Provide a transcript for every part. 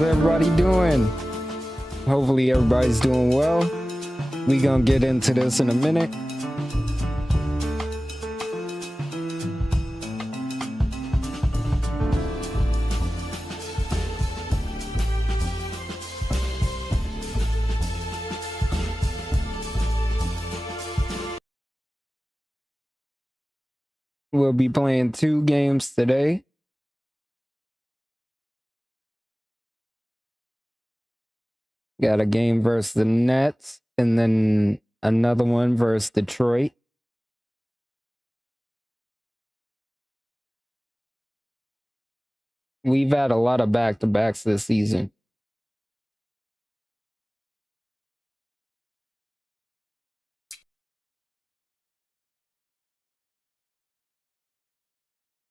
How's everybody doing? Hopefully everybody's doing well. We gonna get into this in a minute. We'll be playing 2 games today. Got a game versus the Nets and then another one versus Detroit. We've had a lot of back-to-backs this season.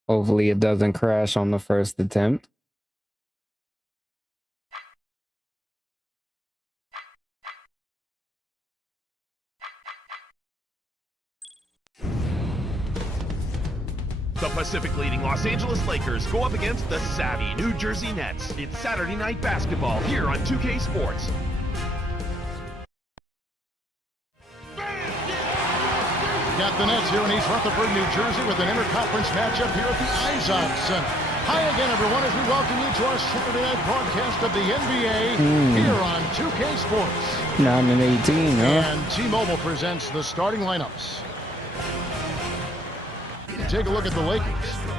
Hopefully it doesn't crash on the first attempt. The Pacific-leading Los Angeles Lakers go up against the savvy New Jersey Nets. It's Saturday night basketball here on 2K Sports. Got the Nets here in East Rutherford, New Jersey, with an interconference matchup here at the Izod Center. Hi again, everyone, as we welcome you to our Saturday night broadcast of the NBA here on 2K Sports. 9 and 18, huh? And T-Mobile presents the starting lineups. Take a look at the Lakers.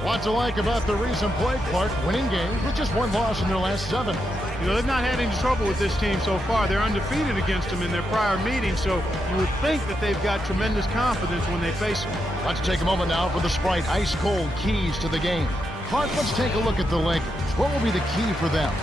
What to like about the recent play, Clark? Winning games with just 1 loss in their last 7. You know, they've not had any trouble with this team so far. They're undefeated against them in their prior meetings, so you would think that they've got tremendous confidence when they face them. Let's take a moment now for the Sprite ice-cold keys to the game. Clark, let's take a look at the Lakers. What will be the key for them?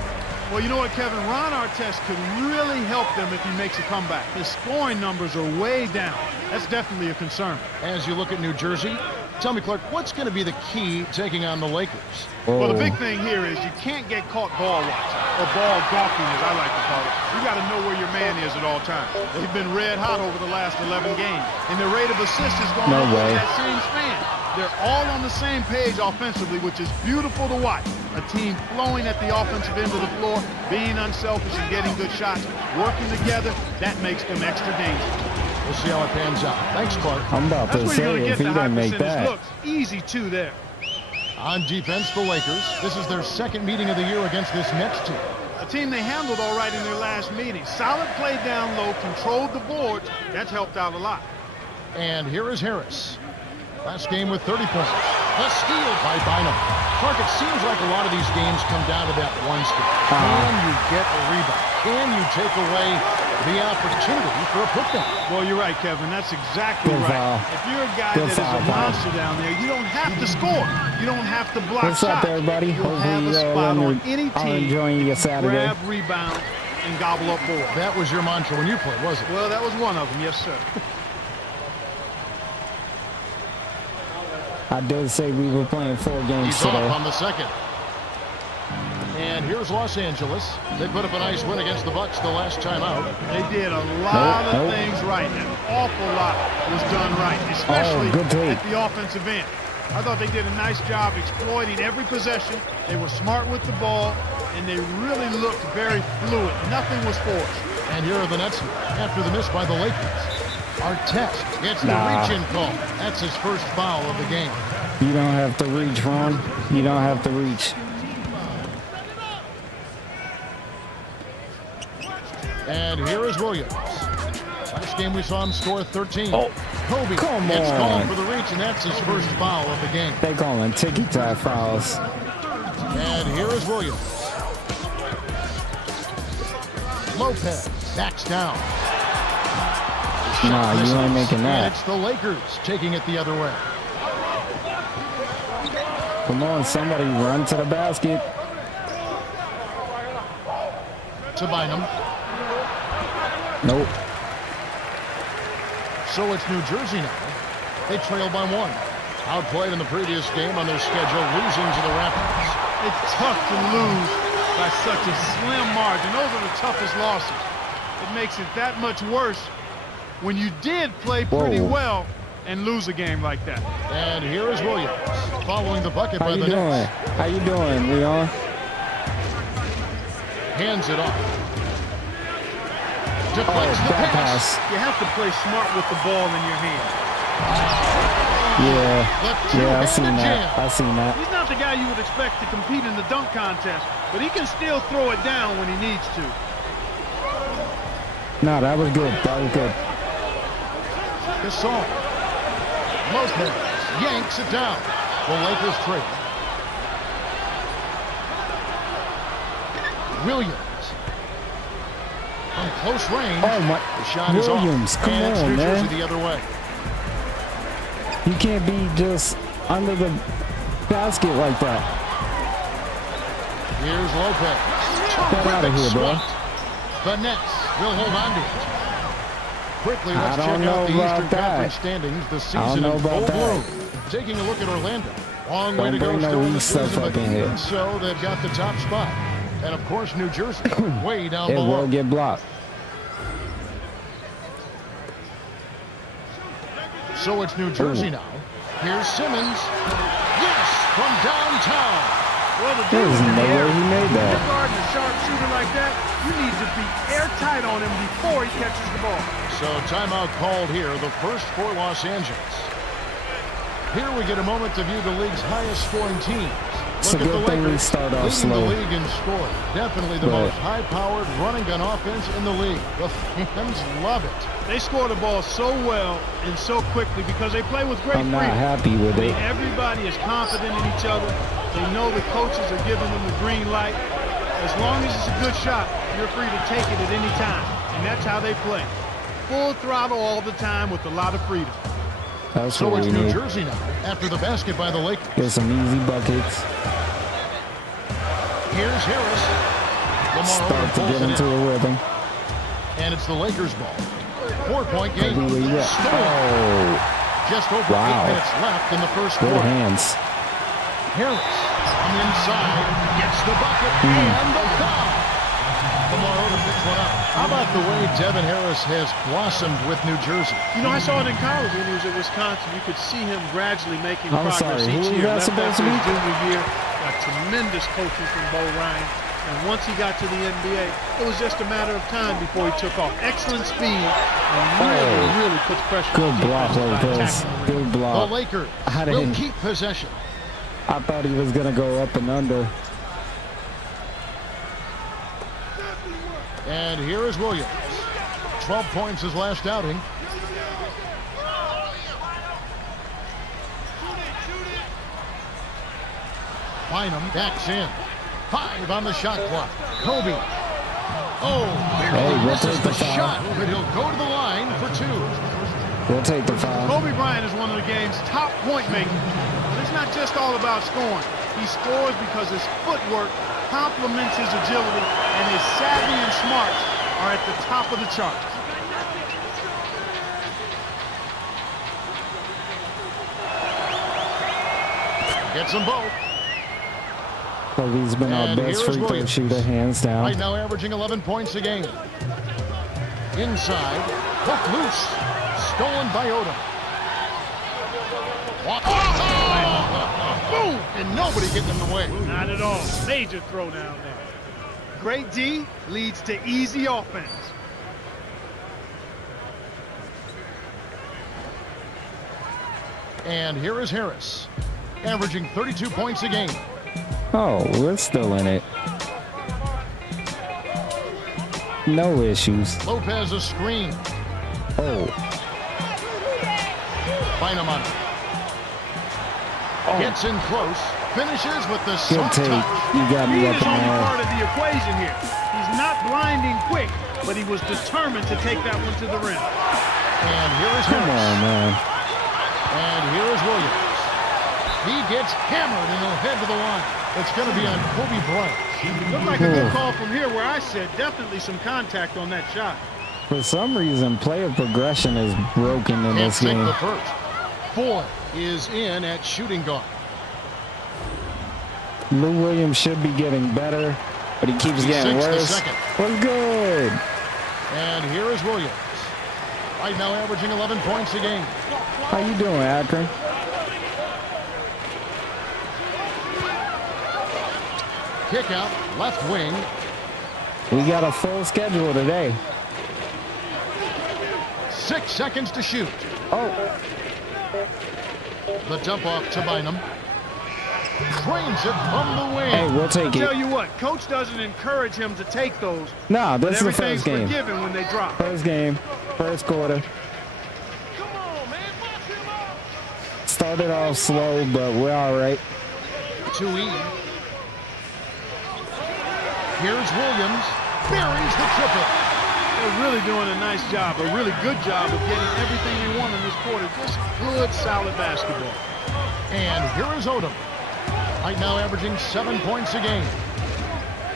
Well, you know what, Kevin? Ron Artest could really help them if he makes a comeback. His scoring numbers are way down. That's definitely a concern. As you look at New Jersey, tell me, Clark, what's going to be the key taking on the Lakers? Well, the big thing here is you can't get caught ball watching, or ball gawking, as I like to call it. You got to know where your man is at all times. They've been red hot over the last 11 games, and their rate of assists is going up in that same span. They're all on the same page offensively, which is beautiful to watch. A team flowing at the offensive end of the floor, being unselfish and getting good shots, working together, that makes them extra dangerous. We'll see how it pans out. Thanks, Clark. I'm about to say, if he didn't make that. Looks easy, too, there. On defense, the Lakers. This is their second meeting of the year against this Nets team. A team they handled all right in their last meeting. Solid play down low, controlled the boards. That's helped out a lot. And here is Harris. Last game with 30 points. A steal by Bynum. Clark, it seems like a lot of these games come down to that one steal. Can you get a rebound? Can you take away the opportunity for a putdown? Well, you're right, Kevin. That's exactly Good right. foul. If you're a guy Good that is foul, a monster down there, you don't have to score. You don't have to block What's shots. up, everybody? You'll Hopefully have a you spot on any are team enjoying your Saturday. grab, rebound, and gobble up boards. That was your mantra when you played, was it? Well, that was one of them, yes, sir. I did say we were playing 4 games He's today. off on the second. And here's Los Angeles. They put up a nice win against the Bucks the last time out. They did a lot of things right. An awful lot was done right, especially at the offensive end. I thought they did a nice job exploiting every possession. They were smart with the ball, and they really looked very fluid. Nothing was forced. And here are the Nets after the miss by the Lakers. Artest gets the reach-in call. That's his first foul of the game. You don't have to reach, Ron. You don't have to reach. And here is Williams. Last game we saw him score 13. Oh, Kobe come gets on. called for the reach, and that's his first foul of the game. They calling ticky-tack fouls. And here is Williams. Lopez backs down. Nah, you ain't making And that. it's the Lakers taking it the other way. Come on, somebody run to the basket. To Bynum. Nope. So it's New Jersey now. They trail by 1. Outplayed in the previous game on their schedule, losing to the Raptors. It's tough to lose by such a slim margin. Those are the toughest losses. It makes it that much worse when you did play pretty well and lose a game like that. And here is Williams following the bucket by the Nets. How you doing, Leon? Hands it off. Oh, Deflects the bad pass. pass. You have to play smart with the ball in your hand. Yeah, The yeah, I two-handed seen that. jam. I seen that. He's not the guy you would expect to compete in the dunk contest, but he can still throw it down when he needs to. No, that was good. That was good. Gasol. Lopez yanks it down. The Lakers trade. Williams. From close range. Oh my, The shot is Williams, off. come And it's on, New Jersey man. the other way. You can't be just under the basket like that. Here's Lopez. Get out of here, bro. The Nets will hold on to it. Quickly, I let's don't check know out the about Eastern that. Conference standings. The I don't season know in about full that. bloom. Taking a look at Orlando. Long way Don't to go bring no still in the weak stuff season, up but in here. even so, they've got the top spot. And of course, New Jersey, way down It below. will get blocked. So it's New Jersey now. Here's Simmons. Yes, from downtown. Well, the There's dude's in no the air. way he made When that. you're guarding a sharp shooter like that, you need to be airtight on him before he catches the ball. So timeout called here, the first for Los Angeles. Here we get a moment to view the league's highest scoring teams. It's a Look at good the thing we Lakers start off leading slow. the league in scoring. Definitely the But- most high-powered running gun offense in the league. The fans love it. They score the ball so well and so quickly because they play with great I'm not freedom. happy with I mean, it. everybody is confident in each other. They know the coaches are giving them the green light. As long as it's a good shot, you're free to take it at any time. And that's how they play. Full throttle all the time with a lot of freedom. That's So what it's we New need. Jersey now after the basket by the Lakers. Get some easy buckets. Here's Harris. Lamar Start Odom to pulls get it into in. a rhythm. And it's the Lakers' ball. 4-point Where game. you at? Stolen. Oh, Just over Wow. 8 minutes left in the first good quarter. hands. Harris from inside gets the bucket and the foul. Lamar Odom picks one up. How about the way Devin Harris has blossomed with New Jersey? You know, I saw it in college when he was at Wisconsin. You could see him gradually making I'm progress sorry, who each was year. that Left supposed after to his be? junior year. Got tremendous coaching from Bo Ryan. And once he got to the NBA, it was just a matter of time before he took off. Excellent speed and really puts pressure on Good the block, defense by Lopez. attacking the rim. Good The block. Lakers I will didn't- keep possession. I thought he was gonna go up and under. And here is Williams. 12 points his last outing. Bynum backs in. 5 on the shot clock. Kobe. Oh, Hey, barely we'll misses take the the foul. shot, but he'll go to the line for 2. We'll take the foul. Kobe Bryant is one of the game's top point makers. But it's not just all about scoring. He scores because his footwork complements his agility, and his savvy and smarts are at the top of the charts. Gets them both. Kobe's been our And best here's free throw Williams. shooter, hands down. Right now averaging 11 points a game. Inside. Hook loose. Stolen by Odom. Boom! And nobody getting in the way. Not at all. Major throw down there. Great D leads to easy offense. And here is Harris, averaging 32 points a game. Oh, we're still in it. No issues. Lopez a screen. Oh, Bynum on it. Gets in close. Finishes with the good soft take. touch. You got me Speed up is in only there. part of the equation here. He's not blinding quick, but he was determined to take that one to the rim. And here is Come Harris. on, man. And here is Williams. He gets hammered and he'll head to the line. It's going to be on Kobe Bryant. Looked like a good Ooh. call from here where I said definitely some contact on that shot. For some reason, player progression is broken in Can't this sink game. the first. Ford is in at shooting guard. Lou Williams should be getting better, but he keeps He getting sinks the worse. second. What's good? And here is Williams. Right now averaging 11 points a game. How you doing, Akron? Kick out, left wing. We got a full schedule today. 6 seconds to shoot. Oh, The dump off to Bynum. Trains it from the wing. hey, we'll take Tell it. you what, coach doesn't encourage him to take those, Nah, but this is the everything's first game. forgiven when they drop. First game, first quarter. Started off slow, but we're all right. 2E. Here's Williams. Buries the triple. They're really doing a nice job, a really good job of getting everything they want in this quarter. Just good, solid basketball. And here is Odom. Right now averaging 7 points a game.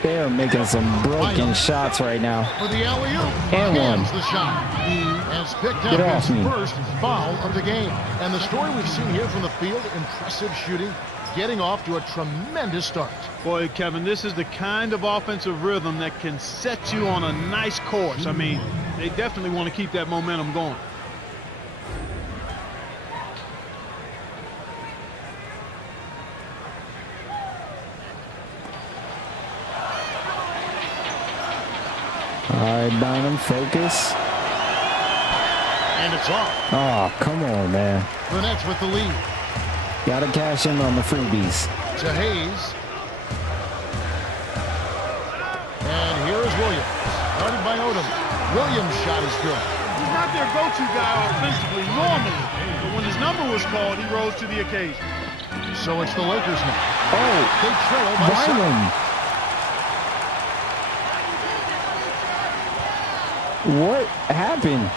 They are making some broken shots right now. For the alley-oop. And Hands one. the shot. He has picked Get up off his me. first foul of the game. And the story we've seen here from the field, impressive shooting, getting off to a tremendous start. Boy, Kevin, this is the kind of offensive rhythm that can set you on a nice course. I mean, they definitely want to keep that momentum going. All right, Bynum, focus. And it's off. Oh, come on, man. The Nets with the lead. Gotta cash in on the freebies. To Hayes. And here is Williams. Guarded by Odom. Williams' shot is good. He's not their go-to guy offensively normally, but when his number was called, he rose to the occasion. So it's the Lakers now. Oh, They trail by 7. Bynum. What happened?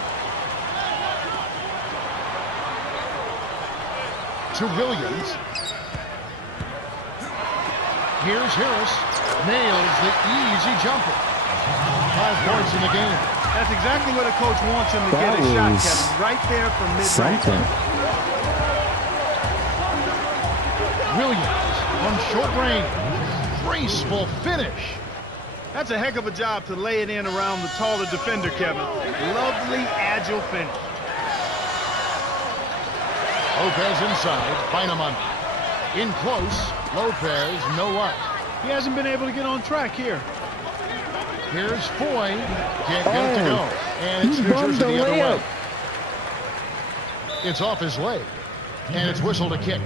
To Williams. Here's Harris. Nails the easy jumper. 5 points in the game. That's exactly what a coach wants him to That get his shot, was Kevin, right there from mid-range. Something. Williams from short range. Graceful finish. That's a heck of a job to lay it in around the taller defender, Kevin. Lovely, agile finish. Lopez inside. Bynum on. In close. Lopez, no luck. He hasn't been able to get on track here. Here's Foy. Can't get it to go. And it's He New bumped Jersey the the other way. layup. It's off his leg. And it's whistled a kick.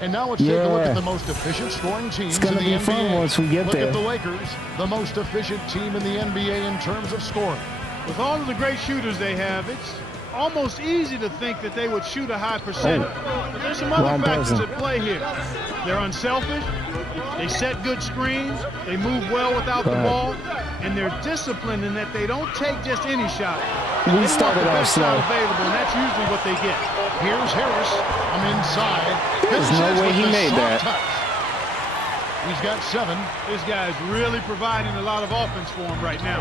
And now let's take a look Yeah. at the most efficient scoring teams in gonna the be NBA. fun once we get look there. at the Lakers, the most efficient team in the NBA in terms of scoring. With all of the great shooters they have, it's almost easy to think that they would shoot a high percentage. But there's some other Wrong factors person. at play here. They're unselfish, they set good screens, they move well without the Right. ball, and they're disciplined in that they don't take just any shot. We They want started the off best shot slow. available, and that's usually what they get. Here's Harris from inside. There's no Finishes way with he the made soft that. touch. He's got 7. This guy is really providing a lot of offense for him right now.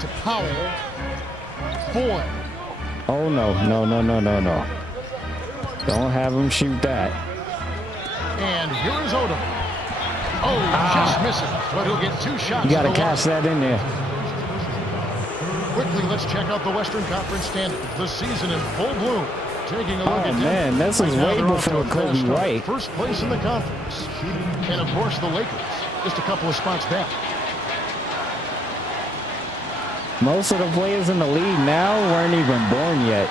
To Powell. Foy. Oh, no, no, no, no, no, no. Don't have him shoot that. And here is Odom. Oh, just misses, but he'll get 2 shots. You got to in the cash line. that in there. Quickly, let's check out the Western Conference standings. The season in full bloom. Taking a look Oh, at man, this Right is now, way they're off to before a fast Kobe start. White. First place in the conference. And, of course, the Lakers. Just a couple of spots back. Most of the players in the league now weren't even born yet.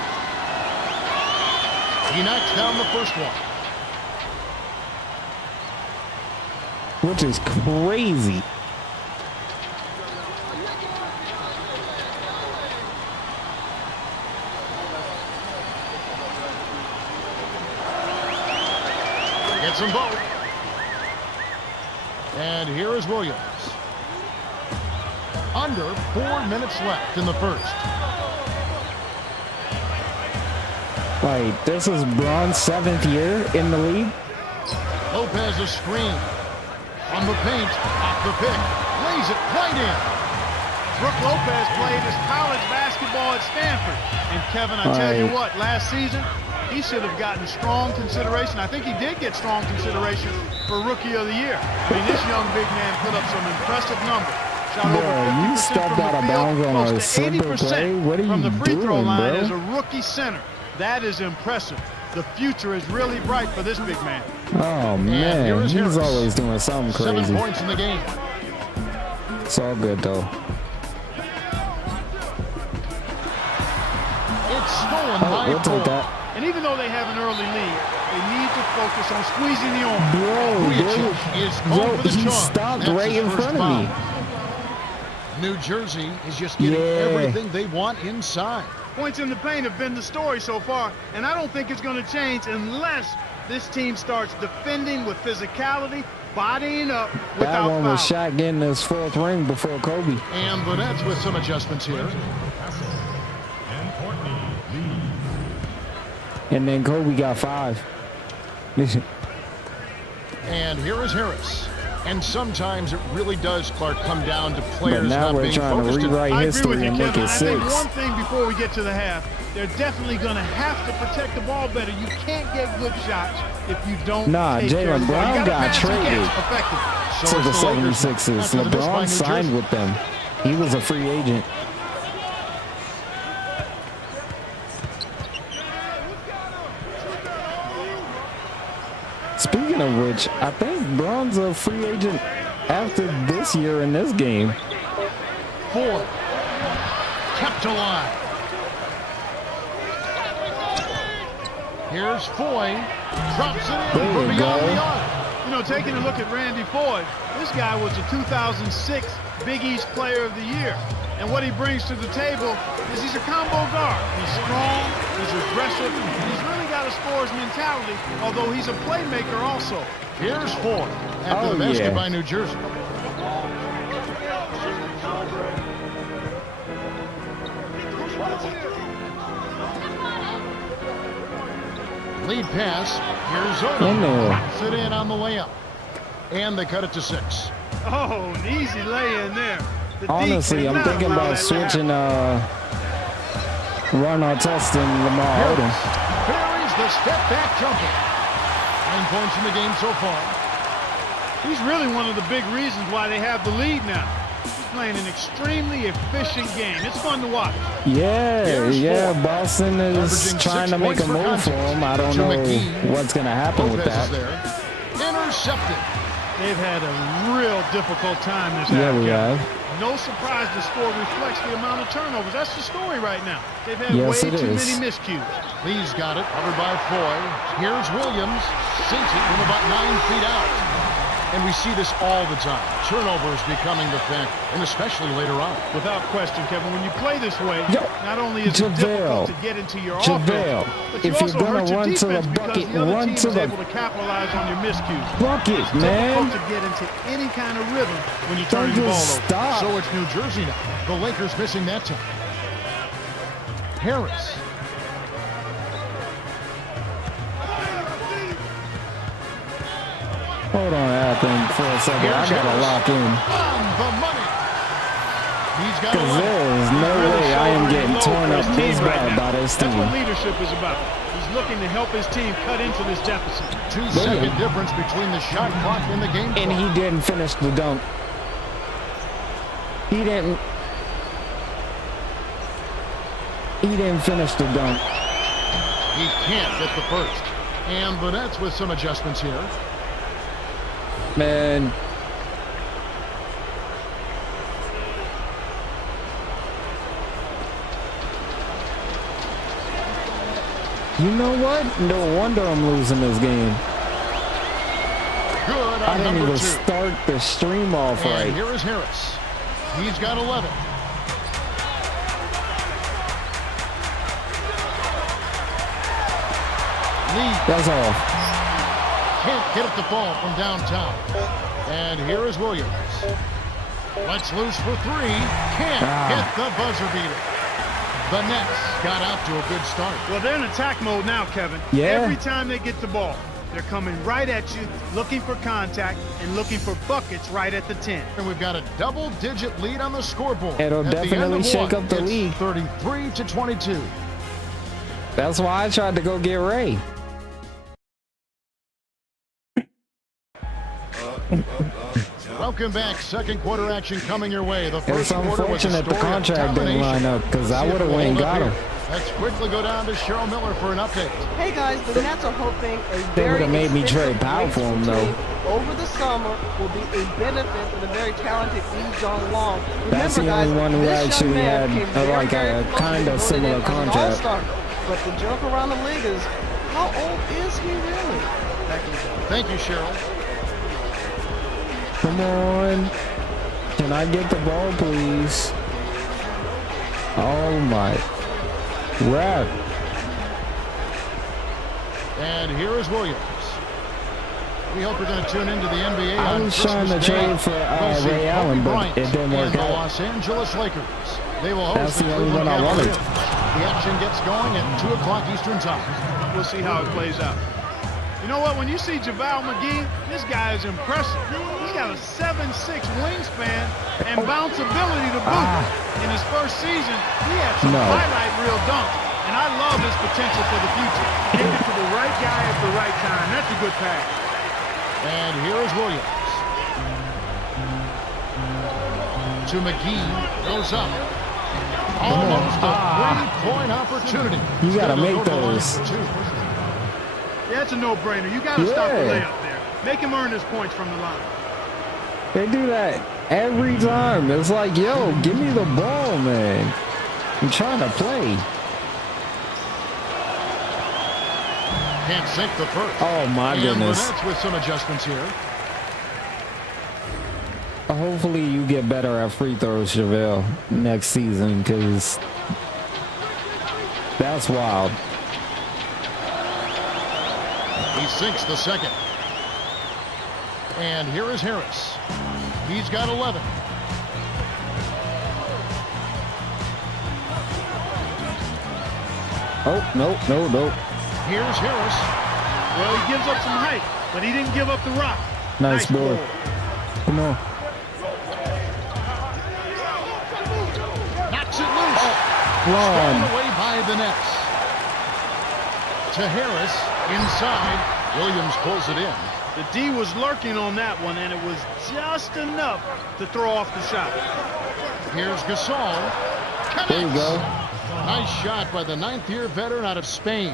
He knocks down the first one. Which is crazy. Gets them both. And here is Williams. Under 4 minutes left in the first. Like, this is Braun's 7th year in the league. Lopez a screen. On the paint. Off the pick. Lays it right in. Brook Lopez played his college basketball at Stanford. And Kevin, I tell you Right. what, last season, he should have gotten strong consideration. I think he did get strong consideration for Rookie of the Year. I mean, this young big man put up some impressive numbers. Shot over Bro, 50% you stepped from out the of field, bounds on close a to simple 80% play. What are from you the free throw doing, line bro? as a rookie center. That is impressive. The future is really bright for this big man. Oh man, here is he's Harris. always doing something 7 crazy. points in the game. It's all good though. It's stolen Oh, by we'll take Ford. that. And even though they have an early lead, they need to focus on squeezing the arm. Bro, Vujicic is called yo, for the he charge. stopped That's right his in first front of foul. me. New Jersey is just getting Yeah. everything they want inside. Points in the paint have been the story so far, and I don't think it's going to change unless this team starts defending with physicality, bodying up That without one was fouling. Shaq getting his 4th ring before Kobe. And the Nets with some adjustments here. And then Kobe got 5. And here is Harris. And sometimes it really does, Clark, come down to But players now not we're being trying to focused. rewrite I agree with history you, and make Kevin. it I think 6. one thing before we get to the half, they're definitely going to have to protect the ball better. You can't get good shots if you don't Nah, take care of Jaylen the ball. You Brown gotta got pass and traded catch effectively. So To it's the Lakers 76ers. after the miss by LeBron New signed Jersey. with them. He was a free agent. Speaking of which, I think Braun's a free agent after this year in this game. Ford kept alive. Here's Foy. Drops it in There from you beyond go. the arc. You know, taking a look at Randy Foy, this guy was a 2006 Big East Player of the Year. And what he brings to the table is he's a combo guard. He's strong, he's aggressive, and he's really got a scorer's mentality, although he's a playmaker also. Here's Ford after Oh, the basket yeah. by New Jersey. Lead pass. Here's In Odom. there. Drops it in on the layup. And they cut it to 6. Oh, an easy lay in there. The Honestly, defense I'm not thinking allowing about that to happen. switching Ron Artest and Lamar Odom. Buries the step back jumper. 9 points in the game so far. He's really one of the big reasons why they have the lead now. He's playing an extremely efficient game. It's fun to watch. Yeah, Here's yeah, Ford. Boston is Averaging trying 6 to make points a for move for context. him. I don't To know McGee. what's going to happen with Lopez is that. there. Intercepted. They've had a real difficult time this Yeah, half. we Kevin. have. No surprise the score reflects the amount of turnovers. That's the story right now. They've had Yes, way it too is. many miscues. Lee's got it. Covered by Foy. Here's Williams. Sinks it from about 9 feet out. And we see this all the time. Turnovers becoming the fact, and especially later on. Without question, Kevin, when you play this way, Yo, not only is it JaVale. difficult to get into your JaVale, offense, but you if you're also gonna hurt your run to the defense because bucket, the other run team to is the able to capitalize on your miscues. bucket, It's man. difficult to get into any kind of rhythm when you're Don't turning the ball just over. stop. So it's New Jersey now. The Lakers missing that time. Harris. Hold on, Athens, for a second. I Here's got to Harris. lock in. On the money. He's got Because 11. there is no Really way I am sobering getting blow torn for up his this team right bad now. by this That's what team. leadership is about. He's looking to help his team cut into this deficit. 2-second difference between the shot clock and the game And clock. he didn't finish the dunk. He didn't finish the dunk. He can't get the first. And the Nets with some adjustments here. Man. You know what? No wonder I'm losing this game. Good I on didn't number even 2. start the stream off And right. here is Harris. He's got 11. Lee That's all. can't get it to fall from downtown. And here is Williams. Lets loose for 3. Can't get the buzzer beater. The Nets got out to a good start. Well, they're in attack mode now, Kevin. Yeah. Every time they get the ball, they're coming right at you, looking for contact and looking for buckets right at the 10. And we've got a double-digit lead on the scoreboard. It'll At the end definitely of shake one, up the it's league. 33-22. That's why I tried to go get Ray. Welcome back. Second quarter action coming your way. The It's first quarter was unfortunate the a story of contract didn't domination. line up because I See if would have we'll went and hold up got him. here. Let's quickly go down to Cheryl Miller for an update. Hey guys, the Nets are hoping a They very would've made me trade expensive Powell for him, Lakers though. team over the summer will be a benefit for the very talented Lee Jong Long. That's the Remember, only guys, one who this young actually man had came very, like very a close to kind being of voted similar in as an contract. all-star. But the joke around the league is, how old is he really? Back to you. Thank you, Cheryl. Come on. Can I get the ball, please? Oh my. Rap. And here is Williams. We hope you're going to tune into the NBA I on was trying Christmas to Day. trade for We'll see Ray Allen, Kobe but Bryant it didn't work and the out. Los Angeles Lakers. They will That's host the the only Cleveland one I wanted. Cavaliers. The action gets going at 2 o'clock Eastern Time. We'll see how it plays out. You know what? When you see JaVale McGee, this guy is impressive. He's got a 7'6" wingspan and bounce ability to boot. In his first season, he had some highlight reel dunks. And I love his potential for the future. Get it to the right guy at the right time. That's a good pass. And here is Williams. To McGee. Goes up. Almost a three-point opportunity. You gotta He's gonna make go to the line those. for 2. Yeah, it's a no-brainer. You got to stop the Yeah. layup there. Make him earn his points from the line. They do that every time. It's like, yo, give me the ball, man. I'm trying to play. Can't sink the first. Oh my And goodness. the Nets with some adjustments here. Hopefully you get better at free throws, JaVale, next season, because that's wild. He sinks the second. And here is Harris. He's got 11. Oh, no. Here's Harris. Well, he gives up some height, but he didn't give up the rock. Nice ball. ball. Come on. Knocks it loose. Run. Thrown away by the Nets. To Harris. Inside. Williams pulls it in. The D was lurking on that one, and it was just enough to throw off the shot. Here's Gasol. There you go. Nice shot by the 9th-year veteran out of Spain.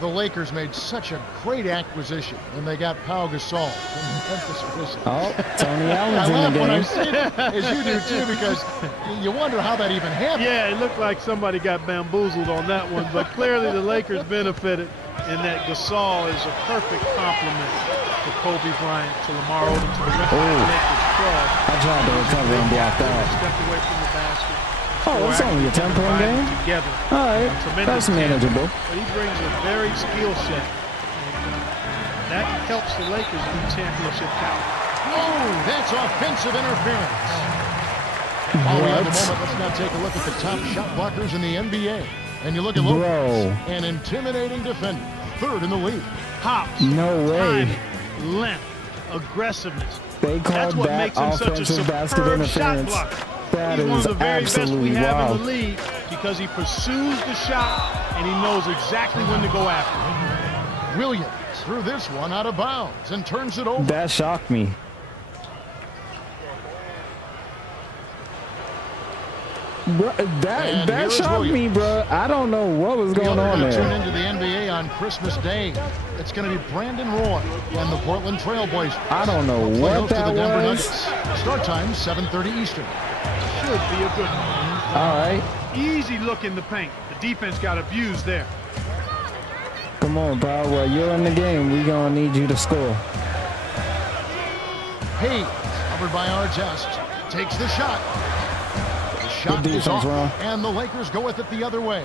The Lakers made such a great acquisition when they got Pau Gasol from Memphis Grizzlies. Oh, Tony I Allen's in laugh the when I game. see it, as you do too, because you wonder how that even happened. Yeah, it looked like somebody got bamboozled on that one, but clearly the Lakers benefited in that Gasol is a perfect complement to Kobe Bryant, to Lamar Odom, to the rest of the Lakers squad. I tried to recover and block that. Stepped away from the basket. Oh, it's only a 10-point game? Together. All right, Tremendous that's manageable. But he brings a varied skill set. That helps the Lakers be championship caliber. Oh, that's offensive interference. While we have a moment, let's now take a look at the top shot blockers in the NBA. And you look at Lopez, Bro. an intimidating defender, 3rd in the league. Hops. No way. Timing, length, aggressiveness. They That's called what that makes him such a offensive basket superb shot interference. blocker. That He's one is of the very best we absolutely have in wild. the league because he pursues the shot and he knows exactly when to go after it. Williams threw this one out of bounds and turns it over. That shocked me. Bro, And that here's shocked me, Williams. bro. I don't know what was The going other on now tune there. into the NBA on Christmas Day. It's going to be Brandon Roy and the Portland Trailblazers. I don't know Play what host to the that Denver was. Nuggets. Start time 7:30 Eastern. Should be a good one. All right, Easy look in the paint. The defense got abused there. come on, pal. While you're in the game, we gonna need you to score. Hayes, covered by Artest, takes the shot. The shot Good is defense, off, Ron. and the Lakers go with it the other way.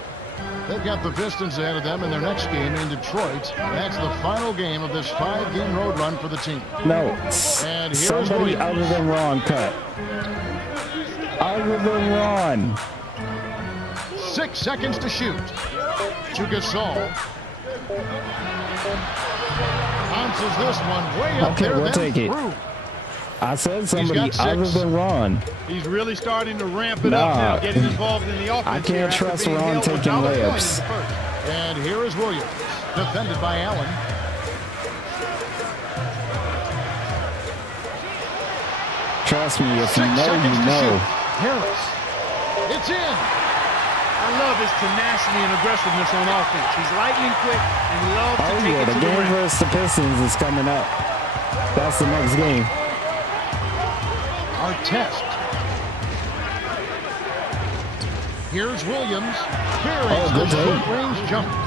They've got the Pistons ahead of them in their next game in Detroit. That's the final game of this 5-game road run for the team. No, And here's somebody Williams. other than Ron cut. Other than Ron. 6 seconds to shoot. To Gasol. Bounces this one way up Okay, there, we'll then take it. through. I said somebody got other 6. than Ron. He's really starting to ramp it Nah. up now, getting involved in the offense. I can't here after trust being Ron held taking without a point in the layups. first. And here is Williams, defended by Allen. Trust me, if 6 you know, seconds you to know. shoot. Harris. It's in. I love his tenacity and aggressiveness on offense. He's lightning quick and loves to take it the to the game rim. versus the Pistons is coming up. That's the next game. Our test. Here's Williams. Buries good the take. short-range jumper.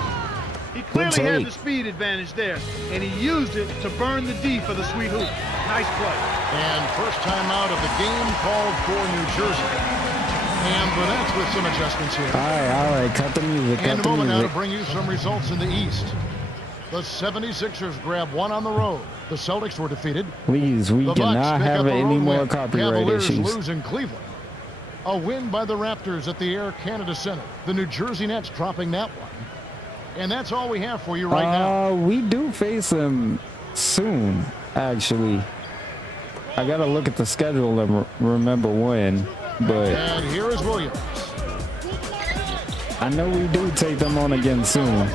He clearly had take. the speed advantage there, and he used it to burn the D for the sweet hoop. Nice play. And first time out of the game called for New Jersey. And Burnett's with some adjustments here. All right, cut the music. And Cut a the moment now to music. bring you some results in the East. The 76ers grab one on the road. The Celtics were defeated. Please, we The Bucks cannot pick have up a any road more win. copyright Cavaliers issues. lose in Cleveland. A win by the Raptors at the Air Canada Center. The New Jersey Nets dropping that one. And that's all we have for you right now. We do face them soon, actually. I got to look at the schedule and remember when, but And here is Williams. I know we do take them on again soon.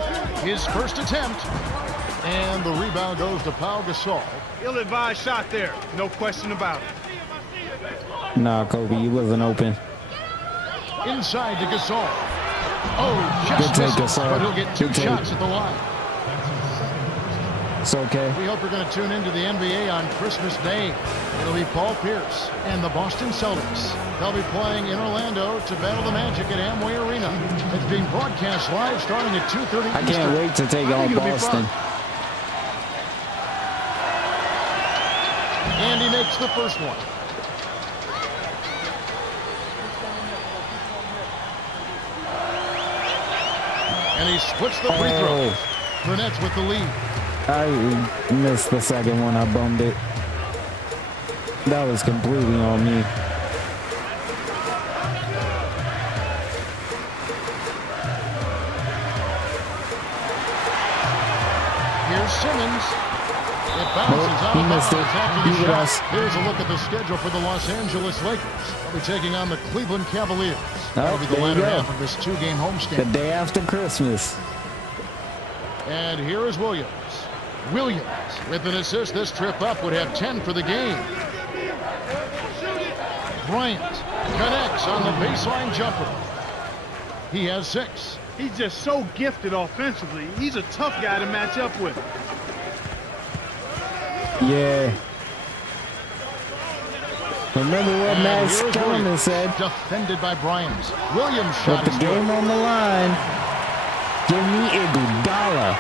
His first attempt. And the rebound goes to Pau Gasol. Ill-advised shot there. No question about it. Nah, Kobe, you wasn't open. Inside to Gasol. Oh, just Good take, misses, Gasol. but he'll get two Good take. shots at the line. It's okay. We hope you're going to tune into the NBA on Christmas Day. It'll be Paul Pierce and the Boston Celtics. They'll be playing in Orlando to battle the Magic at Amway Arena. It's being broadcast live starting at 2:30 I Eastern. can't wait to take I on think it'll be Boston. fun. And he makes the first one. And he splits the free throw. Burnett's with the lead. I missed the second one. I bummed it. That was completely on me. Here's Simmons. It bounces Nope, out he of missed bounds it. after the He shot. was. Here's a look at the schedule for the Los Angeles Lakers. They'll be taking on the Cleveland Cavaliers. That'll be the there you latter go. half of this two-game The homestand. day after Christmas. And here is Williams. Williams, with an assist this trip up, would have 10 for the game. Bryant connects on the baseline jumper. He has 6. He's just so gifted offensively. He's a tough guy to match up with. Yeah. Remember what And Max here's Kellerman Williams, said? defended by Bryant. Williams shot With the is good. game on the line, give me Iguodala.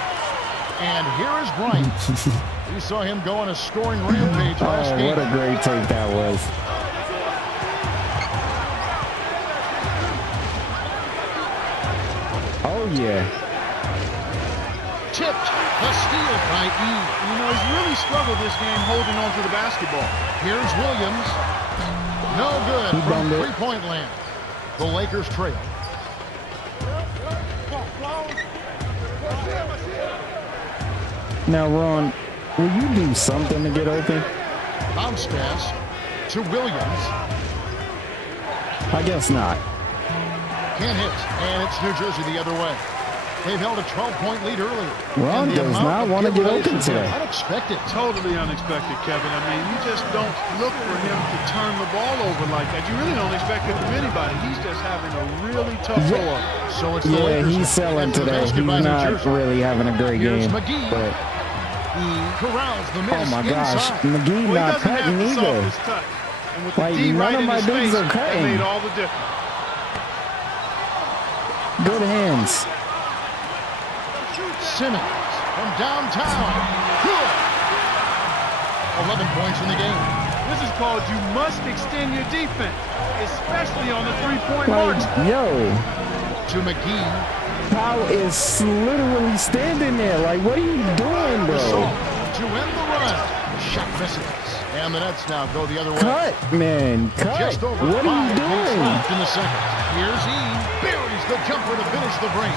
And here is Bryant. We saw him go on a scoring rampage last Oh, game. what a great take that was. Oh, yeah. Tipped. The steal by E. You know, he's really struggled this game holding on to the basketball. Here's Williams. No good He from bummed it. three-point land. The Lakers trail. Now, Ron, will you do something to get open? Bounce pass to Williams. I guess not. Can't hit. And it's New Jersey the other way. They've held a 12-point lead earlier. Ron And the does amount not of want to get giveaways open has been today. Unexpected. Totally unexpected, Kevin. I mean, you just don't look for him to turn the ball over like that. You really don't expect it from anybody. He's just having a really tough go of it. So it's the Yeah, Lakers he's now. selling After the today. basket He's by New not Jersey. really having a great Here's game. McGee. But, He corrals the miss oh, my gosh. inside. McGee Well, he not doesn't have cutting the either. softest touch. And with the Like, D none right of in my his dudes face, are that cutting. made all the difference. Good hands. Simmons from downtown. Good. 11 points in the game. This is called you must extend your defense, especially on the three-point margin. Like, yo, To McGee. Powell is literally standing there. Like, what are you doing, Gasol bro? to end the run. Shot misses. And the Nets now go the other way. Cut, man. Cut. Just over What are 5 you minutes doing? left in the second. Here's E. Buries the jumper to finish the break.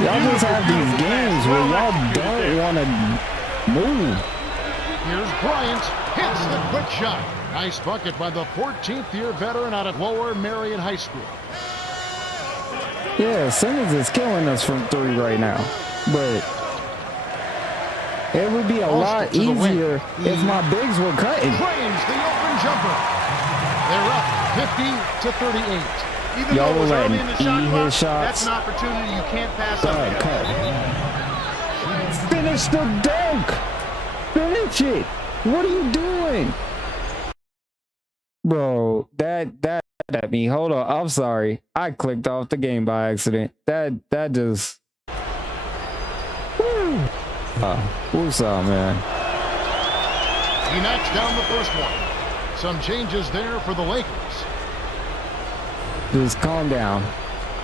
Y'all just have these Beautiful games pass. where Well y'all executed don't there. want to move. Here's Bryant. Hits the quick shot. Nice bucket by the 14th year veteran out of Lower Marion High School. Yeah, Simmons is killing us from 3 right now. But it would be a lot to the wing. easier if my bigs were cutting. Drains the open jumper. They're up 50-38. Even Y'all though it was letting early in the E shot hit clock, shots. that's an opportunity you can't pass Go up. ahead, cut. Finish the dunk. Finish it. What are you doing? Bro, that at me. Hold on. I'm sorry. I clicked off the game by accident. That just woo. What's up, man? He knocks down the first one. Some changes there for the Lakers. Just calm down.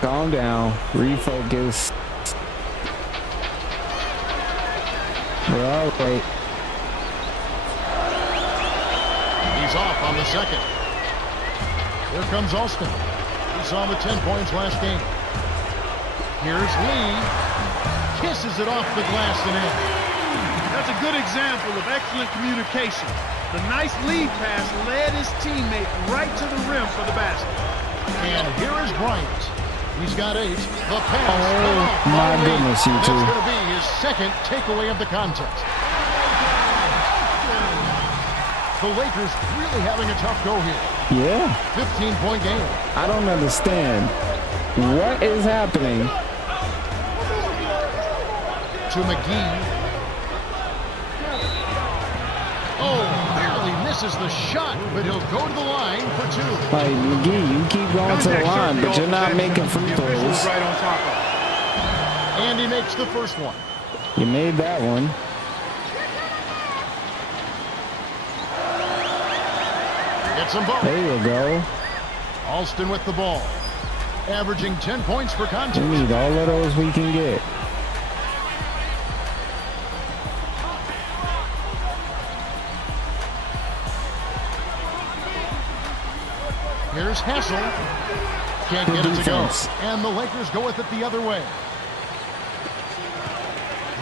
Calm down. Refocus. Well, wait. He's off on the second. Here comes Alston. He saw him with 10 points last game. Here's Lee. Kisses it off the glass and in. That's a good example of excellent communication. The nice lead pass led his teammate right to the rim for the basket. And here is Bryant. He's got 8. The pass. Oh, my goodness, you That's two. going to be his second takeaway of the contest. The Lakers really having a tough go here. Yeah. 15-point game. I don't understand. What is happening? To McGee. Oh, barely misses the shot, but he'll go to the line for 2. Like, McGee, you keep going to the line, but you're not making free The official was throws. right on top of it. And he makes the first one. You made that one. Gets them both. There you go. Alston with the ball. Averaging 10 points per We contest. need all of those we can get. Here's Hassel. Can't Good get it to go. defense. And the Lakers go with it the other way.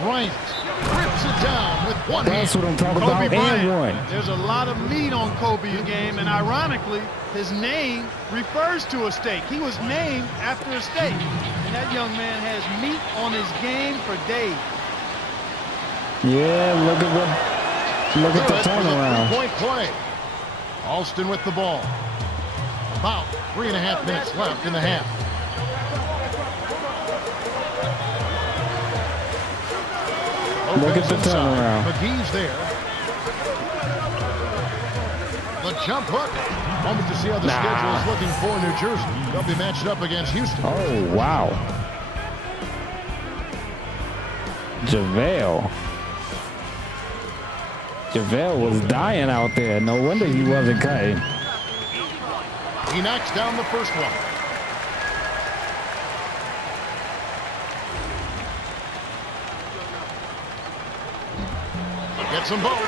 Bryant rips it down with one That's hand. what I'm talking Kobe about. And Bryant. one. There's a lot of meat on Kobe's game, and ironically, his name refers to a steak. He was named after a steak. And that young man has meat on his game for days. Yeah, look at the Good with a turnaround. 3-point play. Alston with the ball. About 3.5 minutes left in the half. Look at the Lopez inside. turnaround. McGee's there. The jump hook. Moment to see how the schedule is looking for New Jersey. They'll be matched up against Houston. Oh, wow. JaVale. JaVale was dying out there. No wonder he wasn't cutting. He knocks down the first one. Gets them both.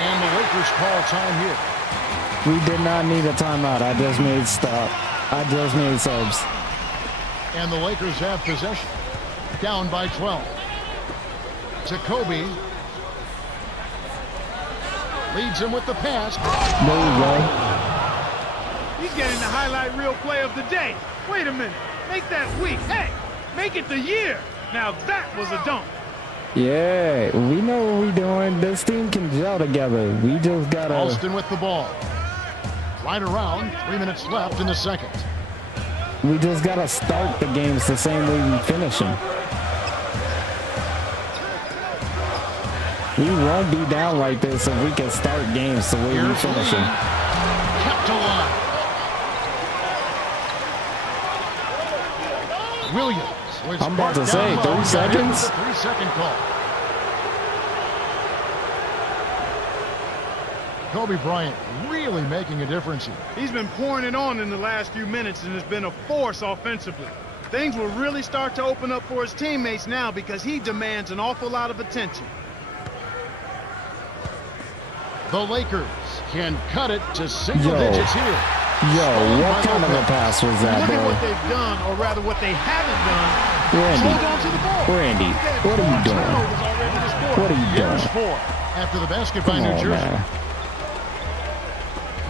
And the Lakers call time here. We did not need a timeout. I just made stop. I just made subs. And the Lakers have possession. Down by 12. To Kobe. Leads him with the pass. There you go. He's getting the highlight reel play of the day. Wait a minute. Make that week. Hey, make it the year. Now that was a dunk. Yeah, we know what we're doing. This team can gel together. We just gotta. Alston with the ball. Right around. 3 minutes left in the second. We just gotta start the games the same way we finish them. We won't be down like this if we can start games the way we Here's finish Lee. them. Kept alive. Williams. was I'm about to marked say, down 3 low. Got hit with seconds? the 3-second call. Kobe Bryant really making a difference here. He's been pouring it on in the last few minutes and has been a force offensively. Things will really start to open up for his teammates now because he demands an awful lot of attention. The Lakers can cut it to single Yo. digits here. Yo, what kind of a pass was that, Look at what bro? they've done, or rather what they haven't done. Randy, Hold on to the ball. Randy, They've had what are you 4 doing? turnovers already this quarter. What are you Here's doing? 4 after the basket by Come New on, Jersey. man.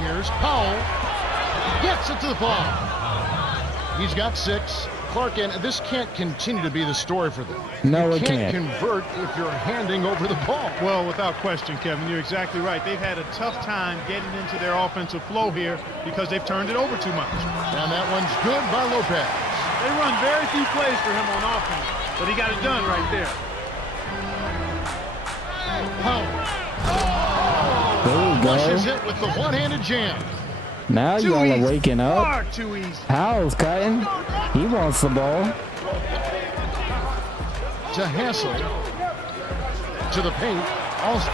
Here's Powell. Gets it to the ball. He's got 6. Clark, and this can't continue to be the story for them. No, you it can't can't. convert if you're handing over the ball. Well, without question, Kevin, you're exactly right. They've had a tough time getting into their offensive flow here because they've turned it over too much. And that one's good by Lopez. They run very few plays for him on offense, but he got it done right there. There you Flushes go. it with the one-handed jam. Now y'all are easy. waking up. Far too easy. Howell's cutting. He wants the ball. To Hassel. To the paint. Alston.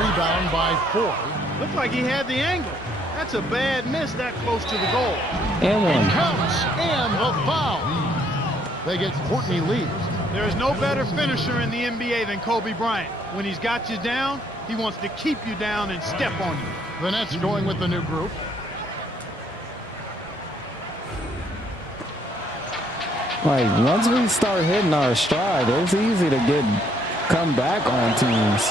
Rebound by Ford. Looked like he had the angle. That's a bad miss that close to the goal. And one. Counts. And the foul. They get Courtney Lee. There is no better finisher in the NBA than Kobe Bryant. When he's got you down, he wants to keep you down and step on you. The Nets going with the new group. Like, once we start hitting our stride, it's easy to come back on teams.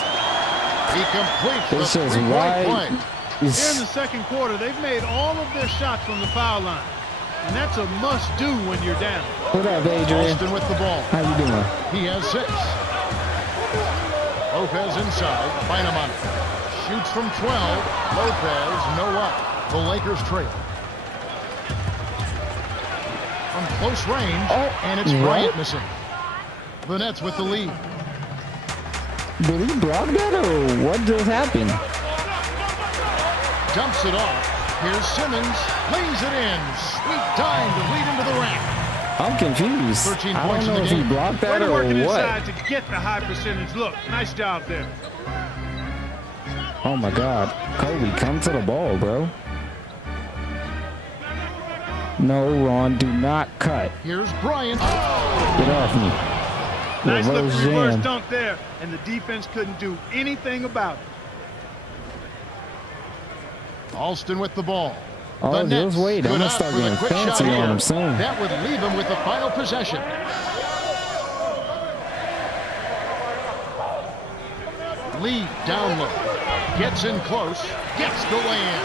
He completes It's the just three-point right. play. Here in the second quarter, they've made all of their shots from the foul line. And that's a must-do when you're down. What up, Adrian? Alston with the ball. How you doing? He has 6. Lopez inside. Bynum on it. Shoots from 12. Lopez, no up. The Lakers trail. From close range, and it's what? Bryant missing. The Nets with the lead. Did he block that or what just happened? Dumps it off. Here's Simmons. Lays it in. Sweet dime to lead into the rack. I'm confused. 13 I points don't in know the if he game. blocked Way that to or work it what. inside to get the high percentage look. Nice job there. Oh my God. Kobe, come to the ball, bro. No, Ron, do not cut. Here's Bryant. Get off me. Nice look Reverse reverse jam. dunk there, and the defense couldn't do anything about it. Alston with the ball. Oh, The Nets just wait. I'm good gonna up start with a getting quick shot fancy here. on him soon. That would leave him with the final possession. Lee down low. Gets in close. Gets the lay-in.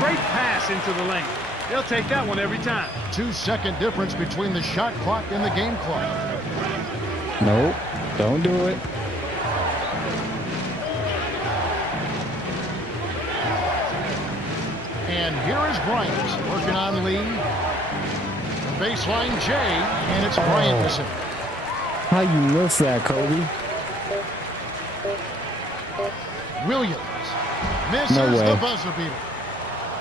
Great pass into the lane. They'll take that one every time. 2-second difference between the shot clock and the game clock. Nope. Don't do it. And here is Bryant working on Lee. Baseline J, and it's Bryant missing. How you miss that, Kobe? Williams misses No way. the buzzer beater.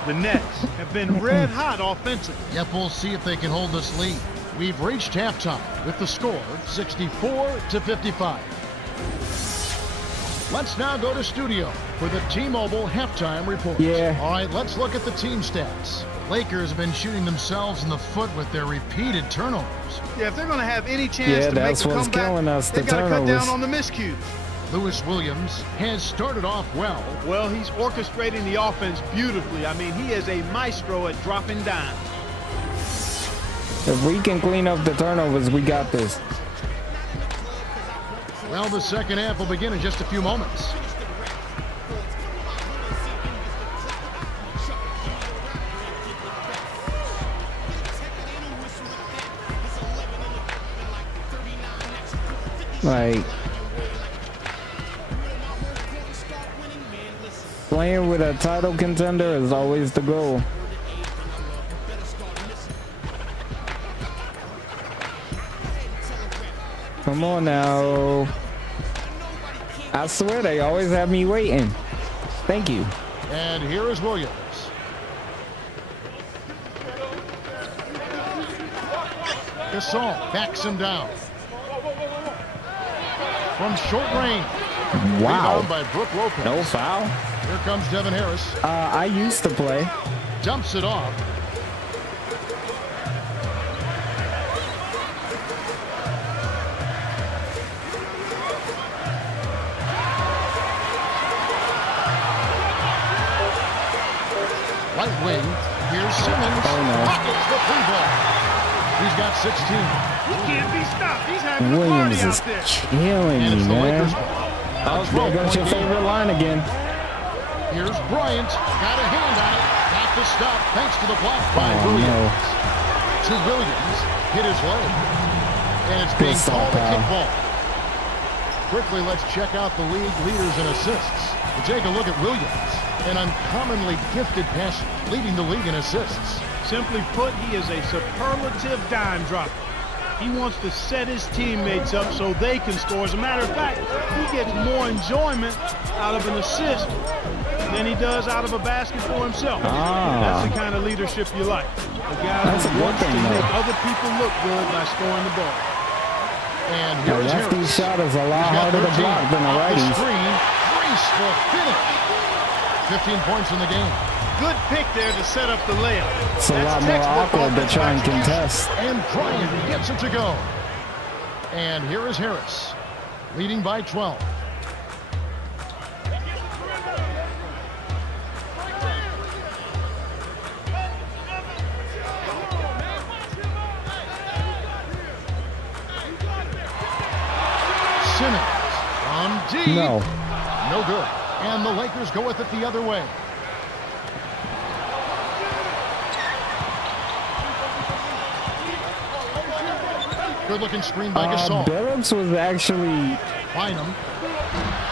The Nets have been red hot offensively. Yep, we'll see if they can hold this lead. We've reached halftime with the score 64-55. Let's now go to studio for the T-Mobile halftime report. Yeah. All right, let's look at the team stats. Lakers have been shooting themselves in the foot with their repeated turnovers. Yeah, if they're going to have any chance Yeah, to make that's a what's comeback, killing us, the they've got to cut turnovers. down on the miscues. Lewis Williams has started off well. Well, he's orchestrating the offense beautifully. I mean, he is a maestro at dropping dimes. If we can clean up the turnovers, we got this. Well, the second half will begin in just a few moments. Like, playing with a title contender is always the goal. Come on now. I swear they always have me waiting. Thank you. And here is Williams. Gasol backs him down. From short range. Wow. Rebound by Brook Lopez. No foul. Here comes Devin Harris. I used to play. Dumps it off. Right wing. Here's Simmons. Oh, no. Pockets the free ball. He's got 16. He can't be stopped. He's having a party Williams is out there. killing And me, it's the man. Lakers ball. Oh, there goes your favorite line again. Here's Bryant. Got a hand on it. Got the stop thanks to the block by Oh, Williams. no. to Williams. Hit his leg. And it's Good being stop, called a pal. kickball. Quickly, let's check out the league leaders in assists. We'll take a look at Williams, an uncommonly gifted passer, leading the league in assists. Simply put, he is a superlative dime dropper. He wants to set his teammates up so they can score. As a matter of fact, he gets more enjoyment out of an assist than he does out of a basket for himself. That's the kind of leadership you like. A guy That's a who good wants to thing, make though. other people look good by scoring the ball. And A here's lefty Harris. shot is a lot He's got harder to 13 block than a off the righty. screen. Graceful finish. 15 points in the game. Good pick there to set up the layup. It's a lot more textbook awkward to offensive try and execution. contest. And Bryant gets it to go. And here is Harris, leading by 12. Simmons from deep. No. No good. And the Lakers go with it the other way. Good-looking screen by Gasol. Billups was actually Bynum.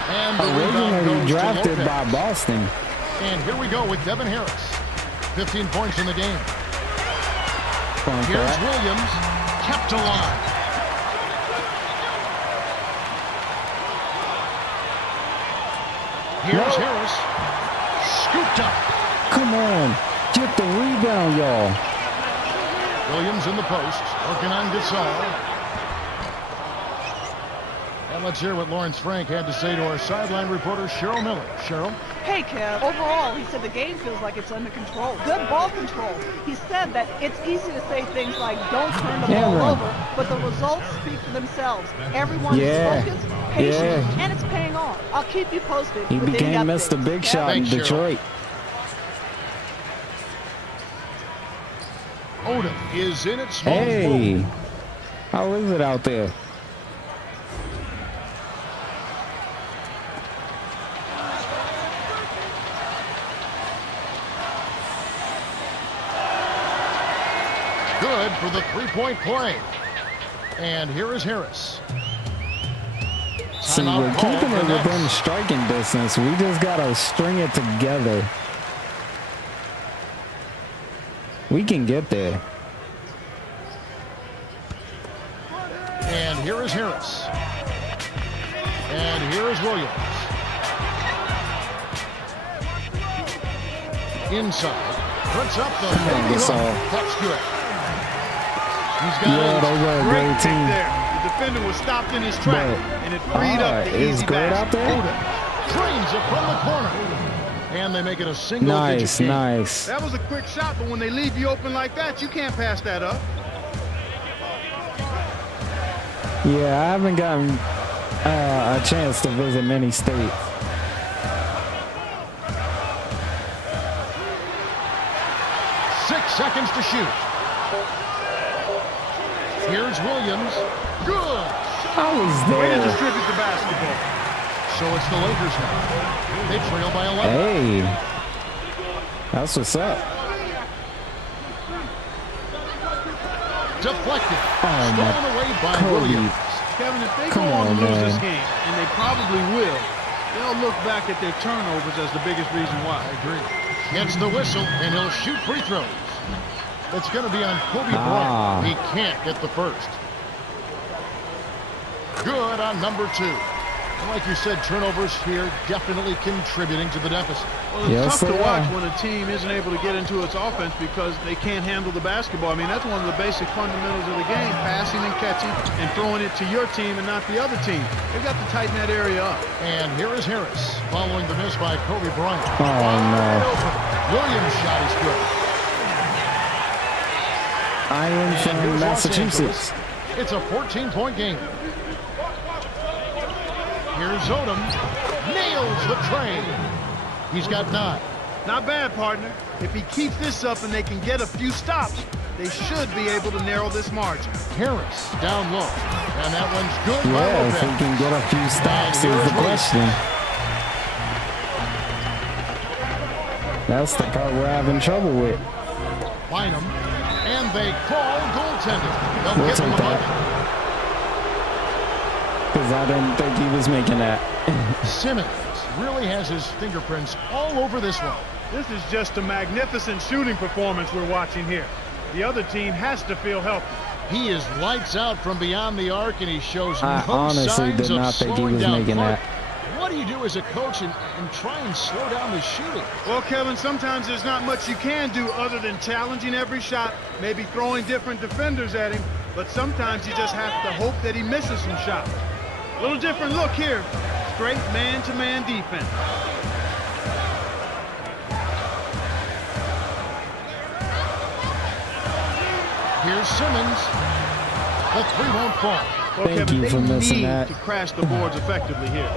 And the rebound originally goes to drafted Lopez. by Boston. And here we go with Devin Harris. 15 points in the game. Fun Here's fact. Williams. Kept alive. Here's Harris. Scooped up. Come on. Get the rebound, y'all. Williams in the post. Working on Gasol. And let's hear what Lawrence Frank had to say to our sideline reporter, Cheryl Miller. Cheryl? Hey, Kev. Overall, he said the game feels like it's under control. Good ball control. He said that it's easy to say things like, don't turn the ball Cameron. over, but the results speak for themselves. Everyone Yeah. is focused, patient, Yeah. and it's paying off. I'll keep you posted. He with any became updates. Mr. Big Kev? Shot in Thanks, Cheryl. Detroit. Odom is in at small forward. Hey. How is it out there? Good for the three-point play. And here is Harris. See, Timeout we're called keeping for it the within Nets. striking distance. We just gotta string it together. We can get there. And here is Harris. And here is Williams. Inside. Puts up the Come on, baby hook. Gasol. That's good. He's got Yeah, it. they were a Great great pick team. there. The defender was stopped in his track, But, and it freed up the is easy great basket. out there? Odom drains it from the corner. And they make it a single-digit Nice, game. nice. That was a quick shot, but when they leave you open like that, you can't pass that up. Yeah, I haven't gotten a chance to visit many states. Seconds to shoot. Here's Williams. Good. I was Way to there. distribute the basketball. So it's the Lakers now. They trail by 11. Hey. That's what's up. Deflected. Oh, my Stolen away by Kobe. Williams. Kevin, if they Come go on on, to lose man. this game, and they probably will, they'll look back at their turnovers as the biggest reason why. I agree. Gets the whistle, and he'll shoot free throws. It's going to be on Kobe Ah. Bryant. He can't get the first. Good on number 2. And like you said, turnovers here definitely contributing to the deficit. Well, it's Yes, tough to they watch are. when a team isn't able to get into its offense because they can't handle the basketball. I mean, that's one of the basic fundamentals of the game, passing and catching and throwing it to your team and not the other team. They've got to tighten that area up. And here is Harris following the miss by Kobe Bryant. Oh, Wide no. open. Williams' shot is good. I am And from here's Los Massachusetts. Angeles. It's a 14-point game. Here's Odom. Nails the tray. He's got 9. Not bad, partner. If he keeps this up and they can get a few stops, they should be able to narrow this margin. Harris down low. And that one's good by Yeah, if he Lopez. can get a few stops is here's the Williams. question. That's the part we're having trouble with. Bynum. And they call goaltending. They'll We'll give him take the that. mark. Because I didn't think he was making that. Simmons really has his fingerprints all over this one. This is just a magnificent shooting performance we're watching here. The other team has to feel healthy. He is lights out from beyond the arc, and he shows I no honestly signs did of not think he slowing was down making play. that. What do you do as a coach and try and slow down the shooting? Well, Kevin, sometimes there's not much you can do other than challenging every shot, maybe throwing different defenders at him, but sometimes you just have to hope that he misses some shots. A little different look here. Straight man-to-man defense. Here's Simmons. The three won't fall. Well, Thank Kevin, you they for missing need that. to crash the boards effectively here.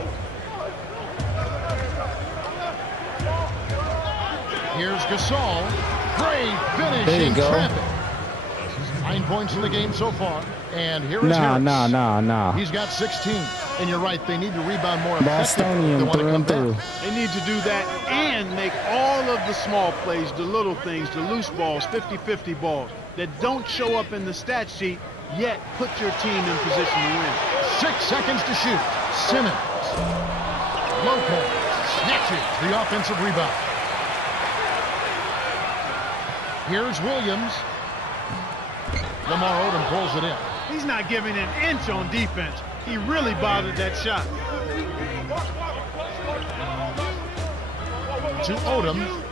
Here's Gasol. Great finish There you in go. traffic. 9 points in the game so far. And here is Nah, Harris. nah. He's got 16. And you're right, they need to rebound more effectively. if they Bostonian want to through come and through. back. They need to do that and make all of the small plays, the little things, the loose balls, 50-50 balls that don't show up in the stat sheet, yet put your team in position to win. 6 seconds to shoot. Simmons. Lopez snatches the offensive rebound. Here's Williams. Lamar Odom pulls it in. He's not giving an inch on defense. He really bothered that shot. To Odom.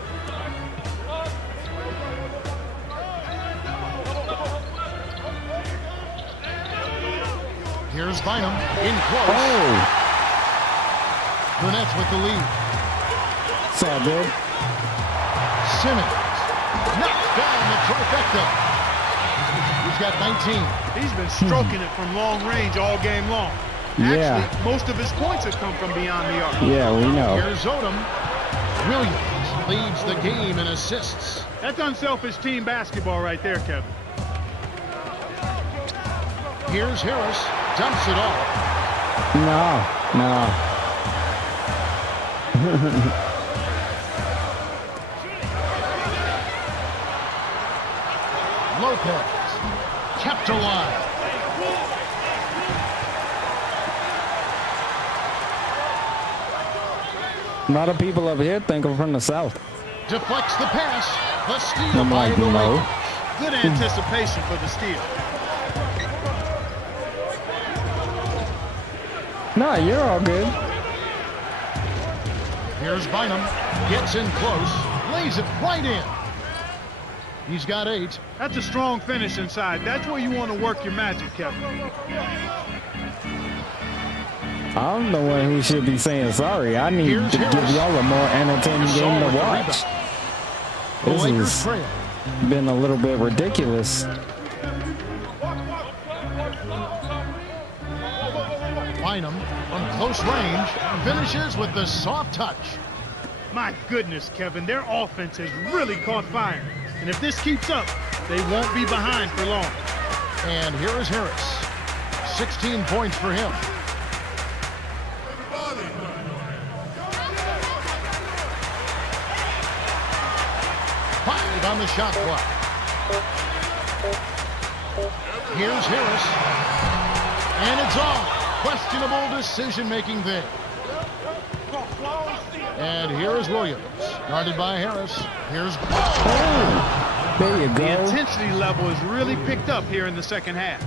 Here's Bynum in close. Oh, The Nets with the lead. it's all good. Simmons knocks down the trifecta. He's got 19. He's been stroking it from long range all game long. Yeah. Actually, most of his points have come from beyond the arc. Yeah, we know. Here's Odom. Williams leads the game in assists. That's unselfish team basketball right there, Kevin. Here's Harris. Dumps it off. No. Lopez kept alive. A lot of people up here think I'm from the South. Deflects the pass. The steal I'm by like, the no. Lakers. Good anticipation for the steal. No, you're all good. Here's Bynum. Gets in close. Lays it right in. He's got 8. That's a strong finish inside. That's where you want to work your magic, Kevin. I'm the one who should be saying sorry. I need Here's to give Harris. y'all a more entertaining Gasol game with to the watch. rebound. The This Lakers has trail. been a little bit ridiculous. Bynum from close range finishes with the soft touch. My goodness, Kevin, their offense has really caught fire. And if this keeps up, they won't be behind for long. And here is Harris. 16 points for him. Five on the shot clock. Here's Harris. And it's off. Questionable decision-making there. And here is Williams. Guarded by Harris. Here's There you The go. intensity level has really picked up here in the second half.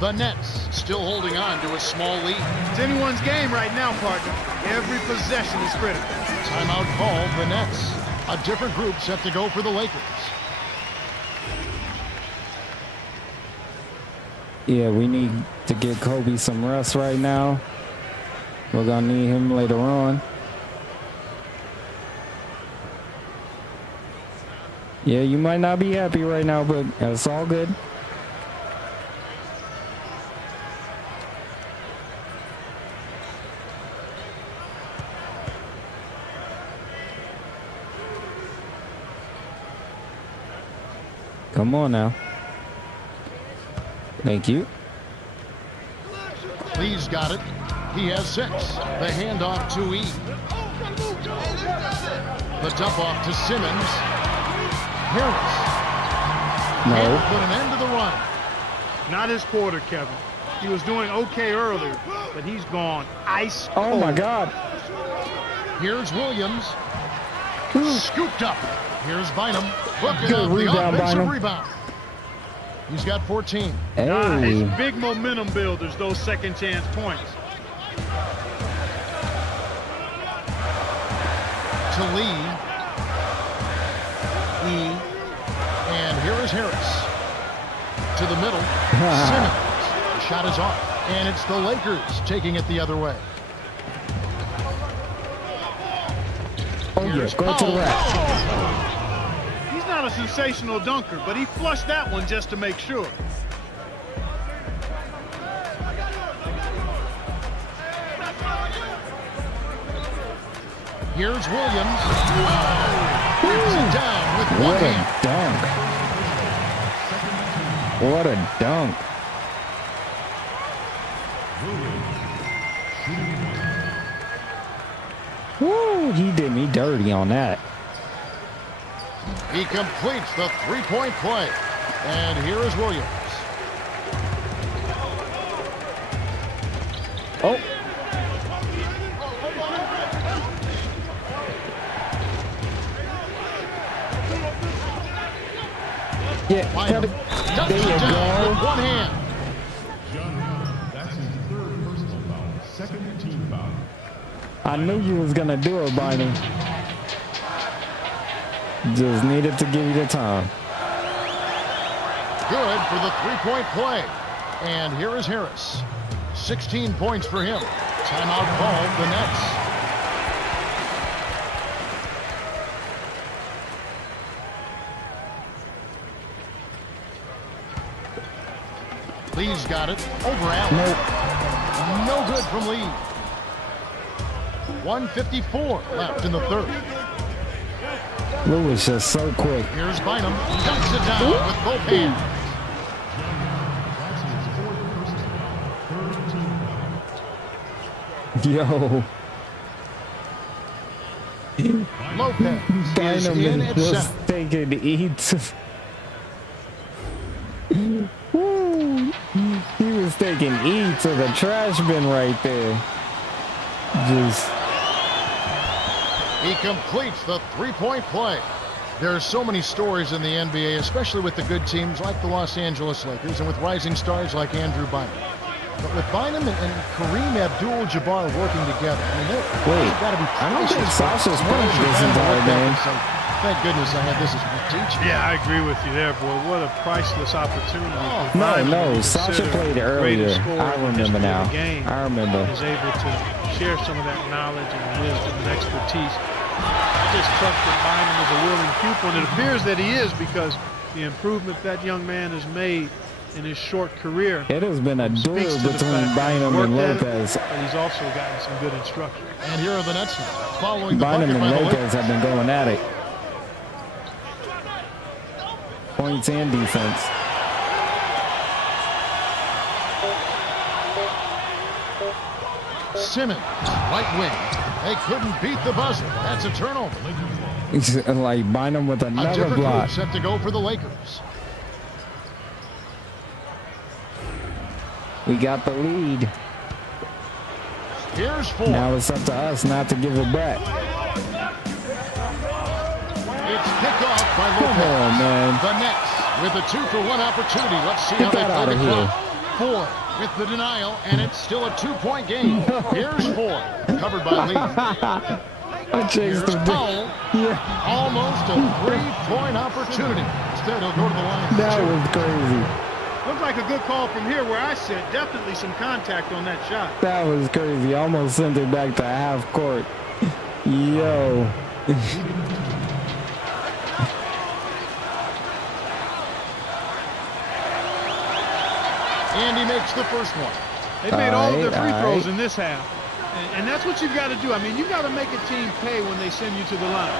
the Nets still holding on to a small lead. It's anyone's game right now, partner. Every possession is critical. Timeout called. The Nets. A different group set to go for the Lakers. Yeah, we need to get Kobe some rest right now. We're gonna need him later on. Yeah, you might not be happy right now, but it's all good. Come on now. Thank you. Lee's got it. He has 6. The handoff to E. The dump off to Simmons. Harris. Can't put an end to the run. Not his quarter, Kevin. He was doing okay earlier, but he's gone ice cold. Oh my God. Here's Williams. Scooped up. Here's Bynum. Looking Good up the rebound, offensive Bynum. rebound. He's got 14. Hey. It's big momentum builders, those second chance points. To Lee. And here is Harris. To the middle. Simmons. The shot is off. And it's the Lakers taking it the other way. Oh yeah, go to the rack. He's not a sensational dunker, but he flushed that one just to make sure. Here's Williams. Whips it down with one What a hand. dunk. What a dunk. Woo, he did me dirty on that. He completes the three-point play. And here is Williams. Oh. Yeah, cut Bynum it. dumps There it you down go. with one hand. That's his third personal foul. Second team foul. I knew you was gonna do it, Bynum. Just needed to give you the time. Good for the three-point play. And here is Harris. 16 points for him. Timeout called the Nets. Lee's got it. Over Allen. Nope. No good from Lee. 1:54 left in the third. Lewis just so quick. Here's Bynum. Dunks it down with both hands. That's his fourth personal foul. Third team foul. Yo. Lopez is in Bynum at was center. taking eats. Woo. He was taking E to the trash bin right there. Just He completes the three-point play. There are so many stories in the NBA, especially with the good teams like the Los Angeles Lakers and with rising stars like Andrew Bynum. But with Bynum and Kareem Abdul-Jabbar working together, I mean, Wait, got to be I don't think priceless. Sasha's What played else you this plan to entire look back game. and say, thank goodness I had this as my teacher. Yeah, I agree with you there, boy. What a priceless opportunity. for No, Bynum no, to Sasha consider played the earlier. greatest scorer I in the remember history of now. the game. I remember. Is able to share some of that knowledge and wisdom and expertise. I just trust that Bynum is a willing pupil, and it appears that he is, because the improvement that young man has made in his short career It has been a duel speaks to the between fact that he Bynum and worked at it, Lopez. but he's also gotten some good instruction. And here are the Nets now, following the Bynum bucket by and the Lopez Lakers. have been going at it. Points and defense. Simmons, right wing. They couldn't beat the buzzer. That's a turnover. He's like Bynum with A another different block. group set to go for the Lakers. We got the lead. Here's four. Now it's up to us not to give it back. It's picked off by Come Lopez. on, man. The Nets with a 2-for-1 opportunity. Let's see Get how they that play outta the here. clock. Four with the denial, and it's still a 2-point game. Here's four, covered by Lee. I chased Here's him. Powell. Yeah, Almost a 3-point opportunity. Instead, he'll go to the line. for that two. was crazy. Looked like a good call from here where I sit. Definitely some contact on that shot. That was crazy. I almost sent it back to half court. Yo. And he makes the first one. They made all of their free All throws right. in this half. And that's what you've got to do. I mean, you got to make a team pay when they send you to the line.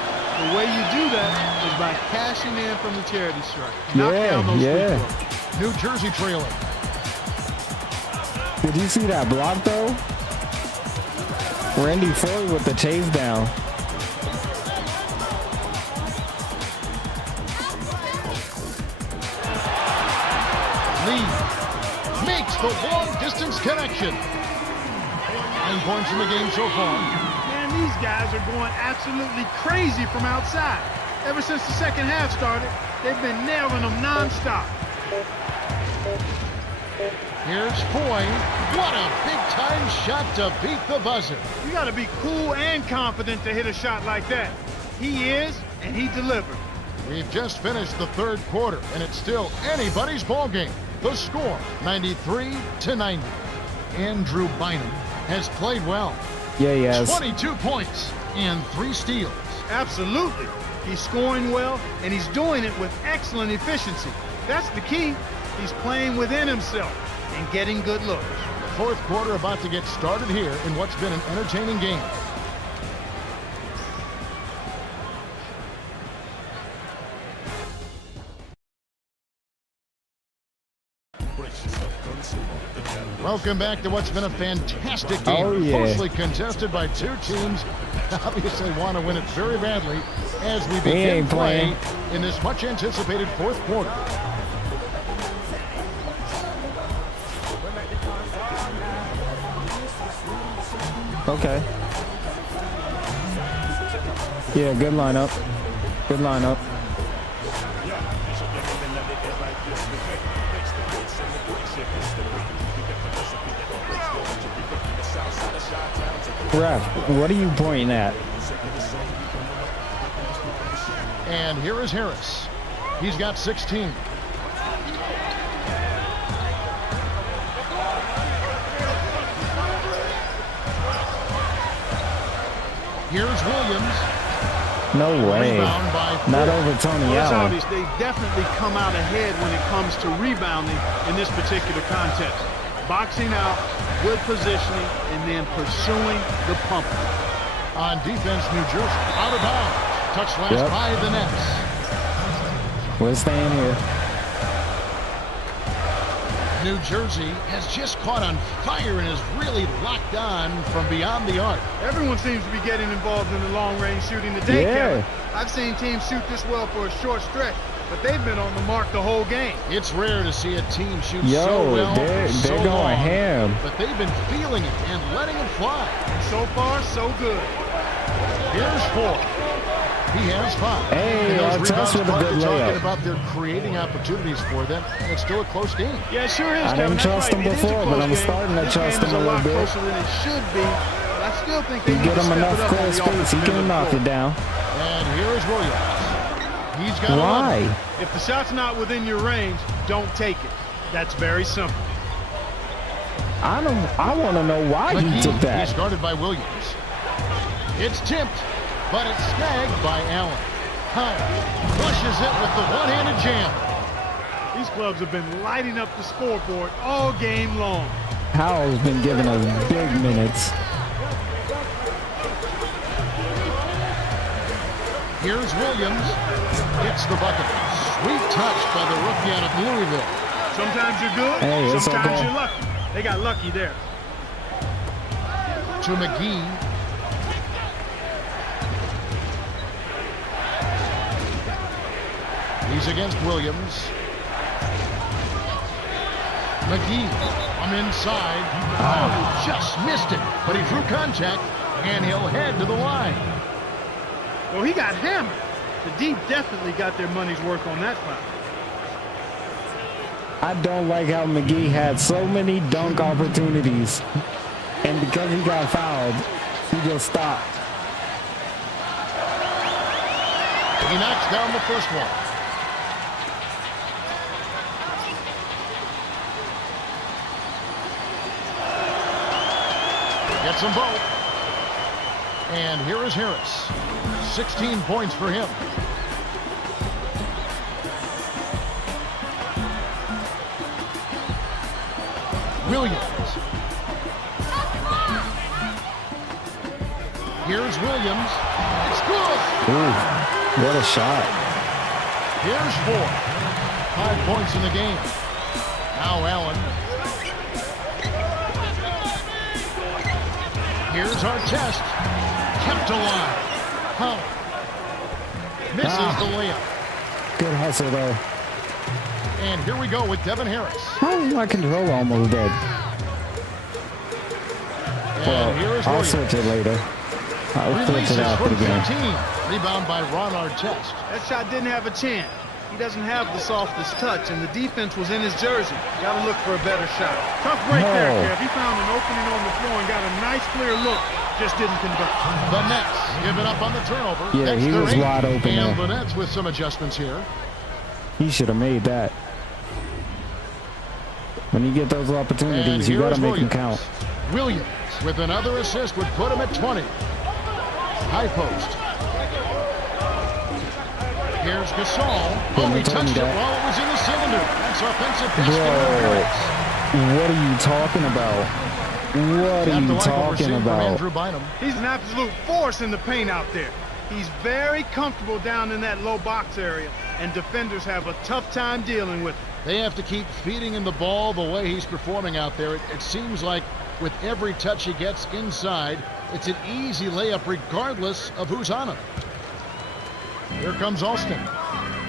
The way you do that is by cashing in from the charity stripe. Knock down those Yeah. free throws. New Jersey trailing. Did you see that block though? Randy Foy with the chase down. lead. Makes the long-distance connection. 9 points in the game so far. Man, these guys are going absolutely crazy from outside. Ever since the second half started, they've been nailing them nonstop. Here's Foy. What a big-time shot to beat the buzzer. You got to be cool and confident to hit a shot like that. He is, and he delivered. We've just finished the third quarter, and it's still anybody's ball game. The score, 93-90. Andrew Bynum has played well. Yeah, he has. 22 points and 3 steals. Absolutely. He's scoring well, and he's doing it with excellent efficiency. That's the key. He's playing within himself and getting good looks. Fourth quarter about to get started here in what's been an entertaining game. Welcome back to what's been a fantastic game. Oh, yeah. Mostly contested by 2 teams obviously want to win it very badly as we begin ain't play playing. in this much anticipated fourth quarter. Okay. Yeah, good lineup. Good lineup. Ref, what are you pointing at? And here is Harris. He's got 16. Here's Williams. No way. Rebound by Not Ford. over Tony Well, it's Allen. obvious they definitely come out ahead when it comes to rebounding in this particular contest. Boxing out, good positioning, and then pursuing the pump. On defense, New Jersey out of bounds. Touch last Yep. by the Nets. We're staying here. New Jersey has just caught on fire and is really locked on from beyond the arc. Everyone seems to be getting involved in the long-range shooting today, Yeah. Kevin. I've seen teams shoot this well for a short stretch, but they've been on the mark the whole game. It's rare to see a team shoot Yo, so well they're for so going long, ham. but they've been feeling it and letting it fly. So far, so good. Here's 4. He has 5. Hey, And those Artest rebounds with a Clark good are talking layup. about they're creating opportunities for them, and it's still a close game. Yeah, it sure is, I Kevin. didn't That's trust right. him It is a before, but close I'm game. starting to This trust game him is a little lot bit. closer than it should be, but I still think they You need get to him step enough it up on clear the space, he offensive end can of the knock floor. it down. And here is Williams. He's got 11. Why? If the shot's not within your range, don't take it. That's very simple. I want to know why he McGee, took he's that. guarded by Williams. It's tipped, but it's snagged by Allen. Howard flushes it with the one-handed jam. These clubs have been lighting up the scoreboard all game long. Howell's been giving us big minutes. Here's Williams. It's the bucket. Sweet touch by the rookie out of Louisville. Sometimes you're good, Hey, it's sometimes okay. you're lucky. They got lucky there. To McGee. He's against Williams. McGee from inside. Oh, just missed it. But he drew contact, and he'll head to the line. Well, he got hammered. The Deep definitely got their money's worth on that foul. I don't like how McGee had so many dunk opportunities. And because he got fouled, he just stopped. He knocks down the first one. Gets them both. And here is Harris. 16 points for him. Williams. Here's Williams. It's good. Ooh, what a shot. Here's 4. 5 points in the game. Now Allen. Here's Artest. Kept alive. Howard misses the layup. Good hustle, though. And here we go with Devin Harris. How is my controller almost dead? And here is I'll Williams. switch it later. I'll switch Releases it after from the game. 15. Rebound by Ron Artest. That shot didn't have a chance. He doesn't have the softest touch, and the defense was in his jersey. Got to look for a better shot. Tough break there, No. Kev. He found an opening on the floor and got a nice clear look. Just didn't convert. The Nets give it up on the turnover. Yeah, That's he their was 8th. wide open And there. the Nets with some adjustments here. He should have made that. When you get those And opportunities, you here got is to make them Williams. count. Williams with another assist would put him at 20. High post. Here's Gasol. Oh, he Don't tell me touched it that. while it was in the cylinder. That's offensive basket. Bro, what are you talking about? What are you talking From about? Andrew Bynum. He's an absolute force in the paint out there. He's very comfortable down in that low box area, and defenders have a tough time dealing with him. They have to keep feeding him the ball the way he's performing out there. It seems like with every touch he gets inside, it's an easy layup regardless of who's on him. Here comes Alston.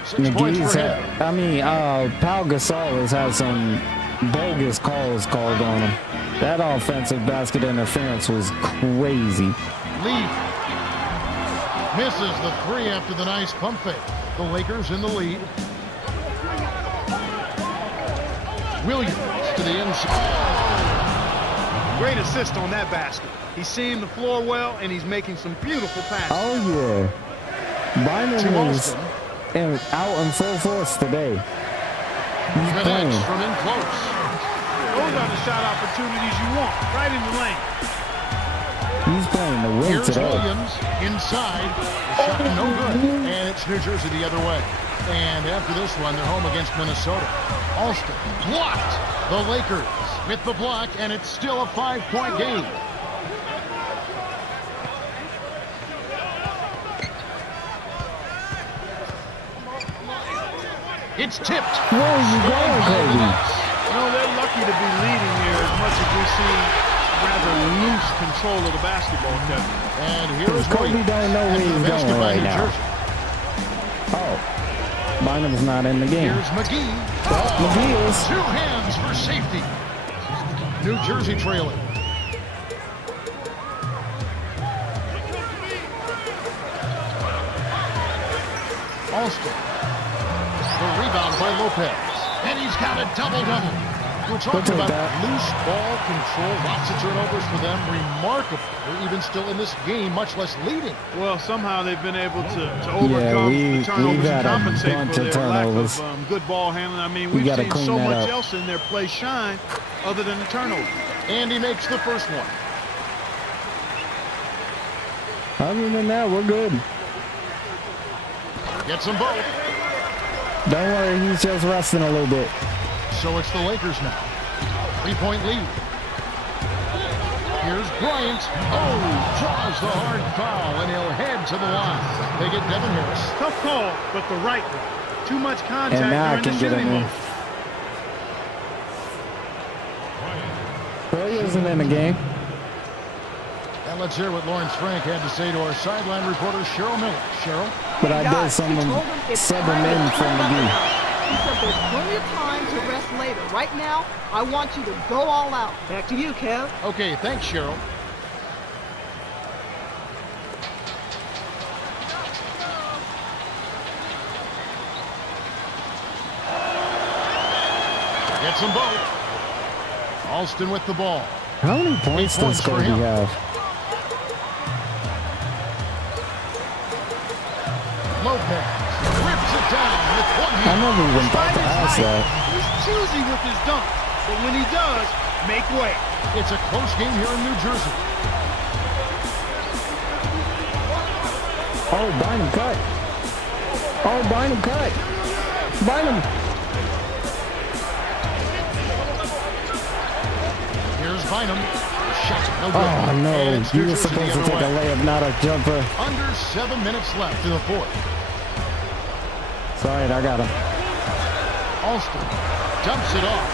6 points McGee's for him. Pau Gasol has had some bogus calls called on him. That offensive basket interference was crazy. Lee misses the 3 after the nice pump fake. The Lakers in the lead. Williams to the inside. Great assist on that basket. He's seeing the floor well, and he's making some beautiful passes. Oh, yeah. Bynum To was Alston. out in full force today. He's With playing. X from in close. Those are the shot opportunities you want, right in the lane. He's playing the win Here's today. Williams inside. The shot no good. And it's New Jersey the other way. And after this one, they're home against Minnesota. Alston blocked. The Lakers with the block, and it's still a 5-point game. It's tipped. Where are you going, Kobe? You know, they're lucky to be leading here as much as we see rather loose control of the basketball, Kevin. And here is Kobe Williams. don't know where And he's the basket going by right New now. Jersey. Oh, Bynum's not in the game. Here's McGee. McGee is. 2 hands for safety. New Jersey trailing. Alston. The rebound by Lopez. And he's got a double-double. We're talking We'll take about that. loose ball control. Lots of turnovers for them. Remarkable. They're even still in this game, much less leading. Well, somehow they've been able to overcome we- the turnovers we've and had a compensate bunch for of their lack turnovers. of good ball handling. I mean, We we've gotta seen clean so that much up. else in their play shine other than the turnover. And he makes the first one. Other than that, we're good. Gets them both. Don't worry, he's just resting a little bit. So it's the Lakers now. 3-point lead. Here's Bryant. Oh, draws the hard foul, and he'll head to the line. They get Devin Harris. Tough call, but the right one. Too much contact And now I during can the get shooting him in. motion. Well, he isn't in the game. And let's hear what Lawrence Frank had to say to our sideline reporter, Cheryl Miller. Cheryl? But I did Guys, sub he him told him it's sub time him in to from turn McGee. it up. He said there's plenty of time to rest later. Right now, I want you to go all out. Back to you, Kev. Okay, thanks, Cheryl. Gets them both. Alston with the ball. How many points 8 does points for Kobe him. have? Lopez rips it down with one I hand. never even thought to Despite his ask height, that. he's choosy with his dunk, but when he does, make way. It's a close game here in New Jersey. Oh, Bynum cut. Oh, Bynum cut. Bynum. Here's Bynum. Shot no good. Oh, And no. it's New You were Jersey the supposed to other take a way. layup, not a jumper. Under 7 minutes left in the fourth. Sorry, I got him. Alston dumps it off.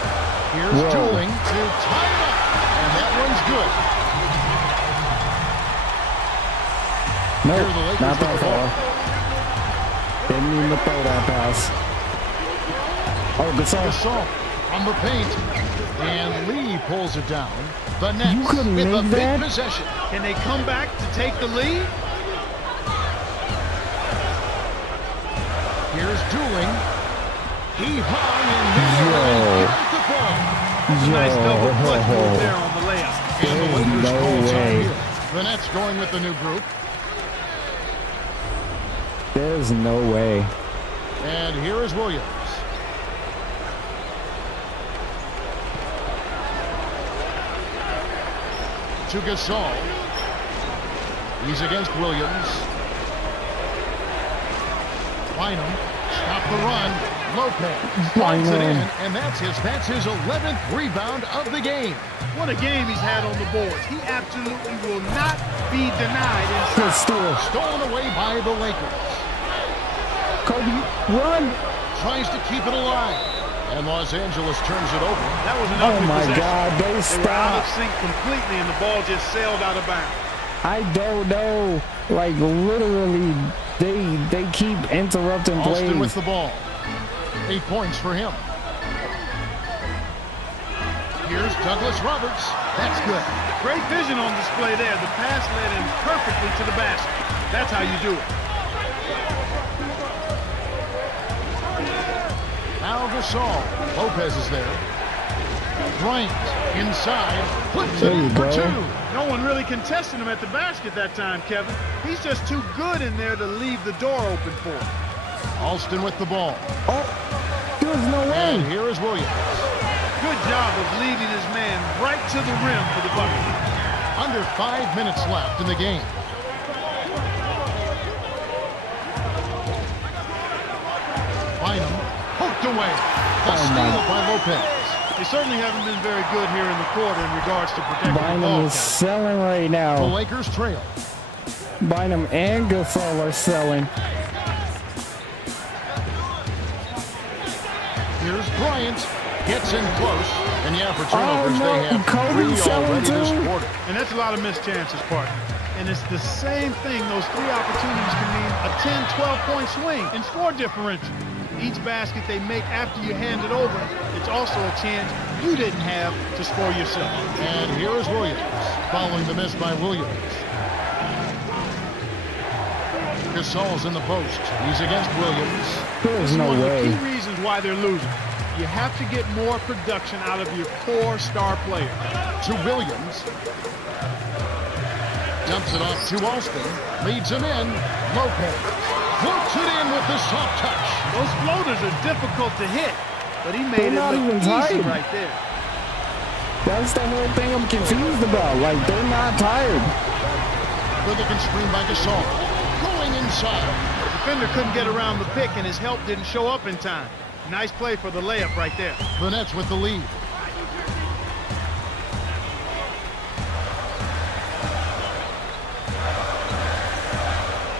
Here's Whoa. Dooling to tie it up. And that one's good. No, Here are the Lakers not with that the ball. far. Didn't even throw that pass. Oh, Gasol. Gasol from the paint. And Lee pulls it down. The Nets You couldn't with a make big that? possession. Can they come back to take the lead? Here's Dooling. He hung in midair and got the ball. Nice double clutch move Yo. there on the layup. And the There's Lakers no call time way. here. The Nets going with the new group. There's no way. And here is Williams. To Gasol. He's against Williams. Bynum. Stop the run. Lopez. Runs it in, Bynum. and that's his 11th rebound of the game. What a game he's had on the boards. He absolutely will not be denied Good inside. steal. Stolen away by the Lakers. Kobe, run. Tries to keep it alive. And Los Angeles turns it over. That was an Oh ugly my possession. God, they They were out of stopped. sync completely, and the ball just sailed out of bounds. I don't know. Like literally, they keep interrupting Alston with plays. the ball. 8 points for him. Here's Douglas Roberts. That's good. Great vision on display there. The pass led him perfectly to the basket. That's how you do it. Now Gasol. Lopez is there. Bryant inside. Puts it There you in for go. 2. No one really contested him at the basket that time, Kevin. He's just too good in there to leave the door open for him. Alston with the ball. Oh, there's no And way. here is Williams. Good job of leading his man right to the rim for the bucket. Under 5 minutes left in the game. Bynum hooked away. The steal by Lopez. They certainly haven't been very good here in the quarter in regards to protecting the Bynum ball. is Kevin. selling right The now. Lakers trail. Bynum and Gasol are selling. Here's Bryant. Gets in close. And yeah, for turnovers, no, they have Kobe 3 selling already this too? quarter. And that's a lot of missed chances, partner. And it's the same thing. Those 3 opportunities can mean a 10, 12-point swing and score differential. Each basket they make after you hand it over, it's also a chance you didn't have to score yourself. And here is Williams. Following the miss by Williams. Gasol's in the post. He's against Williams. There's This is no one of the way. key reasons why they're losing. You have to get more production out of your core star player. To Williams. Dumps it off to Alston. Leads him in. Lopez. Floats it in with the soft touch. Those floaters are difficult to hit, but he They're made it not look even easy tired. right there. That's the whole thing I'm confused about. Like, they're not tired. Livingston screen by Gasol. Going inside. The defender couldn't get around the pick, and his help didn't show up in time. Nice play for the layup right there. The Nets with the lead.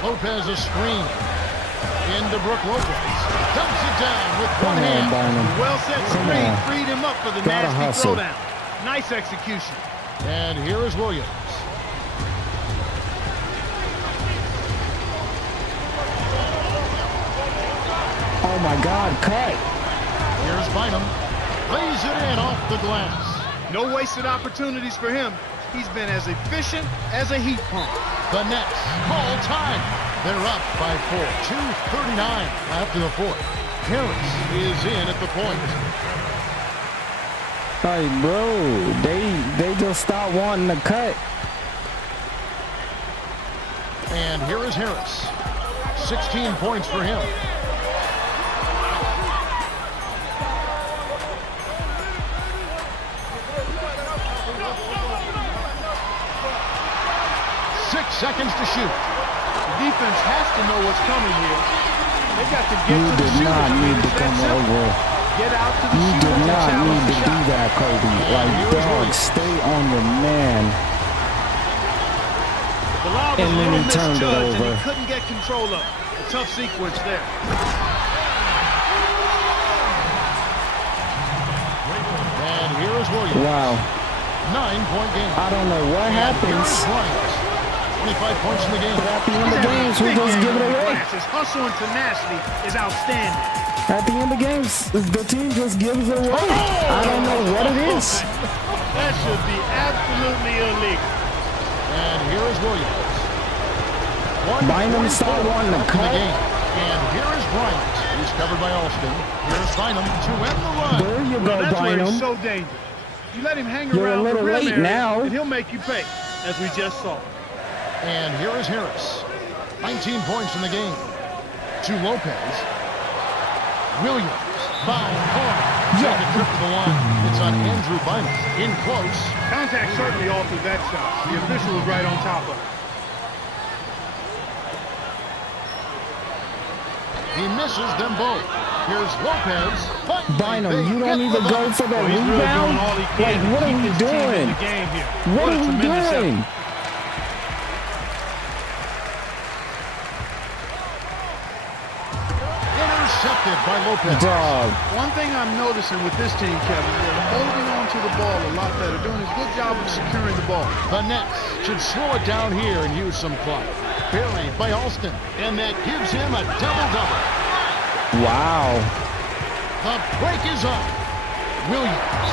Lopez a screen. Into Brook Lopez. Dumps it down with one Come on, hand. Bynum. Well set Come screen on. freed him up for the Gotta nasty hustle. throwdown. Nice execution. And here is Williams. Oh my God, cut. Here's Bynum. Lays it in off the glass. No wasted opportunities for him. He's been as efficient as a heat pump. The Nets call time. They're up by 4. 2:39 after the fourth. Harris is in at the point. Like, bro, they just stopped wanting to cut. And here is Harris. 16 points for him. Seconds to shoot. The defense has to know what's coming here. They got to get You to the did shooters. not I mean, need to it's that come simple. over. Get out to the You shooters did and not challenge need the to do shot. that, Kobe. Like, here's dog, Williams. stay on your man. Bilal was And a then little he turned it misjudged, and over. he couldn't get control of it. A tough sequence there. And here is Williams. Wow. 9-point game. I don't know what And here is happens. Bryant. 25 points in the game. But at the end of the He's having a games, we big just game give it on the away. glass. His hustle and tenacity is outstanding. At the end of games, the team just gives it away. I don't know what it is. That should be absolutely illegal. And here is Williams. Bynum started wanting to cut. And here is Bryant. He's covered by Alston. Here's Bynum to end the run. There you Well, go, that's where Bynum. he's so dangerous. You let him hang You're a around the little rim late area, now. and he'll make you pay, as we just saw. And here is Harris. 19 points in the game. To Lopez. Williams. Foul call. Second trip to the line. It's on Andrew Bynum. In close. Contact certainly altered that shot. The official was right on top of it. He misses them both. Here's Lopez. Bynum, you don't even go for the Well, he's really rebound? doing all he Like, can to what are keep we his team in doing? the game here. What a are we tremendous effort. doing? Intercepted by Lopez. Dog. One thing I'm noticing with this team, Kevin, they're holding on to the ball a lot better, doing a good job of securing the ball. The Nets should slow it down here and use some clock. Buried by Alston, and that gives him a double-double. Wow. The break is up. Williams.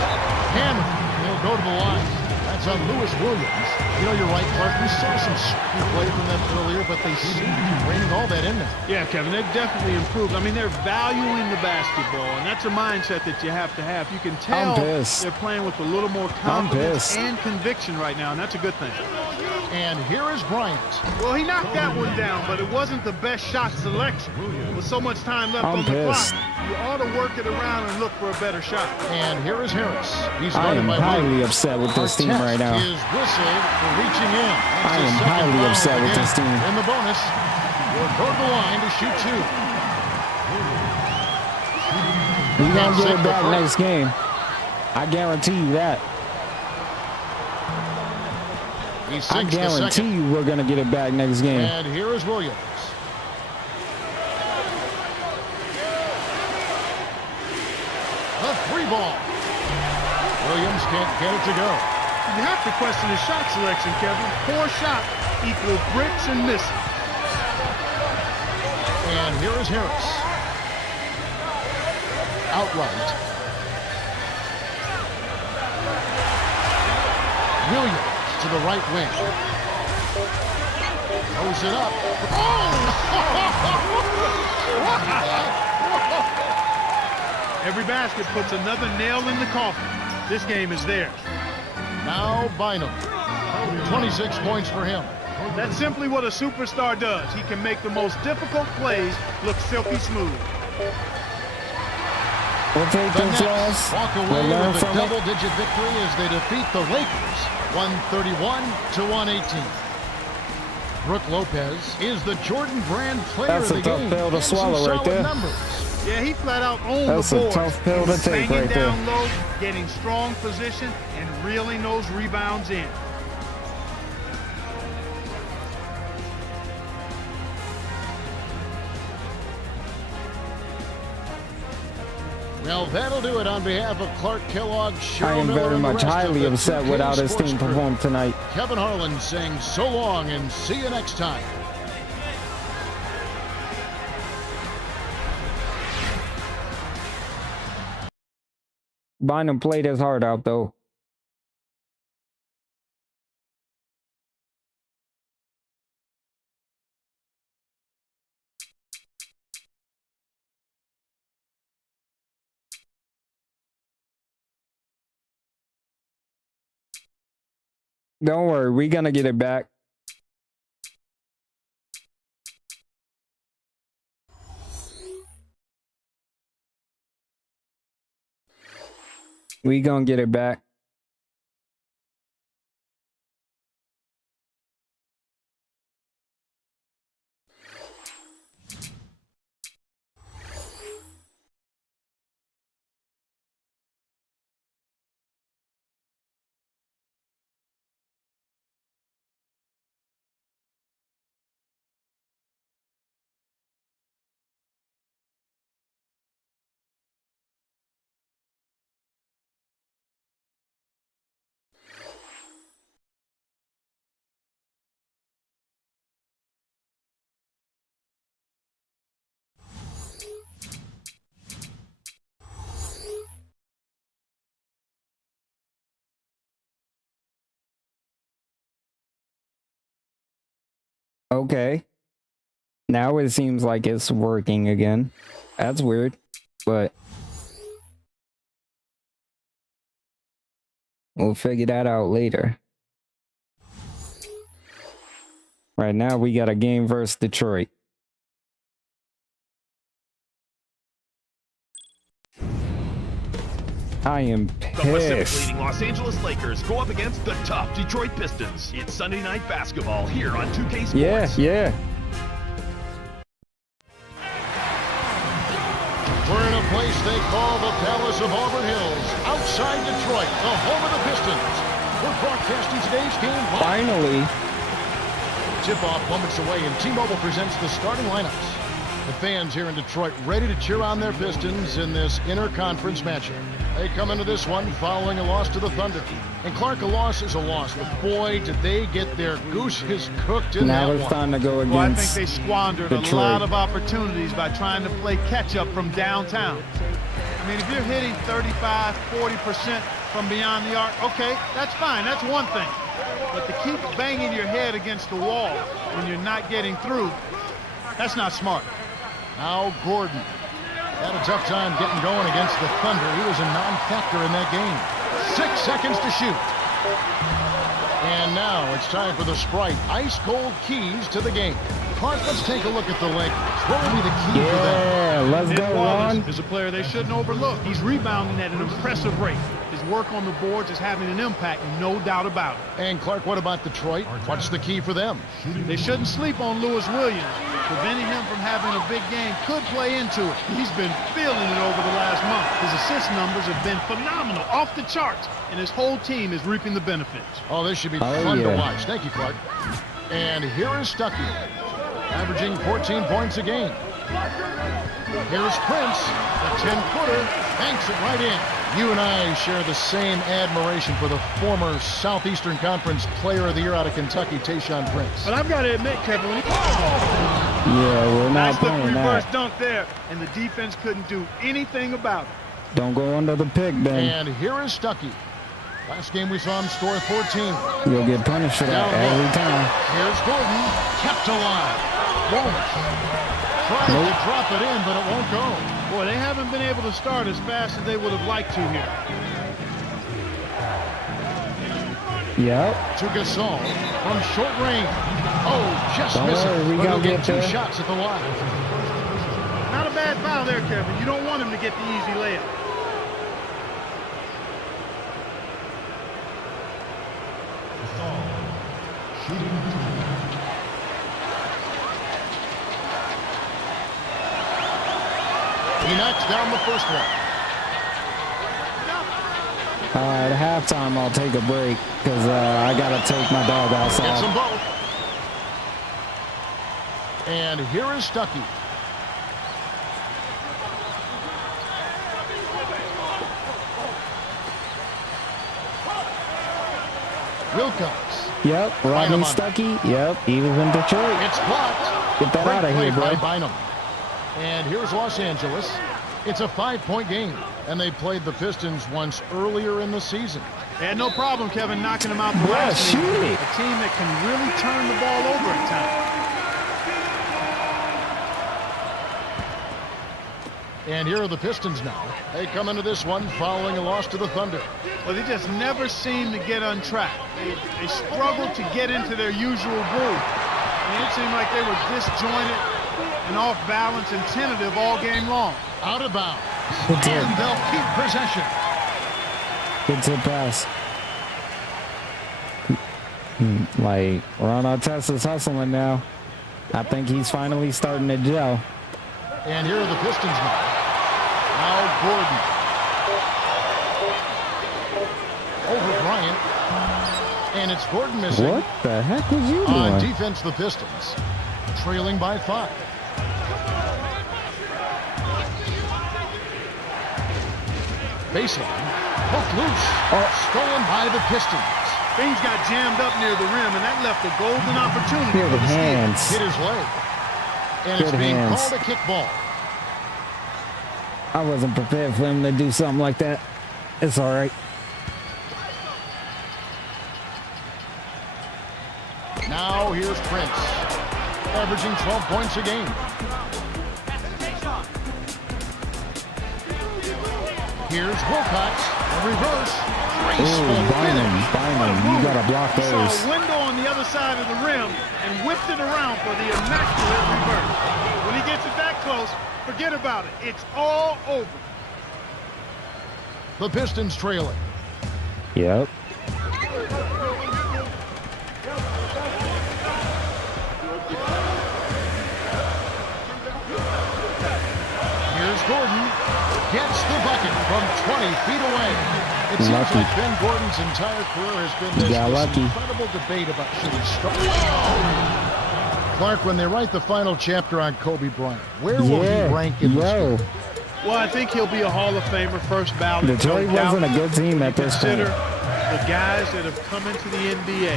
Hammer. He'll go to the line. That's on Lewis Williams. You know, you're right, Clark. We saw some play from them earlier, but they seem to be reining all that in there. Yeah, Kevin, they've definitely improved. I mean, they're valuing the basketball, and that's a mindset that you have to have. You can tell pissed. they're playing with a little more confidence and conviction right now, and that's a good thing. And here is Bryant. Well, he knocked that one down, but it wasn't the best shot selection. With so much time left I'm on the pissed. clock, you ought to work it around and look for a better shot. And here is Harris. He's I guarded am by highly Williams. upset with this team Artest right now. is whistled for reaching in. That's I his am second highly foul upset of the with this game. team. In the bonus, will go to the line to shoot two. We're going to get Take it the back first. next game. I guarantee you that. He I sinks the guarantee second. you we're going to get it back next game. And here is Williams. The three ball. Williams can't get it to go. You have to question his shot selection, Kevin. Poor shot equals bricks and missing. And here is Harris. Outright. Williams to the right wing. Throws it up. Every basket puts another nail in the coffin. This game is theirs. Now Bynum. 26 points for him. That's simply what a superstar does. He can make the most difficult plays look silky smooth. We'll take The this Nets loss. walk We'll away learn with a from it. double-digit victory as they defeat the Lakers 131-118. Brook Lopez is the Jordan Brand player That's of a the tough game. pill to And some swallow right solid there. numbers. Yeah, he flat out owned That's the a board. tough pill to take Banging right there. down low, getting strong position, and reeling those rebounds in. Well, that'll do it on behalf of Clark Kellogg, I Cheryl am Miller, very and the much rest of highly the upset 2K with how this Sports team crew. performed tonight. Kevin Harlan saying so long and see you next time. Bynum played his heart out, though. Don't worry, we're gonna get it back. We gonna get it back. Okay. Now it seems like it's working again. That's weird, but we'll figure that out later. Right now, we got a game versus Detroit. I am The Pacific pissed. leading Los Angeles Lakers go up against the tough Detroit Pistons. It's Sunday Night Basketball here on 2K Sports. Yeah. We're in a place they call the Palace of Auburn Hills, outside Detroit, the home of the Pistons. We're broadcasting today's game live. Finally. Tip-off moments away, and T-Mobile presents the starting lineups. The fans here in Detroit ready to cheer on their Pistons in this interconference matchup. They come into this one following a loss to the Thunder. And Clark, a loss is a loss, but boy, did they get their gooses cooked in Now that it's one. time to go Well, I think against they squandered a Detroit. lot of opportunities by trying to play catch-up from downtown. I mean, if you're hitting 35, 40% from beyond the arc, okay, that's fine. That's one thing. But to keep banging your head against the wall when you're not getting through, that's not smart. Now Gordon had a tough time getting going against the Thunder. He was a non-factor in that game. 6 seconds to shoot. And now it's time for the Sprite ice-cold keys to the game. Clark, let's take a look at the Lakers. What will be the key for them? Yeah, let's Nick go, Wallace Ron. is a player they shouldn't overlook. He's rebounding at an impressive rate. His work on the boards is having an impact, no doubt about it. And Clark, what about Detroit? What's the key for them? They shouldn't sleep on Lewis Williams. Preventing him from having a big game could play into it. He's been feeling it over the last month. His assist numbers have been phenomenal, off the charts, and his whole team is reaping the benefits. Oh, this should be Oh, fun to yeah. watch. Thank you, Clark. And here is Stuckey, averaging 14 points a game. Here's Prince, the 10-footer, banks it right in. You and I share the same admiration for the former Southeastern Conference Player of the Year out of Kentucky, Tayshaun Prince. But I've got to admit, Kevin, when he Yeah, we're not nice little playing reverse that. dunk there, and the defense couldn't do anything about it. Don't go under the pick, Ben. And here is Stuckey. Last game we saw him score 14. You'll get punished for that Down every low. time. Here's Gordon, kept alive. Won't. Trying to drop it in, but it won't go. Boy, they haven't been able to start as fast as they would have liked to here. Yep. To Gasol from short range. Oh, just Don't missing. worry, we But gonna he'll get get 2 there. shots at the line. Not a bad foul there, Kevin. You don't want him to get the easy layup. He knocks down the first one. At halftime, I'll take a break because I got to take my dog Gets them outside. both. And here is Stuckey. Wilcox. Yep. Rodney Bynum on it. Stuckey. Yep. He was in Detroit. It's blocked. Get that Great outta play here, by bro. Bynum. And here's Los Angeles. It's a 5-point game, and they played the Pistons once earlier in the season. They had no problem, Kevin, knocking them out the Bruh, last shoot game. it. A team that can really turn the ball over at times. And here are the Pistons now. They come into this one following a loss to the Thunder. Well, they just never seem to get on track. They struggle to get into their usual groove. I mean, it seemed like they were disjointed and off balance and tentative all game long. Out of bounds. Good tip. And they'll keep possession. Good tip pass. Like, Ron Artest is hustling now. I think he's finally starting to gel. And here are the Pistons now. Now Gordon. Over Bryant. And it's Gordon missing. What the heck was you On doing? defense, the Pistons trailing by 5. Baseline. Poked loose. Stolen by the Pistons. Things got jammed up near the rim, and that left a golden opportunity Good for the steal. hands. Hit his leg. And it's Good being hands. called a kickball. I wasn't prepared for him to do something like that. It's all right. Now here's Prince. averaging 12 points a game. Here's Wilcox, a reverse. Graceful Bynum, you gotta block He saw those. a window on the other side of the rim and whipped it around for the immaculate reverse. When he gets it that close, forget about it. It's all over. The Pistons trailing. Yep. Here's Gordon. Gets the bucket from 20 feet away. It seems Lucky. like Ben Gordon's entire career has been this lucky. incredible debate about should he start. Clark, when they write the final chapter on Kobe Bryant, where will he rank in this? Well, I think he'll be a Hall of Famer, first ballot. Detroit no doubt. wasn't a good team at this Consider point. the guys that have come into the NBA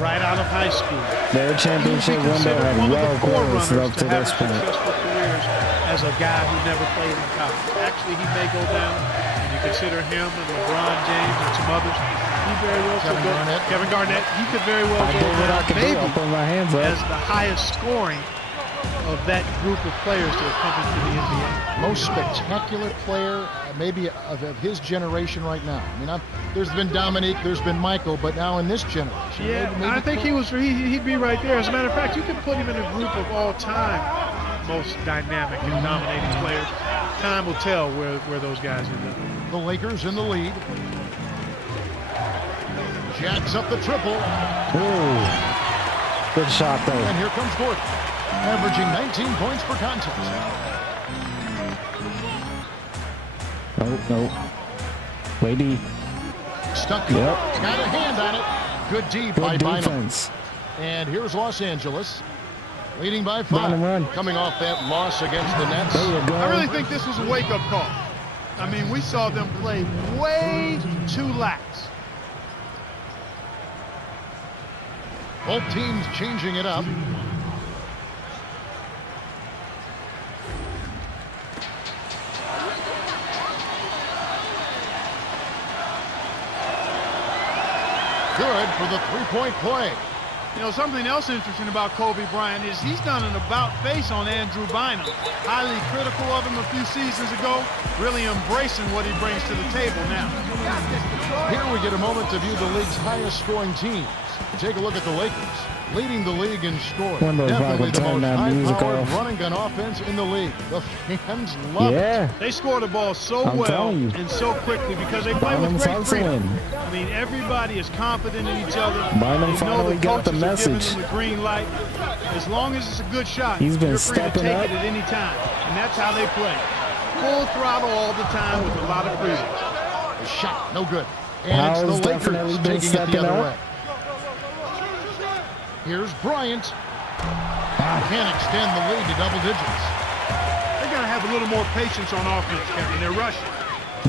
right out of high school. Their championship He would be window considered had one of well the closed forerunners up to to have this point. successful careers as a guy who never played in college. Actually, he may go down, and you consider him and LeBron James and some others. He very well could go. Kevin Garnett. He could very well I go did what I down, could do. maybe I put my hands as up. the highest scoring of that group of players that have come into the NBA. Most spectacular player, maybe of his generation right now. I mean, there's been Dominique, there's been Michael, but now in this generation. Yeah, maybe I think he'd be right there. As a matter of fact, you could put him in a group of all-time most dynamic and dominating players. Time will tell where those guys end up. The Lakers in the lead. Jacks up the triple. Ooh. Good shot, though. And here comes Gordon, averaging 19 points per contest. Nope. Lady. Stuck. Yep. Got a hand on it. Good D by Good Bynum. defense. And here's Los Angeles, leading by 5. Bynum run. Coming off that loss against the Nets. There you go. I really think this was a wake-up call. I mean, we saw them play way too lax. Both teams changing it up. Good for the three-point play. You know, something else interesting about Kobe Bryant is he's done an about-face on Andrew Bynum. Highly critical of him a few seasons ago, really embracing what he brings to the table now. Here we get a moment to view the league's highest-scoring teams. Take a look at the Lakers, leading the league in scoring. Wonder if I Definitely could the turn most that music high-powered off. running gun offense in the league. The fans love it. Yeah. They score the ball so I'm well telling you. and so quickly because they play with Bynum's great freedom. hustling. I mean, everybody is confident in each other. Bynum They know finally the got the coaches are giving message. them the green light. As long as it's a good shot, He's been you're free to stepping take up. it at any time. And that's how they play. Full throttle all the time with a lot of freedom. The shot, no good. And Powell's it's the definitely Lakers been taking it stepping the other up. way. Here's Bryant. Can't extend the lead to double digits. They got to have a little more patience on offense, Kevin. They're rushing.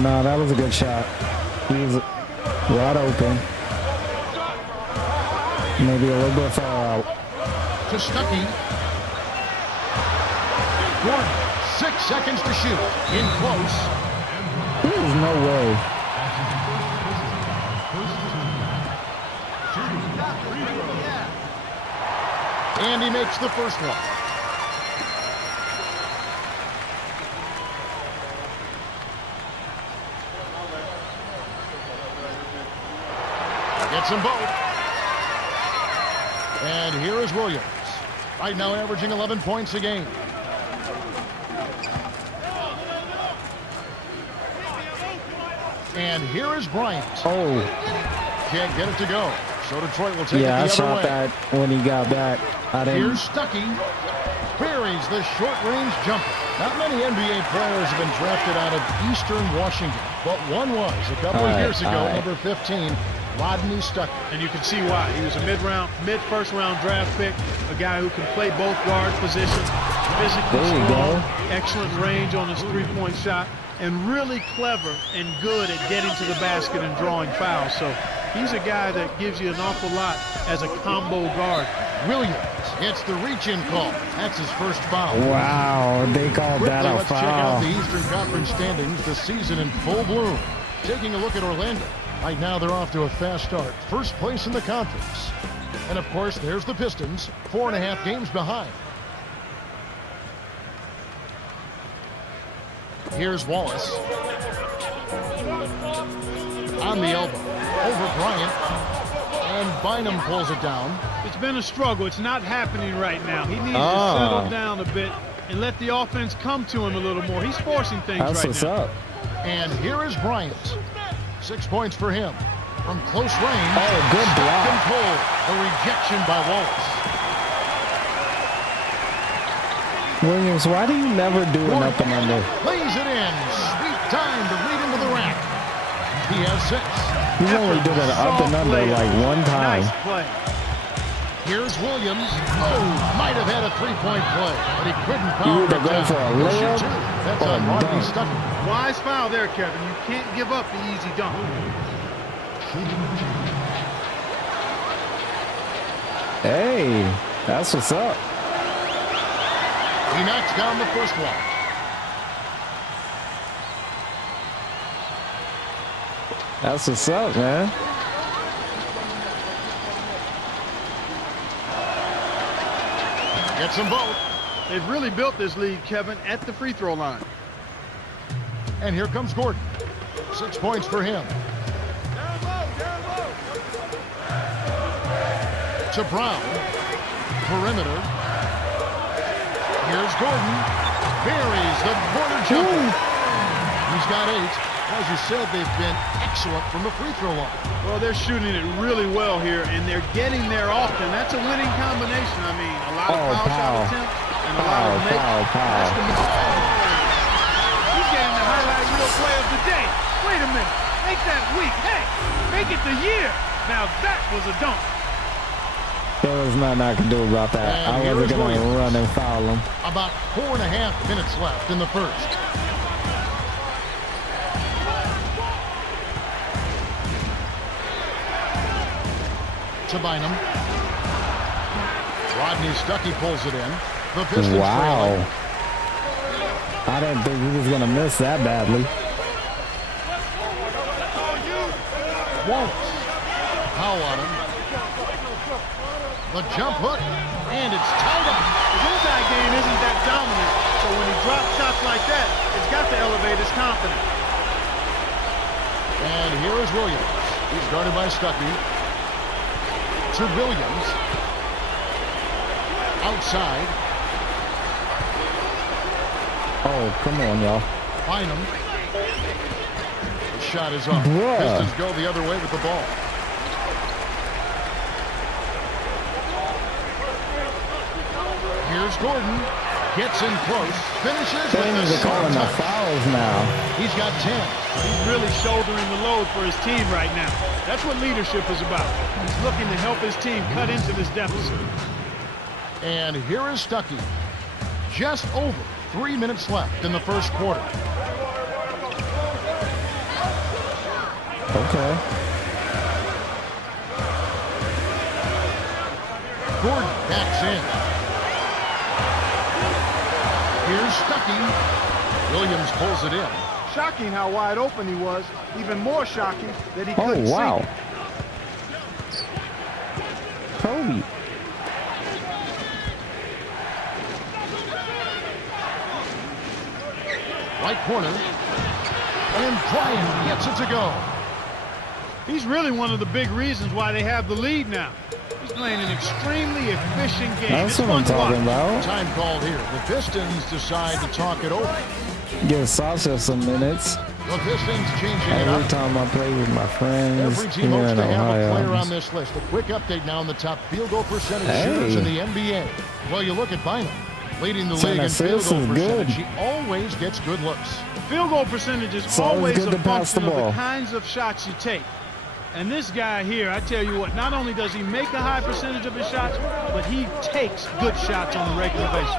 No, that was a good shot. He's wide open. Maybe a little bit far out. To Stuckey. Gordon, 6 seconds to shoot. In close. There's no way. And he makes the first one. Gets them both. And here is Williams. Right now averaging 11 points a game. And here is Bryant. Oh, Can't get it to go. So Detroit will take yeah, I it the shot other way. that when he got back. I didn't. Here's Stuckey. Buries the short-range jumper. Not many NBA players have been drafted out of Eastern Washington, but one was a couple of years ago, number 15, Rodney Stuckey. And you can see why. He was a mid-first round draft pick, a guy who can play both guard positions, physically There you strong, go. excellent range on his three-point shot, and really clever and good at getting to the basket and drawing fouls. So he's a guy that gives you an awful lot as a combo guard. Williams gets the reach-in call. That's his first foul. Wow, they called Quickly, that a let's check out foul. the Eastern Conference standings, the season in full bloom. Taking a look at Orlando. Right now, they're off to a fast start. First place in the conference. And of course, there's the Pistons, 4.5 games behind. Here's Wallace. On the elbow. Over Bryant. And Bynum pulls it down. It's been a struggle. It's not happening right now. He needs to settle down a bit and let the offense come to him a little more. He's forcing things That's right what's now. up. And here is Bryant. 6 points for him. From close range. Oh, good block. Control. The rejection by Wallace. Williams, why do you never do an up and under? Lays it in. Sweet time to lead into the rack. He has 6. He's only did an up and under like one time. Nice play. Here's Williams. Oh, might have had a 3-point play, but he couldn't You power either it go down. for a He'll shoot layup 2. That's or on a Rodney dunk. Stuckey. Wise foul there, Kevin. You can't give up the easy dunk. Hey, that's what's up. He knocks down the first one. That's what's up, man. Gets them both. They've really built this lead, Kevin, at the free throw line. And here comes Gordon. 6 points for him. To Brown. Perimeter. Here's Gordon. Buries the corner jumper. He's got 8. As you said, they've been excellent from the free throw line. Well, they're shooting it really well here, and they're getting there often. That's a winning combination. I mean, a lot of foul shot attempts and a lot of make. That's the He's getting the highlight reel play of the day. Wait a minute. Make that week. Hey, make it the year. Now that was a dunk. There was nothing I could do about that. And I here wasn't is going to Williams. run and foul him. About 4.5 minutes left in the first. To Bynum. Rodney Stuckey pulls it in. The Pistons Wow. trailing. I didn't think he was going to miss that badly. Wallace. Foul on him. The jump hook. And it's tied up. His inside game isn't that dominant, so when he drops shots like that, it's got to elevate his confidence. And here is Williams. He's guarded by Stuckey. To Williams. Outside. Oh, come on, y'all. Bynum. The shot is up. Bruh. Pistons go the other way with the ball. Here's Gordon. Gets in close. Finishes with Things the are calling the touch. fouls now. He's got 10. He's really shouldering the load for his team right now. That's what leadership is about. He's looking to help his team cut into this deficit. And here is Stuckey. Just over 3 minutes left in the first quarter. Okay. Gordon backs in. Here's Stuckey. Williams pulls it in. Shocking how wide open he was. Even more shocking that he Oh, couldn't wow. sink. Kobe. Right corner. And Bryant gets it to go. He's really one of the big reasons why they have the lead now. He's playing an extremely efficient game. That's It's what I'm fun to watch. talking about. Time called here. The Pistons decide to talk it over. Give Sasha some minutes. The Pistons changing it Every up. time I play with my friends Every team here hopes in to have a player on Ohio. this list. A quick update now on the top field goal percentage Hey. shooters in the NBA. Well, you look at Bynum, leading the 10 league in field assists goal is percentage. good. He always gets good looks. Field goal percentage is It's always always good a to pass the function of ball. the kinds of shots you take. And this guy here, I tell you what, not only does he make a high percentage of his shots, but he takes good shots on a regular basis.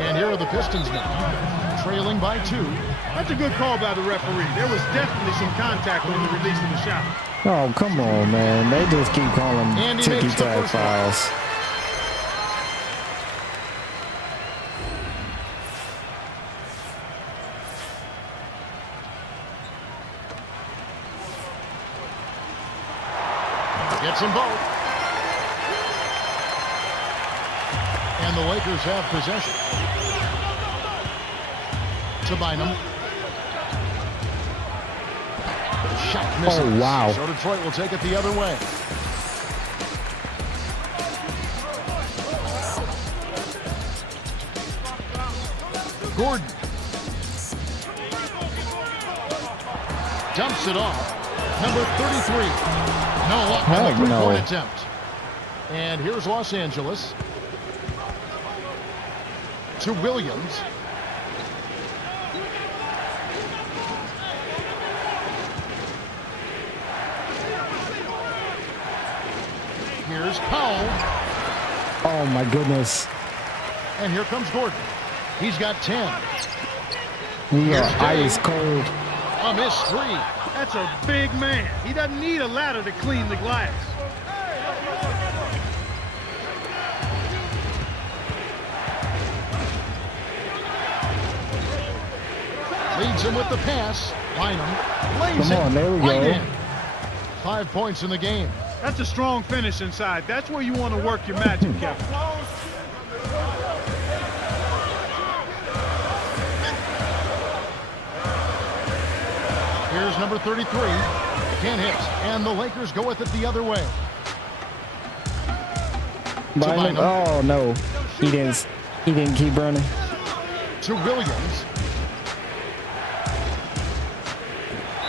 And here are the Pistons now, trailing by 2. That's a good call by the referee. There was definitely some contact on the release of the shot. Oh, come on, man. They just keep calling And he makes the ticky-tack first one. fouls. Gets them both. the Lakers have possession. To Bynum. Shot misses. Oh, wow. So Detroit will take it the other way. Gordon. Dumps it off. Number 33. No luck on the three-point attempt. And here's Los Angeles. To Williams. Here's Powell. Oh, my goodness. And here comes Gordon. He's got 10. We are Here's Dave. ice cold. A missed three. That's a big man. He doesn't need a ladder to clean the glass. Leads him with the pass. Bynum lays Come on, there we right go. in. 5 points in the game. That's a strong finish inside. That's where you want to work your magic, Kevin. Here's number 33. Can't hit. And the Lakers go with it the other way. Bynum. Oh no, he didn't keep running. To Williams.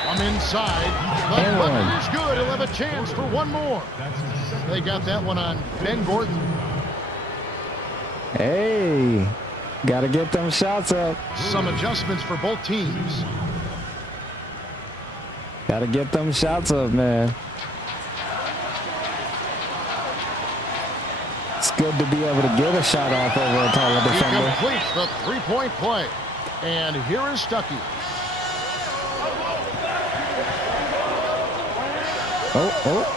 From inside. The And one. butter's good. He'll have a chance for one more. They got that one on Ben Gordon. Hey, gotta get them shots up. Some adjustments for both teams. Gotta get them shots up, man. It's good to be able to get a shot off over a taller He defender. completes the three-point play. And here is Stuckey. Oh.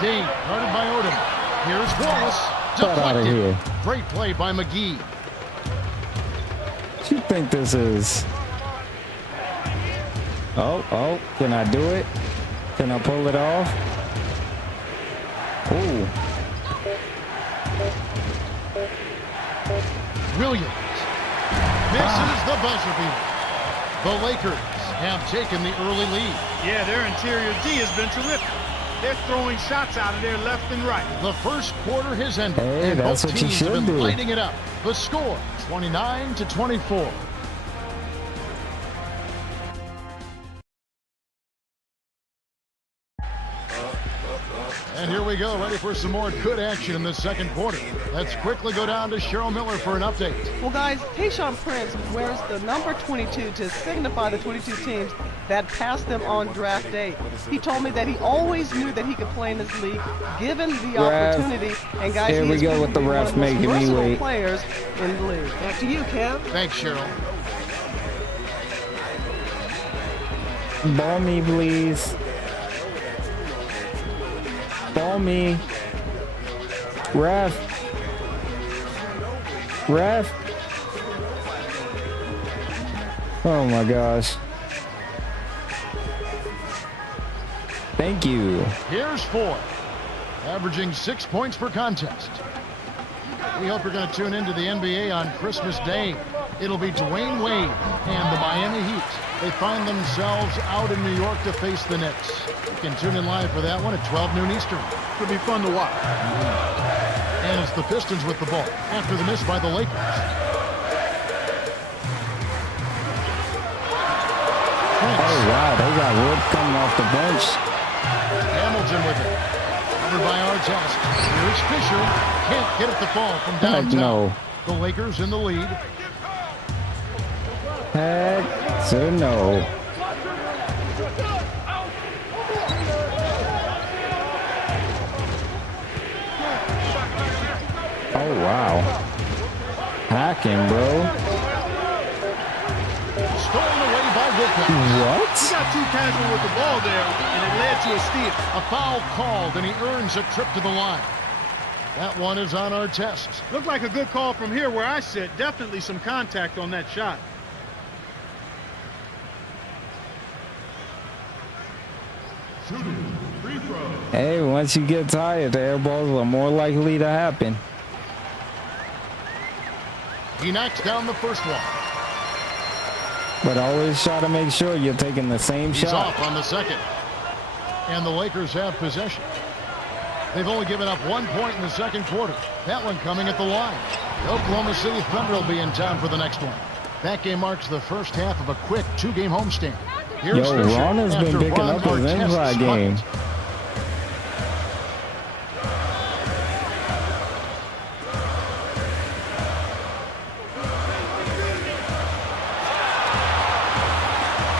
Dean, guarded by Odom. Here's Wallace. Get out of Deflected. here. Great play by McGee. What you think this is? Oh, can I do it? Can I pull it off? Ooh. Williams misses the buzzer beater. The Lakers have taken the early lead. Yeah, their interior D has been terrific. They're throwing shots out of there left and right. The first quarter has ended. Hey, and that's both what you teams have should been do. lighting it up. The score, 29-24. And here we go, ready for some more good action in the second quarter. Let's quickly go down to Cheryl Miller for an update. Well, guys, Tayshaun Prince wears the number 22 to signify the 22 teams that passed them on draft day. He told me that he always knew that he could play in this league, given the Ref. opportunity. And guys, Here he we has go proven with the to be one ref of the most making me versatile wait. players in the league. Back to you, Kev. Thanks, Cheryl. Ball me, please. Ball me. Ref. Oh my gosh. Thank you. Here's Ford, averaging 6 points per contest. We hope you're going to tune into the NBA on Christmas Day. It'll be Dwayne Wade and the Miami Heat. They find themselves out in New York to face the Knicks. You can tune in live for that one at 12 noon Eastern. Could be fun to watch. And it's the Pistons with the ball after the miss by the Lakers. Oh wow, they got Wood coming off the bench. Hamilton with it. Covered by Artest. Here's Fisher. Can't get it to fall from downtown. No. The Lakers in the lead. Heck to no. Oh wow. Hacking, bro. Stolen away by Wilcox. He What? got too casual with the ball there, and it led to a steal. A foul called, and he earns a trip to the line. That one is on our test. Looked like a good call from here where I sit. Definitely some contact on that shot. Shooting. Free throw. Hey, once you get tired, the air balls are more likely to happen. He knocks down the first one. But always try to make sure you're taking the same He's shot. off on the second. And the Lakers have possession. They've only given up 1 point in the second quarter. That one coming at the line. The Oklahoma City Thunder will be in town for the next one. That game marks the first half of a quick 2-game homestand. Here's Yo, Fisher Ron has been after picking Ron up his Artest's inside game. bucket.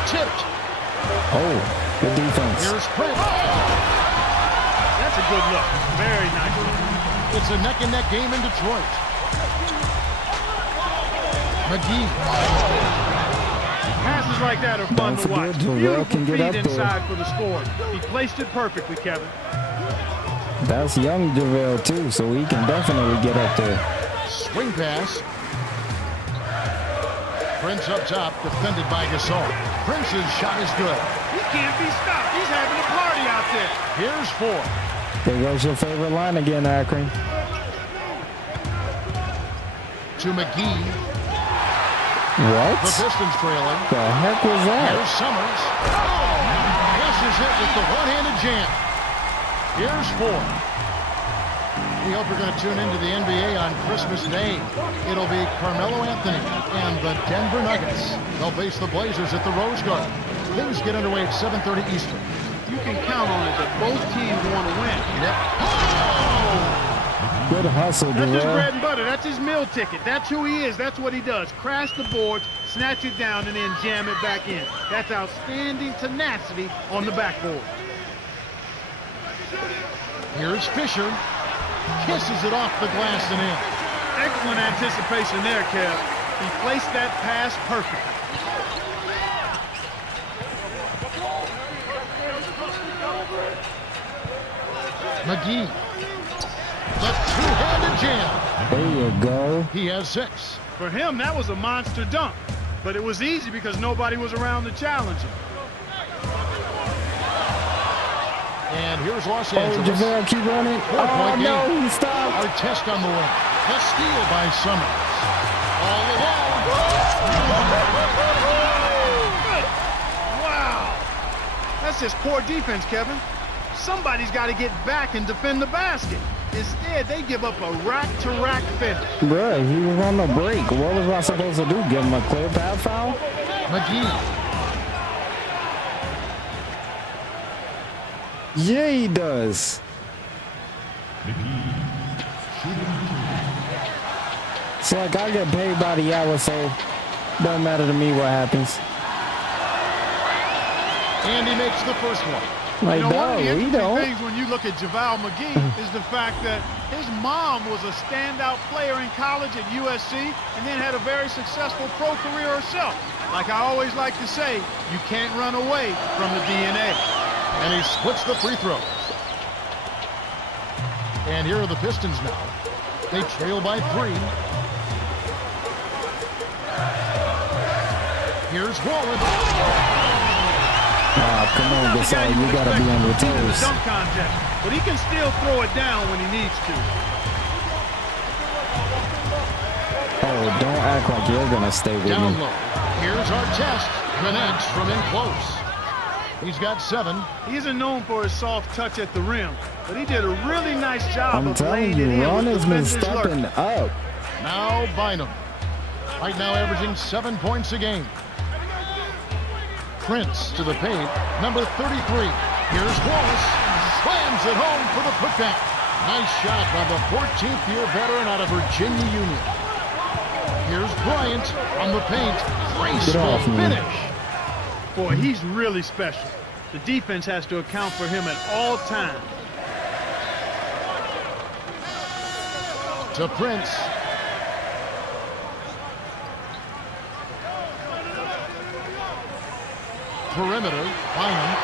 Tipped. Oh, good defense. Here's Prince. That's a good look. Very nice look. It's a neck-and-neck game in Detroit. McGee. Passes like that are fun Don't to watch. forget, Jarrell Beautiful can get feed up there. inside for the score. He placed it perfectly, Kevin. That's young JaVale too, so he can definitely get up there. Swing pass. Prince up top, defended by Gasol. Prince's shot is good. He can't be stopped. He's having a party out there. Here's 4. There goes your favorite line again, Akron. To McGee. What? The Pistons trailing. The heck was that? Here's Summers. Misses it with the one-handed jam. Here's 4. We hope you're going to tune into the NBA on Christmas Day. It'll be Carmelo Anthony and the Denver Nuggets. They'll face the Blazers at the Rose Garden. Things get underway at 7:30 Eastern. You can count on it that both teams want to win. Good hustle, That's his bread JaVale. and butter. That's his meal ticket. That's who he is. That's what he does. Crash the boards, snatch it down, and then jam it back in. That's outstanding tenacity on the backboard. Here's Fisher. Kisses it off the glass and in. Excellent anticipation there, Kev. He placed that pass perfectly. McGee. The two-handed jam. There you go. He has 6. For him, that was a monster dunk. But it was easy because nobody was around to challenge him. And here's Los Oh, Angeles. JaVale, keep running. Oh, Four-point no, game. he stopped. Artest on the wing. The steal by Summers. All alone. Wow. That's just poor defense, Kevin. Somebody's got to get back and defend the basket. Instead, they give up a rack-to-rack finish. Bruh, he was on the break. What was I supposed to do? Give him a clear path foul? McGee. Yeah, he does. It's like I get paid by the hour, so doesn't matter to me what happens. And he makes the first one. Like, You know, one of no, the he interesting don't. things when you look at JaVale McGee is the fact that his mom was a standout player in college at USC and then had a very successful pro career herself. Like I always like to say, you can't run away from the DNA. And he splits the free throws. And here are the Pistons now. They trail by 3. Here's Wallen. Ah, come on, Not the guy Gasol, you gotta expect be on to your compete in the toes. dunk contest, but he can still throw it down when he needs to. Oh, don't act like you're gonna stay with Down me. low. Here's Artest. Connects from in close. He's got 7. He isn't known for his soft touch at the rim, but he did a really nice job I'm of telling laying it you, in Ron with has been defenders stepping lurking. up. Now Bynum. Right now averaging 7 points a game. Prince to the paint. Number 33. Here's Wallace. Slams it home for the putback. Nice shot by the 14th-year veteran out of Virginia Union. Here's Bryant on the paint. Graceful off me. finish. Boy, he's really special. The defense has to account for him at all times. To Prince. Perimeter. Bynum.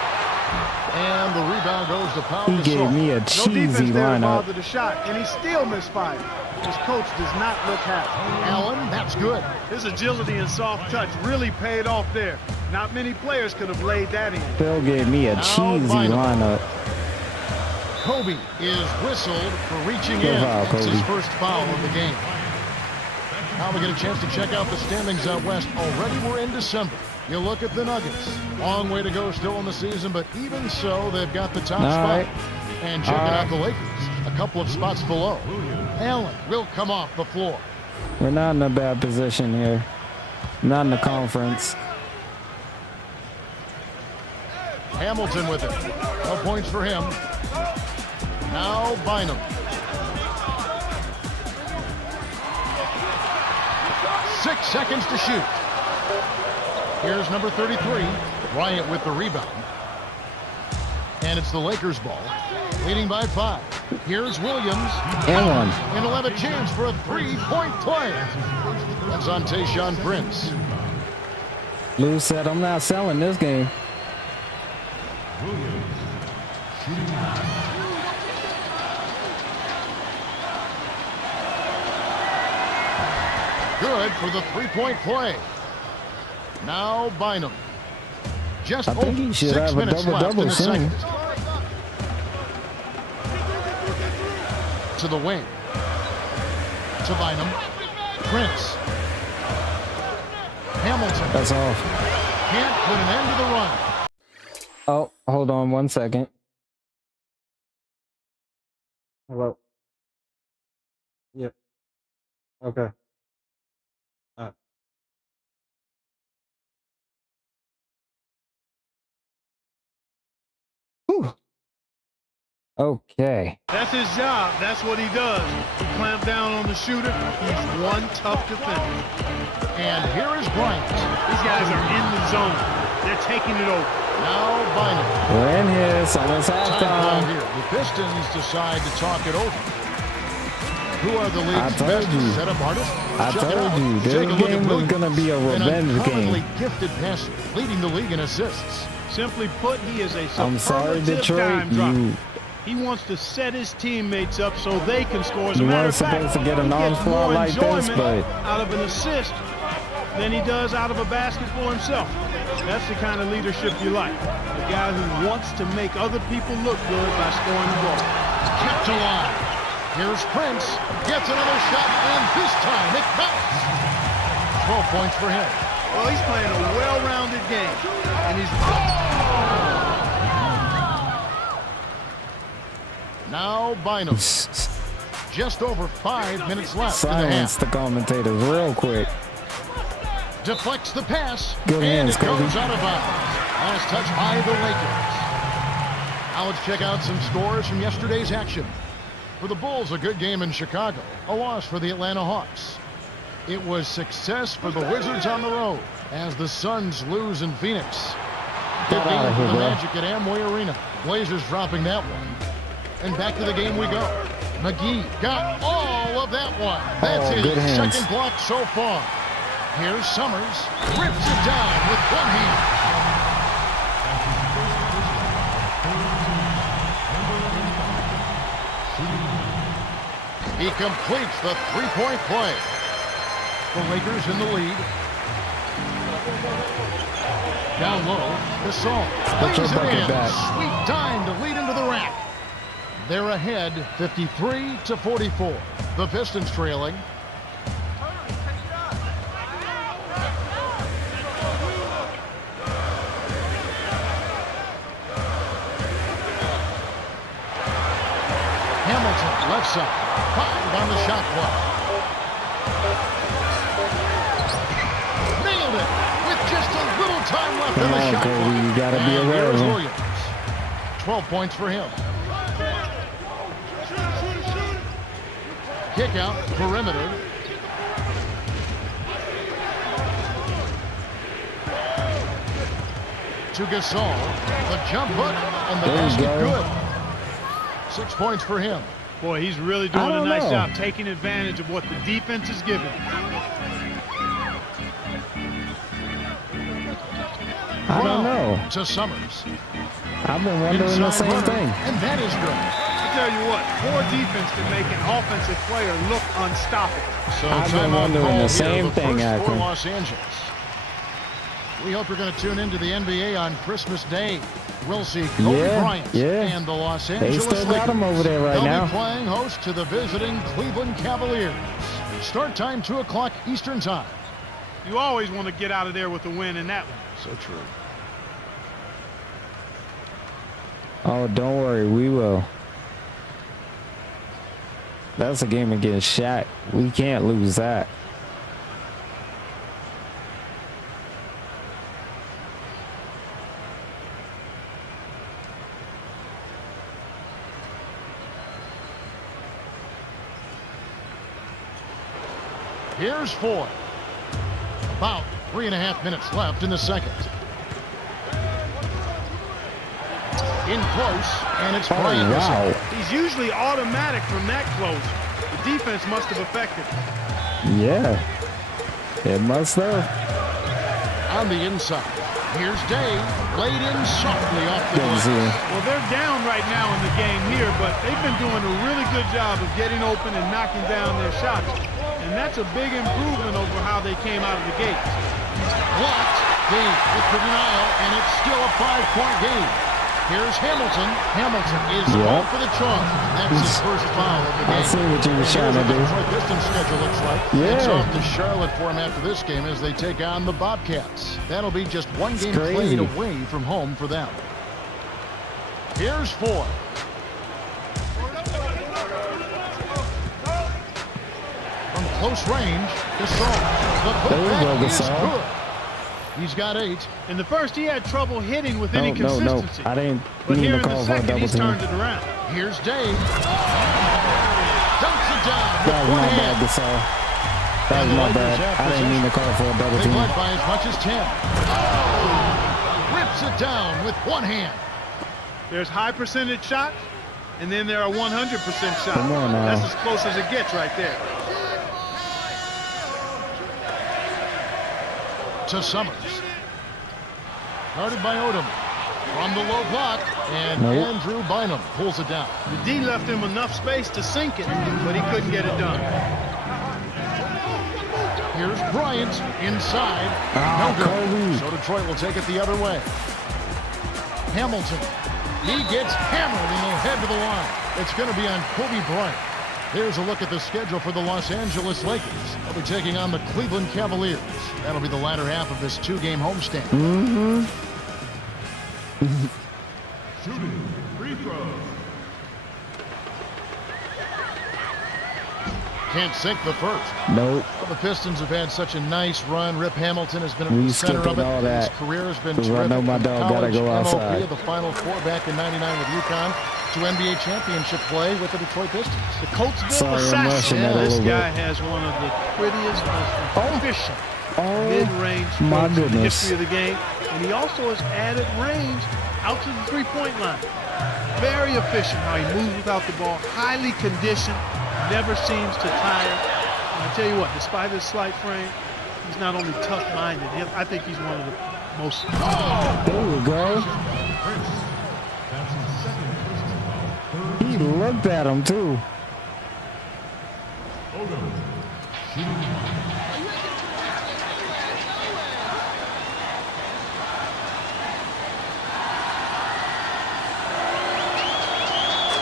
And the rebound goes to Pau He Gasol. gave me a No defense cheesy there to lineup. bother the shot, and he still misfired. His coach does not look happy. Allen, that's good. His agility and soft touch really paid off there. Not many players could have laid that in. Phil gave me a cheesy lineup. Kobe is whistled for reaching Good in. foul, That's his Kobe. first foul of the game. Now we get a chance to check out the standings out west. Already we're in December. You look at the Nuggets. Long way to go still in the season, but even so, they've got the top spot. right. And checking out the Lakers, a couple of spots below. Allen will come off the floor. We're not in a bad position here. Not in the conference. Hamilton with it. No points for him. Now Bynum. Six seconds to shoot. Here's number 33. Bryant with the rebound. And it's the Lakers ball. Leading by 5. Here's Williams. And one. And he'll have a chance for a three-point play. That's on Tayshaun Prince. Lou said, I'm not selling this game. Good for the three-point play. Now Bynum. Just I think he should 6 have a minutes left double-double in the soon. second. To the wing. To Bynum. Prince. Hamilton. That's off. Can't put an end to the run. Oh, hold on 1 second. Hello. Yep. Okay. Whew. Okay. That's his job. That's what he does. He clamp down on the shooter. He's one tough defender. And here is Bryant. These guys are in the zone. They're taking it over. Now Bynum. We're in here. So it's Time call halftime. here. The Pistons decide to talk it over. Who are the I league's told best you. setup artists? I Check it told out. you. Take This a look at game was Williams, going to be a an revenge uncommonly game. gifted passer, leading the league in assists. Simply put, he is a I'm sorry, superlative Detroit. dime dropper. You, He wants to set his teammates up so they can score. As a You matter weren't of fact, supposed to get an he gets onslaught more like this, enjoyment but- out of an assist than he does out of a basket for himself. That's the kind of leadership you like. A guy who wants to make other people look good by scoring the ball. Kept alive. Here's Prince. Gets another shot, and this time it counts. 12 points for him. Well, he's playing a well-rounded game, and he's... Now Bynum. Just over 5 minutes left in the silence half. the commentators real quick. Deflects the pass. Good and hands, it goes Kobe. out of bounds. Last touch by the Lakers. Now let's check out some scores from yesterday's action. For the Bulls, a good game in Chicago. A loss for the Atlanta Hawks. It was success for the Wizards on the road as the Suns lose in Phoenix. Good Get out game of for here, the bro. Magic at Amway Arena. Blazers dropping that one. And back to the game we go. McGee got all of that one. That's Oh, his good hands. second block so far. Here's Summers. Rips it down with one hand. He completes the three-point play. The Lakers in the lead. Down low, Gasol Put your lays it bucket in. back. Sweet dime to lead into the rack. They're ahead 53-44. The Pistons trailing. Hamilton, left side. 5 on the shot clock. Nailed it with just a little time left Come on the on, shot Kobe, clock. you gotta be And aware of here's him. Williams. 12 points for him. Kick out, perimeter. To Gasol. The jump hook and the There you basket go. good. 6 points for him. Boy, he's really I doing a don't nice know. job taking advantage of what the defense is giving. I don't know. To Summers. I've been wondering the Inside same runner, thing. and that is good. I tell you what, poor defense can make an offensive player look unstoppable. So I've been timeout wondering call the here, same the thing, first for Akron. Los Angeles. We hope you're going to tune into the NBA on Christmas Day. We'll see Kobe Yeah, Bryant yeah. and the Los They Angeles still Lakers. got him over there right They'll now. be playing host to the visiting Cleveland Cavaliers. Start time 2 o'clock Eastern time. You always want to get out of there with a win in that one. So true. Oh, don't worry, we will. That's a game against Shaq. We can't lose that. Here's 4. About 3.5 minutes left in the second. In close, and it's Oh, Bryant. wow. He's usually automatic from that close. The defense must have affected him. Yeah. It must have. On the inside. Here's Day. Laid in softly off the Good to glass. see him. Well, they're down right now in the game here, but they've been doing a really good job of getting open and knocking down their shots. And that's a big improvement over how they came out of the gate. Blocked. Day with the denial, and it's still a 5-point game. Here's Hamilton. Hamilton is Yeah. off for the charge. That's his first foul of the game. I see what you were Here's trying to what the do. Detroit Pistons schedule looks like. Yeah. It's off to Charlotte for him after this game as they take on the Bobcats. That'll be just one game crazy. played away from home for them. Here's 4. From close range, Gasol. The There you go, putback is Gasol. good. He's got 8. In the first, he had trouble hitting with any No. consistency. I didn't But mean here to in the call for a second, double he's team. turned it around. Here's Dave. Dunks it down with That was one my bad, hand. Gasol. That was my bad. I didn't mean to call for a double They team. led by as much as 10. Rips it down with one hand. There's high percentage shots, and then there are 100% shots. Come on now. That's as close as it gets right there. To Summers. Guarded by Odom. From the low block, and Nope. Andrew Bynum pulls it down. The D left him enough space to sink it, but he couldn't get it done. Here's Bryant inside. Ah, No good. Kobe. So Detroit will take it the other way. Hamilton. He gets hammered and he'll head to the line. It's going to be on Kobe Bryant. Here's a look at the schedule for the Los Angeles Lakers. They'll be taking on the Cleveland Cavaliers. That'll be the latter half of this 2-game homestand. Shooting free throws. Can't sink the first. Nope. Well, the Pistons have had such a nice run. Rip Hamilton has been at We the center of skipping it. all His that, career has been 'cause I terrific. know my From dog gotta college go MLB outside. of the Final Four back in '99 with UConn to NBA championship play with the Detroit Pistons. The Coatesville Sorry, I'm Assassin. rushing that a This little guy bit. has one of the prettiest, most efficient Oh, mid-range my strokes in the goodness. history of the game, and he also has added range out to the three-point line. Very efficient how he moves without the ball, highly conditioned, never seems to tire. And I tell you what, despite his slight frame, he's not only tough-minded. I think he's one of the most. There you go. Prince. That's his second personal foul. He looked at him too. Odom. Shooting one.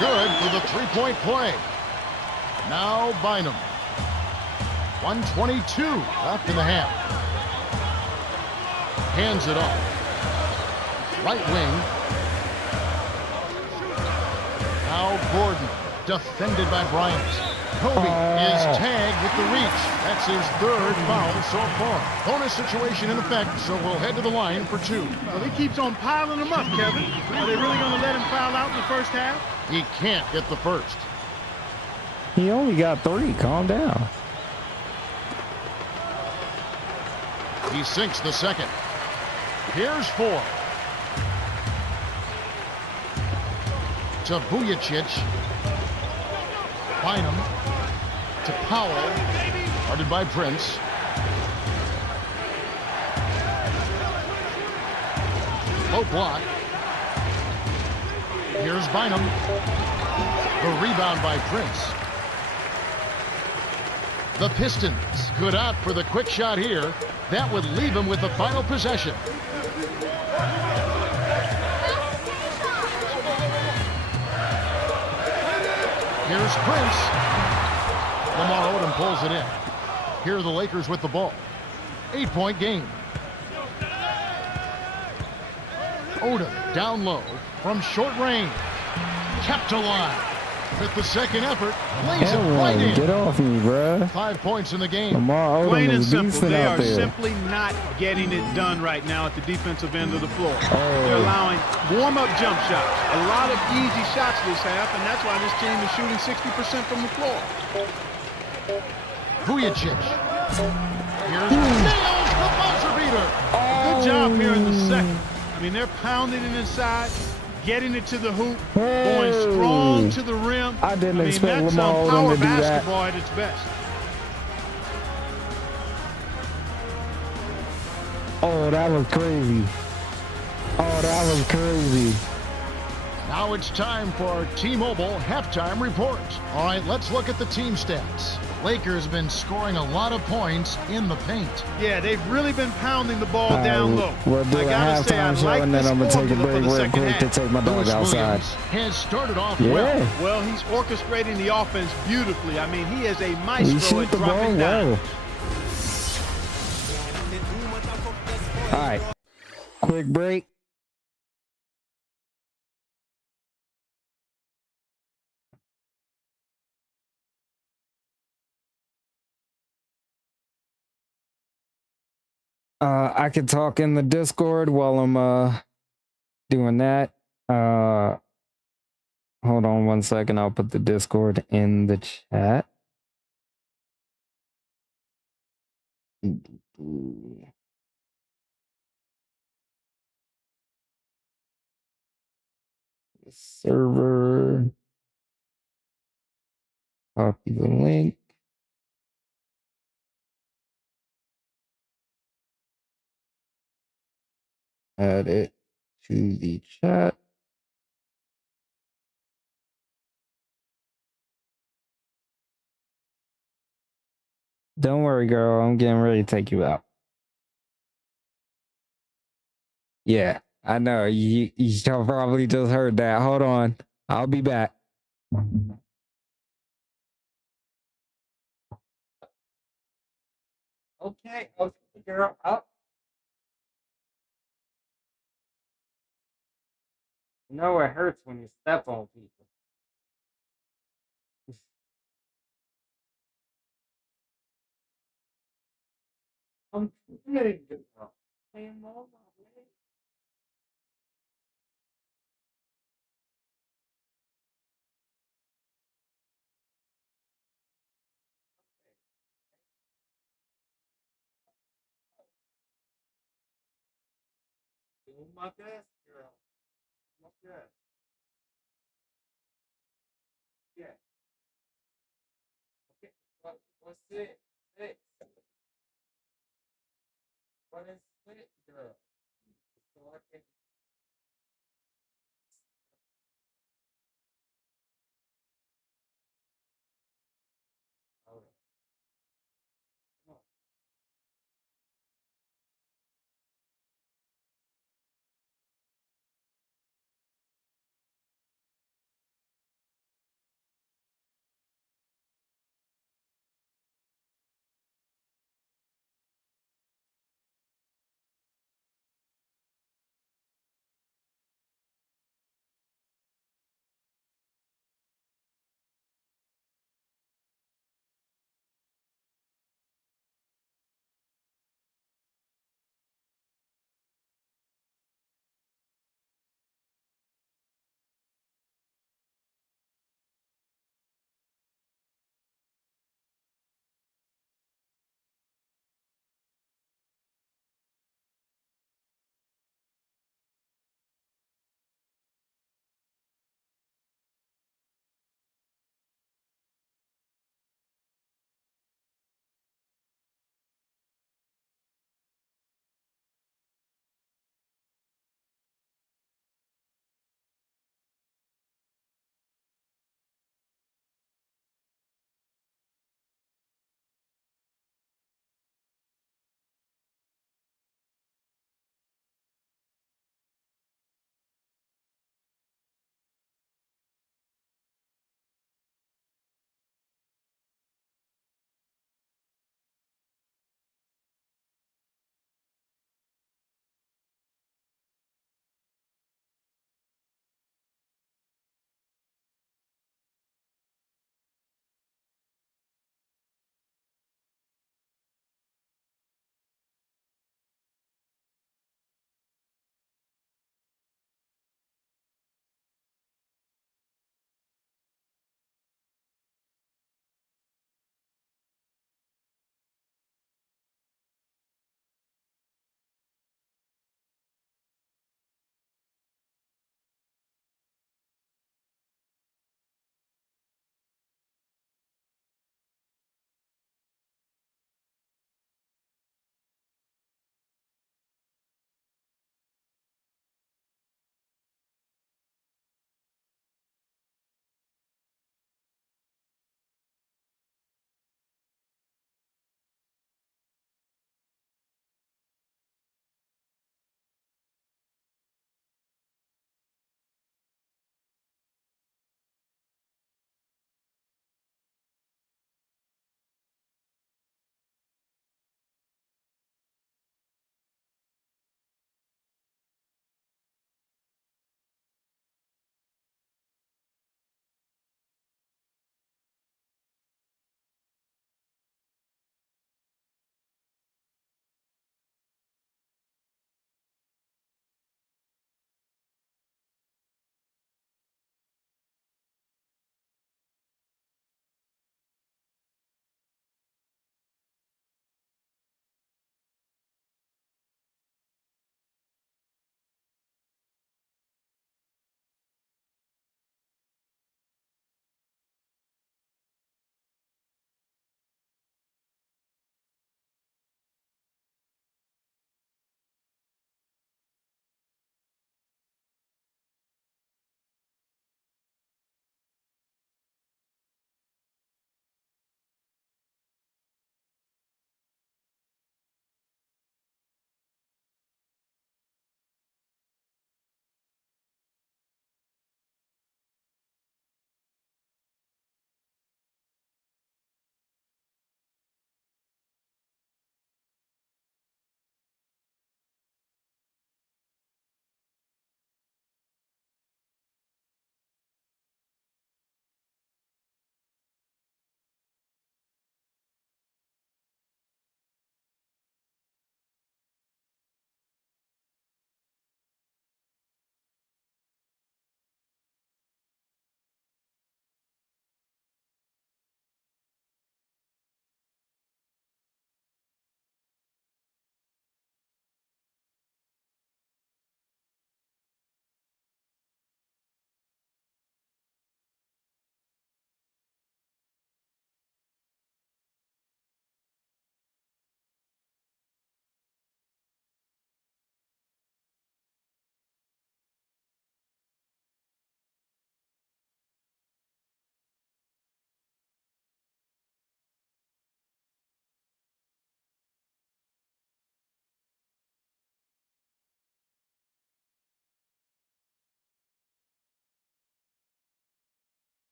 Good for the three-point play. Now Bynum. 1:22 left in the half. Hands it off. Right wing. Now Gordon. Defended by Bryant. Kobe is tagged with the reach. That's his third foul so far. Bonus situation in effect, so we'll head to the line for 2. Well, he keeps on piling them up, Kevin. Are they really going to let him foul out in the first half? He can't get the first. He only got 3. Calm down. He sinks the second. Here's 4. To Vujicic. Bynum. To Powell. Guarded by Prince. Low block. Here's Bynum. The rebound by Prince. The Pistons good out for the quick shot here. That would leave him with the final possession. Here's Prince. Lamar Odom pulls it in. Here are the Lakers with the ball. 8-point game. Odom down low from short range. Kept alive. With the second effort, lays it right in. Get off me, bruh. 5 points in the game. Lamar Plain Odom and is simple, decent they out are there. simply not getting it done right now at the defensive end of the floor. They're allowing warm-up jump shots, a lot of easy shots this half, and that's why this team is shooting 60% from the floor. Vujacic. Here's nails the buzzer beater. Good job here in the second. I mean, they're pounding it inside, getting it to the hoop, going strong to the rim. I didn't expect that's Lamar Odom power to do that. basketball at its best. Oh, that was crazy. Oh, that was crazy. Now it's time for our T-Mobile halftime report. All right, let's look at the team stats. Lakers have been scoring a lot of points in the paint. Yeah, they've really been pounding the ball down low. We'll do I a gotta say, I halftime show like and then this I'm going to take a formula for break the real second quick to half. take my dog Lewis outside. Williams has started off Yeah. well. Well, he's orchestrating the offense beautifully. I mean, he is a We maestro shoot at the ball dropping down. well. All right. Quick break. I can talk in the Discord while I'm doing that. Hold on 1 second. I'll put the Discord in the chat. Server. Copy the link. Add it to the chat. Don't worry, girl. I'm getting ready to take you out. Yeah, I know. You probably just heard that. Hold on. I'll be back. Okay, girl. Up. You know it hurts when you step on people. I'm kidding, girl. Hey, mama. Doing my best, girl. My best. Yeah. Okay. What's it? Six. What is it, girl? So I can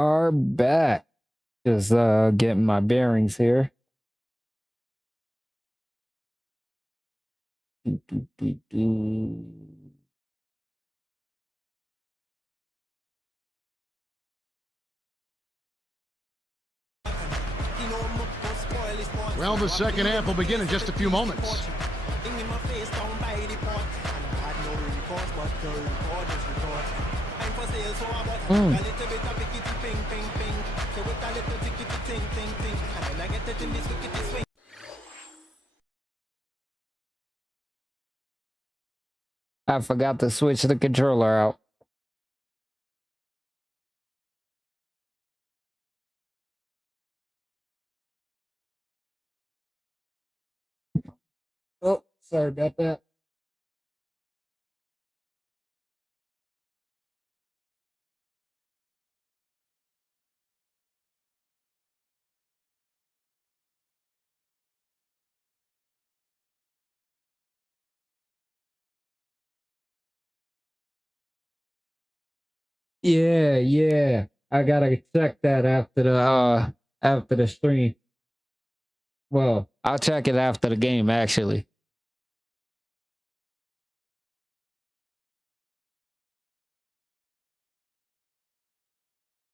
are back. Just getting my bearings here. Well, the second half will begin in just a few moments. I forgot to switch the controller out. Oh, sorry about that. Yeah. I gotta check that after the stream. Well, I'll check it after the game actually.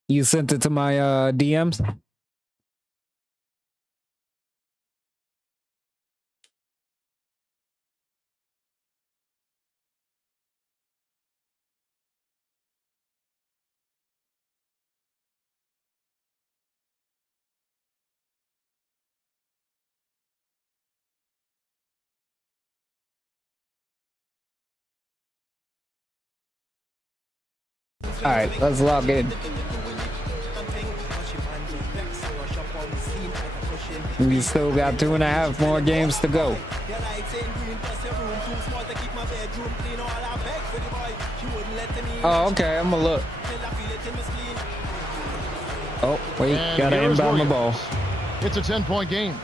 You sent it to my DMs? All right, let's log in. We still got 2.5 more games to go. Oh, okay, I'm gonna look. Oh, wait, And gotta here's inbound the Williams. ball. It's a 10-point game.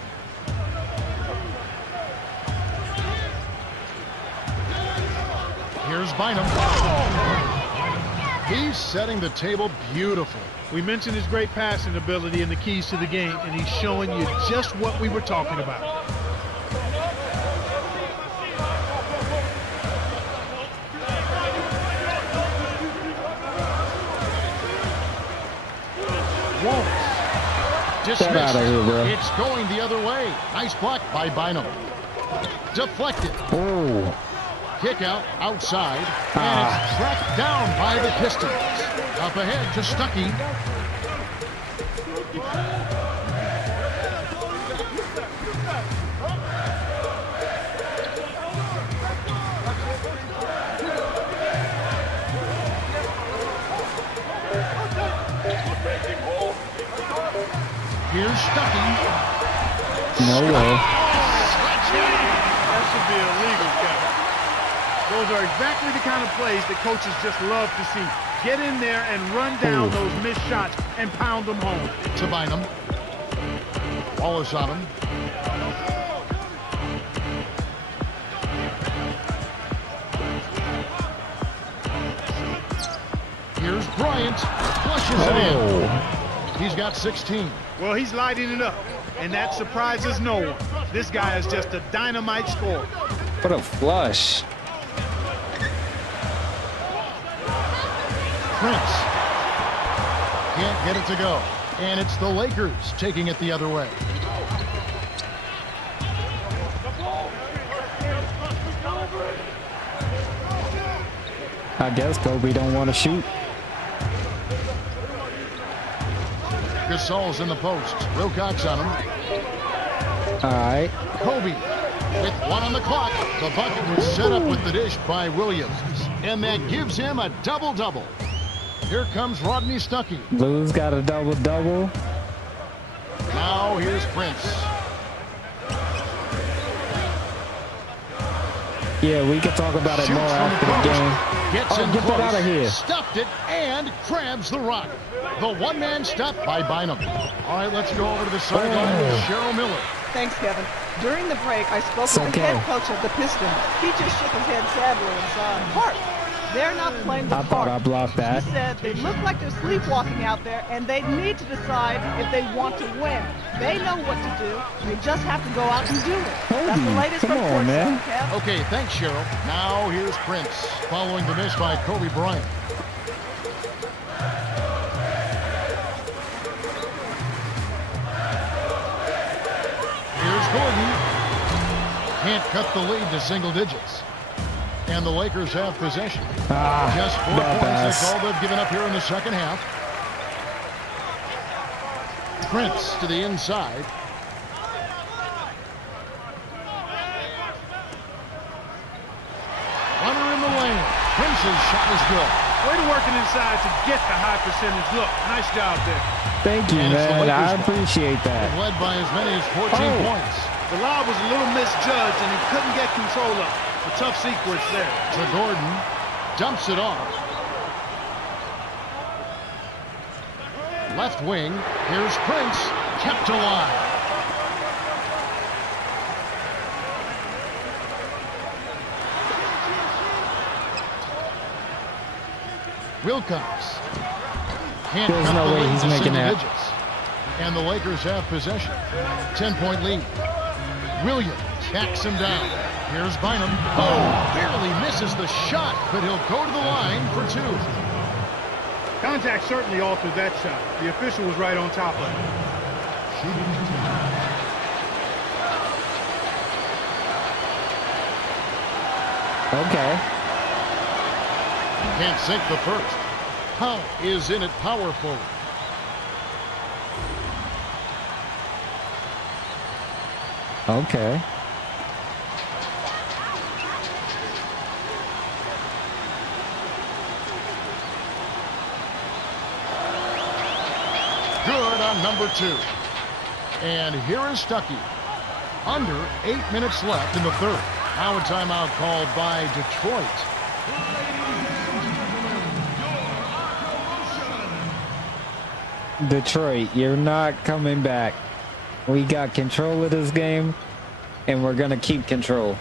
Here's Bynum. He's setting the table beautiful. We mentioned his great passing ability and the keys to the game, and he's showing you just what we were talking about. Won't. Dismissed. Get out of here, bro. It's going the other way. Nice block by Bynum. Deflected. Oh, Kick out outside. And it's tracked down by the Pistons. Up ahead to Stuckey. Here's Stuckey. no way. That should be illegal, Kevin. Those are exactly the kind of plays that coaches just love to see. Get in there and run down those missed shots and pound them home. To Bynum. Wallace on him. Here's Bryant. Flushes it in. He's got 16. Well, he's lighting it up, and that surprises no one. This guy is just a dynamite scorer. What a flush. Prince. Can't get it to go. And it's the Lakers taking it the other way. I guess Kobe don't want to shoot. Gasol's in the post. Wilcox on him. All right. Kobe with 1 on the clock. The bucket was set up with the dish by Williams. And that gives him a double-double. Here comes Rodney Stuckey. Blues got a double-double. Now here's Prince. Yeah, we can talk about it more Shoots from after the post. game. Gets Oh, in get close. that out of here. Stuffed it and grabs the rock. The one-man stop by Bynum. All right, let's go over to the sideline with Cheryl Miller. Thanks, Kevin. During the break, I spoke with the okay. head coach of the Pistons. He just shook his head sadly and sighed. Hart, They're not playing the I thought I part. blocked that. He said they look like they're sleepwalking out there, and they need to decide if they want to win. They know what to do. They just have to go out and do it. That's the Kobe, latest come from on, man. courtside, Kev. Okay, thanks, Cheryl. Now here's Prince following the miss by Kobe Bryant. Here's Gordon. Can't cut the lead to single digits. And the Lakers have possession. Just 4 bad points. pass. That's all they've given up here in the second half. Prince to the inside. Runner in the lane. Prince's shot is good. Way to working inside to get the high percentage look. Nice job there. Thank you, And it's the man. I Lakers' ball. appreciate that. Led by as many as 14 Oh. points. The lob was a little misjudged, and he couldn't get control of it. A tough sequence there. To Gordon. Dumps it off. Left wing. Here's Prince. Kept alive. Wilcox. Can't There's cut no the way lead he's to making single that. digits. And the Lakers have possession. 10-point lead. Williams backs him down. Here's Bynum. Oh, barely misses the shot, but he'll go to the line for two. Contact certainly altered that shot. The official was right on top of it. Okay. Can't sink the first. Powell is in it powerful. Okay. Good on number two. And here is Stuckey. Under 8 minutes left in the third. Now a timeout called by Detroit. Detroit, you're not coming back. We got control of this game, and we're going to keep control.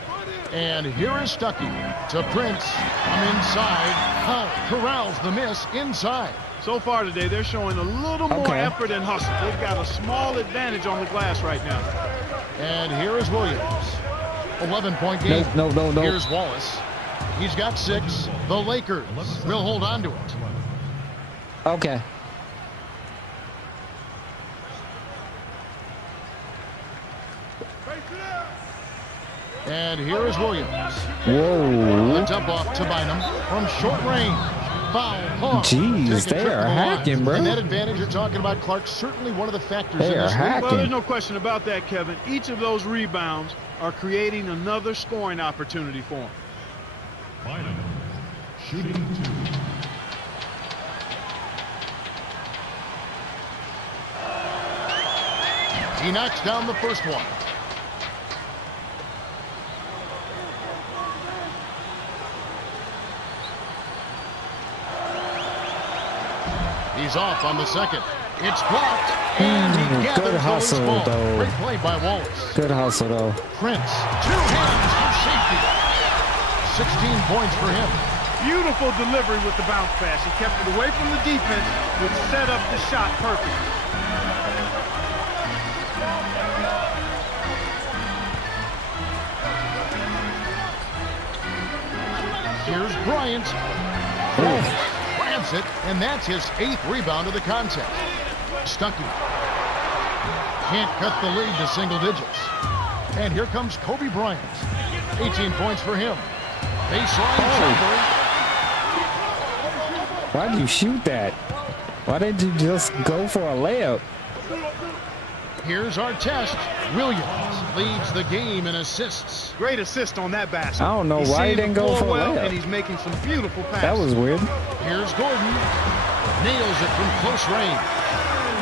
And here is Stuckey to Prince. From inside. Powell corrals the miss inside. So far today, they're showing a little more Okay. effort and hustle. They've got a small advantage on the glass right now. And here is Williams. 11-point game. No. Here's Wallace. He's got 6. The Lakers will hold on to it. Okay. And here is Williams. Whoa. The dump off to Bynum from short range. Foul. Hawk. Jeez, Take a they trip to are the line. hacking, bro. And that advantage you're talking about, Clark, certainly one of the factors They in are this league. hacking. Well, there's no question about that, Kevin. Each of those rebounds are creating another scoring opportunity for them. Bynum, shooting 2. He knocks down the first one. He's off on the second. It's blocked. And he gathers good the loose hustle, ball. though. Great play by Wallace. Good hustle, though. Prince. 2 hands for safety. 16 points for him. Beautiful delivery with the bounce pass. He kept it away from the defense, which set up the shot perfect. Here's Bryant. Grabs it, and that's his 8th rebound of the contest. Stuckey. Can't cut the lead to single digits. And here comes Kobe Bryant. 18 points for him. Baseline jumper. Why'd you shoot that? Why didn't you just go for a layup? Here's our test. Williams leads the game in assists. Great assist on that basket. I don't know He's why he seeing didn't the go floor for a well, layup. and he's making some beautiful passes. That was weird. Here's Gordon. Nails it from close range.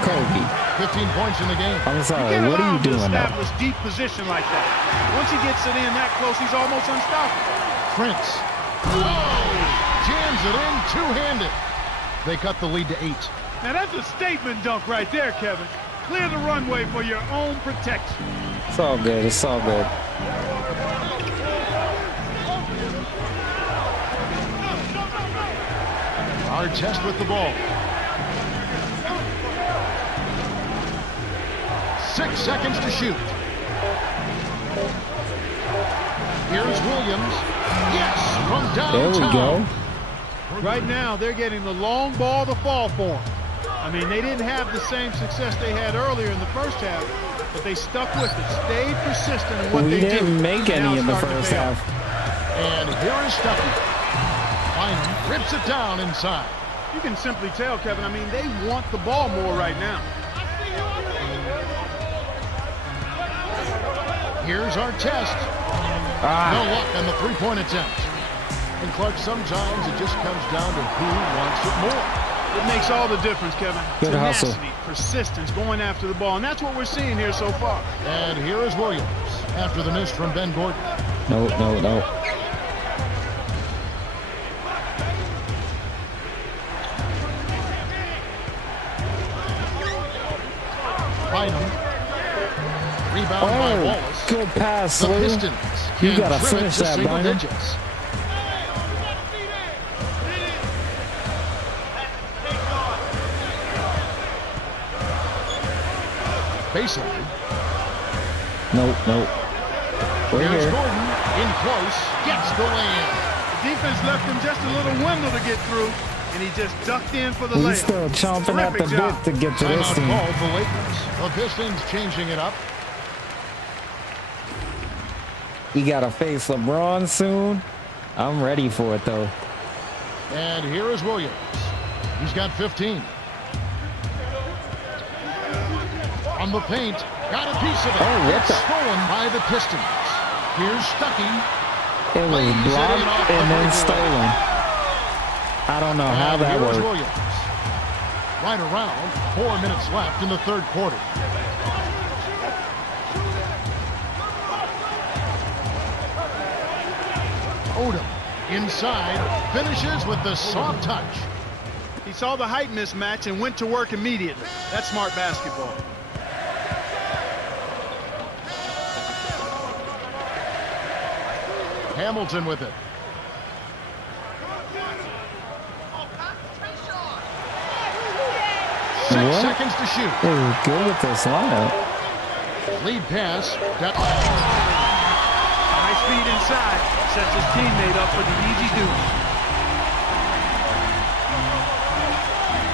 Kobe. 15 points in the game. I'm You sorry. can't What allow are you him to doing now? establish deep position like that. Once he gets it in that close, he's almost unstoppable. Prince. Oh! Jams it in two-handed. They cut the lead to 8. Now that's a statement dunk right there, Kevin. Clear the runway for your own protection. It's all good. It's all good. Artest with the ball. 6 seconds to shoot. Here's Williams. Yes, from downtown. There we go. Right now, they're getting the long ball to fall for them. I mean, they didn't have the same success they had earlier in the first half, but they stuck with it, stayed persistent in what We they do. didn't make Now any in the starting to first pay off. half. And here is Stuckey. Bynum rips it down inside. You can simply tell, Kevin, I mean, they want the ball more right now. Here's Artest. No luck on the three-point attempt. And Clark, sometimes it just comes down to who wants it more. It makes all the difference, Kevin. Good hustle. Tenacity, persistence, going after the ball, and that's what we're seeing here so far. And here is Williams after the miss from Ben Gordon. No. Bynum. Rebound by Oh, Wallace. good pass, The Lou. Pistons You can gotta trim it finish to that, single Bynum. digits. Baseline. Nope. We're Here's here. Gordon in close. Gets the lay-in. The defense left him just a little window to get through, and he just ducked in for the We layup. still chomping at the Terrific job. bit to get to this Timeout team. called the Lakers. The Pistons changing it up. You gotta face LeBron soon. I'm ready for it though. And here is Williams. He's got 15. On the paint. Got a piece of it. Oh, what it's the- stolen by the Pistons. Here's Stuckey. It was Lays it in blocked off the and then breakaway. stolen. I don't know how And that here's worked. Williams. Right around 4 minutes left in the third quarter. Odom inside, finishes with the soft touch. He saw the height mismatch and went to work immediately. That's smart basketball. Hamilton with it. Six What? seconds to shoot. They were good with this lineup. Lead pass. High speed inside sets his teammate up for the easy duty.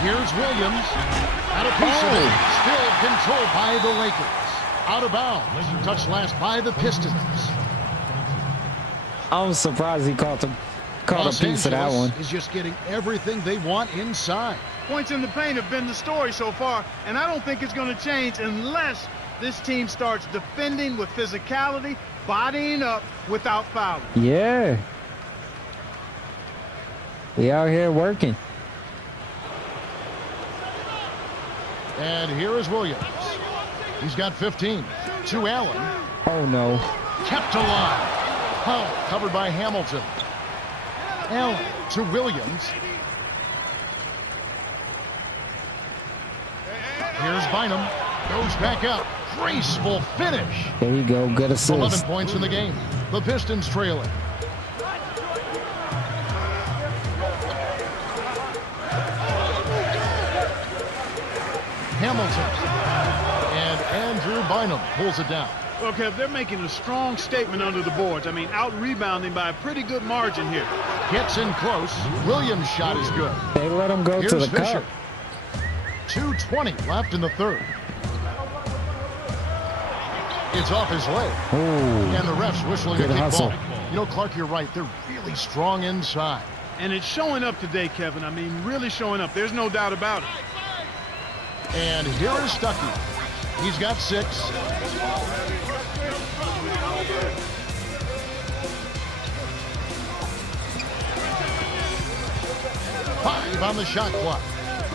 Here's Williams. Out of piece of it. Still controlled by the Lakers. Out of bounds. Touched last by the Pistons. I'm surprised he caught a Los piece of that Angeles one. is just getting everything they want inside. Points in the paint have been the story so far, and I don't think it's going to change unless this team starts defending with physicality, bodying up without fouling. Yeah. We out here working. And here is Williams. He's got 15. To Allen. Oh no. Kept alive. Foul covered by Hamilton. Allen to Williams. Here's Bynum. Goes back up. Graceful finish. There you go. Good 11 assist. points in the game. The Pistons trailing. Hamilton. And Andrew Bynum pulls it down. Well, Kev, they're making a strong statement under the boards. I mean, out-rebounding by a pretty good margin here. Gets in close. Williams' shot is good. They let him go Here's to the Fisher. cup. 2:20 left in the third. It's off his leg. Ooh. And the ref's whistling Good a kick hustle. ball. You know, Clark, you're right. They're really strong inside. And it's showing up today, Kevin. I mean, really showing up. There's no doubt about it. And here is Stuckey. He's got 6. Five on the shot clock.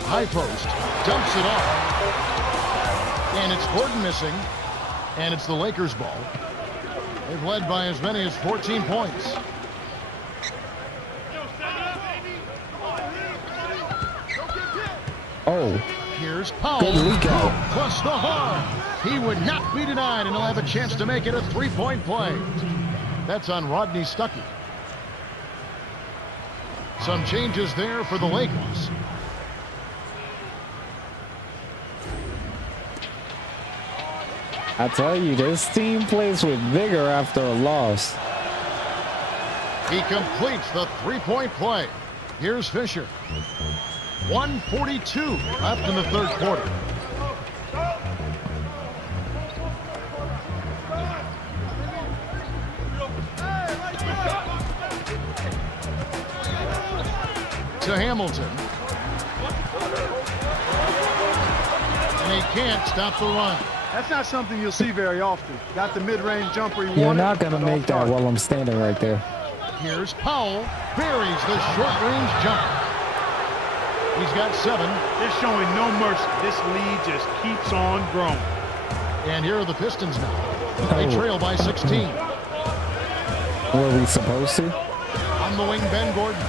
High post. Dumps it off. And it's Gordon missing. And it's the Lakers' ball. They've led by as many as 14 points. Oh. Here's Powell. Good leak out. Plus the harm. He would not be denied, and he'll have a chance to make it a three-point play. That's on Rodney Stuckey. Some changes there for the Lakers. I tell you, this team plays with vigor after a loss. He completes the three-point play. Here's Fisher. 1:42 left in the third quarter. To Hamilton. And he can't stop the run. That's not something you'll see very often. Got the mid-range jumper he wanted. You're not going to but make off that target. while I'm standing right there. Here's Powell. Buries the short-range jumper. He's got 7. They're showing no mercy. This lead just keeps on growing. And here are the Pistons now. They Oh. trail by 16. Were we supposed to? On the wing, Ben Gordon.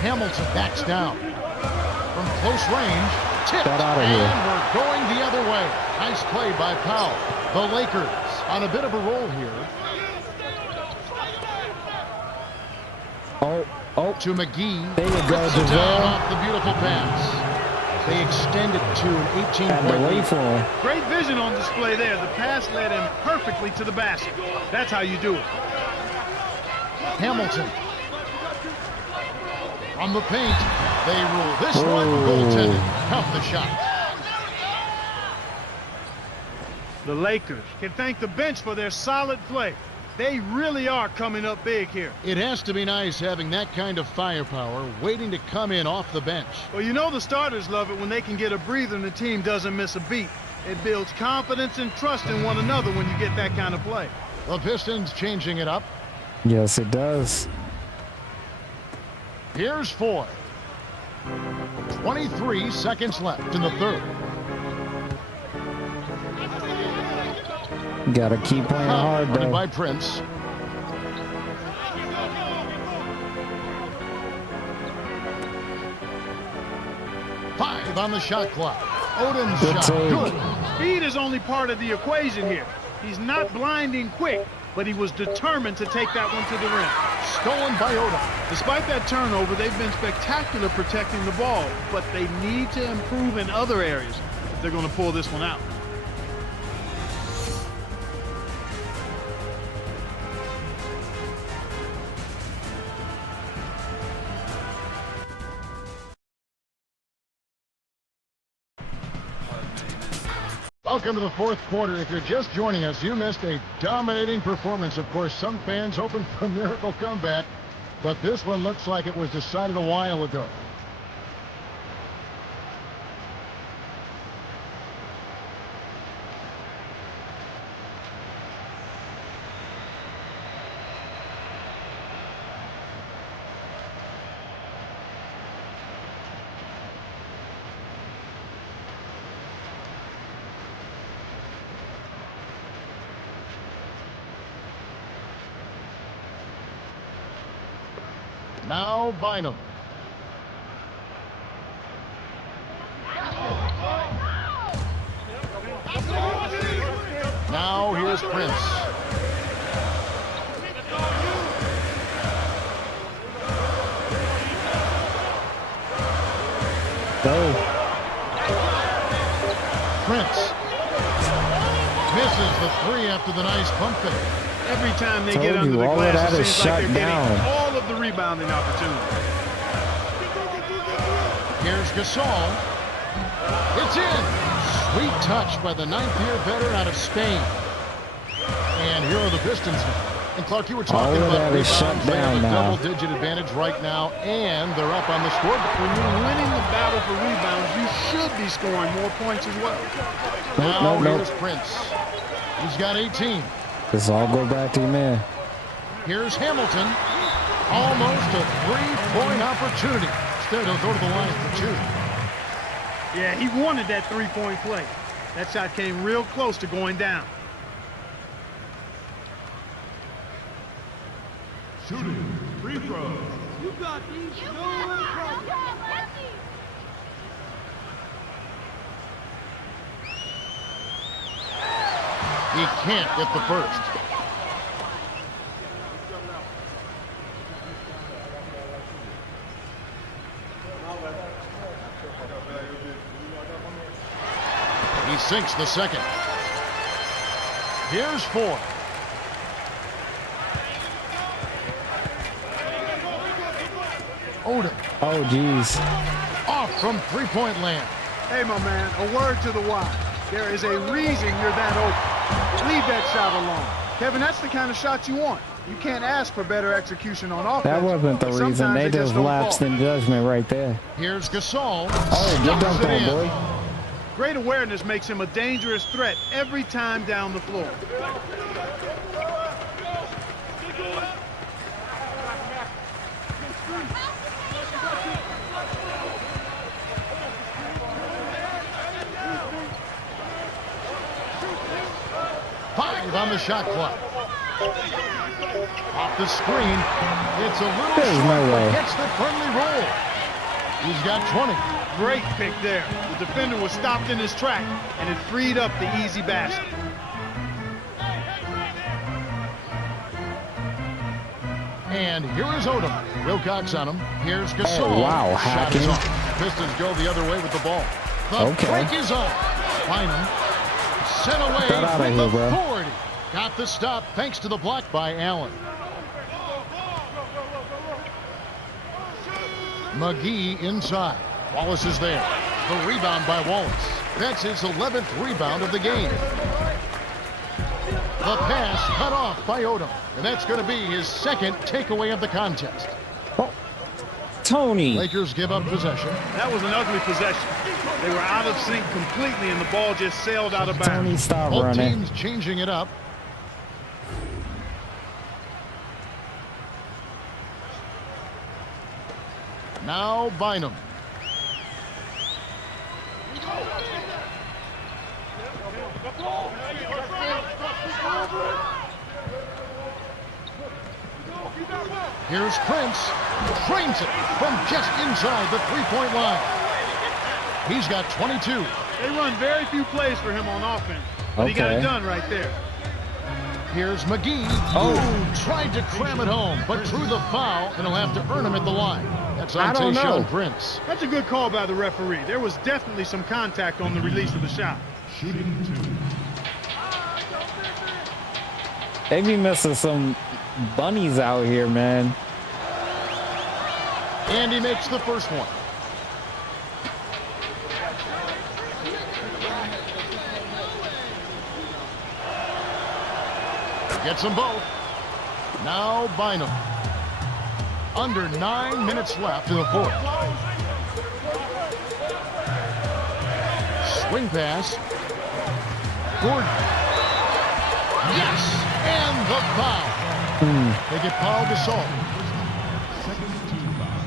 Hamilton backs down. From close range, tipped, Get outta and here. we're going the other way. Nice play by Powell. The Lakers on a bit of a roll here. Oh, To McGee. there you go, Puts it down Giselle. off the beautiful pass. They extend it to an Had to 18-point wait lead. for him. Great vision on display there. The pass led him perfectly to the basket. That's how you do it. Hamilton. On the paint. They rule this one Oh. goaltending. Count the shot. The Lakers can thank the bench for their solid play. They really are coming up big here. It has to be nice having that kind of firepower waiting to come in off the bench. Well, you know the starters love it when they can get a breather and the team doesn't miss a beat. It builds confidence and trust in one another when you get that kind of play. The Pistons changing it up. Yes, it does. Here's Foy. 23 seconds left in the third. Gotta keep playing hard, Guarded though. by Prince. Five on the shot clock. Oden's Good shot. take. Good. Speed is only part of the equation here. He's not blinding quick, but he was determined to take that one to the rim. Stolen by Oden. Despite that turnover, they've been spectacular protecting the ball, but they need to improve in other areas if they're going to pull this one out. Welcome to the fourth quarter. If you're just joining us, you missed a dominating performance. Of course, some fans hoping for a miracle comeback, but this one looks like it was decided a while ago. Now Bynum. Now here's Prince. Go. Prince misses the three after the nice pump fake. Every time they Told get under you, the all of glass, that it is seems like shut they're down. getting all of the rebounding opportunities. Here's Gasol. It's in. Sweet touch by the ninth-year veteran out of Spain. And here are the Pistons now. And Clark, you were talking All of about that is rebounds. shut They have down a now. double-digit advantage right now, and they're up on the scoreboard. When you're winning the battle for rebounds, you should be scoring more points as well. Now Nope. here's Prince. He's got 18. This all go back to you, man. Here's Hamilton. Almost a three-point opportunity. Instead, he'll go to the line for two. Yeah, he wanted that three-point play. That shot came real close to going down. Shooting free throws. He can't get the first. He sinks the second. Here's Ford. Odom. Oh, geez. Off from three-point land. Hey, my man, a word to the wise. There is a reason you're that open. Leave that shot alone. Kevin, that's the kind of shot you want. You can't ask for better execution on offense. That wasn't the but reason. sometimes They just don't lapsed fall. in judgment right there. Here's Gasol. Oh, good dunk Stuffs it on, in. boy. Great awareness makes him a dangerous threat every time down the floor. 5 on the shot clock. Off the screen. It's a little There's short, no but way. gets the friendly roll. He's got 20. Great pick there. The defender was stopped in his track, and it freed up the easy basket. And here is Odom. Wilcox on him. Here's Gasol. Oh, wow, Shot is hacking. off. Pistons go the other way with the ball. The Okay. break is on. Bynum sent away Get outta with here, bro. authority. Got the stop thanks to the block by Allen. McGee inside. Wallace is there. The rebound by Wallace. That's his 11th rebound of the game. The pass cut off by Odom. And that's going to be his second takeaway of the contest. Oh, Tony. Lakers give up possession. That was an ugly possession. They were out of sync completely, and the ball just sailed out of Tony, bounds. stop Both running. teams changing it up. Now Bynum. Here's Prince. Trains it from just inside the three-point line. He's got 22. They run very few plays for him on offense, but he got Okay. it done right there. Here's McGee. Oh, tried to cram it home, but drew the foul, and he'll have to earn him at the line. That's I on don't know. Tayshaun Prince. That's a good call by the referee. There was definitely some contact on the release of the shot. Shooting 2. They be missing some bunnies out here, man. And he makes the first one. Gets them both. Now Bynum. Under 9 minutes left in the fourth. Swing pass. Gordon. Yes! And the foul. They get Paul Gasol. Second team foul.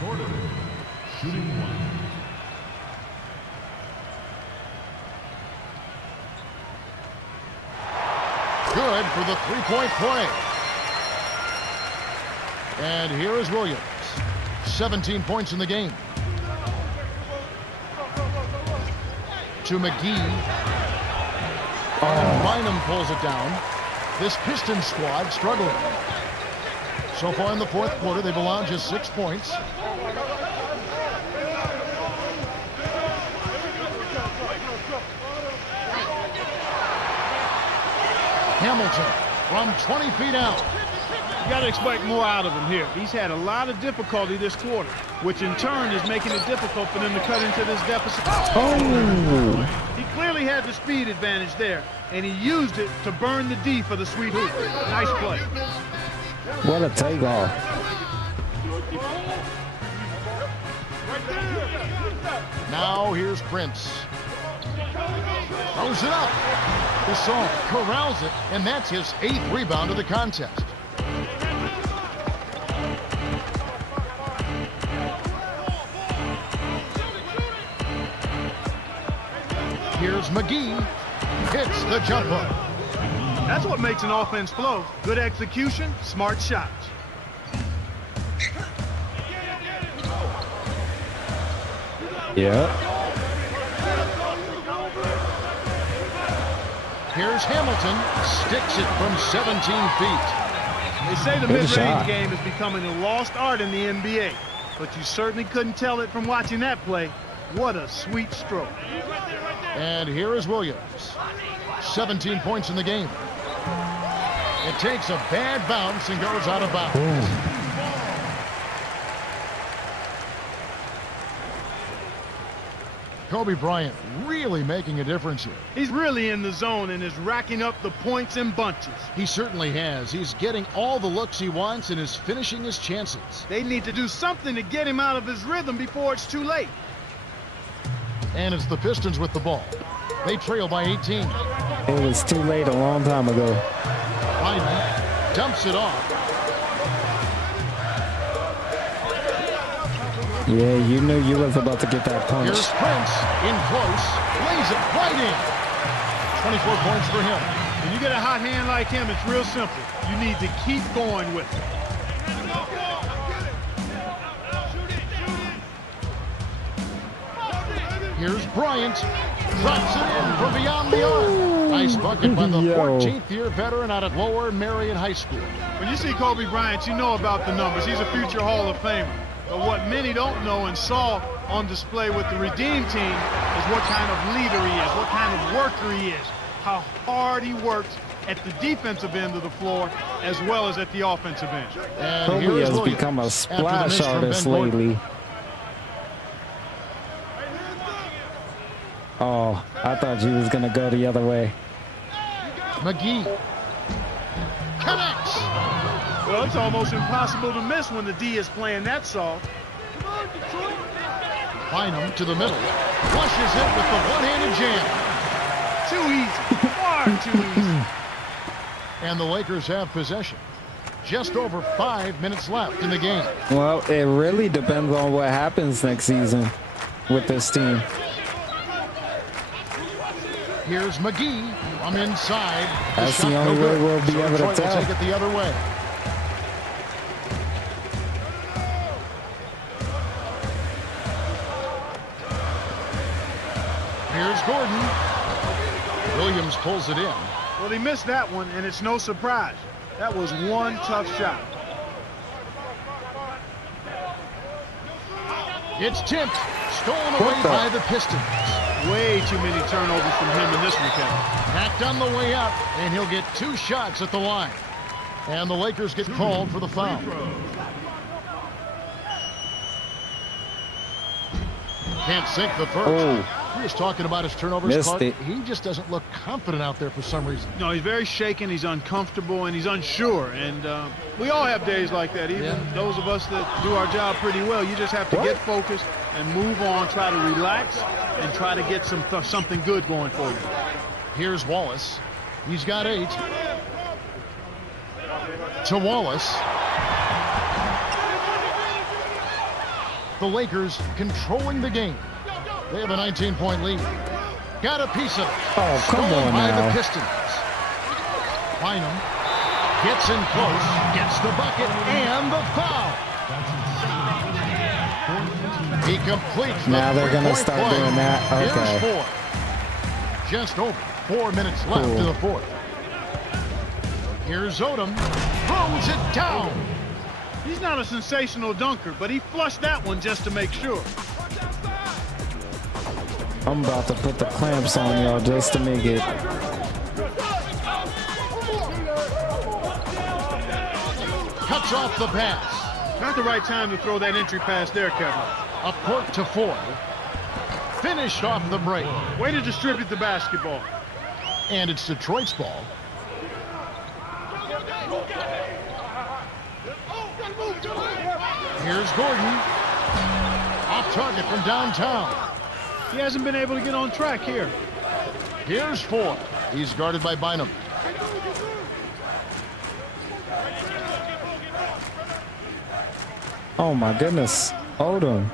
Gordon. Shooting 1. Good for the three-point play. And here is Williams. 17 points in the game. To McGee. And Bynum pulls it down. This Pistons squad struggling. So far in the fourth quarter, they've allowed just 6 points. Hamilton from 20 feet out. You got to expect more out of him here. He's had a lot of difficulty this quarter, which in turn is making it difficult for them to cut into this deficit. Oh, He clearly had the speed advantage there, and he used it to burn the D for the sweet hoop. Nice play. what a takeoff. Now here's Prince. Throws it up. Gasol corrals it, and that's his 8th rebound of the contest. Here's McGee. Hits the jumper. That's what makes an offense flow. Good execution, smart shots. Yeah. Here's Hamilton. Sticks it from 17 feet. They say the Good mid-range shot. game is becoming a lost art in the NBA, but you certainly couldn't tell it from watching that play. What a sweet stroke. And here is Williams. 17 points in the game. It takes a bad bounce and goes out of bounds. Kobe Bryant really making a difference here. He's really in the zone and is racking up the points in bunches. He certainly has. He's getting all the looks he wants and is finishing his chances. They need to do something to get him out of his rhythm before it's too late. And it's the Pistons with the ball. They trail by 18. It was too late a long time ago. Bynum dumps it off. Yeah, you knew you was about to get that punch. Here's Prince in close. Lays it right in. 24 points for him. When you get a hot hand like him, it's real simple. You need to keep going with it. Here's Bryant. Drops it in from beyond the arc. Nice bucket by the Yo. 14th year veteran out at Lower Marion High School. When you see Kobe Bryant, you know about the numbers. He's a future Hall of Famer. But what many don't know and saw on display with the Redeem team is what kind of leader he is, what kind of worker he is, how hard he works at the defensive end of the floor as well as at the offensive end. And Kobe here is has Williams become a after the splash miss from artist Ben Gordon. lately. Oh, I thought you was gonna go the other way. McGee connects. Well, it's almost impossible to miss when the D is playing that soft. Bynum to the middle. Flushes it with the one-handed jam. Too easy, far too easy. And the Lakers have possession. Just over 5 minutes left in the game. Well, it really depends on what happens next season with this team. Here's McGee from inside. That's shot the only no way good. we'll be So able to Detroit will tell. take it the other way. Here's Gordon. Williams pulls it in. Well, he missed that one, and it's no surprise. That was one tough shot. It's tipped. Stolen away by the Pistons. Way too many turnovers from him in this one, Kevin. Hacked on the way up, and he'll get 2 shots at the line. And the Lakers get called for the foul. Can't sink the first. Oh. He was talking about his turnovers. Missed Clark. it. He just doesn't look confident out there for some reason. No, he's very shaken, he's uncomfortable, and he's unsure. And we all have days like that, even those of us that do our job pretty well. You just have to get focused and move on, try to relax, and try to get something good going for you. Here's Wallace. He's got 8. To Wallace. The Lakers controlling the game. They have a 19-point lead. Got a piece of it. Oh, come Stolen on by now. the Pistons. Bynum gets in close, gets the bucket, and the foul. He completes the Now they're gonna 3-point start play. doing that. Okay. Here's 4. Just over 4 minutes left Cool. in the fourth. Here's Odom. Throws it down. He's not a sensational dunker, but he flushed that one just to make sure. I'm about to put the clamps on y'all just to make it. Cuts off the pass. Not the right time to throw that entry pass there, Kevin. Up court to 4. Finished off the break. Way to distribute the basketball. And it's Detroit's ball. Here's Gordon. Off target from downtown. He hasn't been able to get on track here. Here's 4. He's guarded by Bynum. Oh my goodness. Odom.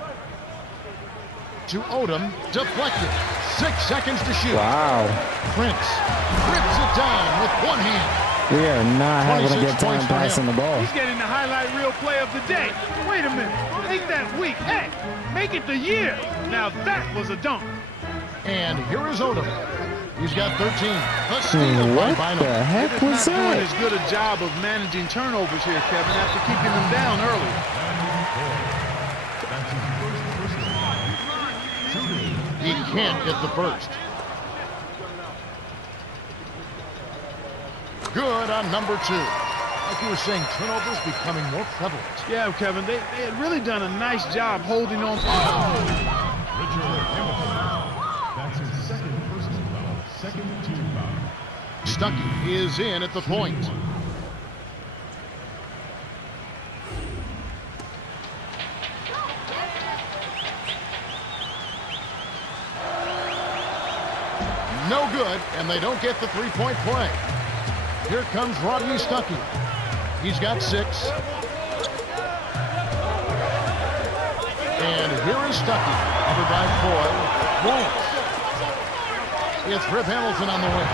To Odom. Deflected. 6 seconds to shoot. Wow. Prince rips it down with one hand. We are not having a 26 good time points for him. passing the ball. He's getting the highlight reel play of the day. Wait a minute. Make that week. Heck, make it the year. Now that was a dunk. And here is Odom. He's got 13. The steal by What Bynum. the heck They're was just not doing that? as good a job of managing turnovers here, Kevin, after keeping them down early. That's his first personal foul. Shooting. He can't get the first. Good on number 2. Like you were saying, turnovers becoming more prevalent. Yeah, Kevin, they had really done a nice job holding on. Richard Hamilton. That's his second personal foul. Second team foul. Stuckey is in at the point. No good, and they don't get the three-point play. Here comes Rodney Stuckey. He's got 6. And here is Stuckey, covered by Foy. Williams. It's Rip Hamilton on the wing.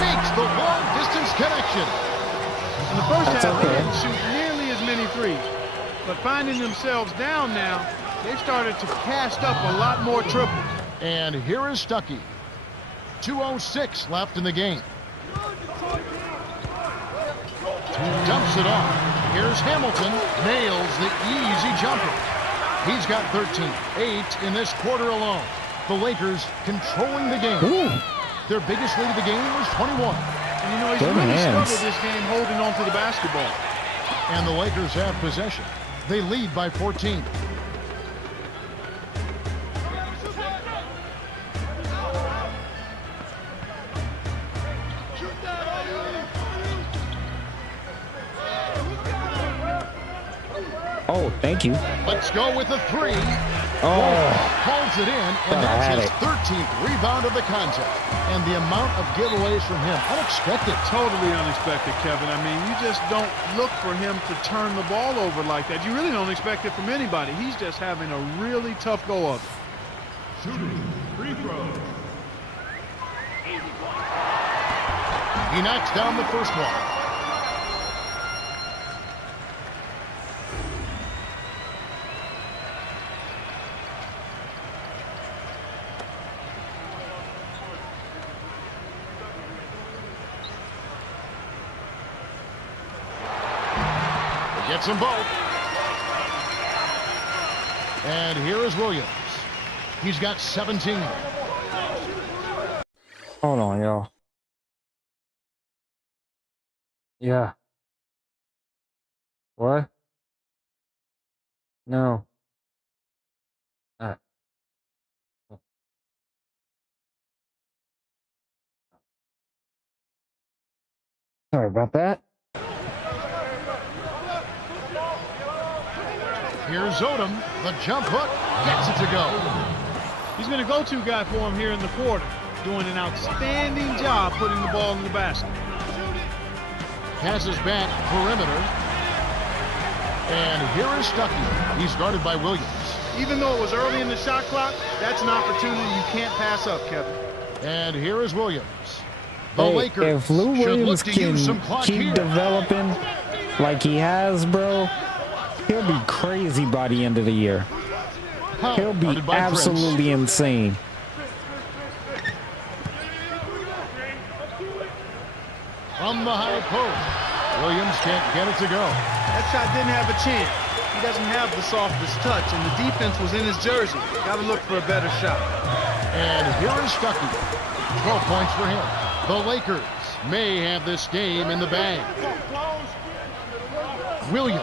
Makes the long-distance connection. In the first That's half, they okay. didn't shoot nearly as many threes. But finding themselves down now, they've started to cast up a lot more triples. And here is Stuckey. 2:06 left in the game. Dumps it off. Here's Hamilton. Nails the easy jumper. He's got 13. 8 in this quarter alone. The Lakers controlling the game. Ooh, Their biggest lead of the game was 21. And you know, he's Good really hands. struggled this game holding on to the basketball. And the Lakers have possession. They lead by 14. oh, thank you. Let's go with a 3. Oh, Holds it in, and Thought I had that's his it. 13th rebound of the contest. And the amount of giveaways from him, unexpected. Totally unexpected, Kevin. I mean, you just don't look for him to turn the ball over like that. You really don't expect it from anybody. He's just having a really tough go of it. Shooting. Free throw. He knocks down the first one. Gets them both. And here is Williams. He's got 17. hold on, y'all. Yeah. What? No. Sorry about that. Here's Odom. The jump hook gets it to go. He's been a go-to guy for him here in the quarter, doing an outstanding job putting the ball in the basket. Passes back perimeter. And here is Stuckey. He's guarded by Williams. Even though it was early in the shot clock, that's an opportunity you can't pass up, Kevin. And here is Williams. The Hey, Lakers if Lou should Williams look to use some can clock keep here. developing like he has, bro, he'll be crazy by the end of the year. Powell, He'll be guarded by Prince. absolutely insane. From the high post. Williams can't get it to go. That shot didn't have a chance. He doesn't have the softest touch, and the defense was in his jersey. Got to look for a better shot. And here is Stuckey. 12 points for him. The Lakers may have this game in the bag. Williams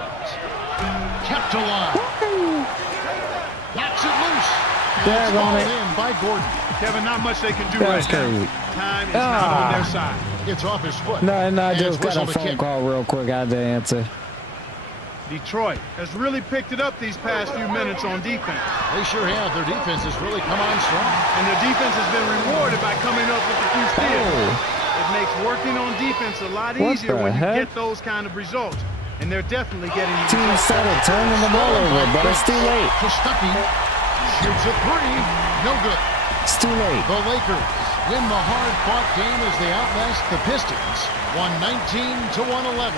kept alive. Knocks it loose. Dag It's on ball it. in by Gordon. Kevin, not much they can do That's right crazy. now. Time is not on their side. It's off his foot. No, I And just got a whistled phone kick. call real quick. I had to answer. Detroit has really picked it up these past few minutes on defense. They sure have. Their defense has really come on strong. And their defense has been rewarded by coming up with a few steals. It makes working on defense a lot What easier the when you heck? get those kind of results. And they're definitely getting the Team results. started turning the ball over, but it's too late. To Stuckey. Shoots a 3. No good. It's too late. The Lakers win the hard-fought game as they outlast the Pistons, 119-111.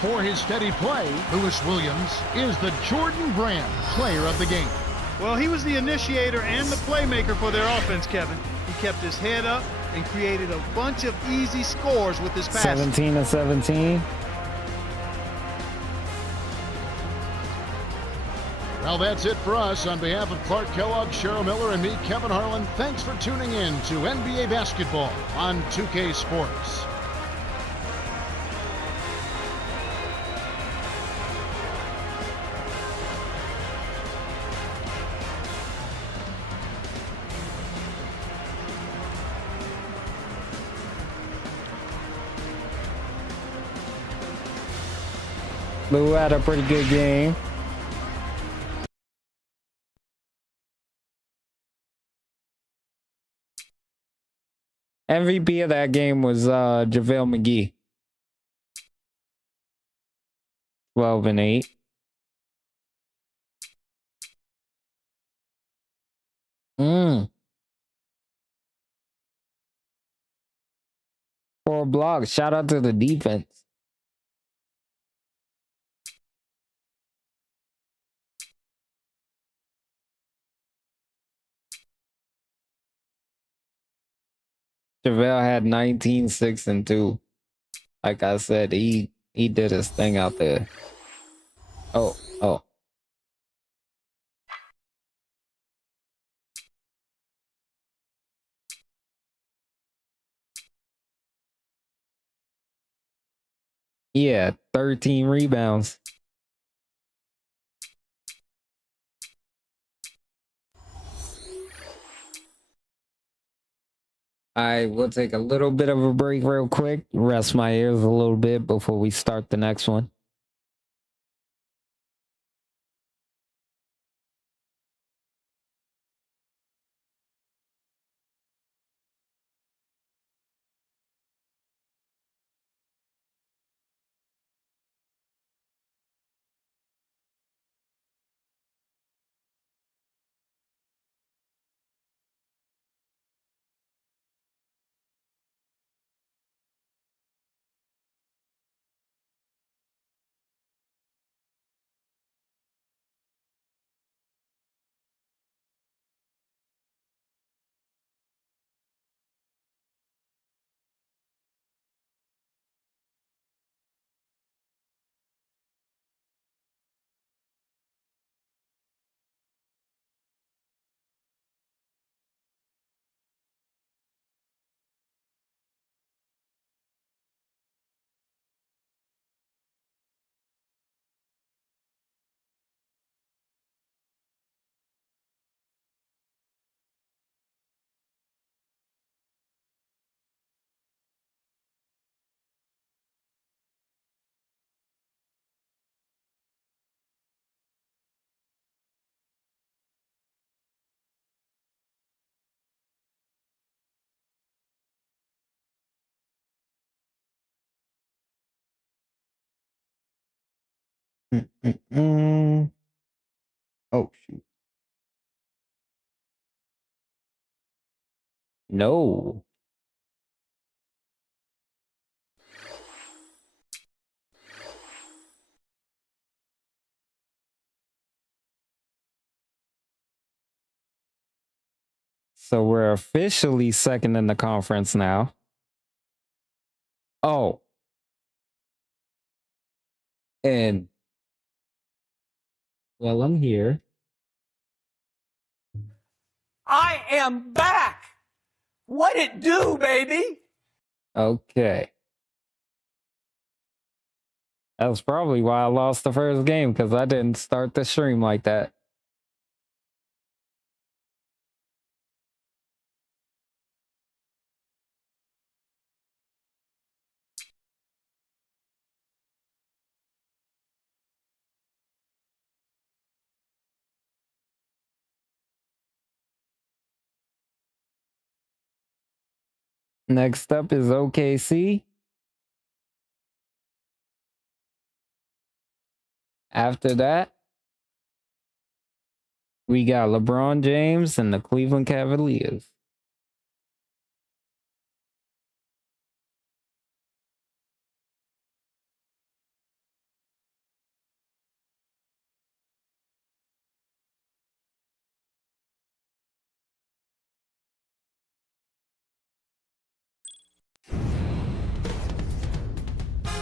For his steady play, Lewis Williams is the Jordan Brand player of the game. Well, he was the initiator and the playmaker for their offense, Kevin. He kept his head up and created a bunch of easy scores with his passing. 17-17. Well, that's it for us. On behalf of Clark Kellogg, Cheryl Miller, and me, Kevin Harlan, thanks for tuning in to NBA Basketball on 2K Sports. Lou had a pretty good game. MVP of that game was JaVale McGee. 12 and 8. Four blocks. Shout out to the defense. JaVale had 19, 6, and 2. Like I said, he did his thing out there. Oh. Yeah, 13 rebounds. I will take a little bit of a break real quick, rest my ears a little bit before we start the next one. Oh, shoot. No. So we're officially second in the conference now. Oh. And well, I'm here. I am back. What it do, baby? Okay. That's probably why I lost the first game, because I didn't start the stream like that. Next up is OKC. After that, we got LeBron James and the Cleveland Cavaliers.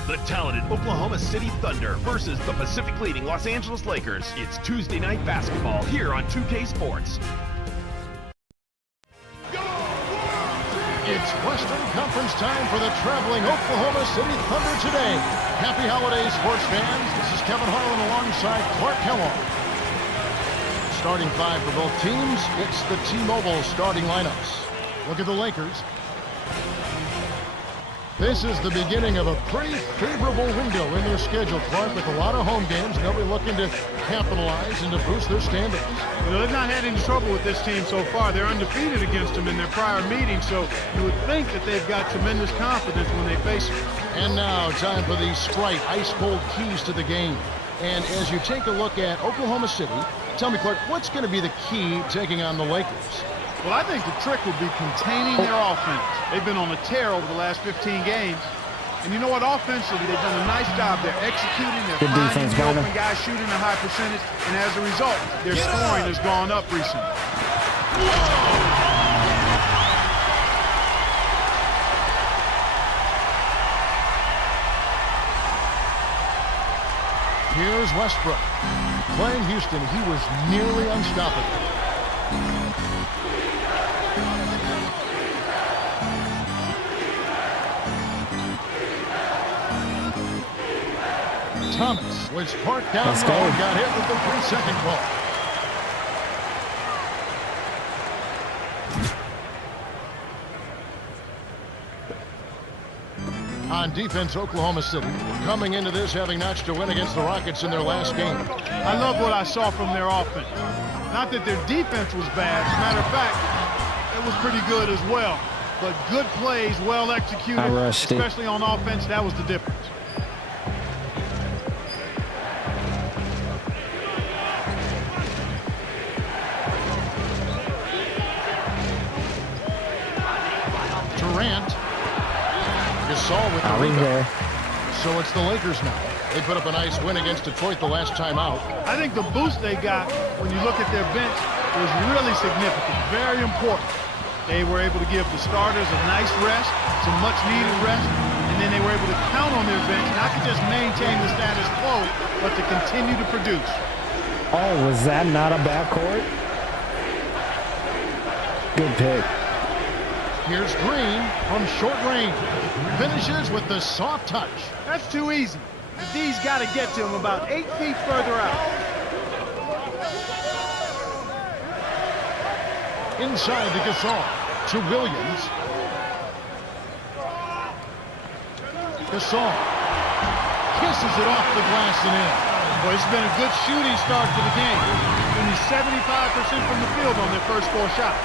The talented Oklahoma City Thunder versus the Pacific-leading Los Angeles Lakers. It's Tuesday night basketball here on 2K Sports. It's Western Conference time for the traveling Oklahoma City Thunder today. Happy holidays, sports fans. This is Kevin Harlan alongside Clark Kellogg. Starting five for both teams, it's the T-Mobile starting lineups. Look at the Lakers. This is the beginning of a pretty favorable window in their schedule, Clark, with a lot of home games. They'll be looking to capitalize and to boost their standings. You know, they've not had any trouble with this team so far. They're undefeated against them in their prior meetings, so you would think that they've got tremendous confidence when they face them. And now, time for the Sprite ice-cold keys to the game. And as you take a look at Oklahoma City, tell me, Clark, what's going to be the key taking on the Lakers? Well, I think the trick would be containing their offense. They've been on a tear over the last 15 games. And you know what? Offensively, they've done a nice job. They're executing. They're finding the open guys, shooting a high percentage. And as a result, their scoring has gone up recently. Here's Westbrook. Playing Houston, he was nearly unstoppable. Thomas was parked down low and got hit with the 3-second call. On defense, Oklahoma City coming into this having notched a win against the Rockets in their last game. I love what I saw from their offense. Not that their defense was bad. As a matter of fact, it was pretty good as well. But good plays, well executed, especially on offense, that was the difference. Durant. Gasol with the rebound. So it's the Lakers now. They put up a nice win against Detroit the last time out. I think the boost they got when you look at their bench was really significant, very important. They were able to give the starters a nice rest, some much-needed rest, and then they were able to count on their bench not to just maintain the status quo, but to continue to produce. Oh, was that not a backcourt? Good pick. Here's Green from short range. Finishes with the soft touch. That's too easy. The D's got to get to him about 8 feet further out. Inside to Gasol. To Williams. Gasol kisses it off the glass and in. Boy, it's been a good shooting start to the game. Only 75% from the field on their first 4 shots.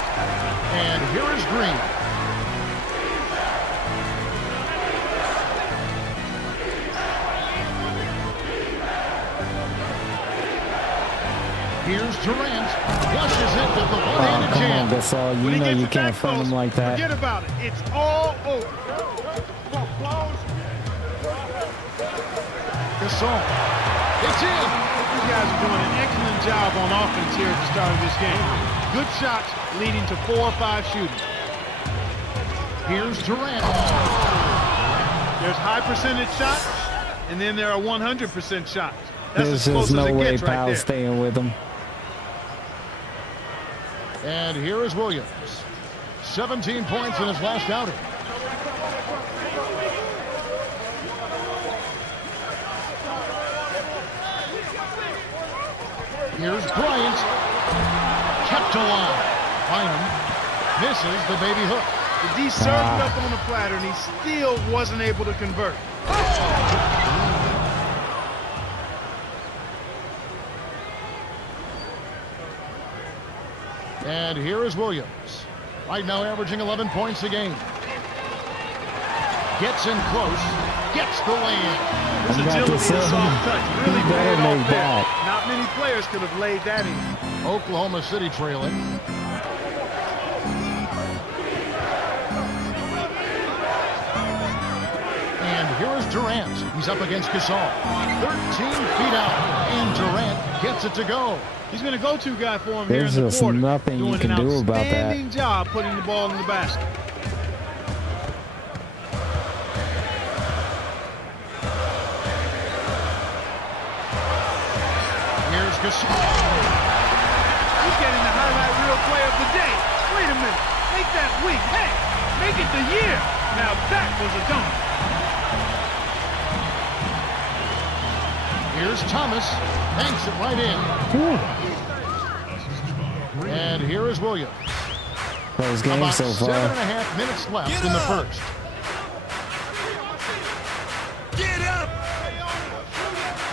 And here is Green. Here's Durant. Flushes it with the one-handed jam. Come on, Gasol. You know you can't find him like that. Forget about it. It's all over. Gasol. It's in. These guys are doing an excellent job on offense here at the start of this game. Good shots leading to 4 or 5 shooting. Here's Durant. There's high percentage shots, and then there are 100% shots. That's There's as close no as it way gets right Powell's there. staying with him. And here is Williams. 17 points in his last outing. Here's Bryant. Kept alive. Bynum misses the baby hook. The D served it up on the platter, and he still wasn't able to convert. And here is Williams. Right now averaging 11 points a game. Gets in close. Gets the lay-in. His agility and soft touch really paid off there. That. Not many players could have laid that in. Oklahoma City trailing. And here is Durant. He's up against Gasol. 13 feet out. And Durant gets it to go. He's been a go-to guy for him There's here in the just quarter. nothing you doing can an do about that. outstanding job putting the ball in the basket. Gasol. He's getting the highlight reel play of the day. Wait a minute. Make that week. Hey, make it the year. Now that was a dunk. Here's Thomas. Banks it right in. And here is Williams. Close game About so far. 7.5 minutes left in the first. Get up!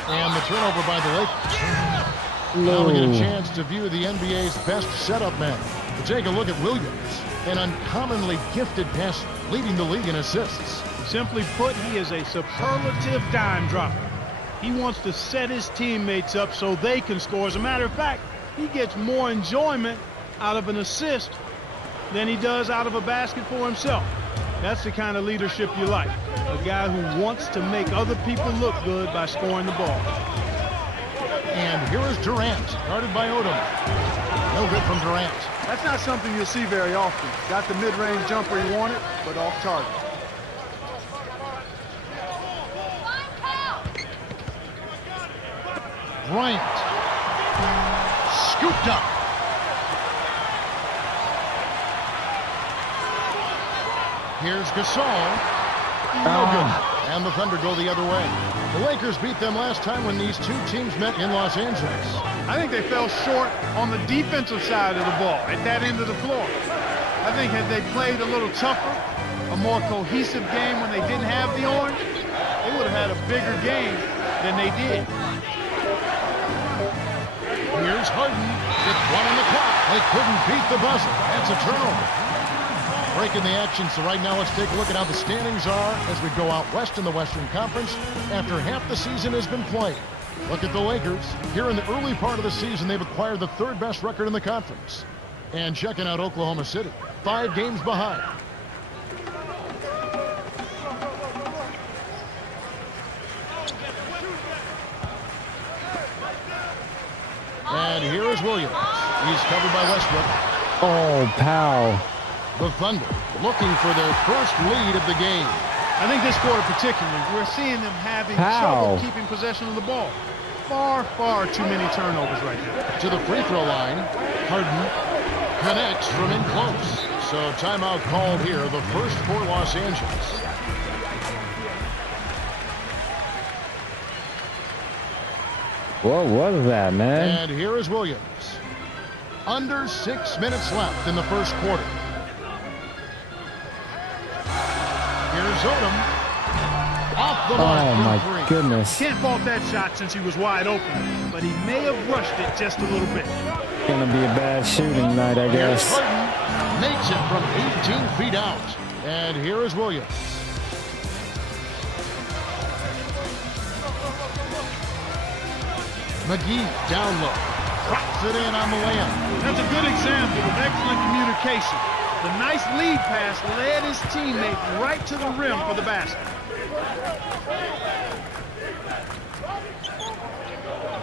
And the turnover by the Lakers. Now we get a chance to view the NBA's best setup man. We'll take a look at Williams, an uncommonly gifted passer, leading the league in assists. Simply put, he is a superlative dime dropper. He wants to set his teammates up so they can score. As a matter of fact, he gets more enjoyment out of an assist than he does out of a basket for himself. That's the kind of leadership you like. A guy who wants to make other people look good by scoring the ball. And here is Durant, guarded by Odom. No good from Durant. That's not something you'll see very often. Got the mid-range jumper he wanted, but off target. Bryant. Scooped up. Here's Gasol. No good. And the Thunder go the other way. The Lakers beat them last time when these two teams met in Los Angeles. I think they fell short on the defensive side of the ball at that end of the floor. I think had they played a little tougher, a more cohesive game when they didn't have the orange, they would have had a bigger game than they did. Here's Harden. With 1 on the clock. They couldn't beat the buzzer. That's a turnover. Breaking the action, so right now let's take a look at how the standings are as we go out west in the Western Conference after half the season has been played. Look at the Lakers. Here in the early part of the season, they've acquired the 3rd best record in the conference. And checking out Oklahoma City, 5 games behind. And here is Williams. He's covered by Westbrook. Oh, Powell. The Thunder looking for their first lead of the game. I think this quarter particularly, we're seeing them having trouble keeping possession of the ball. Far, far too many turnovers right now. To the free throw line, Harden connects from in close. So timeout called here, the first for Los Angeles. What was that, man? And here is Williams. Under 6 minutes left in the first quarter. Here's Odom. Off the mark. Oh, my goodness. Can't fault that shot since he was wide open, but he may have rushed it just a little bit. Gonna be a bad shooting night, I Here's guess. Harden. Makes it from 18 feet out. And here is Williams. McGee down low. Drops it in on the layup. That's a good example of excellent communication. The nice lead pass led his teammate right to the rim for the basket.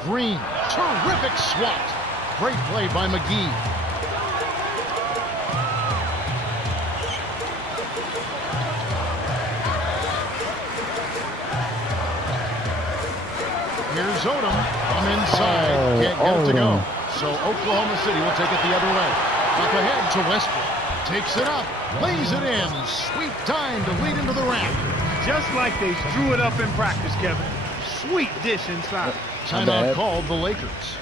Green, terrific swat. Great play by McGee. Here's Odom from inside. Can't get it to go. So Oklahoma City will take it the other way. Up ahead to Westbrook. Takes it up. Lays it in. Sweet time to lead into the rack. Just like they drew it up in practice, Kevin. Sweet dish inside. Timeout called the Lakers.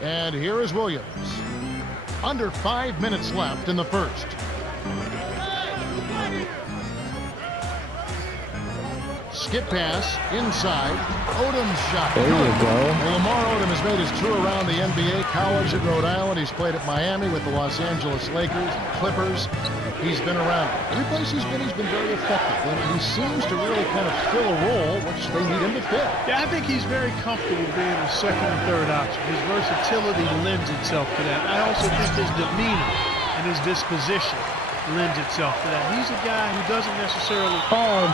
And here is Williams. Under 5 minutes left in the first. Skip pass inside. Odom's shot. There you go. Well, Lamar Odom has made his tour around the NBA. College at Rhode Island. He's played at Miami with the Los Angeles Lakers, Clippers. He's been around. Every place he's been very effective. And he seems to really kind of fill a role which they need him to fill. Yeah, I think he's very comfortable being a second and third option. His versatility lends itself to that. I also think his demeanor and his disposition lends itself to that. He's a guy who doesn't necessarily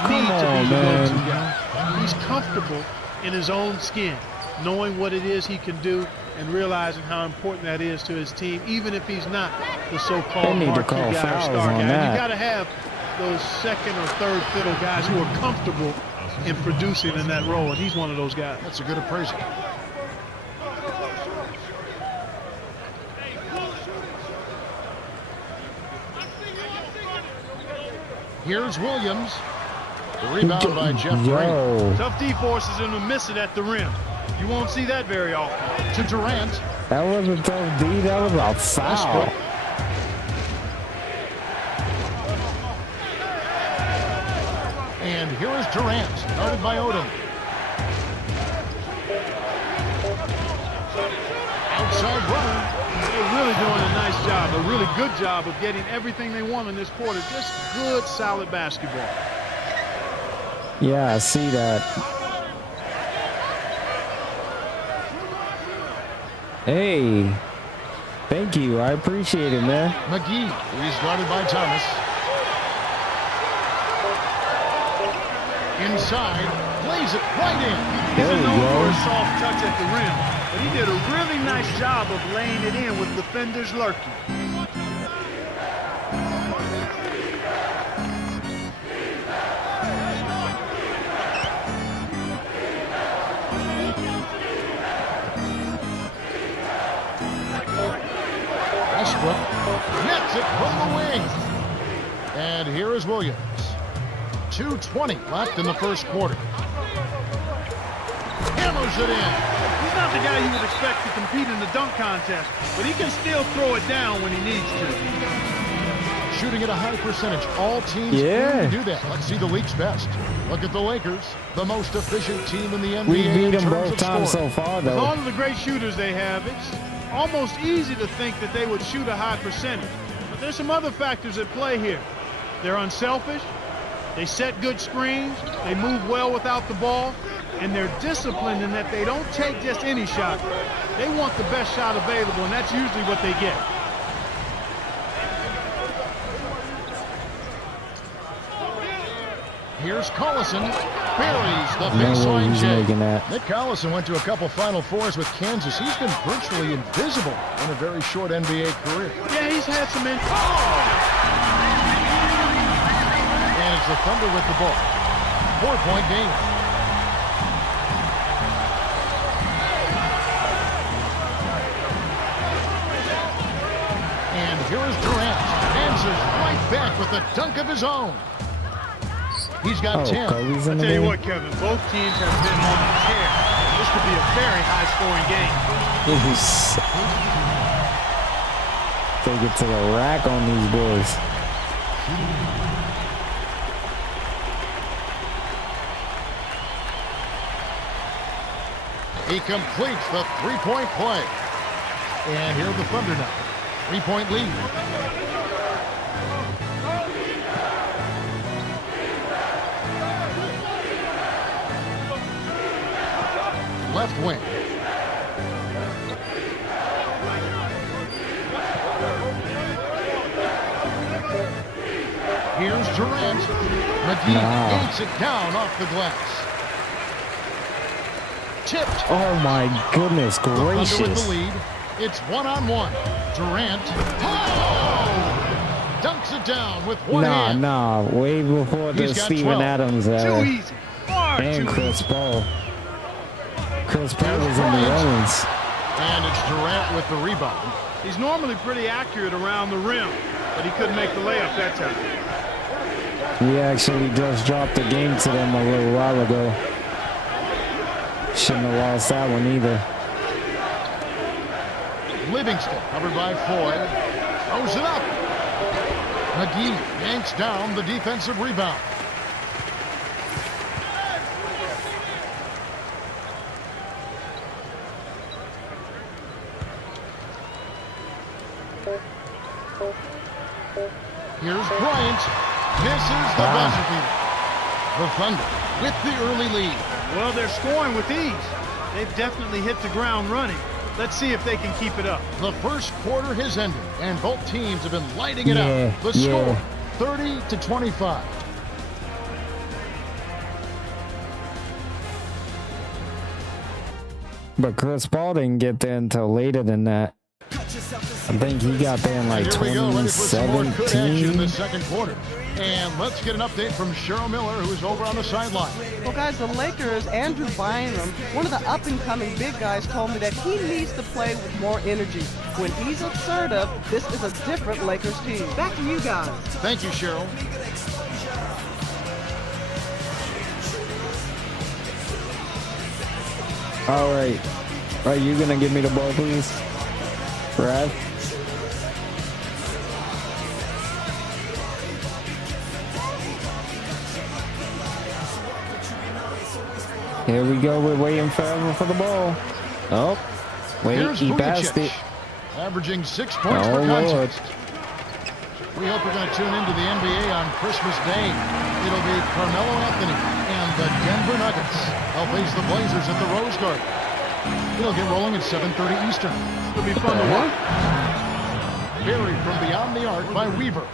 need to be the go-to guy. He's comfortable in his own skin, knowing what it is he can do and realizing how important that is to his team, even if he's not the so-called marquee guy or star guy. You got to have those second or third fiddle guys who are comfortable in producing in that role, and he's one of those guys. That's a good appraisal. Here's Williams. The rebound by Jeff Green. Yo, Tough D-forces and to miss it at the rim. You won't see that very often. To Durant. that wasn't tough D. That was a foul. Westbrook. And here is Durant, guarded by Odom. Outside runner. They're really doing a nice job, a really good job of getting everything they want in this quarter. Just good, solid basketball. Yeah, I see that. Hey, thank you. I appreciate it, man. McGee. He's guarded by Thomas. Inside. Plays it right in. He's There a we known for go. a soft touch at the rim, but he did a really nice job of laying it in with defenders lurking. Westbrook nets it from the wing. And here is Williams. 2:20 left in the first quarter. Hammers it in. He's not the guy you would expect to compete in the dunk contest, but he can still throw it down when he needs to. Shooting at a high percentage. All teams Yeah. can do that. Let's see the league's best. Look at the Lakers, the most efficient team in the NBA. We beat in them terms both of times so scoring. far, With all though. of the great shooters they have, it's almost easy to think that they would shoot a high percentage. But there's some other factors at play here. They're unselfish, they set good screens, they move well without the ball, and they're disciplined in that they don't take just any shot. They want the best shot available, and that's usually what they get. Here's Collison. Buries the No way baseline he's J. making that. Nick Collison went to a couple Final Fours with Kansas. He's been virtually invisible in a very short NBA career. Yeah, he's had some And it's the Thunder with the ball. 4-point game. And here is Durant. Answers right back with a dunk of his own. He's got Oh, 10. Kobe's in I the tell you game. what, Kevin, both teams have been on the tear. This could be a very high-scoring game. Yes. Take it to the rack on these boys. He completes the three-point play. And here are the Thunder now. 3-point lead. Left wing. Here's Durant. McGee yanks it down off the glass. Tipped. Oh my goodness The Thunder with gracious. the lead. It's one-on-one. Durant. Oh! Dunks it down with one hand. Nah, way before the He's got Steven 12. Adams Too era. easy. Far And too Chris easy. Paul. Chris Paul Here's was in New Bryant. Orleans. And it's Durant with the rebound. He's normally pretty accurate around the rim, but he couldn't make the layup that time. We actually just dropped a game to them a little while ago. Shouldn't have lost that one either. Livingston covered by Floyd. Throws it up. McGee yanks down the defensive rebound. Here's Bryant. Misses the buzzer beater. The Thunder with the early lead. Well, they're scoring with ease. They've definitely hit the ground running. Let's see if they can keep it up. The first quarter has ended, and both teams have been lighting it Yeah, up. The score, yeah. 30-25. But Chris Paul didn't get there until later than that. Cut yourself to I think he got there in like Here we go, ready for some more good action in 2017. the second quarter. And let's get an update from Cheryl Miller, who's over on the sideline. Well, guys, the Lakers, Andrew Bynum, one of the up-and-coming big guys, told me that he needs to play with more energy. When he's assertive, this is a different Lakers team. Back to you guys. Thank you, Cheryl. All right. Are you going to give me the ball, please? Brad? Here we go. We're waiting forever for the ball. Oh, wait, Here's he passed Vujicic, it. averaging 6 points per Oh, Lord. contest. We hope you're going to tune into the NBA on Christmas Day. It'll be Carmelo Anthony and the Denver Nuggets. They'll face the Blazers at the Rose Garden. It'll get rolling at 7:30 Eastern. It'll be fun to watch. Buried from beyond the arc by Weaver.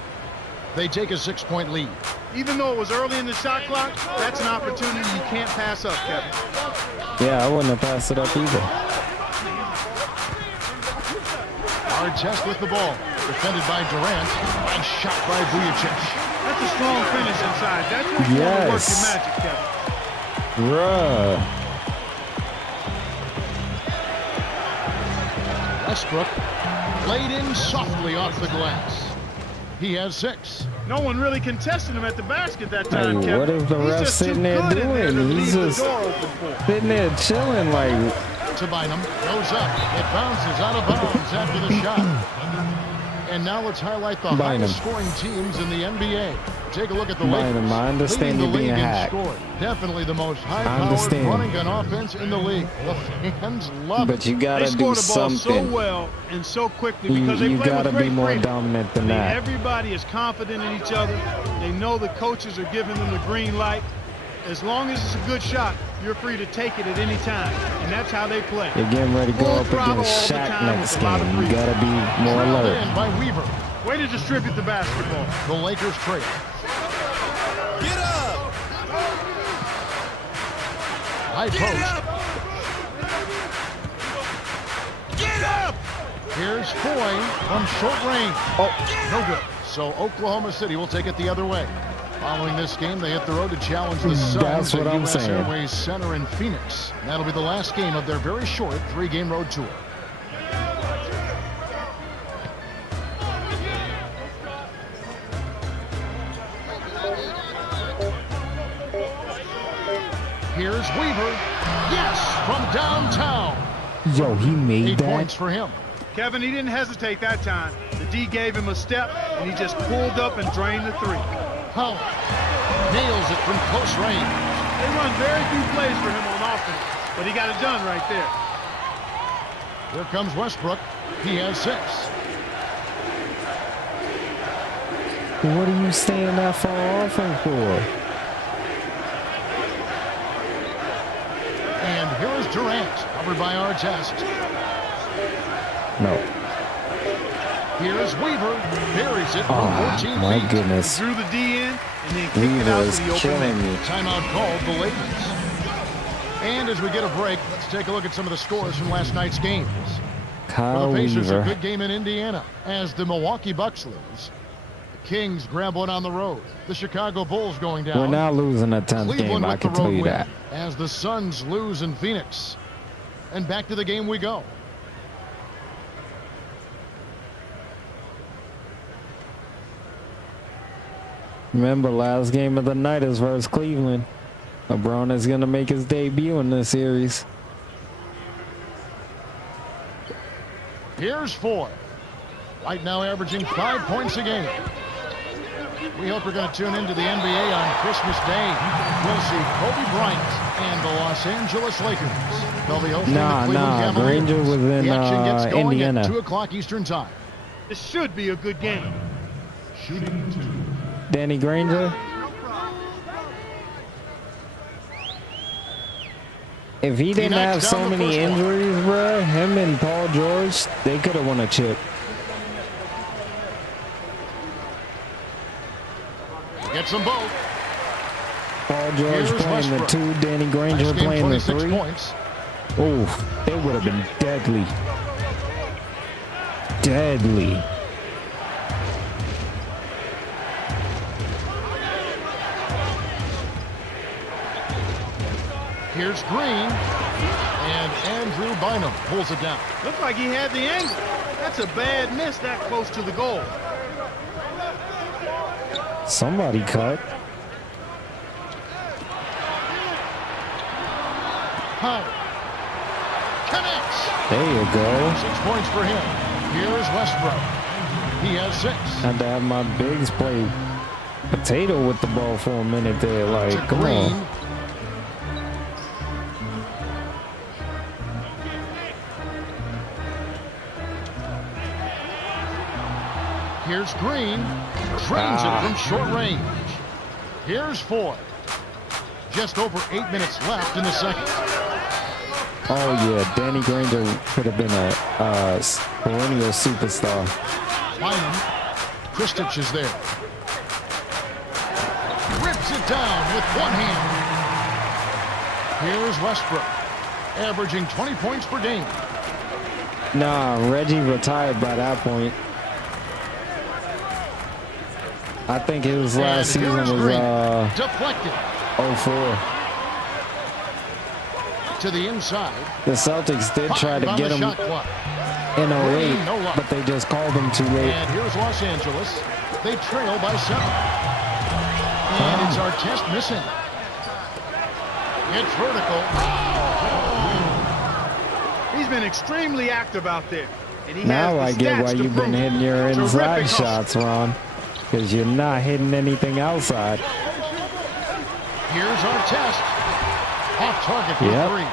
They take a 6-point lead. Even though it was early in the shot clock, that's an opportunity you can't pass up, Kevin. Yeah, I wouldn't have passed it up either. Artest with the ball. Defended by Durant. Nice shot by Vujicic. That's a strong finish inside. That's where you want to work your Yes. magic, Kevin. Bruh. Westbrook laid in softly off the glass. He has 6. No one really contested him at the basket that Hey, time, Kevin. what is the He's ref just too sitting there good in there to doing? leave He's the just door open for him. sitting there chilling like, To Bynum. Goes up. It bounces out of bounds after the shot. And now let's highlight the Bynum. highest scoring teams in the NBA. Take a look at the Bynum, Lakers. I understand leading you the being league in hacked. scoring. Definitely the most I high-powered understand. running gun offense in the league. The fans love but it. you They gotta do score the ball so something. well and so quickly You, because they you play gotta with be great more freedom. dominant I than mean, that. everybody is confident in each other. They know the coaches are giving them the green light. As long as it's a good shot, you're free to take it at any time. And that's how they play. You're getting ready to go Full up throttle against all the Shaq time next with a lot of game. You freedom. gotta be more Drilled alert. in by Weaver. Way to distribute the basketball. The Lakers trail. Get up! High post. Get up! Here's Foy from short range. Oh, no good. So Oklahoma City will take it the other way. Following this game, they hit the road to challenge the Suns That's what at I'm US saying. Airways Center in Phoenix. That'll be the last game of their very short 3-game road tour. Here's Weaver. Yes, from downtown. Yo, he 8 made points that. for him. Kevin, he didn't hesitate that time. The D gave him a step, and he just pulled up and drained the 3. Howard nails it from close range. They run very few plays for him on offense, but he got it done right there. Here comes Westbrook. He has 6. What are you staying that far off him for? And here is Durant, covered by Artest. No. Here's Weaver, buries it Oh, from 14 my feet. goodness. Drew the D in, and then kicked it Weaver out is to the open killing man. me. Timeout called the Lakers. And as we get a break, let's take a look at some of the scores from last night's games. For Kyle the Pacers, a Weaver. good game in Indiana as the Milwaukee Bucks lose. The Kings grab one on the road. The Chicago Bulls going down. We're not losing a 10th Cleveland game, I with the can tell road you win that. as the Suns lose in Phoenix. And back to the game we go. Remember, last game of the night is versus Cleveland. LeBron is going to make his debut in this series. Here's Foy. Right now averaging 5 points a game. We hope you're going to tune into the NBA on Christmas Day. We'll see Kobe Bryant and the Los Angeles Lakers. They'll be hosting Nah, the Cleveland Cavaliers. Granger was in the action gets going Indiana. at 2 o'clock Eastern time. This should be a good game. Shooting 2. Danny Granger. If he didn't have knocks so down the many first one. injuries, bruh, him and Paul George, they could have won a chip. Gets them both. Paul George Here's playing the Westbrook. 2, Danny Granger Nice game, playing the 26 3. points. Oh, they would have been deadly. deadly. Here's Green. And Andrew Bynum pulls it down. Looks like he had the angle. That's a bad miss that close to the goal. Somebody cut. High. Connects. There you go. 6 points for him. Here's Westbrook. He has 6. Had to have my bigs play potato with the ball for a minute there. To Like, come Green. on. Here's Green. Trains it from short range. Here's Ford. Just over 8 minutes left in the second. Oh yeah, Danny Granger could have been a perennial superstar. Bynum. Kristich is there. Rips it down with one hand. Here's Westbrook. Averaging 20 points per game. Nah, Reggie retired by that point. I think his last And season here's was Green. Deflected 04. to the inside. The Celtics did try to Five on get the him shot clock. in 08, No luck. but they just called him too late. And here's Los Angeles. They trail by 7. And it's Artest missing. It's vertical. He's been extremely active out there. And he Now I has the get stats why to you've been prove it. hitting your Terrific inside hustle. shots, Ron, because you're not hitting anything outside. Here's Artest. Off target for Yep. 3.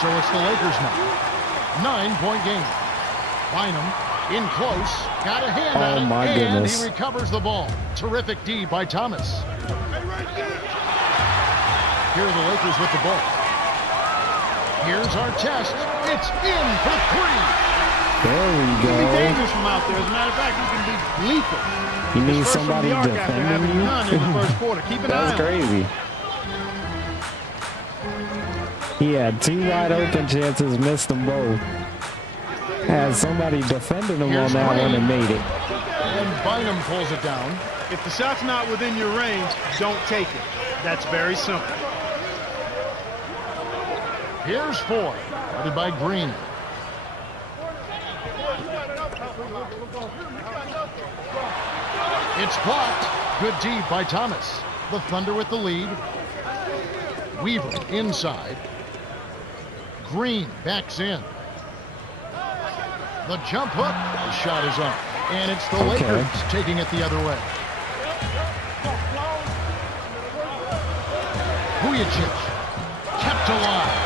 So it's the Lakers now. 9-point game. Bynum in close. Got a hand on Oh, it. my And goodness. he recovers the ball. Terrific D by Thomas. Here are the Lakers with the ball. Here's Artest. It's in for 3. There we He can be go. dangerous from out there. As a matter of fact, he can be lethal. You need First from somebody the arc after having defending none in the you. first quarter. Keep an eye That's on him. crazy. He had 2 wide open chances, missed them both. Had somebody defending him Here's on that one Green. and made it. And Bynum pulls it down. If the shot's not within your range, don't take it. That's very simple. Here's 4. Guarded by Green. It's blocked. Good D by Thomas. The Thunder with the lead. Weaver inside. Green backs in. The jump hook. The shot is up. And it's the Okay. Lakers taking it the other way. Vujicic kept alive.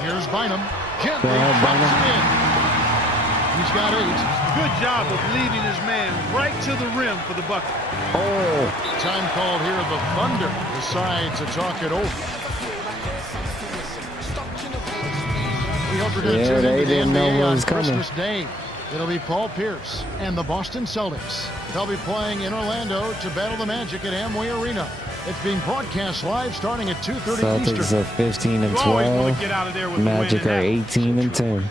Here's Bynum. Gently Go ahead, drops Bynum. it in. He's got 8. Good job of leading his man right to the rim for the bucket. Oh, Time called here. The Thunder decide to talk it over. We hope you're going to Yeah, tune they into the didn't know NBA what on was coming. Christmas Day. It'll be Paul Pierce and the Boston Celtics. They'll be playing in Orlando to battle the Magic at Amway Arena. It's being broadcast live starting at 2:30 Celtics Eastern. are 15 and You always want 12. to get out of there with the Magic win. are and 18 and 10.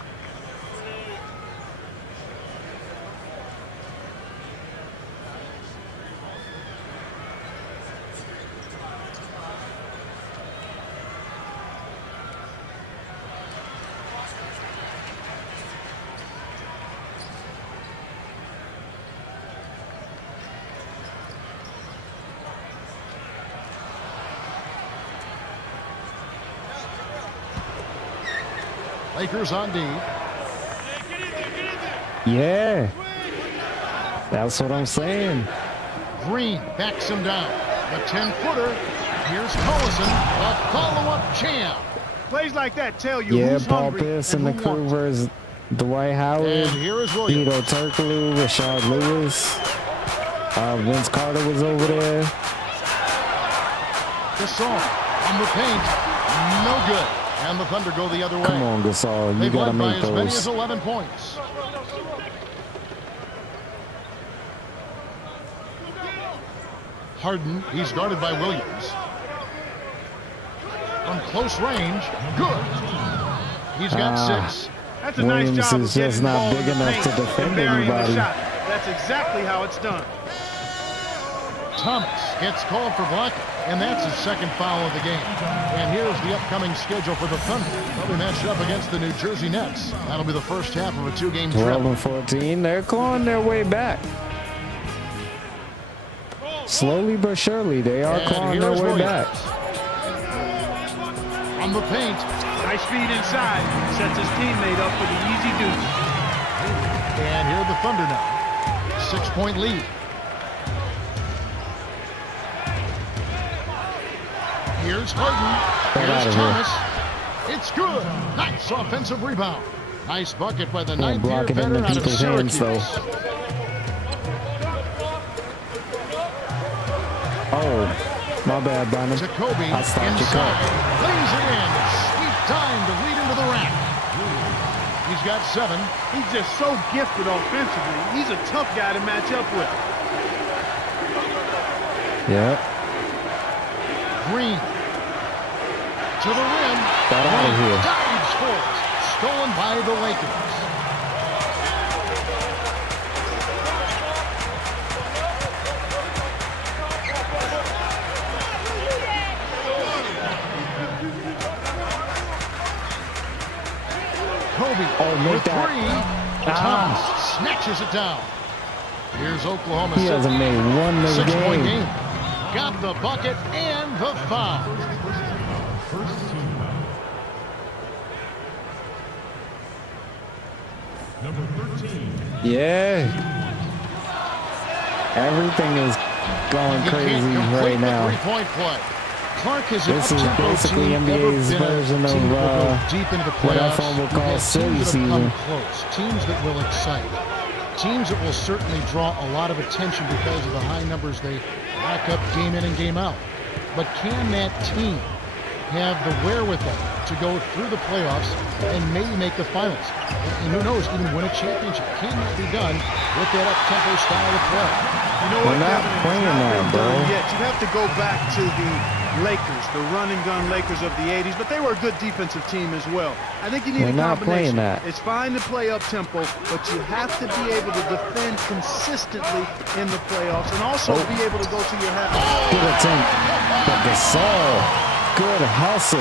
Lakers on D. Yeah, that's what I'm saying. Green backs him down. The 10-footer. Here's Collison, a follow-up jam. Plays like that tell you Yeah, who's Paul hungry Pierce and and the who wants it. crew versus Dwight Howard, And here is Williams. Vito Turkoglu, Rashard Lewis. Vince Carter was over there. Gasol on the paint. No good. And the Thunder go the other way. Come on, Gasol, you They've gotta led by make as many as those. 11 points. Harden, he's guarded by Williams. from close range. Good. He's got 6. That's a Williams nice job is of getting just the not ball big in the enough paint to defend and burying the anybody. shot. That's exactly how it's done. Thomas gets called for blocking, and that's his second foul of the game. And here's the upcoming schedule for the Thunder. They'll be matched up against the New Jersey Nets. That'll be the first half of a 2-game trip. 12 and 14. They're clawing their way back. Slowly but surely, they are And clawing their here's way Williams. back. On the paint. Nice feed inside. Sets his teammate up for the easy deuce. And here are the Thunder now. 6-point lead. Here's Harden. Get out Here's of here. Thomas. It's good. Nice offensive rebound. Nice bucket by the Yeah, ninth-year blocking in veteran the out of people's hands, Syracuse. though. Oh, my bad, Bynum. Jacoby I stopped you inside. cut. Lays it in. Sweet time to lead into the rack. He's got 7. He's just so gifted offensively. He's a tough guy to match up with. Yep. Green. To the rim. Got out of here. Dives for it. Stolen by the Lakers. Kobe make with that. 3. Thomas snatches it down. Here's Oklahoma He City. hasn't made one this 6-point game. game. Got the bucket and the foul. First team foul. Number 13. Yeah. Everything is going He crazy can't complete right the now. three-point play. Clark is an This is up-tempo basically team, never NBA's been a version of, team that will go deep into the what I playoffs. would call You've had silly teams that have come season. close, teams that will excite, teams that will certainly draw a lot of attention because of the high numbers they rack up game in and game out. But can that team have the wherewithal to go through the playoffs and maybe make the finals? And who knows, even win a championship? Can that be done with that up-tempo style of play? You know We're what, not Kevin? It's playing not that, been bro. done yet. You have to go back to the Lakers, the run-and-gun Lakers of the 80s, but they were a good defensive team as well. I think you need We're a not combination. playing that. It's fine to play up-tempo, but you have to be able to defend consistently in the playoffs and also be able to go to your half. Good attempt. But Gasol, good hustle.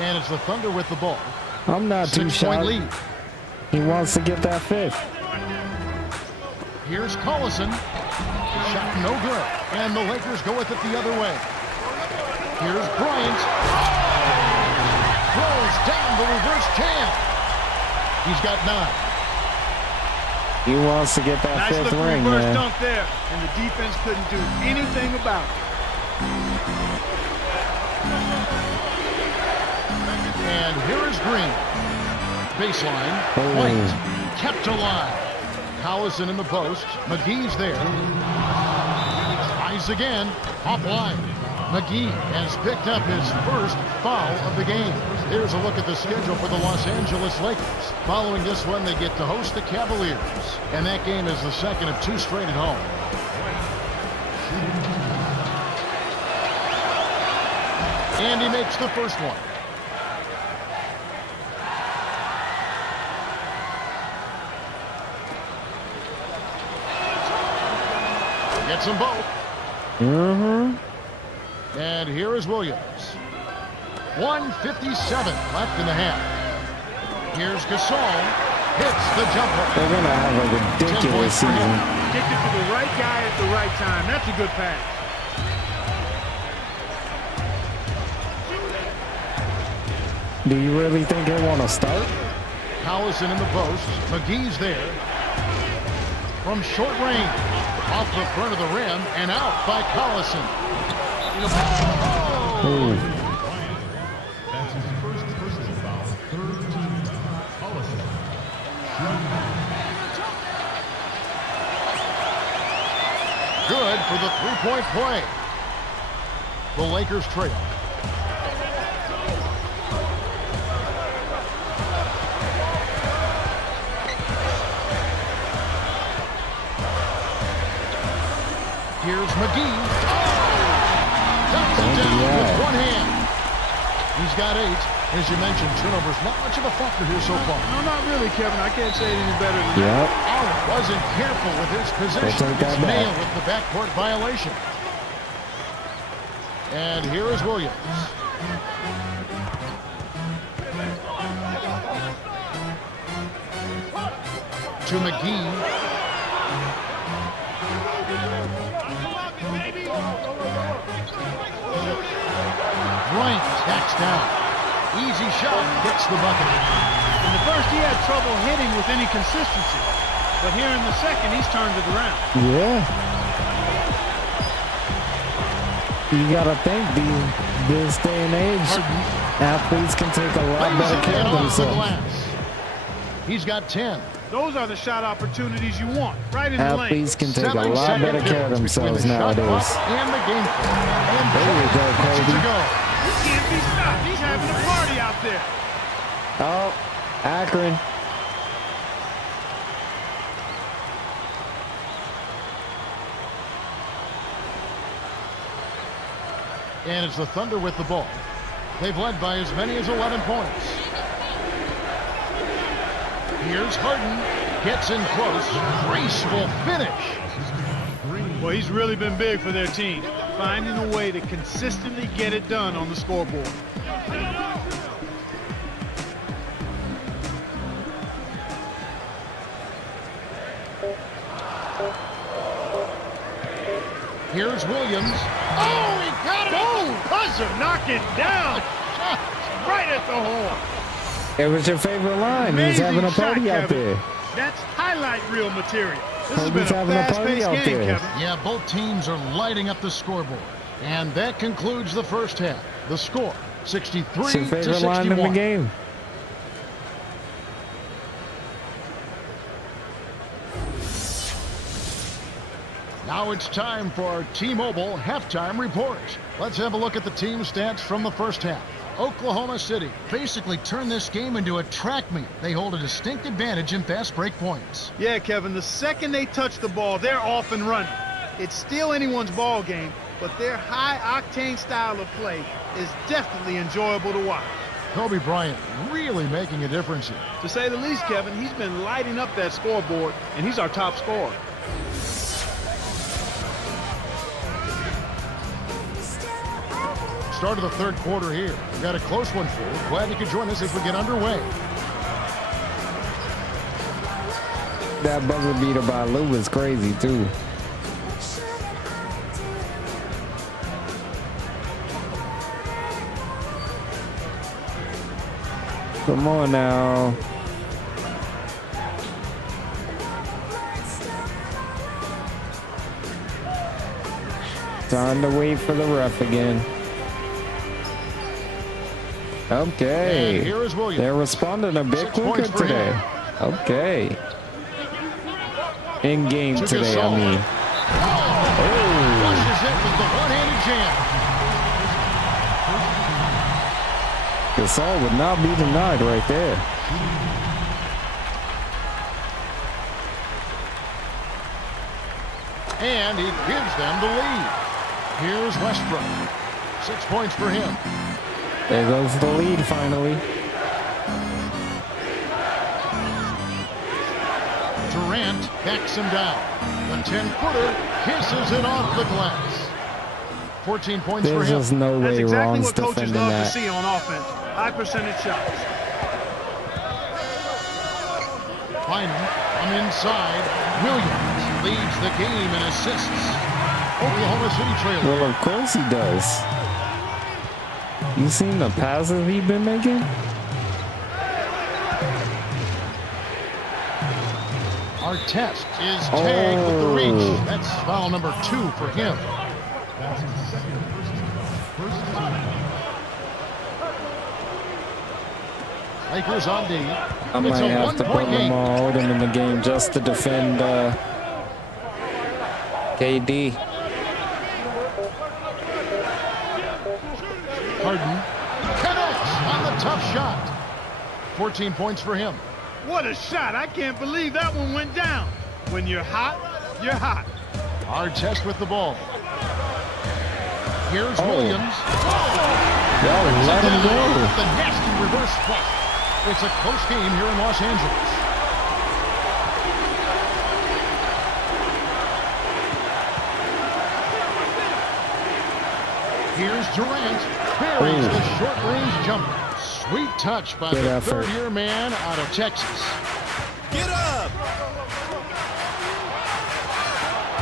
And it's the Thunder with the ball. I'm not too 6-point shocked. lead. He wants to get that 5th. Here's Collison. Shot no good. And the Lakers go with it the other way. Here's Bryant. Throws down the reverse jam. He's got 9. He wants to get that Nice 5th looking ring, reverse man. dunk there, and the defense couldn't do anything about it. And here is Green. Baseline. Oh. White. Kept alive. Collison in the post. McGee's there. Tries again. Offline. McGee has picked up his first foul of the game. Here's a look at the schedule for the Los Angeles Lakers. Following this one, they get to host the Cavaliers. And that game is the second of 2 straight at home. And he makes the first one. Gets them both. And here is Williams. 1:57 left in the half. Here's Gasol. Hits the jumper. They're going to have a 10 ridiculous points for him. season. Get it to the right guy at the right time. That's a good pass. Do you really think they want to start? Collison in the post. McGee's there. From short range. Off the front of the rim and out by Collison. Ooh. That's his first personal foul. Third team foul. Collison. Good for the three-point play. The Lakers trail. Here's McGee. Knocks it down with one hand. He's got 8. As you mentioned, turnovers not much of a factor here so far. No, not really, Kevin. I can't say it any better than that. Yep. Allen wasn't careful with his position. Take that It's back. nailed with the backcourt violation. And here is Williams. To McGee. Bryant stacks down. Easy shot, gets the bucket. In the first, he had trouble hitting with any consistency. But here in the second, he's turned it around. Yeah. You gotta think this day and age, athletes can take a lot better care of themselves. He's got 10. Those are the shot opportunities you want, right in the lane. Athletes can take a 7 lot second better care of difference between themselves the shot nowadays. clock and the game clock. And There you go, puts it Kobe. to go. He can't be stopped. He's having a party out there. Oh, Akron. And it's the Thunder with the ball. They've led by as many as 11 points. Here's Harden. Gets in close. Graceful finish. Well, he's really been big for their team, finding a way to consistently get it done on the scoreboard. Here's Williams. Oh, he got it! Boom! Buzzer, knock it down! Right at the horn. It was your favorite line. He's Amazing having a party shot, out Kevin. there. That's highlight reel material. This has Kobe's been a having a party fast-paced out game, there. Kevin. Yeah, both teams are lighting up the scoreboard. And that concludes the first half. The score, 63 It's your to favorite line in the 61. game. Now it's time for our T-Mobile halftime report. Let's have a look at the team stats from the first half. Oklahoma City basically turned this game into a track meet. They hold a distinct advantage in fast break points. Yeah, Kevin, the second they touch the ball, they're off and running. It's still anyone's ball game, but their high-octane style of play is definitely enjoyable to watch. Kobe Bryant really making a difference here. To say the least, Kevin, he's been lighting up that scoreboard, and he's our top scorer. Start of the third quarter here. We've got a close one for you. Glad you could join us as we get underway. That buzzer beater by Lou was crazy too. Come on now. Time to wait for the ref again. Okay. And here is Williams. They're responding a bit 6 quicker points for today. him. Okay. In game To today, Gasol. I mean. Rushes it with the one-handed jam. Gasol would not be denied right there. And he gives them the lead. Here's Westbrook. 6 points for him. There goes the lead finally. Durant backs him down. The 10-footer kisses it off the glass. 14 points for There's him. just no That's way exactly Ron's what coaches defending love to that. see on offense. High percentage shots. Bynum from inside. Williams leads the game in assists. Oklahoma City trailing. Well, of course he does. You seen the passes he's been making? Our test is tagged with the reach. That's foul number 2 for him. That's his second personal. First team. Lakers on D. I might It's a have to one-point bring game. Lamar Odom in the game just to defend KD. Harden connects on the tough shot. 14 points for him. What a shot. I can't believe that one went down. When you're hot, you're hot. Artest with the ball. Here's Williams. Yo, let him go. The nasty reverse flush. It's a close game here in Los Angeles. Here's Durant. Buries the short-range jumper. Sweet touch by Good the effort. third-year man out of Texas. Get up!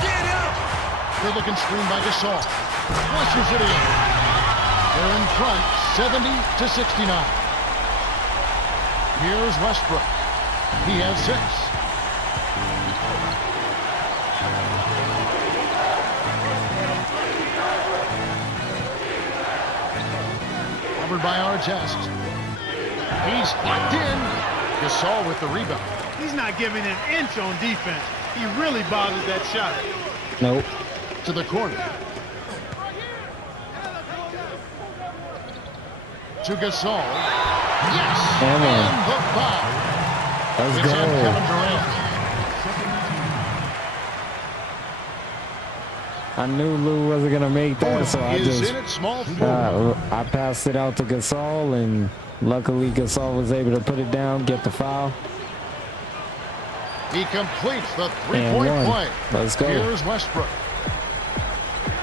Get up! Good looking screen by Gasol. Flushes it in. They're in front, 70-69. Here's Westbrook. He has 6. Covered by Artest. He's locked in. Gasol with the rebound. He's not giving an inch on defense. He really bothered that shot. Nope. To the corner. To Gasol. Yes! Come on. And the foul. Let's It's on Kevin go. Durant. I knew Lou wasn't going to make that, so I Is just in at small forward. I passed it out to Gasol, and luckily Gasol was able to put it down, get the foul. He completes the And three-point one. play. Let's go. Here's Westbrook.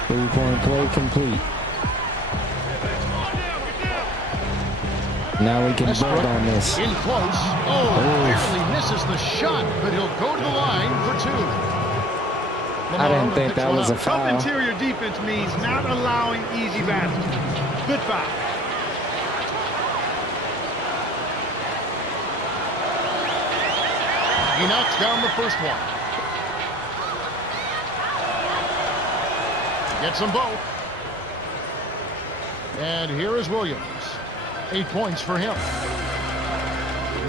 3-point play complete. Now we can Westbrook build on this. in close. Oh, barely misses the shot, but he'll go to the line for 2. I didn't think that was a Tough foul. interior defense means not allowing easy baskets. Good foul. He knocks down the first one. Gets them both. And here is Williams. 8 points for him.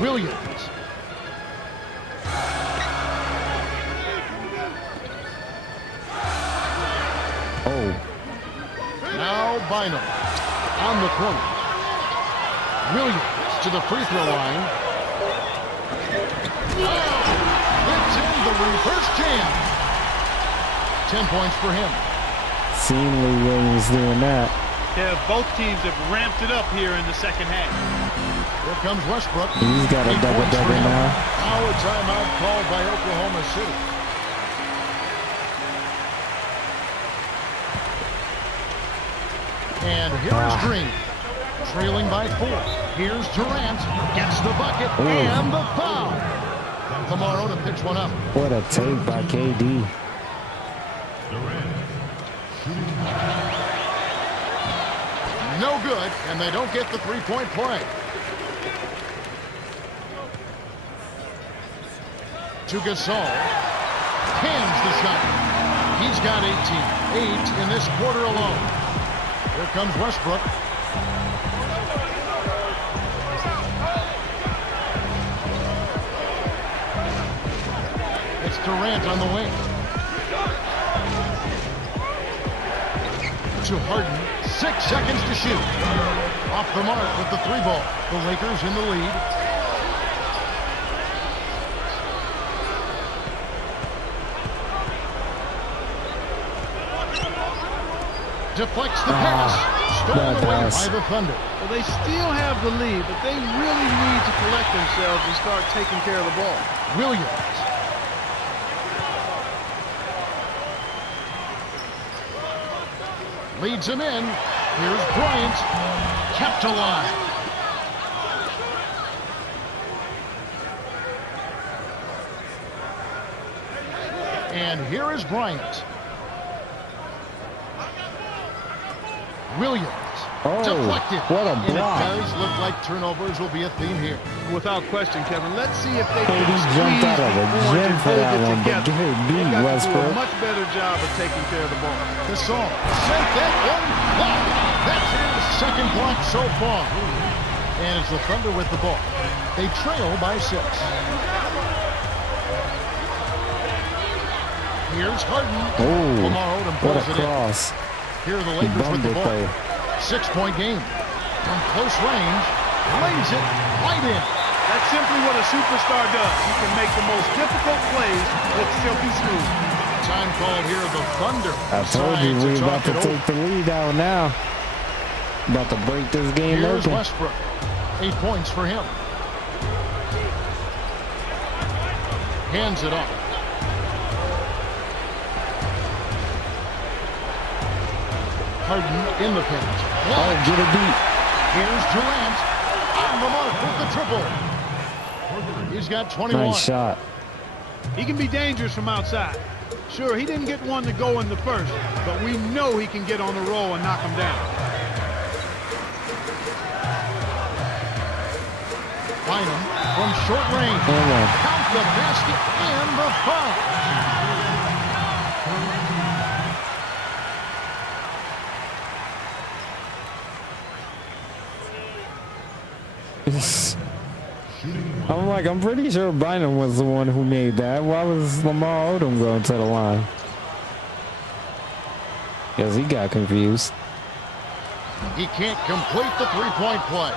Williams. Oh, Now Bynum on the corner. Williams to the free throw line. It's in the reverse jam. 10 points for him. seen Lou Williams doing that. Yeah, both teams have ramped it up here in the second half. Here comes Westbrook. He's got a 8 points for double-double him. now. Now a timeout called by Oklahoma City. And here's Green, trailing by 4. Here's Durant, gets the bucket and the foul. Tomorrow to pitch one up. What a take by KD. No good, and they don't get the three-point play. To Gasol, cans the shot. He's got 18, 8 in this quarter alone. Here comes Westbrook. It's Durant on the wing. To Harden, 6 seconds to shoot. Off the mark with the 3 ball. The Lakers in the lead. Deflects the pass. Stolen bad away pass. by the Thunder. Well, they still have the lead, but they really need to collect themselves and start taking care of the ball. Williams. Leads him in. Here's Bryant. Kept alive. And here is Bryant. Williams. Oh, Deflected. what a And it block. does look like turnovers will be a theme here. Without question, Kevin. Let's see if they KD can jumped out of the squeeze gym and for hold that it one, but together. good They've beat, got to do a Westbrook. much better job of taking care of the ball. Gasol sent that one block. That's his second block so far. And it's the Thunder with the ball. They trail by 6. Here's Harden. Oh, Lamar Odom what a pulls it in. cross. Here are the He Lakers with bummed the it, ball. though. 6-point game. From close range, lays it right in. That's simply what a superstar does. He can make the most difficult plays look silky smooth. Time called here, the Thunder. I told you decide we about to talk it take the lead out now. About to break this game Here's open. Westbrook. 8 points for him. Hands it off. Harden in the paint. Oh, get a beat. Here's Durant. On the mark with the triple. He's got 21. Nice shot. He can be dangerous from outside. Sure, he didn't get one to go in the first, but we know he can get on the roll and knock him down. Bynum from short range. Count the basket and the foul. I'm pretty sure Bynum was the one who made that. Why was Lamar Odom going to the line? Because he got confused. He can't complete the three-point play.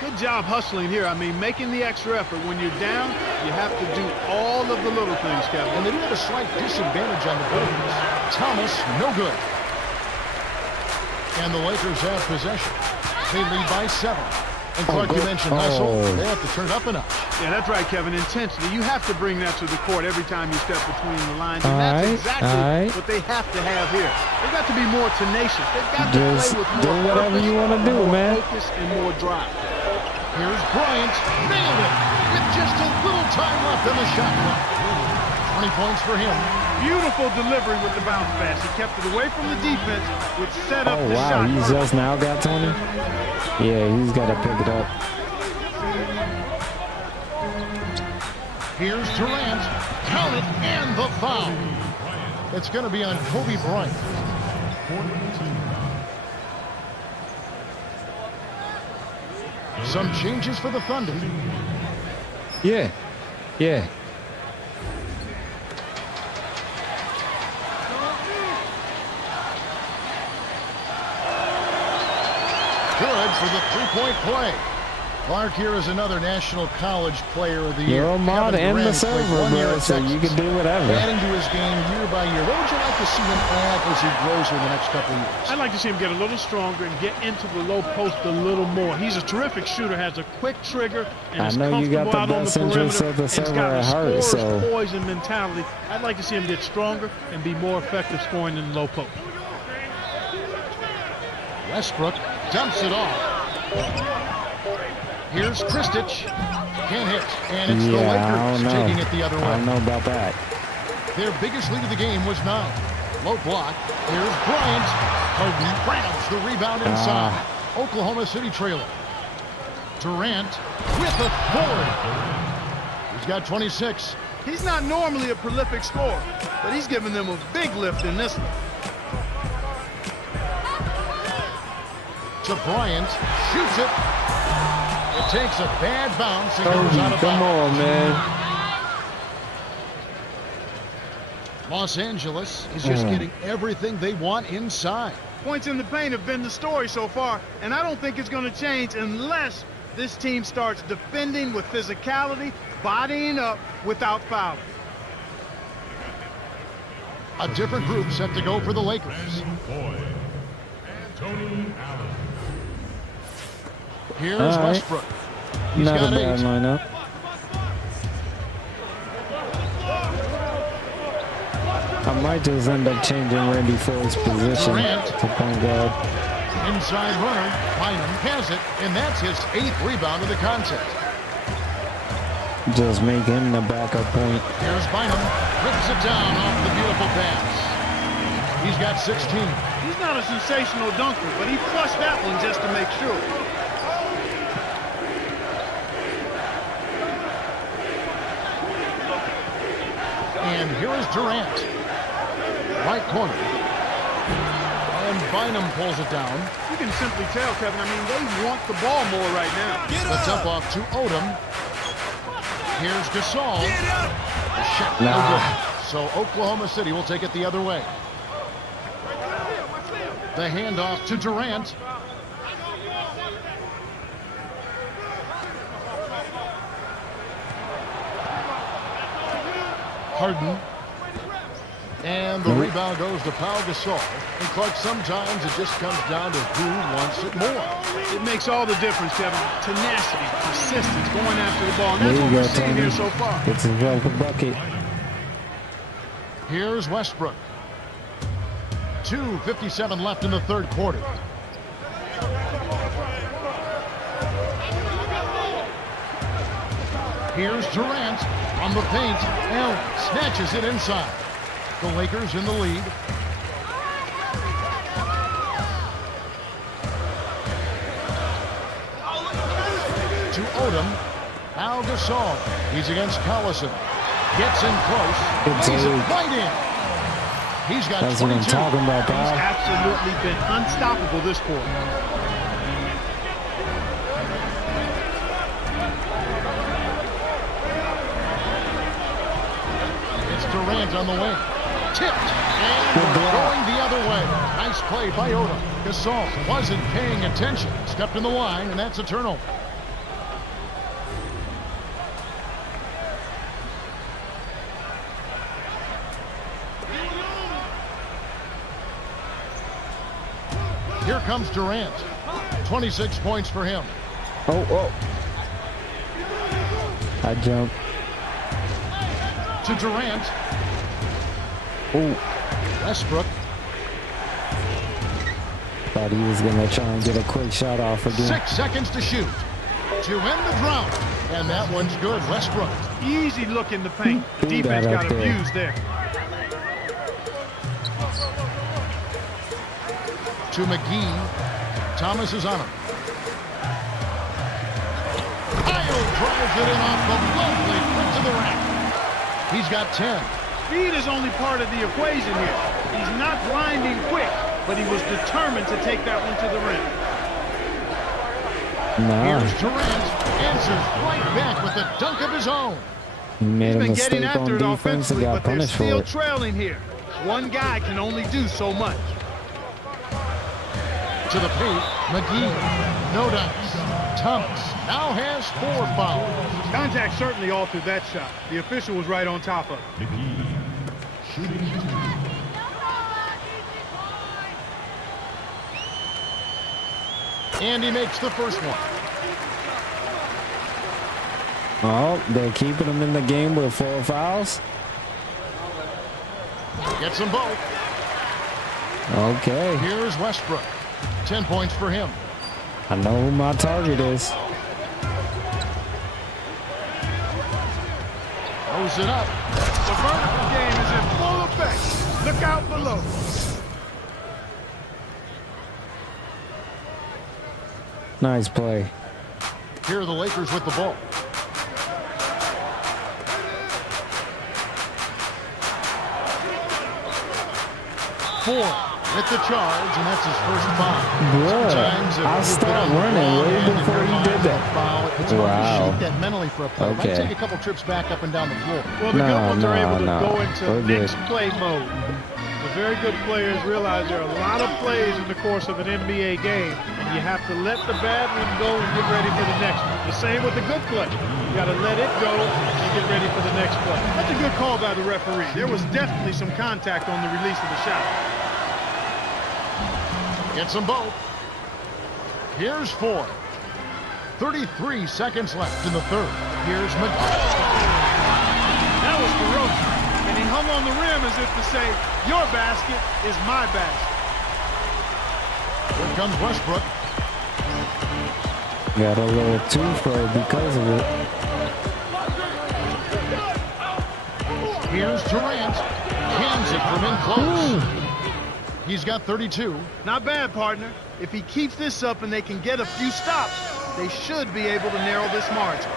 Good job hustling here. I mean, making the extra effort. When you're down, you have to do all of the little things, Kevin. And they do have a slight disadvantage on the boards. Thomas, no good. And the Lakers have possession. They lead by 7. And Clark, you mentioned hustle. They have to turn it up a notch. Yeah, that's right, Kevin. Intensity. You have to bring that to the court every time you step between the lines. And that's exactly what they have to have here. They've got to be more tenacious. They've got to play with more do whatever you want to do, man. Focus and more drive. Here's Bryant. Nailed it. With just a little time left on the shot clock. 20 points for him. Beautiful delivery with the bounce pass. He kept it away from the defense, which set up the shot. Oh, wow. He just now got 20? Yeah, he's got to pick it up. Here's Durant. Count it and the foul. It's going to be on Kobe Bryant. Some changes for the Thunder. Yeah. Yeah. Good for the three-point play. Clark here is another National College Player of the Year. You're a mod and the server, bro, so you can do whatever. Adding to his game year by year. What would you like to see him add as he grows in the next couple of years? I'd like to see him get a little stronger and get into the low post a little more. He's a terrific shooter, has a quick trigger, and is comfortable out on the perimeter. And he's got a scorer's poise and mentality. I'd like to see him get stronger and be more effective scoring in the low post. Westbrook dumps it off. Here's Kristich. Can't hit. And it's the Lakers taking it the other way. I don't know about that. Their biggest lead of the game was 9. Low block. Here's Bryant. Harden grabs the rebound inside. Oklahoma City trailing. Durant with authority. He's got 26. He's not normally a prolific scorer, but he's giving them a big lift in this one. To Bryant. Shoots it. It takes a bad bounce and goes out of bounds. Come on, man. Los Angeles is just getting everything they want inside. Points in the paint have been the story so far, and I don't think it's going to change unless this team starts defending with physicality, bodying up without fouling. A different group set to go for the Lakers. Tony Allen. Here's Westbrook. He's Not got a bad 8. lineup. I might just end up changing Randy Ford's position to point guard. Inside runner. Bynum has it, and that's his 8th rebound of the contest. Just make him the backup point. Here's Bynum. Rips it down off the beautiful pass. He's got 16. He's not a sensational dunker, but he flushed that one just to make sure. And here is Durant. Right corner. And Bynum pulls it down. You can simply tell, Kevin, I mean, they want the ball more right now. The dump off to Odom. Here's Gasol. The shot no good. So Oklahoma City will take it the other way. The handoff to Durant. Harden. And the rebound goes to Pau Gasol. And Clark, sometimes it just comes down to who wants it more. It makes all the difference, Kevin. Tenacity, persistence, going after the ball. And that's what we're seeing here so far. It's himself a bucket. Here's Westbrook. 2:57 left in the third quarter. Here's Durant on the paint. Allen snatches it inside. The Lakers in the lead. To Odom. Pau Gasol. He's against Collison. Gets in close. He's right in. He's got That's 22. what I'm talking about, He's Paul. absolutely been unstoppable this quarter. It's Durant on the wing. Tipped. And going the other way. Nice play by Odom. Gasol wasn't paying attention. Stepped in the line, and that's a turnover. Here comes Durant. 26 points for him. Oh. I jump. To Durant. Oh, Westbrook. thought he was going to try and get a quick shot off again. 6 seconds to shoot. To end the drought. And that one's good. Westbrook. Easy look in the paint. Threw Defense that got up there. abused there. To McGee. Thomas is on him. Kyle drives it in off the lovely quick to the rack. He's got 10. Speed is only part of the equation here. He's not grinding quick, but he was determined to take that one to the rim. No, Here's Durant. Answers right back with a dunk of his own. he made He's a been getting mistake after on it defense and offensively, got but they're punished still for it. trailing here. One guy can only do so much. To the paint. McGee. No dice. Thomas now has 4 fouls. Contact certainly altered that shot. The official was right on top of it. McGee. Shooting. And he makes the first one. Oh, they're keeping him in the game with 4 fouls. Gets them both. Okay, Here's Westbrook. 10 points for him. I know who my target is. Throws it up. The vertical game is in full effect. Look out below. Nice play. Here are the Lakers with the ball. Four with the charge, and that's his first foul. Bruh, Sometimes if I you stopped put on the running wrong way end in before your you mind, did that. foul, it's hard Wow. to shape that mentally for a player. It might Okay. take a couple trips back up and down the floor. Well, the good ones are able to No. go into We're good. next play mode. The very good players realize there are a lot of plays in the course of an NBA game, and you have to let the bad one go and get ready for the next one. The same with the good play. You got to let it go and get ready for the next play. That's a good call by the referee. There was definitely some contact on the release of the shot. Gets them both. Here's 4. 33 seconds left in the third. Here's McGee. That was ferocious. And he hung on the rim as if to say, your basket is my basket. Here comes Westbrook. Got a little too far because of it. Here's Durant. Hands it from in close. He's got 32. Not bad, partner. If he keeps this up and they can get a few stops, they should be able to narrow this margin.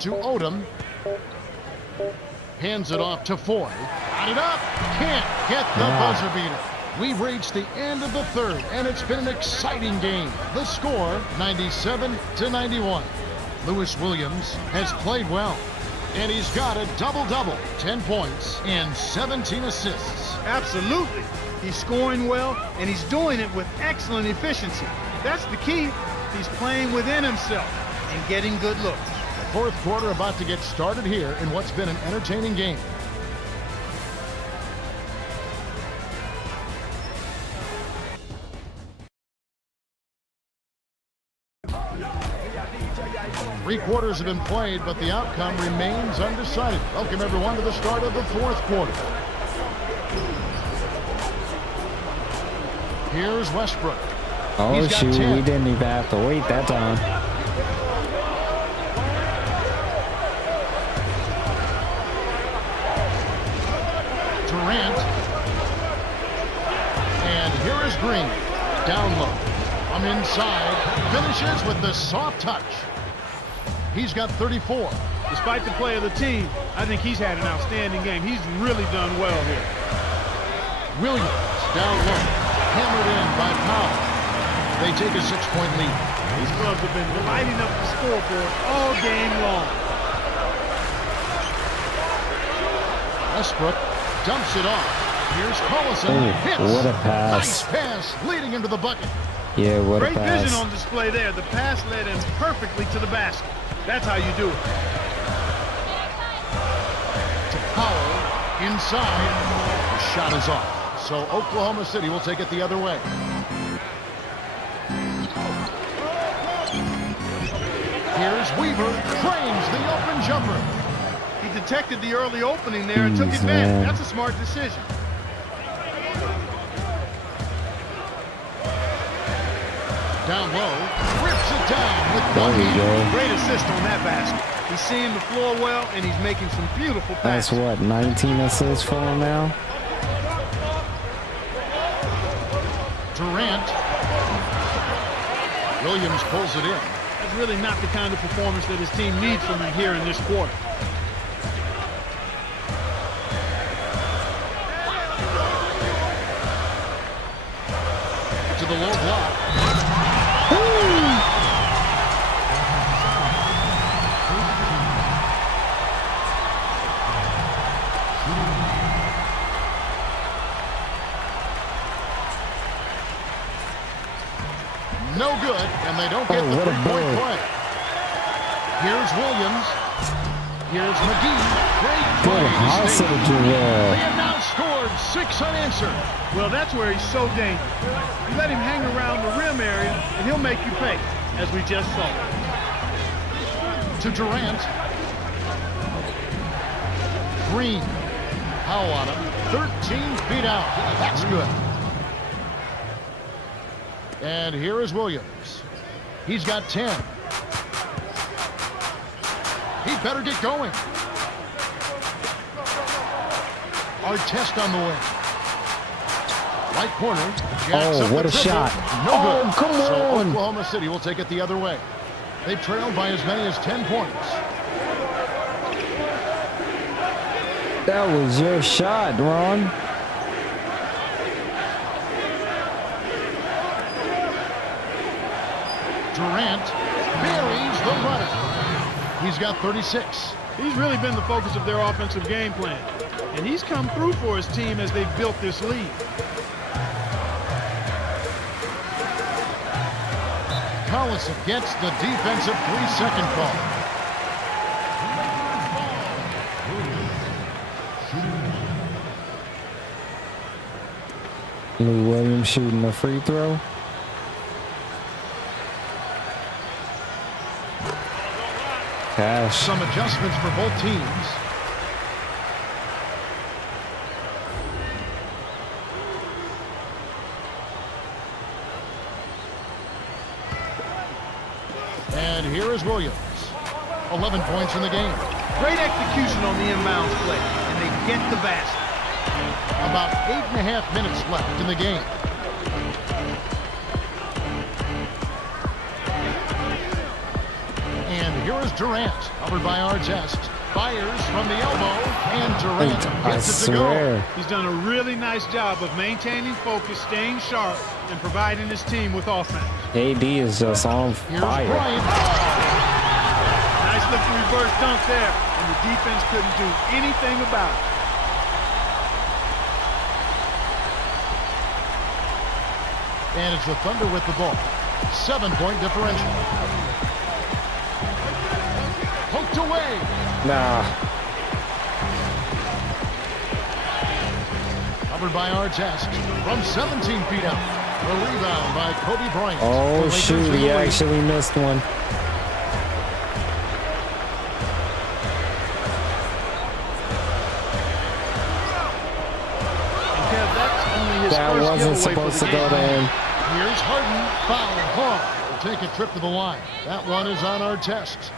To Odom. Hands it off to Foy. Got it up. Can't get the buzzer beater. We've reached the end of the third, and it's been an exciting game. The score, 97-91. Lewis Williams has played well, and he's got a double-double, 10 points and 17 assists. Absolutely. He's scoring well, and he's doing it with excellent efficiency. That's the key. He's playing within himself and getting good looks. Fourth quarter about to get started here in what's been an entertaining game. Three quarters have been played, but the outcome remains undecided. Welcome everyone to the start of the fourth quarter. Here's Westbrook. Oh, He's got shoot. 10. We didn't even have to wait that time. Durant. And here is Green. Down low. From inside. Finishes with the soft touch. He's got 34. Despite the play of the team, I think he's had an outstanding game. He's really done well here. Williams down low. Hammered in by Powell. They take a 6-point lead. These clubs have been lighting up the scoreboard all game long. Westbrook dumps it off. Here's Collison. Oh, Hits. what a pass. Nice pass leading into the bucket. Yeah, what Great a pass. vision on display there. The pass led him perfectly to the basket. That's how you do it. To Powell. Inside. The shot is off. So Oklahoma City will take it the other way. Here's Weaver. Frames the open jumper. He detected the early opening there and took Jeez, advantage. man. That's a smart decision. Down low. Rips it down with There one we hand. go. Great assist on that basket. He's seeing the floor well, and he's making some beautiful That's passes. what, 19 assists for him now? Durant. Williams pulls it in. That's really not the kind of performance that his team needs from him here in this quarter. To the low block. No good, and they don't get the what a three-point ball. play. Here's Williams. Here's McGee. Great Good play to hustle, stay. Jarrell. They have now scored 6 unanswered. Well, that's where he's so dangerous. You let him hang around the rim area, and he'll make you pay, as we just saw. To Durant. Green. Powell on him. 13 feet out. That's good. And here is Williams. He's got 10. He better get going. Artest on the wing. Right corner. Jacks up Oh, what the a dribble. shot. No Oh, good. come So on. Oklahoma City will take it the other way. They trailed by as many as 10 points. That was your shot, Ron. Durant buries the runner. He's got 36. He's really been the focus of their offensive game plan. And he's come through for his team as they've built this lead. Collison gets the defensive 3-second call. Lou Williams shooting a free throw. Cash. Some adjustments for both teams. And here is Williams. 11 points in the game. Great execution on the inbounds play, and they get the basket. About 8.5 minutes left in the game. And here is Durant, covered by Artest. Fires from the elbow, and Durant I gets it to go. swear. He's done a really nice job of maintaining focus, staying sharp, and providing his team with offense. AD is just on Here's fire. Bryant. Nice looking reverse dunk there, and the defense couldn't do anything about it. And it's the Thunder with the ball. 7-point differential. Poke away. Nah. Covered by Artest from 17 feet out. The rebound by Kobe Bryant. Oh, The Lakers shoot. in He the lead. actually missed one. Kev, that's only his That first wasn't giveaway supposed for to the go game. to him. Here's Harden. Foul. Hall will take a trip to the line. That one is on Artest.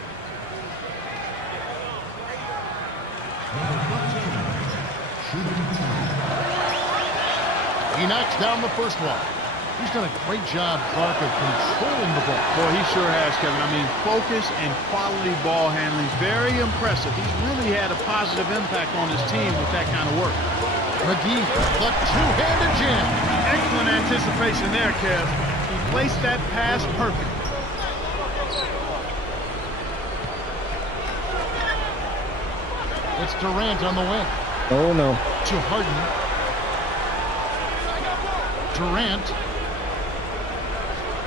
He knocks down the first one. He's done a great job, Clark, of controlling the ball. Boy, he sure has, Kevin. I mean, focus and quality ball handling, very impressive. He's really had a positive impact on his team with that kind of work. McGee, the two-handed jam. Excellent anticipation there, Kev. He placed that pass perfect. It's Durant on the wing. Oh, no. To Harden. Durant.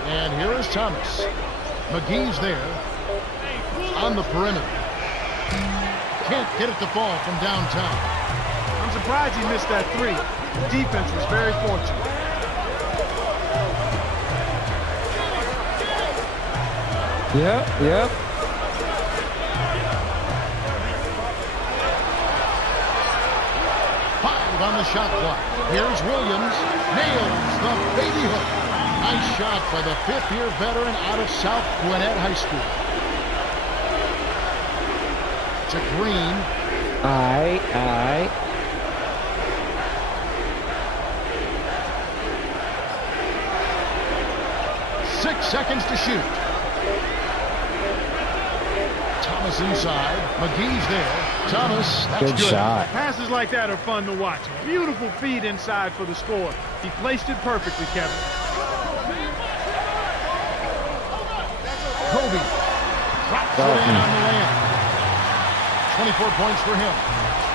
And here is Thomas. McGee's there. On the perimeter. Can't get it to fall from downtown. I'm surprised he missed that three. The defense was very fortunate. Yep. Five on the shot clock. Here's Williams. Nails the baby hook. Nice shot by the fifth-year veteran out of South Gwinnett High School. To Green. Aye. 6 seconds to shoot. Thomas inside. McGee's there. Thomas, that's Good shot. Passes like that are fun to watch. Beautiful feed inside for the score. He placed it perfectly, Kevin. Kobe drops it in on the layup. 24 points for him.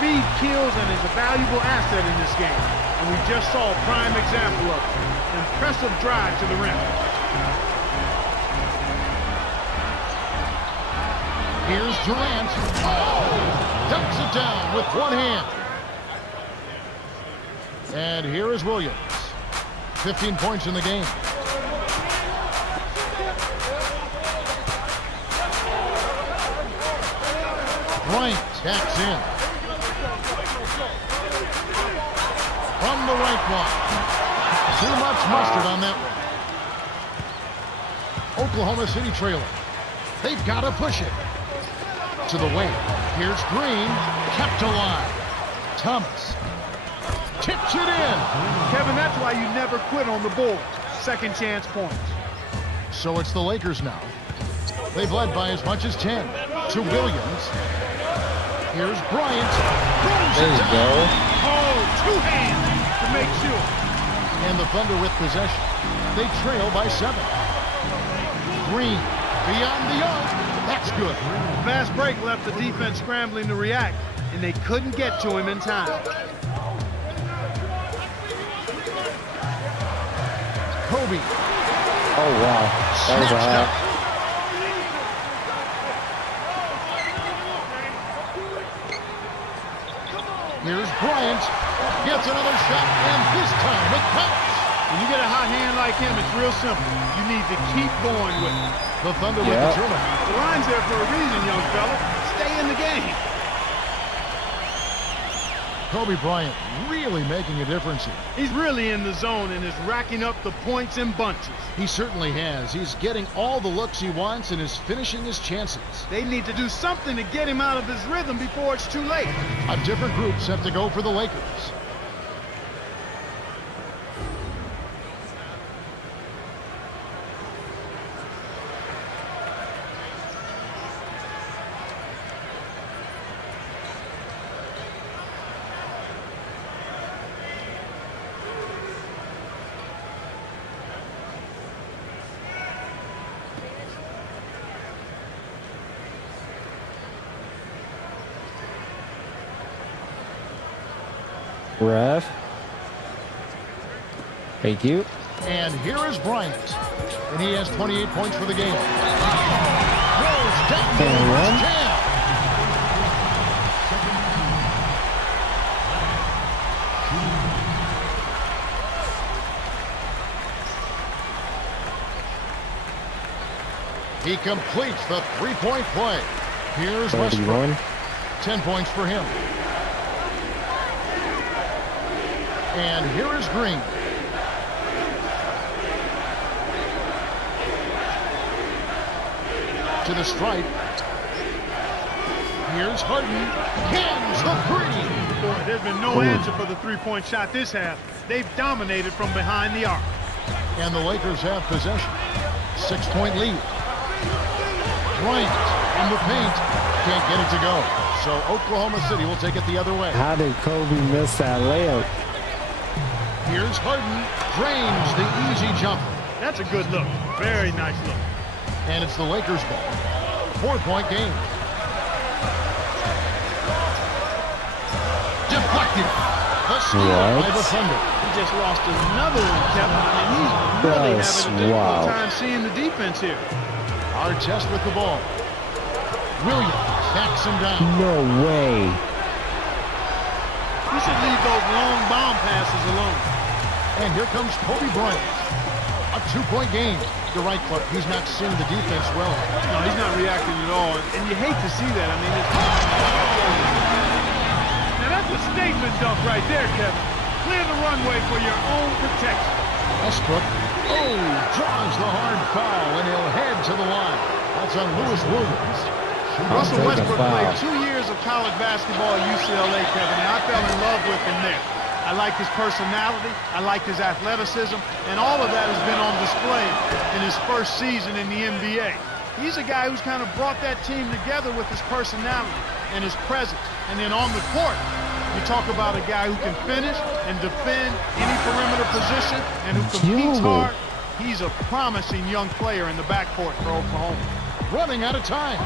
Speed kills and is a valuable asset in this game. And we just saw a prime example of it. Impressive drive to the rim. Here's Durant. Oh! Dunks it down with one hand. And here is Williams. 15 points in the game. Bryant tacks in. From the right block. Too much mustard on that one. Oklahoma City trailing. They've got to push it. To the wing. Here's Green. Kept alive. Thomas. Tips it in. Kevin, that's why you never quit on the boards. Second chance points. So it's the Lakers now. They've led by as much as 10. To Williams. Here's Bryant. There you go. Oh, two hands to make sure. And the Thunder with possession. They trail by 7. Green beyond the arc. That's good. Fast break left the defense scrambling to react, and they couldn't get to him in time. Kobe. Oh, wow. That was a Snatched hack. up. Here's Bryant. Gets another shot, and this time it counts. When you get a hot hand like him, it's real simple. You need to keep going with it. The Thunder with the turnover. The line's there for a reason, young fella. Stay in the game. Kobe Bryant really making a difference here. He's really in the zone and is racking up the points in bunches. He certainly has. He's getting all the looks he wants and is finishing his chances. They need to do something to get him out of his rhythm before it's too late. A different group set to go for the Lakers. Ref. Thank you. And here is Bryant. And he has 28 points for the game. Throws down the And first one. jam. He completes the three-point play. Here's Westbrook. 31. 10 points for him. And here is Green. To the stripe. Here's Harden. Cans the three. Boy, there's been no answer for the three-point shot this half. They've dominated from behind the arc. And the Lakers have possession. 6-point lead. Bryant in the paint. Can't get it to go. So Oklahoma City will take it the other way. How did Kobe miss that layup? Here's Harden. Drains the easy jumper. That's a good look. Very nice look. And it's the Lakers' ball. 4-point game. Deflected. The steal by the Thunder. He just lost another one, Kevin. I mean, he's really Yes, having a difficult wow. time seeing the defense here. Artest with the ball. Williams backs him down. No way. He should leave those long bomb passes alone. And here comes Kobe Bryant. A 2-point game. You're right, Clark. He's not seeing the defense well. No, he's not reacting at all. And you hate to see that. I mean, it's... Now, that's a statement dunk right there, Kevin. Clear the runway for your own protection. Westbrook. Oh, draws the hard foul, and he'll head to the line. That's on Lewis Williams. Russell take a Westbrook foul. played 2 years of college basketball at UCLA, Kevin, and I fell in love with him there. I like his personality, I like his athleticism, and all of that has been on display in his first season in the NBA. He's a guy who's kind of brought that team together with his personality and his presence. And then on the court, you talk about a guy who can finish and defend any perimeter position and who competes Yo. hard. He's a promising young player in the backcourt for Oklahoma. Running out of time.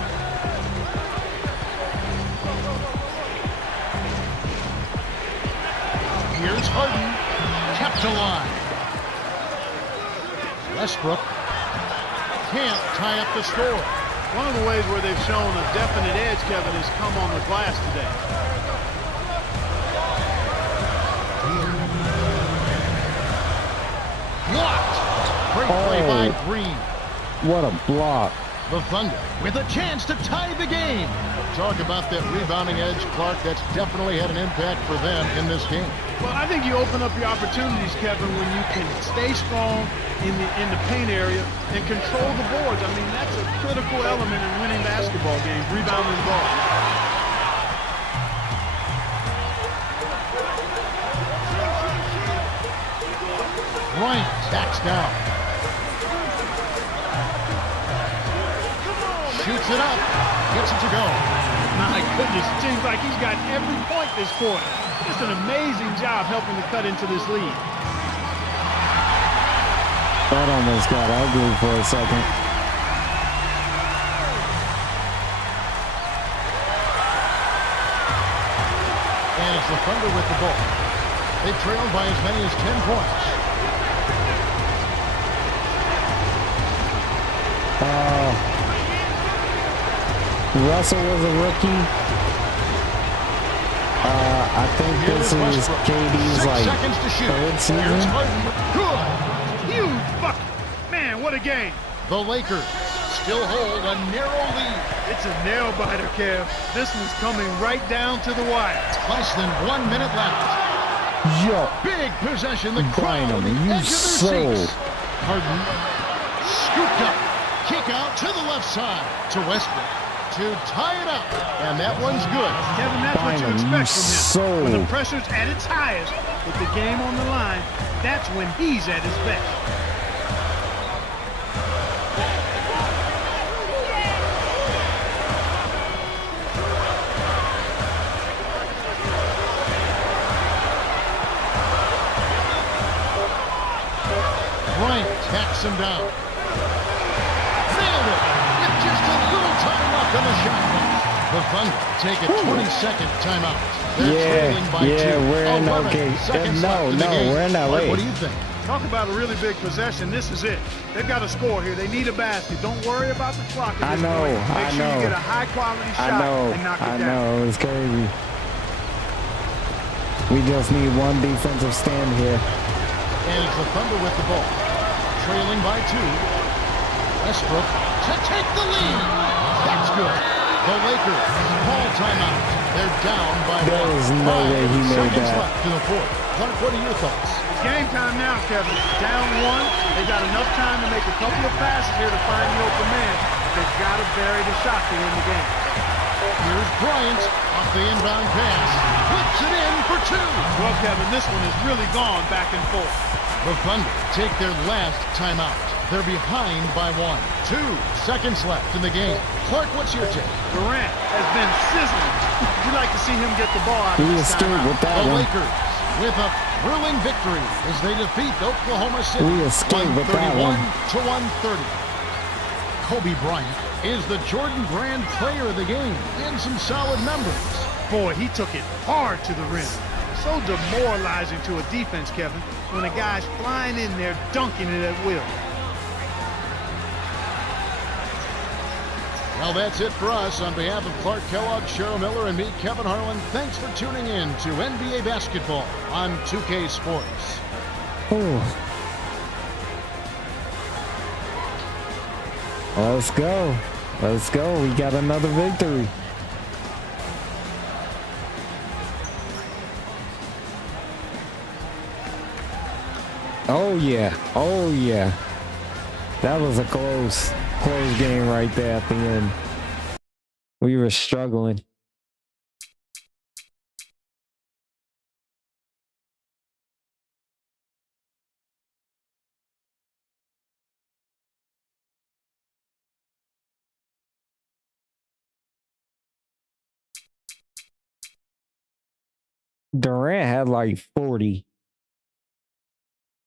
Here's Harden. Kept alive. Westbrook can't tie up the score. One of the ways where they've shown a definite edge, Kevin, has come on the glass today. Blocked. Great play by Green. What a block. The Thunder with a chance to tie the game. Talk about that rebounding edge, Clark. That's definitely had an impact for them in this game. Well, I think you open up your opportunities, Kevin, when you can stay strong in the paint area and control the boards. I mean, that's a critical element in winning basketball games, rebounding the ball. Bryant tacks down. Shoots it up. Gets it to go. My goodness, it seems like he's got every point this quarter. Just an amazing job helping to cut into this lead. That almost got ugly for a second. And it's the Thunder with the ball. They trailed by as many as 10 points. Russell was a rookie. I think this is KD's 6 like seconds to shoot. third Here's season. Harden. Good. Huge bucket. Man, what a game. The Lakers still hold a narrow lead. It's a nail biter, Kev. This one's coming right down to the wire. Less than 1 minute left. Yo, Big possession. The crowd Bynum, on the you edge of their sold. seats. Harden scooped up. Kick out to the left side to Westbrook to tie it up. And that one's good. Kevin, that's what you Bynum, expect you from him. When the sold. pressure's at its highest, with the game on the line, that's when he's at his best. Bryant tacks him down. Nailed it. With just a little time left on the shot clock. The Thunder take a 20-second timeout. They're trailing by two. we're in 11 okay. seconds left in the game. We're in Mike, LA. what do you think? Talk about a really big possession. This is it. They've got to score here. They need a basket. Don't worry about the clock at I this know, point. I Make sure know. you get a high-quality shot and knock it I down. know, it's crazy. We just need one defensive stand here. And it's the Thunder with the ball. Trailing by 2. Westbrook to take the lead. That's good. The Lakers call timeout. They're down by There one. is no way he 5 made seconds that. left in the fourth. Clark, what are your thoughts? It's game time now, Kevin. Down one. They got enough time to make a couple of passes here to find the open man. They've got to bury the shot to win the game. Here's Bryant off the inbound pass. Flips it in for two. Well, Kevin, this one has really gone back and forth. The Thunder take their last timeout. They're behind by 1. 2 seconds left in the game. Clark, what's your take? Durant has been sizzling. We'd like to see him get the ball out of He this escaped timeout. with that The one. Lakers with a thrilling victory as they defeat Oklahoma City. We escaped with that 131 one. to 130. Kobe Bryant is the Jordan Brand player of the game and some solid numbers. Boy, he took it hard to the rim. So demoralizing to a defense, Kevin, when a guy's flying in there, dunking it at will. Well, that's it for us. On behalf of Clark Kellogg, Cheryl Miller, and me, Kevin Harlan, thanks for tuning in to NBA Basketball on 2K Sports. Ooh. Let's go. Let's go. We got another victory. Oh yeah. Oh yeah. That was a close game right there at the end. We were struggling. Durant had like 40.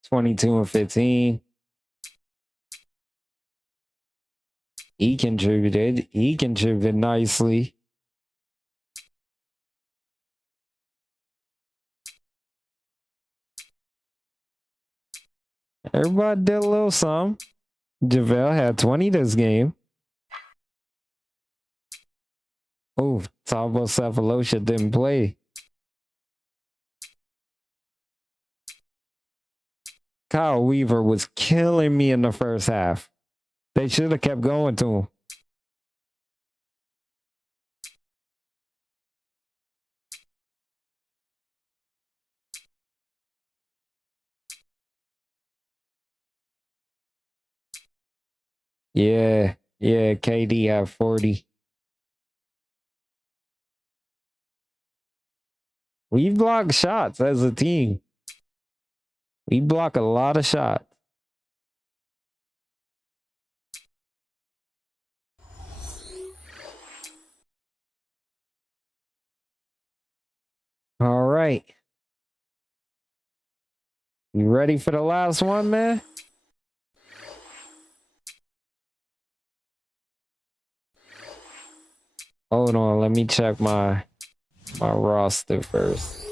22 and 15. He contributed. He contributed nicely. Everybody did a little something. JaVale had 20 this game. Oh, Thabo Sefolosha didn't play. Kyle Weaver was killing me in the first half. They should have kept going to him. Yeah, KD had 40. We block shots as a team. We block a lot of shots. All right. You ready for the last one, man? Hold on, let me check my roster first.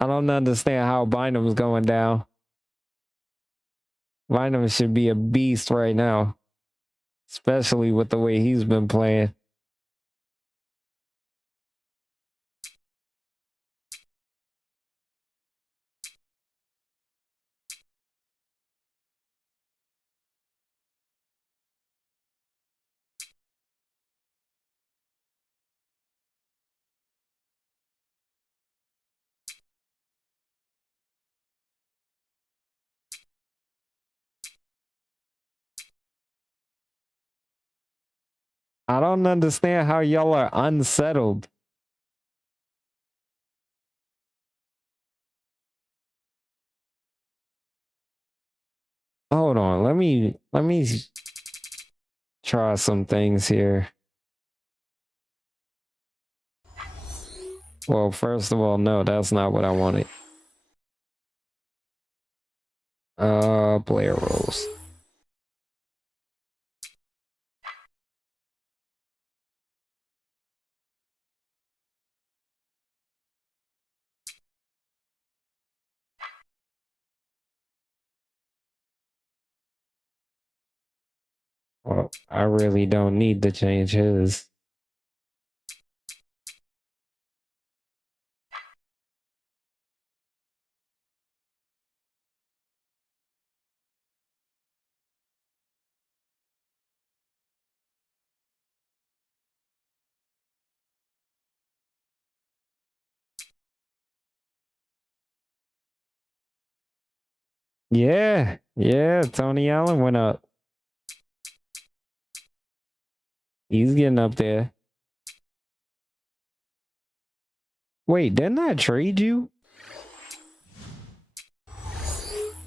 I don't understand how Bynum's going down. Bynum should be a beast right now, especially with the way he's been playing. I don't understand how y'all are unsettled. Hold on, let me try some things here. Well, first of all, no, that's not what I wanted. Player roles. Well, I really don't need to change his. Yeah, yeah, Tony Allen went up. He's getting up there. Wait, didn't I trade you?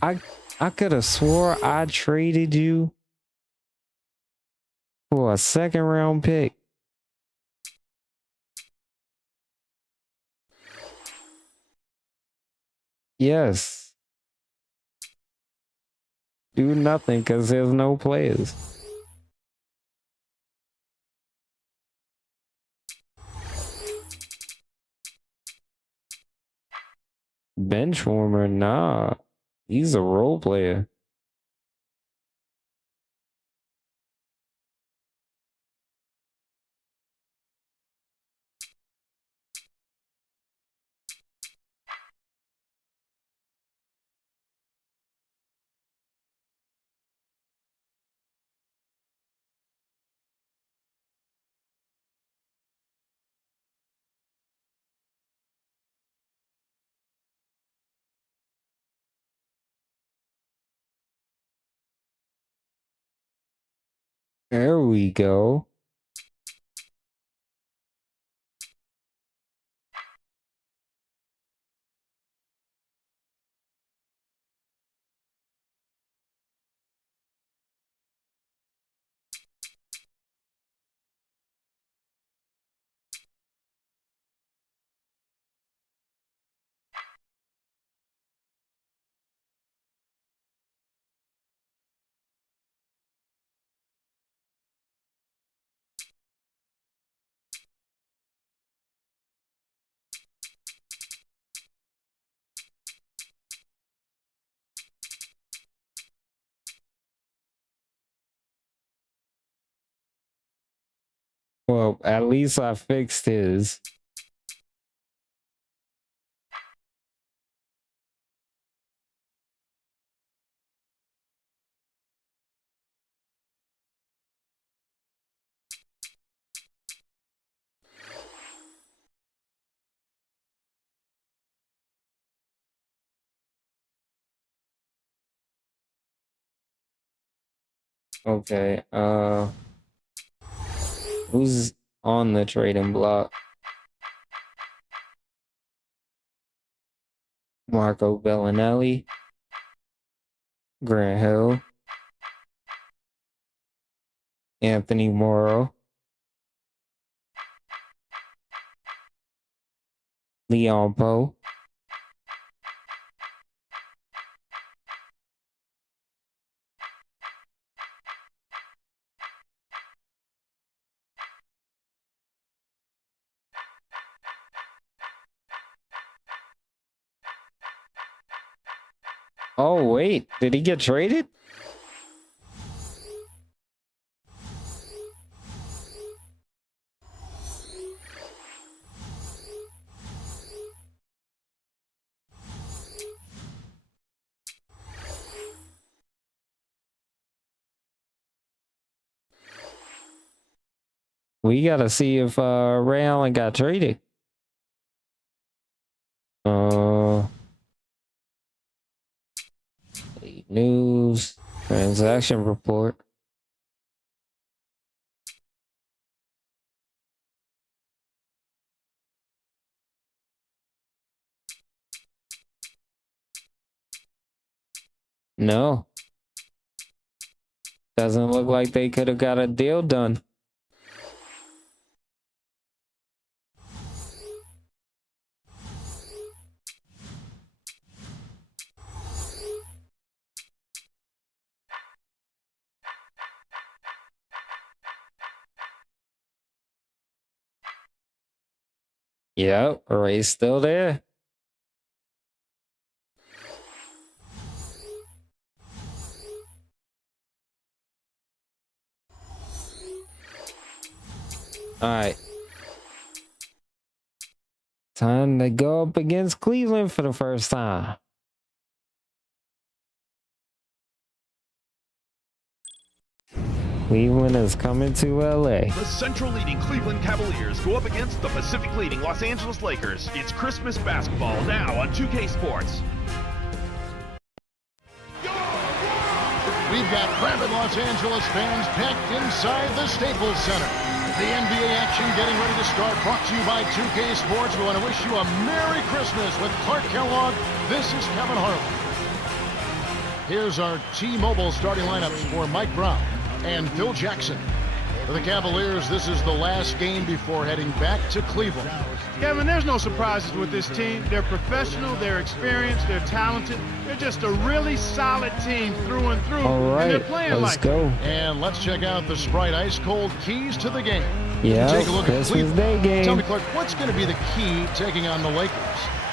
I could have swore I traded you for a second round pick. Yes. Do nothing because there's no players. Bench warmer, nah. He's a role player. There we go. Well, at least I fixed his. Okay, who's on the trading block? Marco Bellinelli, Grant Hill, Anthony Morrow, Leon Poe, oh wait, did he get traded? We gotta see if Ray Allen got traded. News, transaction report. No. Doesn't look like they could have got a deal done. Yep, Ray's still there. All right. Time to go up against Cleveland for the first time. Cleveland is coming to LA. The Central leading Cleveland Cavaliers go up against the Pacific leading Los Angeles Lakers. It's Christmas basketball now on 2K Sports. We've got rabid Los Angeles fans packed inside the Staples Center. The NBA action getting ready to start, brought to you by 2K Sports. We want to wish you a Merry Christmas with Clark Kellogg. This is Kevin Harlan. Here's our T-Mobile starting lineups for Mike Brown and Phil Jackson. For the Cavaliers, this is the last game before heading back to Cleveland. Kevin, there's no surprises with this team. They're professional, they're experienced, they're talented. They're just a really solid team through and through. All right, and they're playing let's like go. And let's check out the Sprite Ice Cold keys to the game. Yeah, Take a look at Christmas Cleveland. Day game. Tell me, Clark, what's going to be the key taking on the Lakers?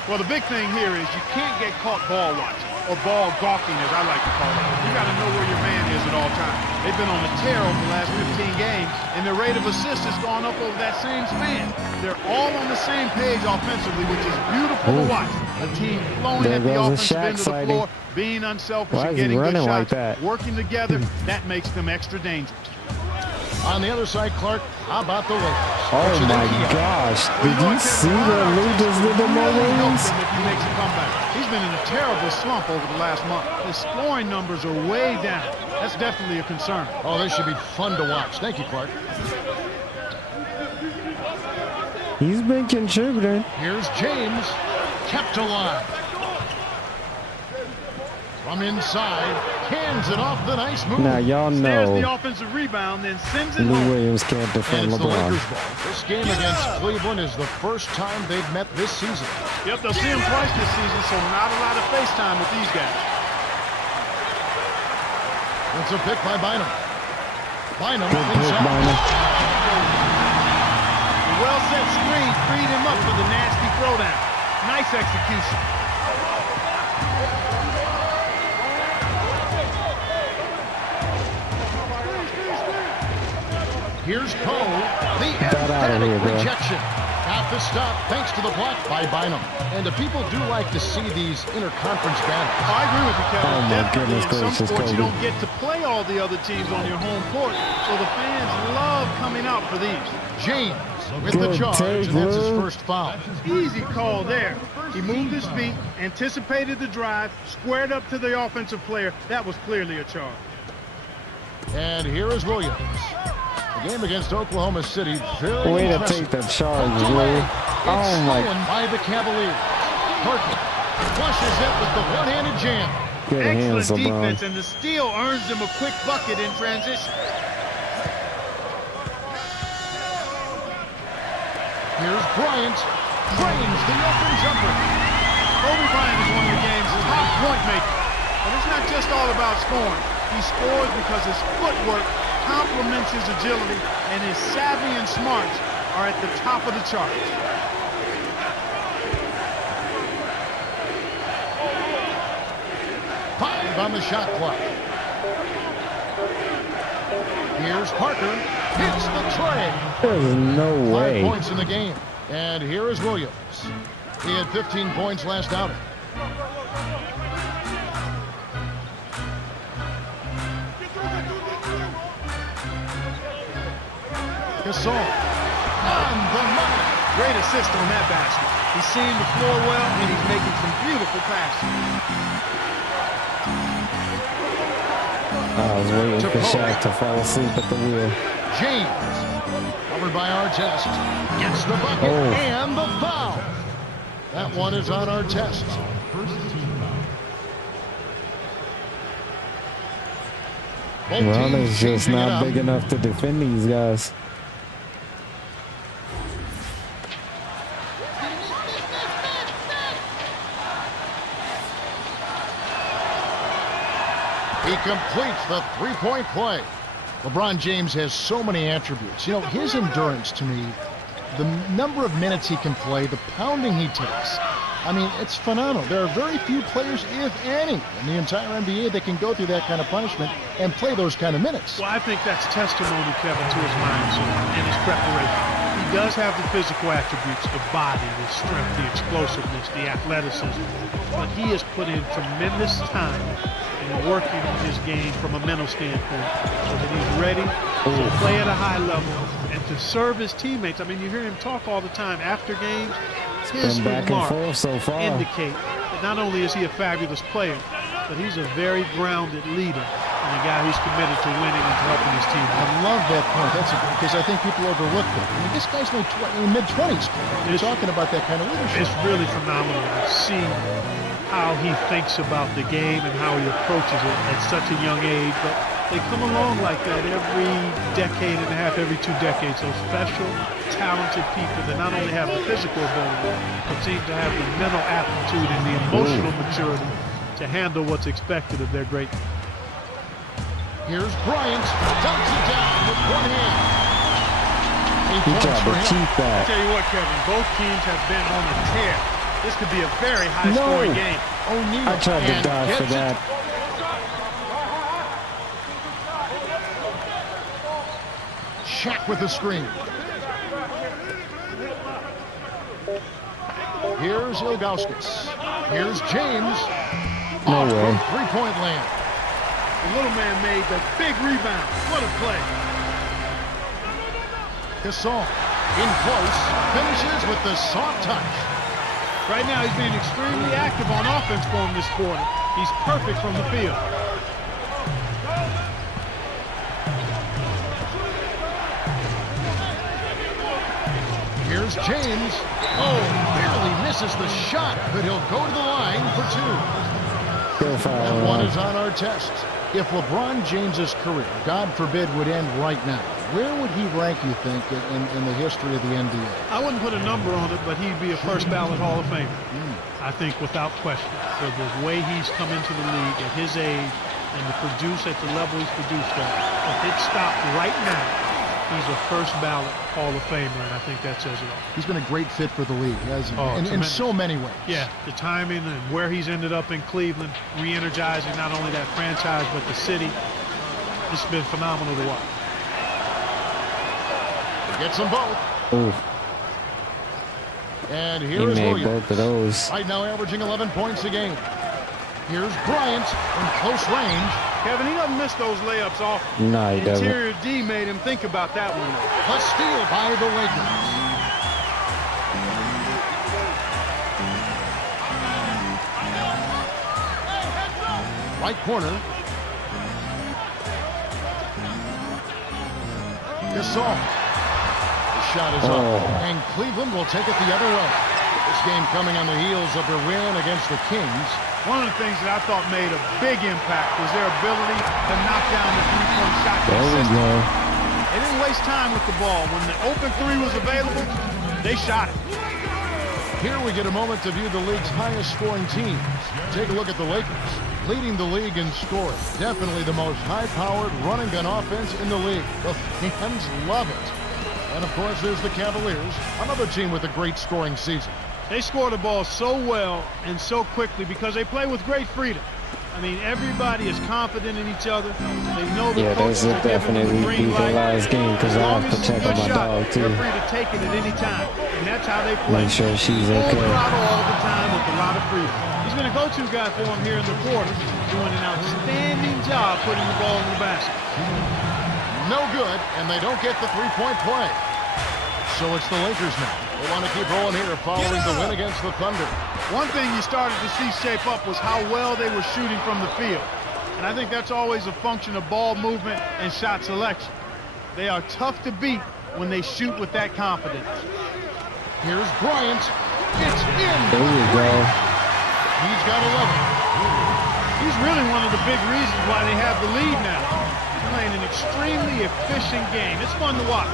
Well, the big thing here is you can't get caught ball watching, or ball gawking, as I like to call it. You got to know where your man is at all times. They've been on the tear over the last 15 games, and their rate of assists has gone up over that same span. They're all on the same page offensively, which is beautiful to watch. A team flowing There at the goes the offensive end of the Shaq floor, being unselfish Why and is he getting good running like shots, that? working together. That makes them extra dangerous. On the other side, Clark, how about the Lakers? Oh What should they my key on? gosh. Well, Did know you what, see Kevin? what Lou just did to Mo Really helps Williams? him if he makes a comeback. He's been in a terrible slump over the last month. His scoring numbers are way down. That's definitely a concern. Oh, this should be fun to watch. Thank you, Clark. He's been contributing. Here's James, kept alive. From inside, hands it off the nice move. Now y'all Snares the know offensive rebound, then sends it Lou home. Williams can't And defend it's the LeBron. Lakers ball. This game against Cleveland is the first time they've met this season. Yep, they'll see him twice this season, so not a lot of FaceTime with these guys. It's a pick by Bynum. Bynum Good thinks pick, out. Bynum. The well-set screen freed him up for the nasty throwdown. Nice execution. Here's Poe. The Get that out of emphatic here, bro. rejection. Got the stop thanks to the block by Bynum. And the people do like to see these interconference battles. I agree with you, Kevin. Oh, my Definitely. goodness In some gracious, sports, you Kobe. don't get to play all the other teams on your home court, so the fans love coming out for these. James with the Good charge, take, and that's his Lou. first foul. Easy call there. He moved his feet, anticipated the drive, squared up to the offensive player. That was clearly a charge. And here is Williams. The game against Oklahoma City, very Way to impressive. take the charge, Lou. Oh my. Stolen by the Cavaliers. Parker flushes it with the one-handed jam. Good hands, Excellent LeBron. defense, and the steal earns them a quick bucket in transition. Here's Bryant. Drains the open jumper. Kobe Bryant is one of the game's top point makers. But it's not just all about scoring. He scores because his footwork complements his agility, and his savvy and smarts are at the top of the charts. Five on the shot clock. Here's Parker. Hits the tray. There's no 5 way. points in the game. And here is Williams. He had 15 points last outing. Gasol on the money. Great assist on that basket. He's seeing the floor well, and he's making some beautiful passes. I was waiting for Shaq to fall asleep at the wheel. James, covered by Artest, gets the bucket and the foul. That one is on Artest. First team foul. Both Well, teams it's just changing it not up. big enough to defend these guys. He completes the three-point play. LeBron James has so many attributes. You know, his endurance to me, the number of minutes he can play, the pounding he takes. I mean, it's phenomenal. There are very few players, if any, in the entire NBA that can go through that kind of punishment and play those kind of minutes. Well, I think that's testimony, Kevin, to his mindset and his preparation. He does have the physical attributes, the body, the strength, the explosiveness, the athleticism. But he has put in tremendous time in working on his game from a mental standpoint so that he's ready to play at a high level and to serve his teammates. I mean, you hear him talk all the time after games. His Been back and remarks forth so far. indicate that not only is he a fabulous player, but he's a very grounded leader and a guy who's committed to winning and to helping his team. I love that point. That's because I think people overlook that. I mean, this guy's like in the mid-20s. You're talking about that kind of leadership. It's really phenomenal to see how he thinks about the game and how he approaches it at such a young age. But they come along like that every decade and a half, every 2 decades. So special, talented people that not only have the physical ability, but seem to have the mental aptitude and the emotional maturity to handle what's expected of their greatness. Here's Bryant, dunks it down with one hand. Good job to keep I that. tell you what, Kevin, both teams have been on a tear. This could be a very high-scoring game. O'Neal I tried to and dodge for gets it. that. Shaq with the screen. Here's Ilgauskas. Here's James. No Off way. from three-point land. The little man made the big rebound. What a play. Gasol in close. Finishes with the soft touch. Right now, he's being extremely active on offense for him this quarter. He's perfect from the field. Here's James. Oh, barely misses the shot, but he'll go to the line for 2. Go foul. That one is on our test. If LeBron James's career, God forbid, would end right now, where would he rank, you think, in the history of the NBA? I wouldn't put a number on it, but he'd be a first ballot Hall of Famer. I think without question. For the way he's come into the league at his age and to produce at the level he's produced at, if it stopped right now, he's a first ballot Hall of Famer, and I think that says it all. He's been a great fit for the league, hasn't he? Oh, in tremendous. so many ways. Yeah, the timing and where he's ended up in Cleveland, re-energizing not only that franchise, but the city. It's been phenomenal to watch. Gets them both. Ooh, And he here is made Williams. both of those. Right now averaging 11 points a game. Here's Bryant in close range. Kevin, he doesn't miss those layups often. No, he doesn't. Interior D made him think about that one. A steal by the Lakers. Right corner. Gasol. The shot is up, and Cleveland will take it the other way. This game coming on the heels of their win against the Kings. One of the things that I thought made a big impact was their ability to knock down the three-point shot. There we go. They didn't waste time with the ball. When the open three was available, they shot it. Here we get a moment to view the league's highest scoring teams. Take a look at the Lakers, leading the league in scoring. Definitely the most high-powered run-and-gun offense in the league. The fans love it. And of course, there's the Cavaliers, another team with a great scoring season. They score the ball so well and so quickly because they play with great freedom. I mean, everybody is confident in each other. They know the Yeah, coaches this are will giving them definitely the green be the light. last game because As I long have as to it's a check good on my shot, dog they're too. free to take it at any time, and that's how they play. Make sure she's Full okay. throttle all the time with a lot of freedom. He's been a go-to guy for him here in the quarter, doing an outstanding job putting the ball in the basket. No good, and they don't get the three-point play. So it's the Lakers now. They want to keep rolling here following the win against the Thunder. One thing you started to see shape up was how well they were shooting from the field. And I think that's always a function of ball movement and shot selection. They are tough to beat when they shoot with that confidence. Here's Bryant. It's in. There you go. He's got 11. He's really one of the big reasons why they have the lead now. He's playing an extremely efficient game. It's fun to watch.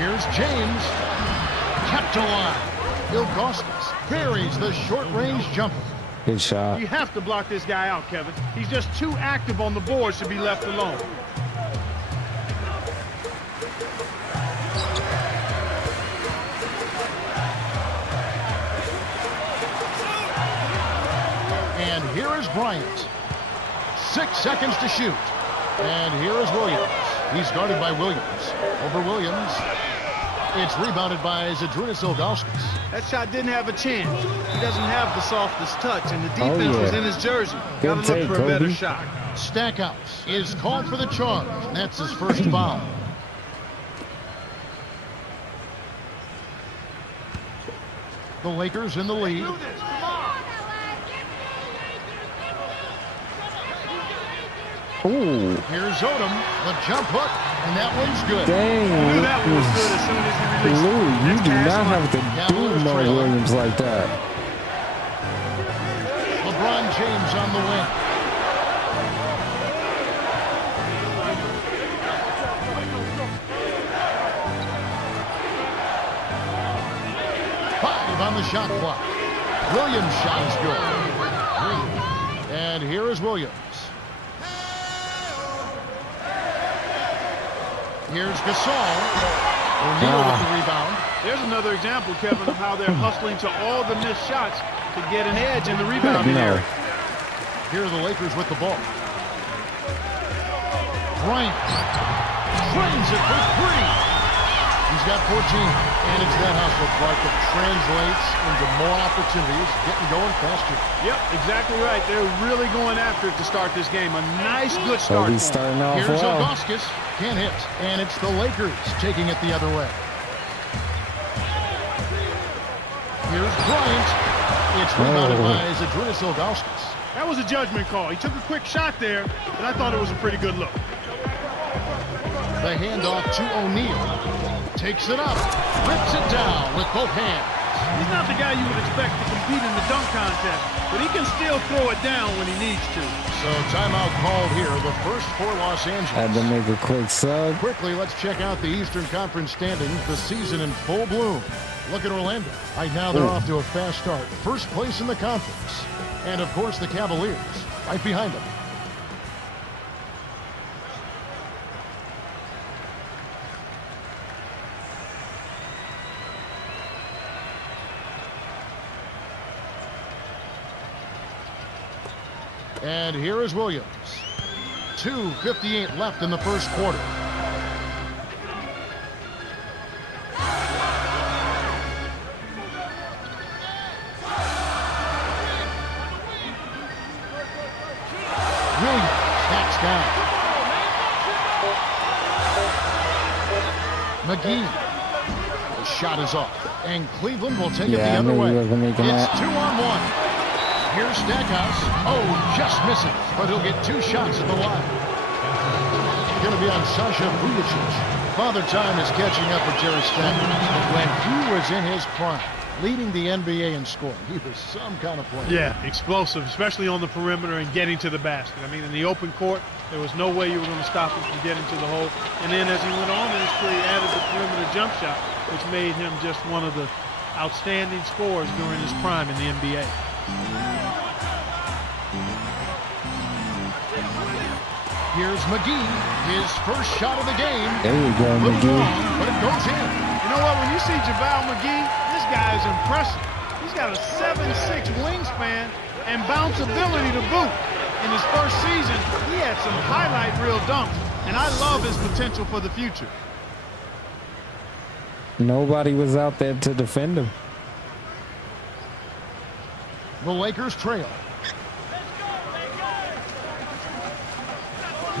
Here's James. Kept alive. Ilgauskas buries the short-range jumper. Good shot. You have to block this guy out, Kevin. He's just too active on the boards to be left alone. And here is Bryant. 6 seconds to shoot. And here is Williams. He's guarded by Williams. Over Williams. It's rebounded by Zydrunas Ilgauskas. That shot didn't have a chance. He doesn't have the softest touch, and the defense yeah. was in his jersey. Good Got to look take, for a better Kobe. shot. Stackhouse is called for the charge. And that's his first foul. The Lakers in the lead. Ooh, Here's Odom, the jump hook, and that one's good. dang. That one was good as soon as he released it. Lou, you Next do pass not line. have to do Cavaliers Mo trailing. Williams like that. LeBron James on the wing. Five on the shot clock. Williams' shot is good. And here is Williams. Here's Gasol. O'Neal with the rebound. There's another example, Kevin, of how they're hustling to all the missed shots to get an edge in the rebounding No. area. Here are the Lakers with the ball. Bryant trains it for three. He's got 14, and it's that hustle, Clark, that translates into more opportunities, getting going faster. Yep, exactly right. They're really going after it to start this game. A nice, good So start. he's for 'em. starting off Here's well. Ilgauskas, can't hit, and it's the Lakers taking it the other way. Here's Bryant. It's rebounded by Zydrunas Ilgauskas. That was a judgment call. He took a quick shot there, and I thought it was a pretty good look. The handoff to O'Neal. Takes it up, rips it down with both hands. He's not the guy you would expect to compete in the dunk contest, but he can still throw it down when he needs to. So timeout called here, the first for Los Had to Angeles. make a quick sub. Quickly, let's check out the Eastern Conference standings, the season in full bloom. Look at Orlando. Right now, they're off to a fast start. First place in the conference. And, of course, the Cavaliers right behind them. And here is Williams. 2:58 left in the first quarter. Williams backs down. McGee. The shot is off. And Cleveland will take it the Yeah, I other knew way. he wasn't making It's that. 2-on-1. Here's Stackhouse. Oh, just misses. But he'll get two shots at the line. Going to be on Sasha Vujacic. Father Time is catching up with Jerry Stackhouse. When he was in his prime, leading the NBA in scoring, he was some kind of player. Yeah, explosive, especially on the perimeter and getting to the basket. I mean, in the open court, there was no way you were going to stop him from getting to the hole. And then as he went on in his career, he added the perimeter jump shot, which made him just one of the outstanding scorers during his prime in the NBA. Here's McGee, his first shot of the game. There you go, Little McGee. long, but it goes in. You know what? When you see JaVale McGee, this guy is impressive. He's got a 7'6" wingspan and bounce ability to boot. In his first season, he had some highlight reel dunks, and I love his potential for the future. Nobody was out there to defend him. The Lakers trail.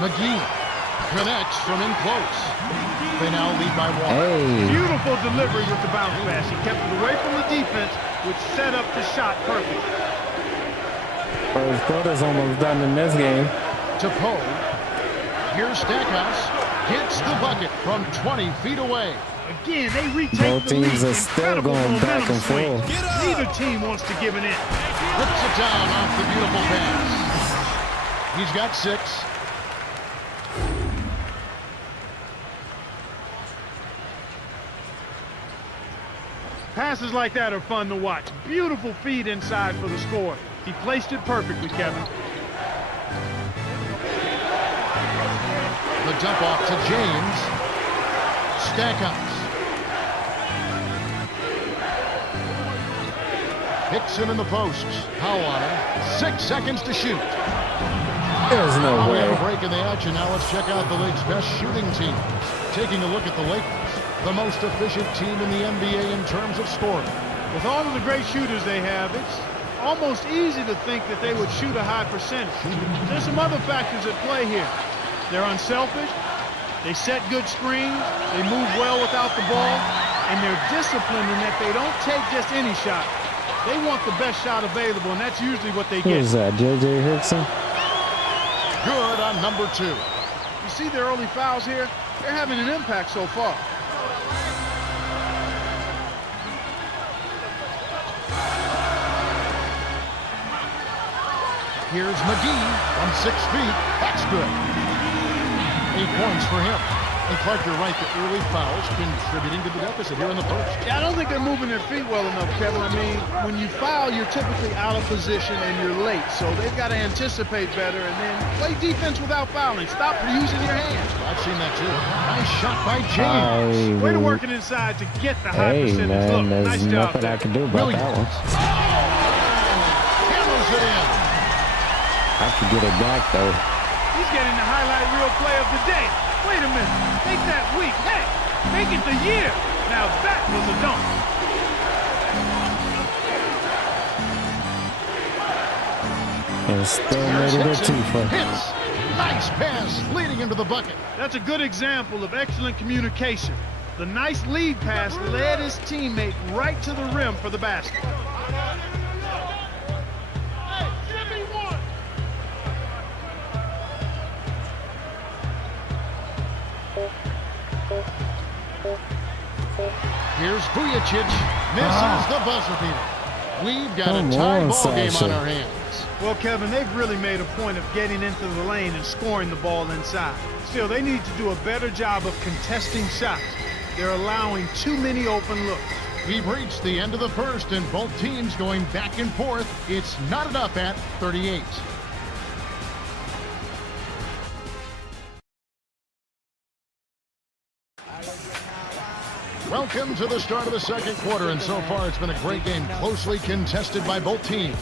McGee connects from in close. They now lead by one. Hey, Beautiful delivery with the bounce pass. He kept it away from the defense, which set up the shot perfect. first quarter's almost done in this game. To Poe. Here's Stackhouse. Gets the bucket from 20 feet away. Again, they retake Both the lead. teams are still Incredible going back momentum and swing. forth. Get up. Neither team wants to give it in. Rips it down off the beautiful pass. He's got 6. Passes like that are fun to watch. Beautiful feed inside for the score. He placed it perfectly, Kevin. The dump off to James. Stackhouse. Hits him in the post. Powell on him. 6 seconds to shoot. There's no We have a way. break in the action. Now let's check out the league's best shooting teams. Taking a look at the Lakers, the most efficient team in the NBA in terms of scoring. With all of the great shooters they have, it's almost easy to think that they would shoot a high percentage. There's some other factors at play here. They're unselfish. They set good screens. They move well without the ball. And they're disciplined in that they don't take just any shot. They want the best shot available, and that's usually what they Who get. is that, J.J. Hickson? good on number 2. You see their early fouls here? They're having an impact so far. Here's McGee from 6 feet. That's good. 8 points for him. And Clark, you're right. The early fouls contributing to the deficit here in the first. Yeah, I don't think they're moving their feet well enough, Kevin. I mean, when you foul, you're typically out of position and you're late. So they've got to anticipate better and then play defense without fouling. Stop using your hands. I've seen that too. Nice shot by James. Way to work it inside to get the high Hey, percentage man, look. there's Nice job nothing there. I can do about that one. Hammers it in. I can get it back, though. He's getting the highlight reel play of the day. Wait a minute. Make that week. Hey, make it the year. Now that was a dunk. And still made it a two-for. Hits. Nice pass leading into the bucket. That's a good example of excellent communication. The nice lead pass led his teammate right to the rim for the basket. Here's Vujicic. Misses the buzzer beater. We've got a tie ball game on our hands. Well, Kevin, they've really made a point of getting into the lane and scoring the ball inside. Still, they need to do a better job of contesting shots. They're allowing too many open looks. We've reached the end of the first, and both teams going back and forth. It's knotted up at 38. Welcome to the start of the second quarter, and so far it's been a great game, closely contested by both teams.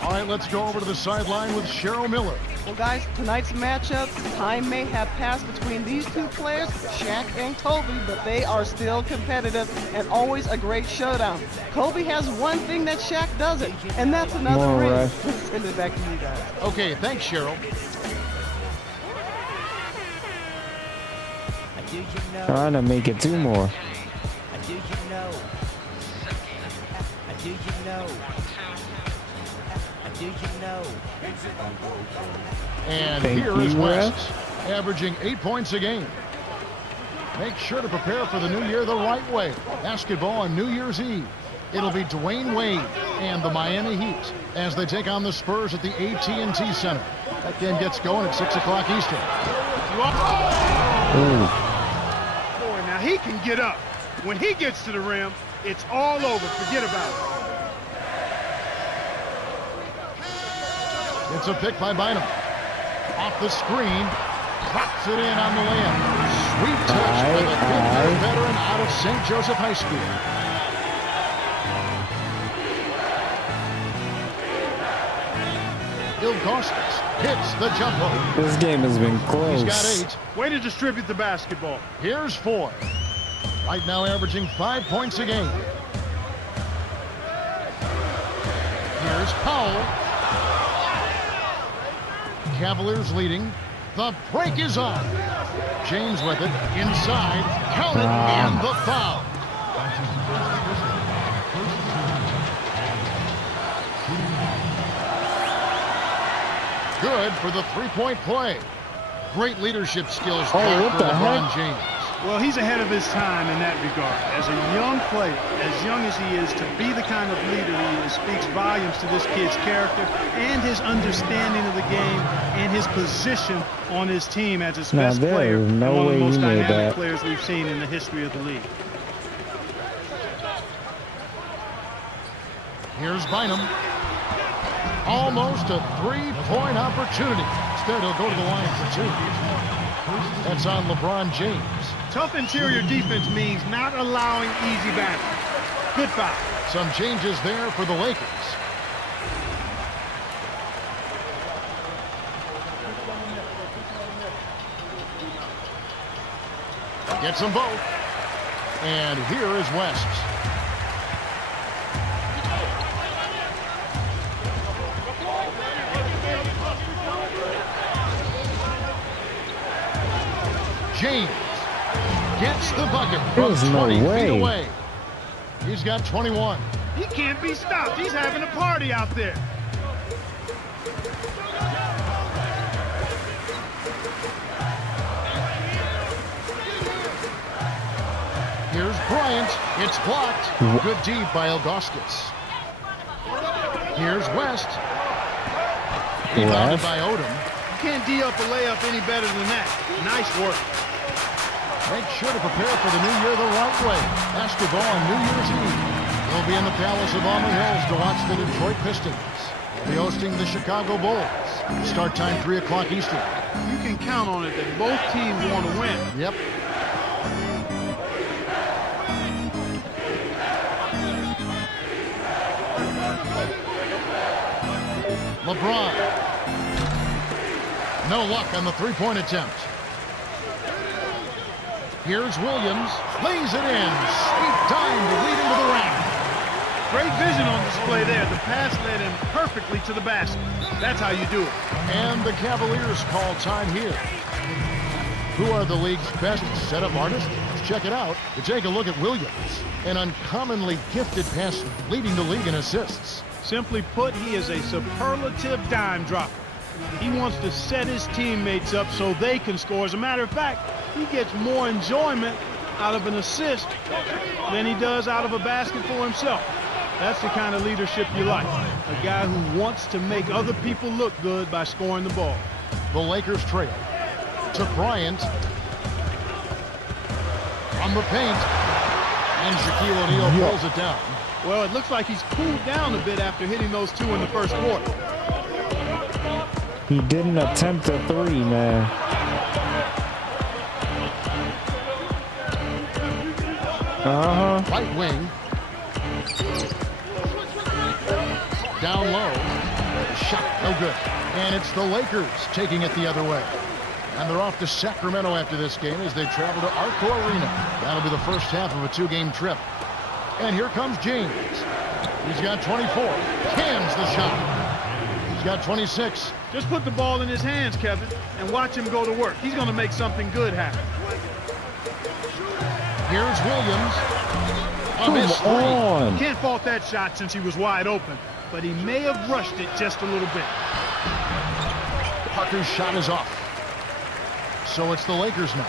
All right, let's go over to the sideline with Cheryl Miller. Well, guys, tonight's matchup, time may have passed between these two players, Shaq and Kobe, but they are still competitive and always a great showdown. Kobe has one thing that Shaq doesn't, and that's another ring. Let's send it back to you guys. Okay, thanks, Cheryl. Trying to make it 2 more. And Thank here is you, West, averaging 8 points a game. Make sure to prepare for the new year the right way. Basketball on New Year's Eve. It'll be Dwayne Wade and the Miami Heat as they take on the Spurs at the AT&T Center. That game gets going at 6 o'clock Eastern. Boy, now he can get up. When he gets to the rim, it's all over. Forget about it. It's a pick by Bynum. Off the screen, drops it in on the layup. Sweet touch by the fifth-year veteran out of St. Joseph High School. Ilgauskas hits the jump hook. This game has been close. He's got 8. Way to distribute the basketball. Here's 4. Right now averaging 5 points a game. Here's Powell. Cavaliers leading. The break is on. James with it. Inside. Count it. And the foul. Good for the three-point play. Great leadership skills for LeBron James. Well, he's ahead of his time in that regard. As a young player, as young as he is, to be the kind of leader he is speaks volumes to this kid's character and his understanding of the game and his position on his team as his best player and one of the most dynamic players we've seen in the history of the league. Here's Bynum. Almost a three-point opportunity. Instead, he'll go to the line for 2. That's on LeBron James. Tough interior defense means not allowing easy baskets. Good foul. Some changes there for the Lakers. Gets them both. And here is West. James gets the bucket from 20 feet away. He's got 21. He can't be stopped. He's having a party out there. Bryant, it's blocked. Good D by Ilgauskas. Here's West. Rebounded by Odom. You can't D up a layup any better than that. Nice work. Make sure to prepare for the new year the right way. Basketball on New Year's Eve. They'll be in the Palace of Almond Hills to watch the Detroit Pistons. They'll be hosting the Chicago Bulls. Start time 3 o'clock Eastern. You can count on it that both teams want to win. Yep. LeBron. No luck on the three-point attempt. Here's Williams. Lays it in. Sweet time to lead him to the rack. Great vision on display there. The pass led him perfectly to the basket. That's how you do it. And the Cavaliers call time here. Who are the league's best setup artists? Let's check it out. To take a look at Williams, an uncommonly gifted passer, leading the league in assists. Simply put, he is a superlative dime dropper. He wants to set his teammates up so they can score. As a matter of fact, he gets more enjoyment out of an assist than he does out of a basket for himself. That's the kind of leadership you like. A guy who wants to make other people look good by scoring the ball. The Lakers trail to Bryant on the paint, and Shaquille O'Neal pulls it down. Well, it looks like he's cooled down a bit after hitting those two in the first quarter. He didn't attempt a three, man. Right wing. Down low. Shot, no good. And it's the Lakers taking it the other way. And they're off to Sacramento after this game as they travel to Arco Arena. That'll be the first half of a two-game trip. And here comes James. He's got 24. Cans the shot. He's got 26. Just put the ball in his hands, Kevin, and watch him go to work. He's going to make something good happen. Here's Williams. Come on. Can't fault that shot since he was wide open, but he may have rushed it just a little bit. Parker's shot is off. So it's the Lakers now,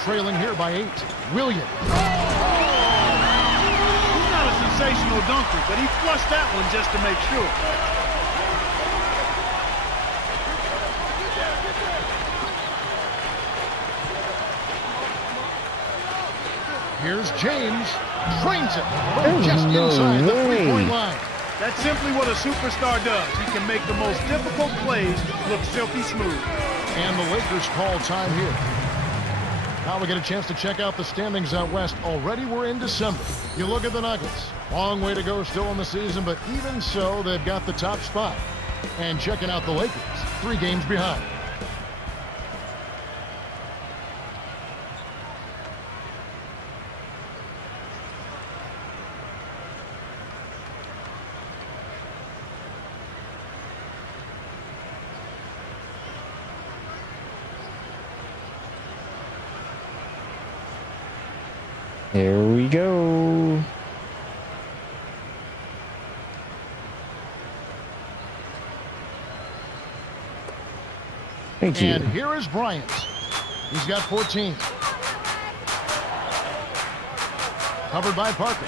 trailing here by 8. Williams. He's not a sensational dunker, but he flushed that one just to make sure. Here's James. Trains it. Just inside the three-point line. That's simply what a superstar does. He can make the most difficult plays look silky smooth. And the Lakers call time here. Now we get a chance to check out the standings out west. Already we're in December. You look at the Nuggets. Long way to go still in the season, but even so, they've got the top spot. And checking out the Lakers, 3 games behind. Here we go. Thank you. And here is Bryant. He's got 14. Covered by Parker.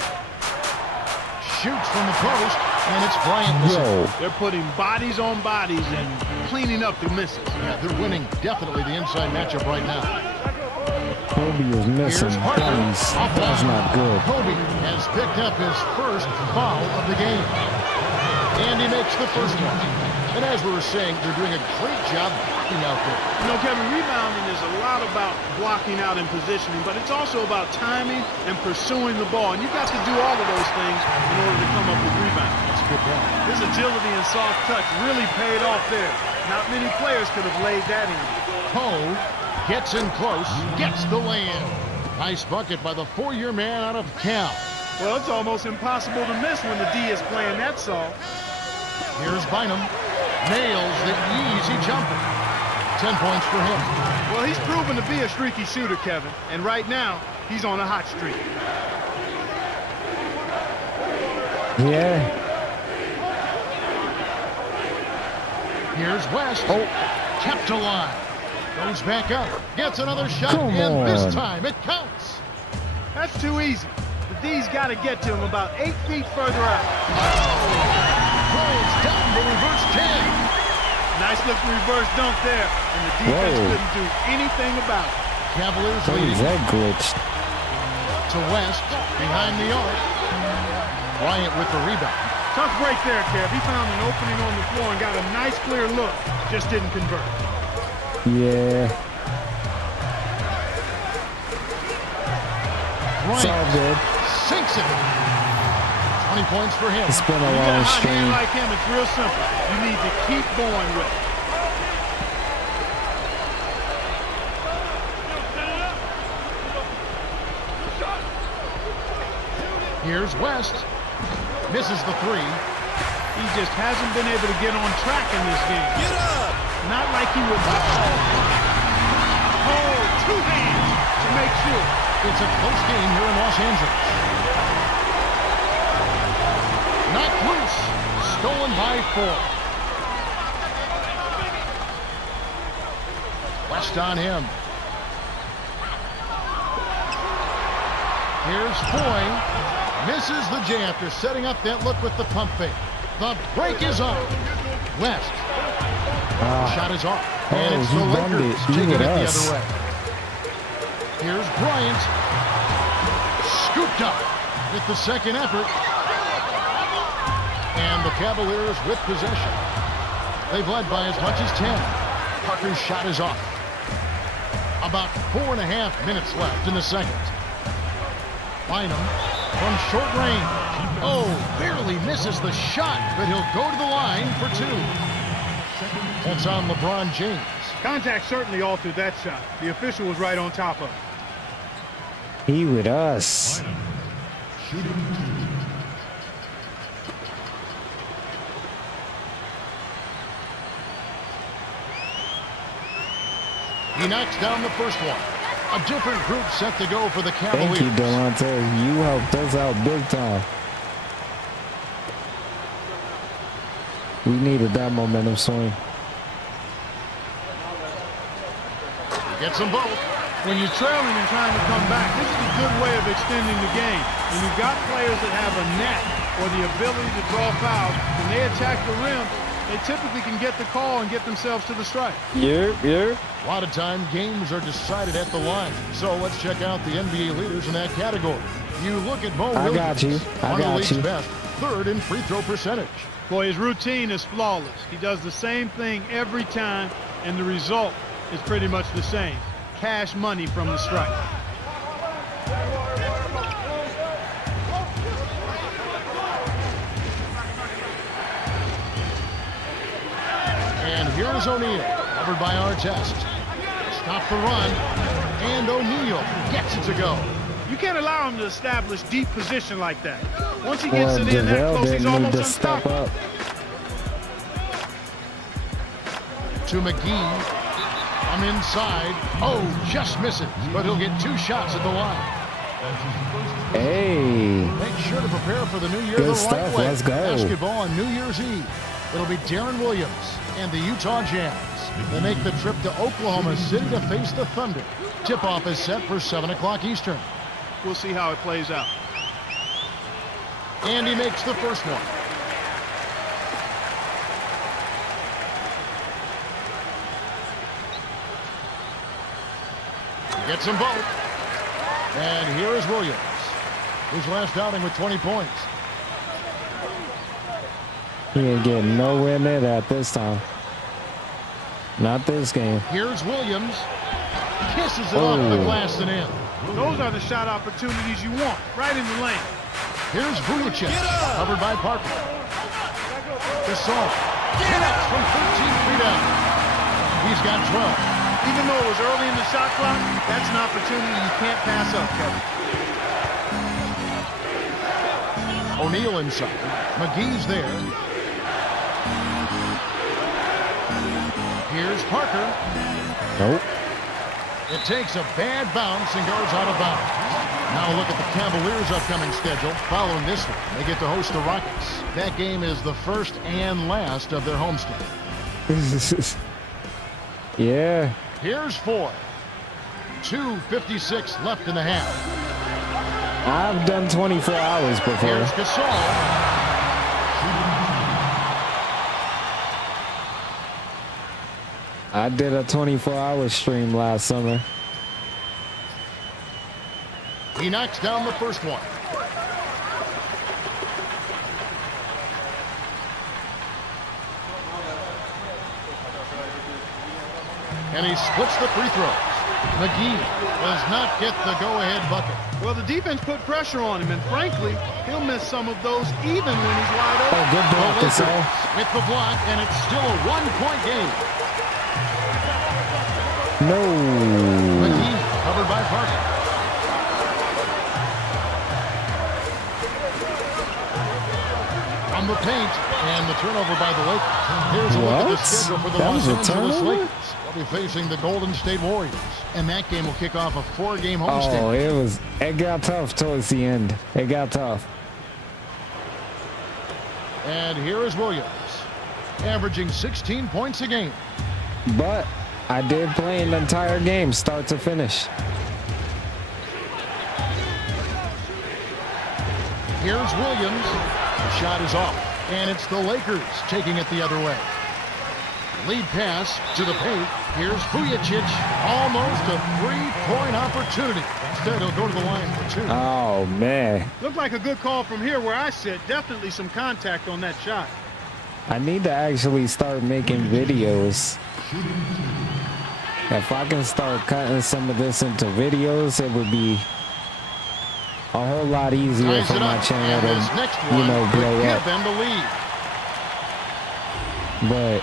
Shoots from the post, and it's Bryant. Yo. They're putting bodies on bodies and cleaning up the misses. Yeah, they're winning definitely the inside matchup right now. Kobe is missing. That's not good. Kobe has picked up his first foul of the game. And he makes the first one. And as we were saying, they're doing a great job blocking out there. You know, Kevin, rebounding is a lot about blocking out and positioning, but it's also about timing and pursuing the ball. And you've got to do all of those things in order to come up with rebounds. That's a good point. His agility and soft touch really paid off there. Not many players could have laid that in. Poe gets in close, gets the lay-in. Nice bucket by the 4-year man out of Cal. Well, it's almost impossible to miss when the D is playing that song. Here's Bynum. Nails the easy jumper. 10 points for him. Well, he's proven to be a streaky shooter, Kevin. And right now, he's on a hot streak. Yeah. Here's West. Kept alive. Goes back up. Gets another shot. Come and this on. time it counts. That's too easy. The D's got to get to him about 8 feet further out. Throws down the reverse jam. Nice looking reverse dunk there, and the defense Whoa. couldn't do anything about it. Cavaliers What is leading that glitched? to West behind the arc. Bryant with the rebound. Tough break there, Kev. He found an opening on the floor and got a nice clear look. Just didn't convert. Yeah. It's all Bryant good. sinks it. 20 points for him. It's been a You got a long hot hand stream. like him, it's real simple. You need to keep going with it. Here's West. Misses the three. He just hasn't been able to get on track in this game. Get up. Not like he would. Oh, two hands to make sure. It's a close game here in Los Angeles. Knocked loose. Stolen by 4. West on him. Here's Foy. Misses the J after setting up that look with the pump fake. The break is up. West. Shot is off. And it's he the bumped Lakers it. He taking it with the us. other way. Here's Bryant. Scooped up with the second effort. And the Cavaliers with possession. They've led by as much as 10. Parker's shot is off. About 4.5 minutes left in the second. Bynum from short range. Oh, barely misses the shot, but he'll go to the line for 2. That's on LeBron James. Contact certainly altered that shot. The official was right on top of it. He with us. He knocks down the first one. A different group set to go for the Cavaliers. Thank you, Delonte. You helped us out big time. We needed that momentum swing. He gets them both. When you're trailing and trying to come back, this is a good way of extending the game. When you've got players that have a knack or the ability to draw fouls, when they attack the rim, they typically can get the call and get themselves to the strike. Yeah. A lot of time, games are decided at the line. So let's check out the NBA leaders in that category. You look at Mo I Williams, got you. I one of the got league's you. best, 3rd in free throw percentage. Boy, his routine is flawless. He does the same thing every time, and the result is pretty much the same. Cash money from the strike. And here's O'Neal, covered by Artest. Stop the run, and O'Neal gets it to go. You can't allow him to establish deep position like that. Once he gets Well, it in that DeVelle close, he's didn't need almost to step unstoppable. up. To McGee, from inside. Oh, just misses, but he'll get 2 shots at the line. Hey. Make sure to prepare for the new year Good the right stuff. way. Let's go. Basketball on New Year's Eve. It'll be Darren Williams and the Utah Jazz. They make the trip to Oklahoma City to face the Thunder. Tip-off is set for 7 o'clock Eastern. We'll see how it plays out. And he makes the first one. He gets them both. And here is Williams. His last outing with 20 points. He ain't getting nowhere near that this time. Not this game. Here's Williams. Kisses it off the glass and in. Those are the shot opportunities you want, right in the lane. Here's Vujacic, covered by Parker. Gasol connects from 13 feet out. He's got 12. Even though it was early in the shot clock, that's an opportunity you can't pass up, Kevin. O'Neal inside. McGee's there. Here's Parker. Nope. It takes a bad bounce and goes out of bounds. Now look at the Cavaliers' upcoming schedule. Following this one, they get to host the Rockets. That game is the first and last of their homestand. Yeah. Here's 4. 2:56 left in the half. I've done 24 hours before. Here's Gasol. I did a 24-hour stream last summer. He knocks down the first one. And he splits the free throws. McGee does not get the go-ahead bucket. Well, the defense put pressure on him, and frankly, he'll miss some of those even when he's wide Oh, open. good block, The Gasol. Lakers with the block, and it's still a one-point game. No. McGee covered by Parker. From the paint, and the turnover by the Lakers. Here's a look at the What? schedule for the That Los was a Angeles turnover? Lakers. They'll be facing the Golden State Warriors, and that game will kick off a 4-game Oh, homestand. it got tough towards the end. It got tough. And here is Williams, averaging 16 points a game. But I did play an entire game, start to finish. Here's Williams. The shot is off, and it's the Lakers taking it the other way. Lead pass to the paint. Here's Vujacic. Almost a three-point opportunity. Instead, he'll go to the line for two. Oh, man. Looked like a good call from here where I sit. Definitely some contact on that shot. I need to actually start making videos. If I can start cutting some of this into videos, it would be a whole lot easier Ties for it my up, channel and this next to, one you know, would blow give up. them the lead. But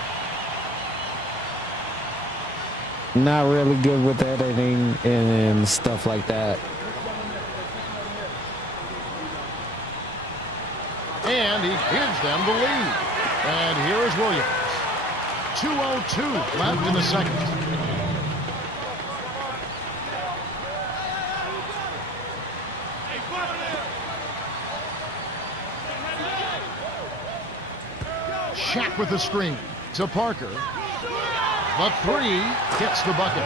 not really good with editing and stuff like that. And he gives them the lead. And here is Williams. 2:02 left in the second. Shaq with the screen to Parker. The three gets the bucket.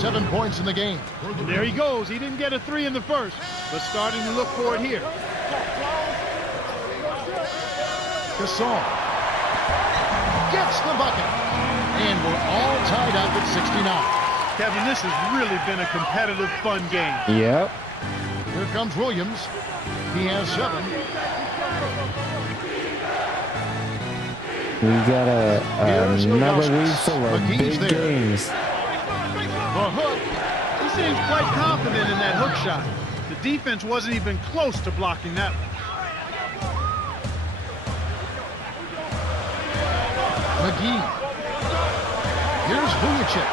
7 points in the game. And there he goes. He didn't get a three in the first, but starting to look for it here. Gasol gets the bucket. And we're all tied up at 69. Kevin, this has really been a competitive, fun game. Yep. Here comes Williams. He has 7. We got Here's another Ilgauskas. week full of McGee's big there. games. The hook. He seems quite confident in that hook shot. The defense wasn't even close to blocking that one. McGee. Here's Vujacic.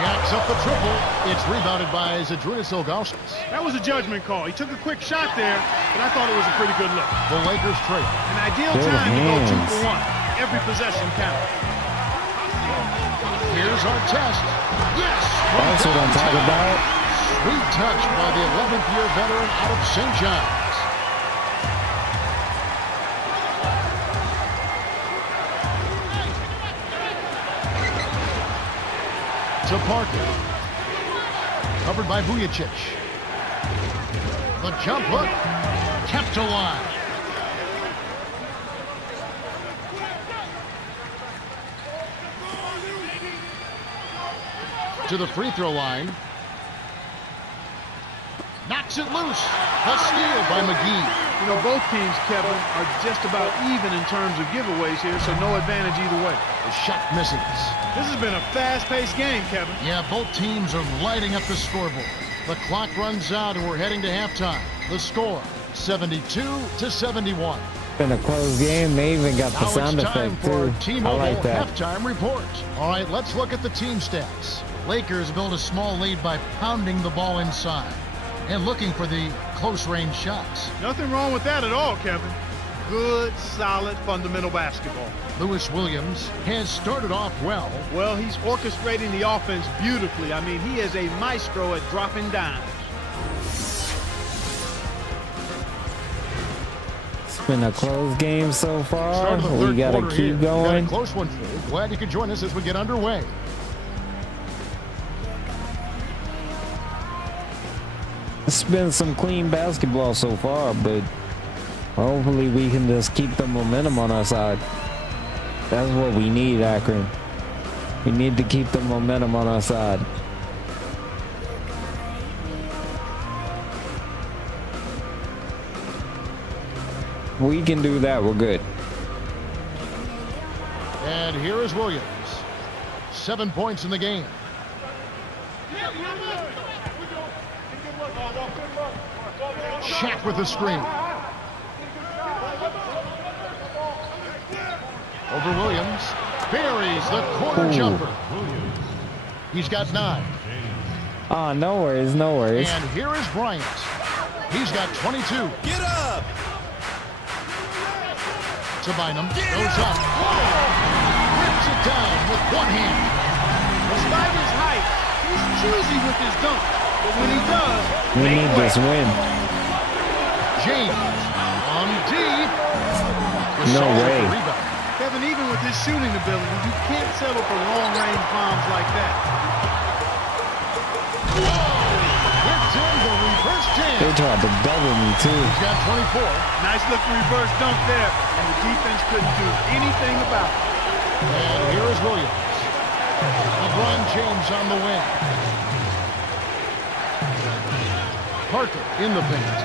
Jacks up the triple. It's rebounded by Zydrunas Ilgauskas. That was a judgment call. He took a quick shot there, but I thought it was a pretty good look. The Lakers trail. An ideal Good time to go hands. 2 for 1. Every possession counts. Here's our test. Yes! from That's what I'm talking downtown. about. Sweet touch by the 11th year veteran out of St. John's. To Parker. Covered by Vujacic. The jump hook. Kept alive. To the free throw line. Knocks it loose. A steal by McGee. You know, both teams, Kevin, are just about even in terms of giveaways here, so no advantage either way. The shot misses. This has been a fast-paced game, Kevin. Yeah, both teams are lighting up the scoreboard. The clock runs out and we're heading to halftime. The score, 72-71. Been a close game. They even got the Now sound it's time effect for too. I T-Mobile like that. halftime report. All right, let's look at the team stats. Lakers build a small lead by pounding the ball inside and looking for the close-range shots. Nothing wrong with that at all, Kevin. Good, solid, fundamental basketball. Lewis Williams has started off well. Well, he's orchestrating the offense beautifully. I mean, he is a maestro at dropping dimes. It's been a close game so far. Start of the We third gotta quarter keep here. We've got going. a close one for you. Glad you could join us as we get underway. It's been some clean basketball so far, but hopefully we can just keep the momentum on our side. That's what we need, Akron. We need to keep the momentum on our side. We can do that, we're good. And here is Williams. 7 points in the game. Shaq with the screen. Over Williams. Buries the corner Ooh. jumper. He's got 9. Ah, no worries, no worries. And here is Bryant. He's got 22. Get up. To Bynum. Goes up. Rips it down with one hand. Despite his height, he's choosy with his dunk. But when he does, We make need way. this win. James on deep. No Gasol with way. the rebound. Kevin, even with his shooting ability, you can't settle for long-range bombs like that. Hits in the reverse jam. They tried to double me too. He's got 24. Nice looking reverse dunk there, and the defense couldn't do anything about it. And here is Williams. LeBron James on the wing. Parker in the paint.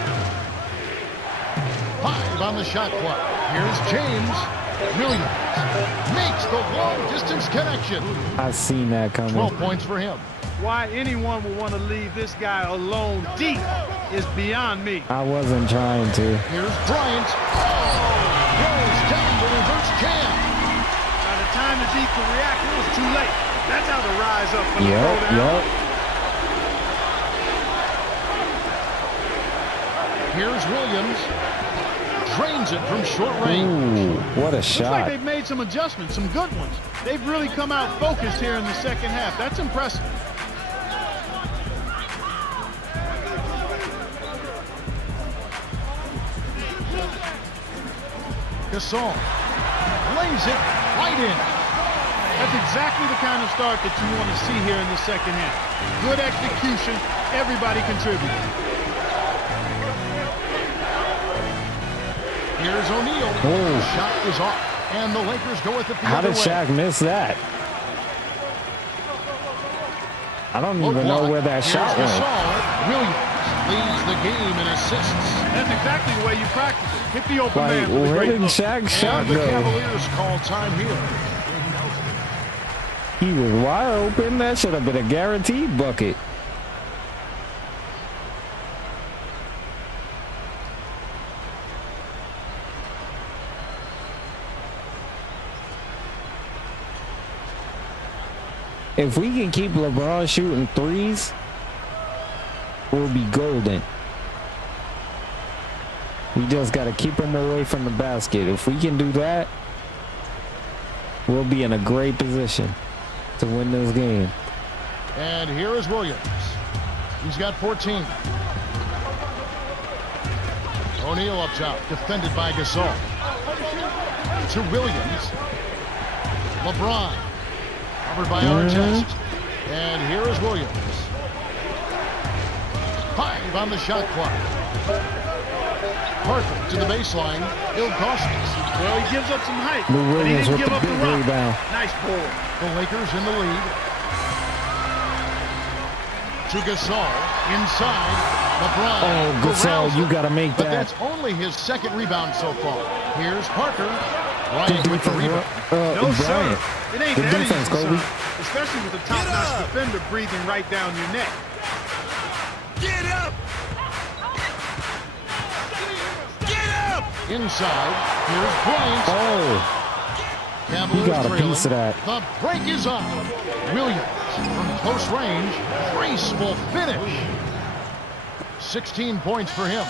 5 on the shot clock. Here's James. Williams makes the long-distance connection. I seen that 12 coming. points for him. Why anyone would want to leave this guy alone deep is beyond me. I wasn't trying to. Here's Bryant. Goes down the reverse jam. By the time the deep could react, it was too late. That's how to rise up from the throwdown. Yup. Here's Williams. Drains it from short range. Ooh, what a Looks like shot. they've made some adjustments, some good ones. They've really come out focused here in the second half. That's impressive. Gasol lays it right in. That's exactly the kind of start that you want to see here in the second half. Good execution, everybody contributing. Here's O'Neal. Oh. The shot is off, and the Lakers go with it the How other did way. Shaq miss that? I don't Low even know block. where that Here's shot went. Gasol. Williams leads the game in assists. That's exactly the way you practice it. Hit the open Like, man for the where great did look. Shaq's shot And the go? Cavaliers call time here. He was wide open. That should have been a guaranteed bucket. If we can keep LeBron shooting threes, we'll be golden. We just got to keep him away from the basket. If we can do that, we'll be in a great position to win this game. And here is Williams. He's got 14. O'Neal up top, defended by Gasol. To Williams. LeBron. Covered by Artest. And here is Williams. 5 on the shot clock. Parker to the baseline. Ilgauskas. Well, he gives up some height, Lou but he Williams didn't with give the up the big rock. rebound. Nice board. The Lakers in the lead. To Gasol. Inside. LeBron. Oh, Gasol, corrals you it. got to make But that. that's only his second rebound so far. Here's Parker. Good Bryant with the rebound. No, sir. Bryant. It ain't Good that defense, easy, Kobe. son. Especially with a top-notch up. defender breathing right down your neck. Get up. Get up. Inside. Here's Bryant. Oh, Cavaliers got a trailing. piece of that. The break is on. Williams from close range. Graceful finish. 16 points for him.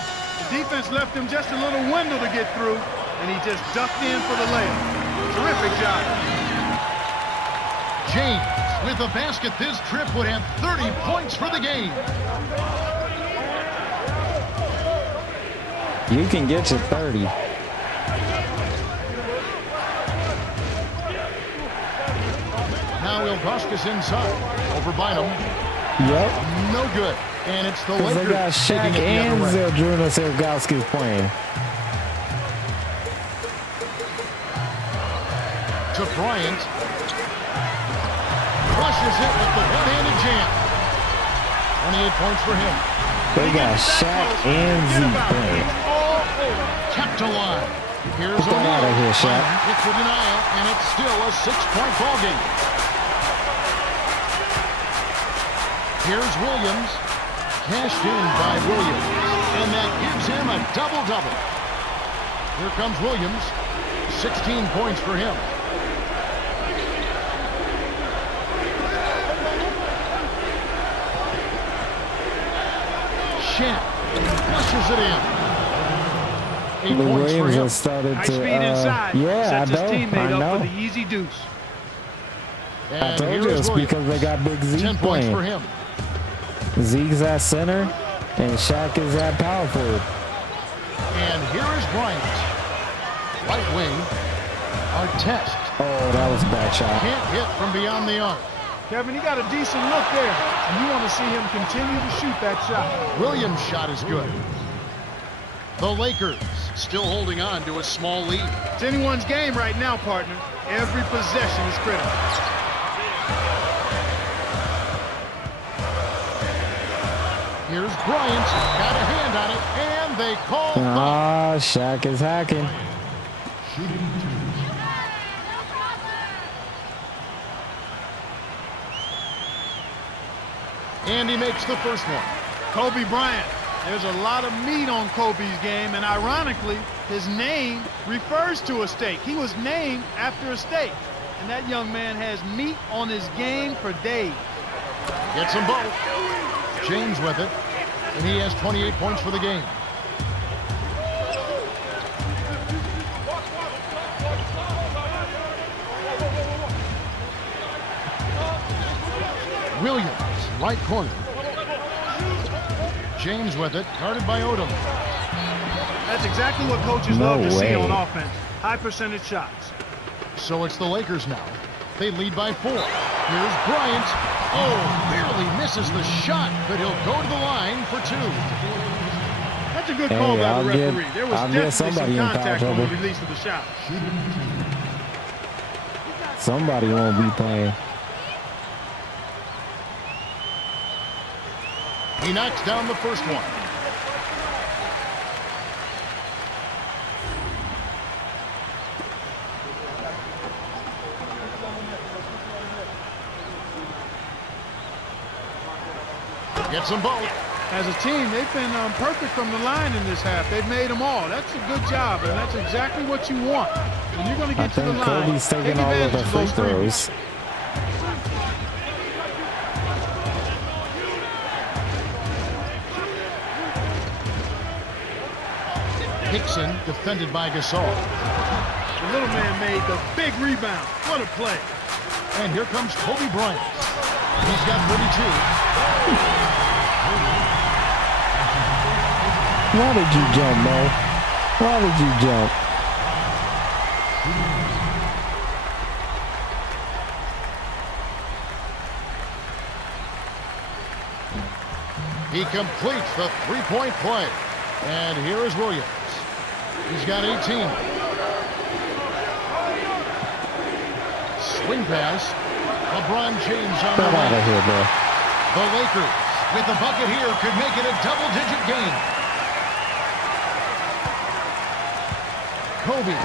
The defense left him just a little window to get through, and he just ducked in for the layup. Terrific job. James with a basket this trip would have 30 points for the game. you can get your 30. Now Ilgauskas inside. Over Bynum. Yep. No good. And it's the Because Lakers they got Shaq taking it the and other way. Zydrunas Ilgauskas playing. To Bryant. Flushes it with the one-handed jam. 28 points for him. They got Shaq and Zeke playing. Kept alive. Here's Get that out of here, Shaq. It's a denial, and it's still a 6-point ball game. Here's Williams. Cashed in by Williams. And that gives him a double-double. Here comes Williams. 16 points for him. Shaq flushes it in. 8 Lou points for Williams him. has started High to. speed inside. Yeah, Sets his I teammate know. up I for know. the easy deuce. I And told here you is it's Williams. because they got Big 10 Zeke points for playing. him. Zeke's at center, and Shaq is at power forward. And here is Bryant. Right wing. Artest. Oh, that was a bad shot. Can't hit from beyond the arc. Kevin, he got a decent look there. And you want to see him continue to shoot that shot. Williams' shot is good. The Lakers still holding on to a small lead. It's anyone's game right now, partner. Every possession is critical. Here's Bryant. Got a hand on it, and they call foul. Ah, Shaq is hacking. And he makes the first one. Kobe Bryant. There's a lot of meat on Kobe's game, and ironically, his name refers to a steak. He was named after a steak. And that young man has meat on his game for days. Gets them both. James with it. And he has 28 points for the game. Williams, right corner. James with it, guarded by Odom. That's exactly what coaches No love to see way. on offense. High percentage shots. So it's the Lakers now. They lead by 4. Here's Bryant. Oh, barely misses the shot, but he'll go to the line for 2. That's a good Hey, call by I'll the get- referee. There was I'll get definitely some somebody in foul contact on the trouble. release of the shot. Somebody won't be playing. He knocks down the first one. Gets them both. As a team, they've been perfect from the line in this half. They've made them all. That's a good job, and that's exactly what you want. When you're going to I get to the think line, Kobe's take taking all of advantage the of free those threes. throws. Hickson defended by Gasol. The little man made the big rebound. What a play. And here comes Kobe Bryant. He's got 32. Why did you jump, Mo? Why did you jump? He completes the three-point play. And here is Williams. He's got 18. Swing pass. LeBron James on the Get out of way. here, bro. The Lakers, with the bucket here, could make it a double-digit game. Kobe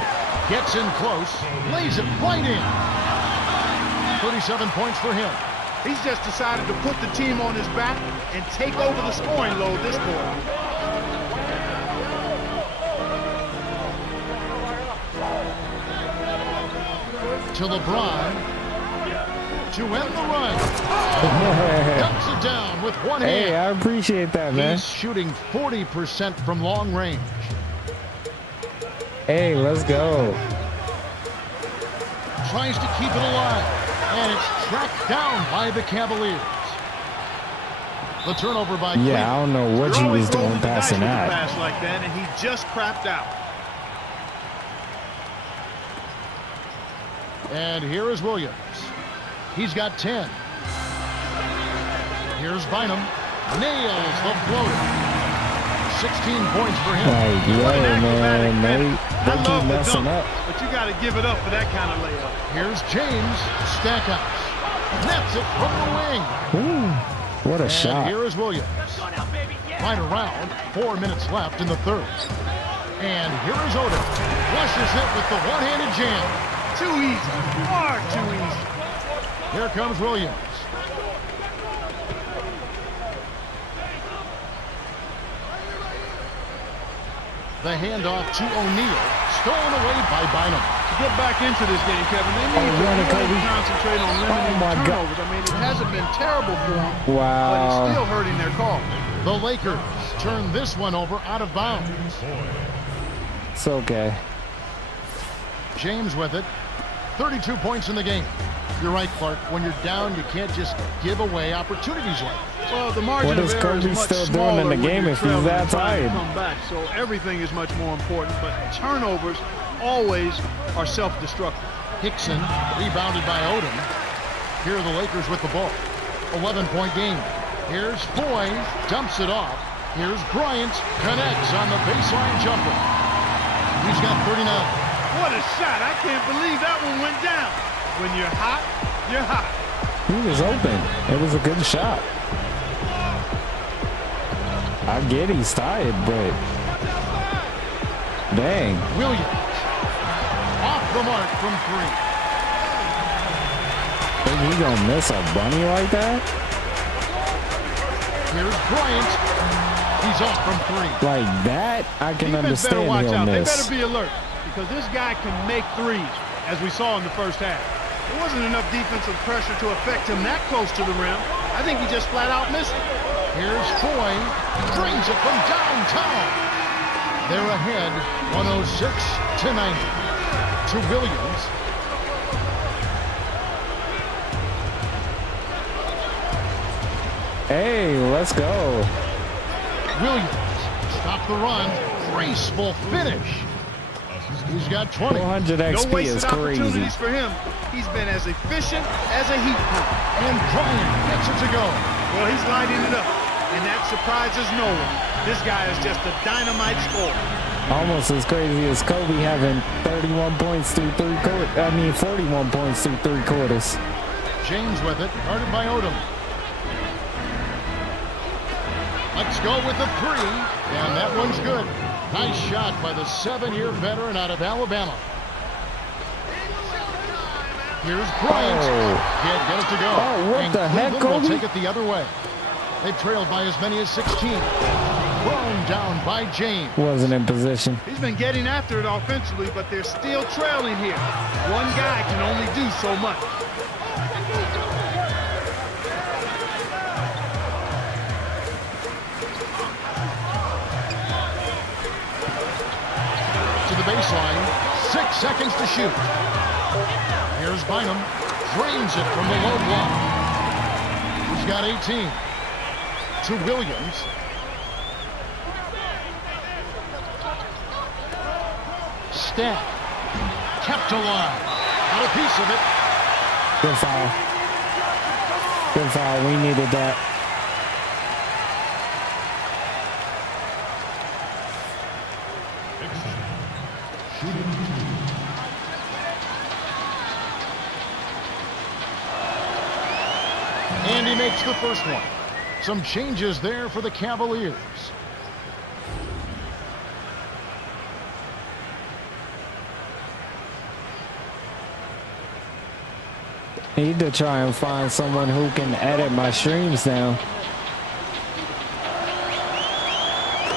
gets in close, lays it right in. 37 points for him. He's just decided to put the team on his back and take over the scoring load this quarter. To LeBron. To end the run. Dumps it down with one Hey, hand. I appreciate that, man. He's shooting 40% from long range. Hey, let's go. Tries to keep it alive. And it's tracked down by the Cavaliers. The turnover by Cleveland. Yeah, I don't know what You're you always was doing rolling the dice passing with a that. pass like that, and he just crapped out. And here is Williams. He's got 10. Here's Bynum. nails the floater. 16 points for him. Like, yo, What an acrobatic man, finish. they I keep love the messing dunk, up. but you got to give it up for that kind of layup. Here's James. Stackhouse. Nets it from the wing. Ooh, what a And shot. here is Williams. Right around. 4 minutes left in the third. And here is Odom. Flushes it with the one-handed jam. Too easy. Far too easy. Here comes Williams. The handoff to O'Neal. Stolen away by Bynum. To get back into this game, Kevin, they need run it, to Kobe. really concentrate on limiting my God. turnovers. I mean, it hasn't been terrible for them, but Wow. it's still hurting their cause. The Lakers turn this one over out of bounds. It's okay. James with it. 32 points in the game. You're right, Clark. When you're down, you can't just give away opportunities like that. Well, the margin What is of error is Kobe much still doing smaller in the when game you're if he's trailing that and trying to tired? come back, so everything is much more important, but turnovers always are self-destructive. Hickson rebounded by Odom. Here are the Lakers with the ball. 11-point game. Here's Foy, dumps it off. Here's Bryant, connects on the baseline jumper. He's got 39. What a shot. I can't believe that one went down. When you're hot, you're hot. He was open. It was a good shot. I get he's tired, but dang. Williams, off the mark from three. Think he gonna miss a bunny like that? Here's Bryant. He's off from three. Like that, I can Defense better understand watch he'll out. They miss. better be alert because this guy can make threes, as we saw in the first half. There wasn't enough defensive pressure to affect him that close to the rim. I think he just flat out missed it. Here's Foy, brings it from downtown. They're ahead, 106-90. To Williams. Hey, let's go. Williams, stop the run, graceful finish. He's got 20. 400 No XP wasted is crazy. opportunities for him. He's been as efficient as a heat pump. And Bryant gets it to go. Well, he's lighting it up, and that surprises no one. This guy is just a dynamite scorer. Almost as crazy as Kobe having 31 points through 41 points through 3 quarters. James with it, guarded by Odom. Let's go with the three, and that one's good. Nice shot by the 7-year veteran out of Alabama. Here's Bryant. Can't get it to go. Oh, what And the heck, Cleveland will Kobe? take it the other way. They've trailed by as many as 16. Thrown down by James. Wasn't in position. He's been getting after it offensively, but they're still trailing here. One guy can only do so much. To the baseline. 6 seconds to shoot. Here's Bynum. Drains it from the low block. He's got 18. To Williams. Steph. Kept alive. Got a piece of it. Good foul. Good foul. We needed that. And he makes the first one. Some changes there for the Cavaliers. Need to try and find someone who can edit my streams now.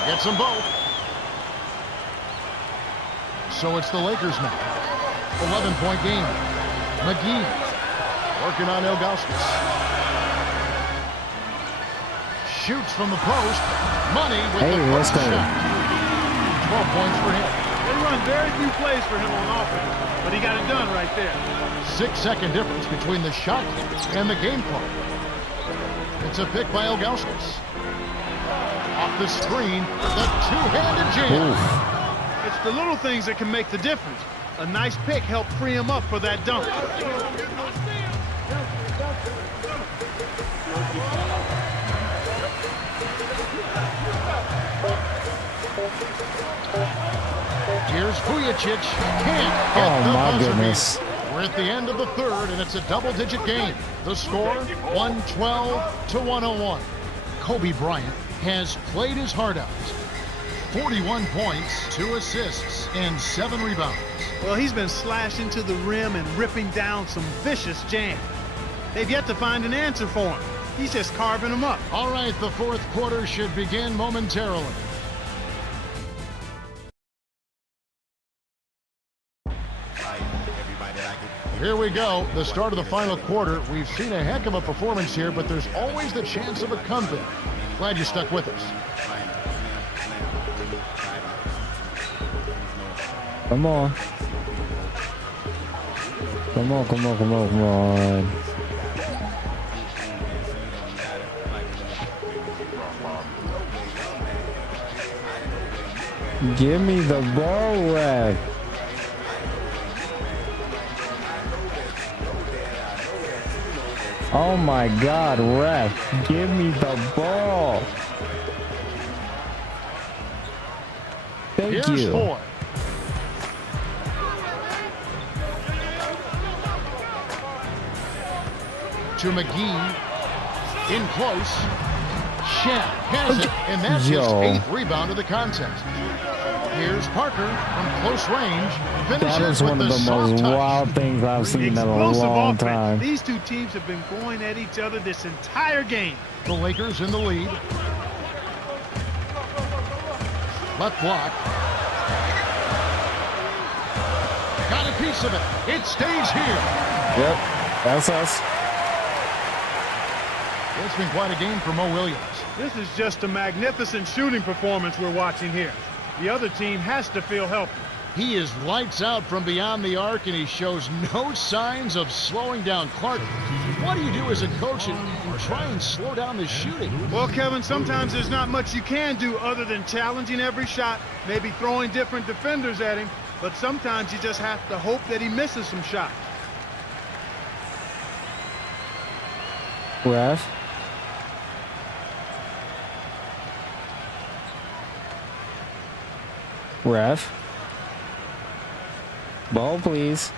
Gets them both. So it's the Lakers now. 11-point game. McGee working on Ilgauskas. Shoots from the post. Money with Hey, the let's first go. shot. 12 points for him. They run very few plays for him on offense, but he got it done right there. 6-second difference between the shot and the game clock. It's a pick by Ilgauskas. Off the screen, the two-handed jam. Oof. It's the little things that can make the difference. A nice pick helped free him up for that dunk. Here's Vujicic. Can't get Oh the my buzzer goodness. beater. We're at the end of the third, and it's a double-digit game. The score, 112 to 101. Kobe Bryant has played his heart out. 41 points, 2 assists, and 7 rebounds. Well, he's been slashing to the rim and ripping down some vicious jams. They've yet to find an answer for him. He's just carving them up. All right, the fourth quarter should begin momentarily. Here we go, the start of the final quarter. We've seen a heck of a performance here, but there's always the chance of a comeback. Glad you stuck with us. Come on. Come on, come on, come on, come on. Give me the ball, ref. Oh my God, ref. Give me the ball. Thank Here's you. 4. To McGee. In close. Shaq has it, and that's his Yo. 8th rebound of the contest. Here's Parker from close range. That Finishes is one with of the the soft most touch. wild things I've seen in a Explosive long offense. time. These two teams have been going at each other this entire game. The Lakers in the lead. Left block. Got a piece of it. It stays here. Yep, that's us. It's been quite a game for Mo Williams. This is just a magnificent shooting performance we're watching here. The other team has to feel healthy. He is lights out from beyond the arc, and he shows no signs of slowing down. Clark, what do you do as a coach and try and slow down the shooting? Well, Kevin, sometimes there's not much you can do other than challenging every shot, maybe throwing different defenders at him, but sometimes you just have to hope that he misses some shots. Ref. Ref. Ball, please.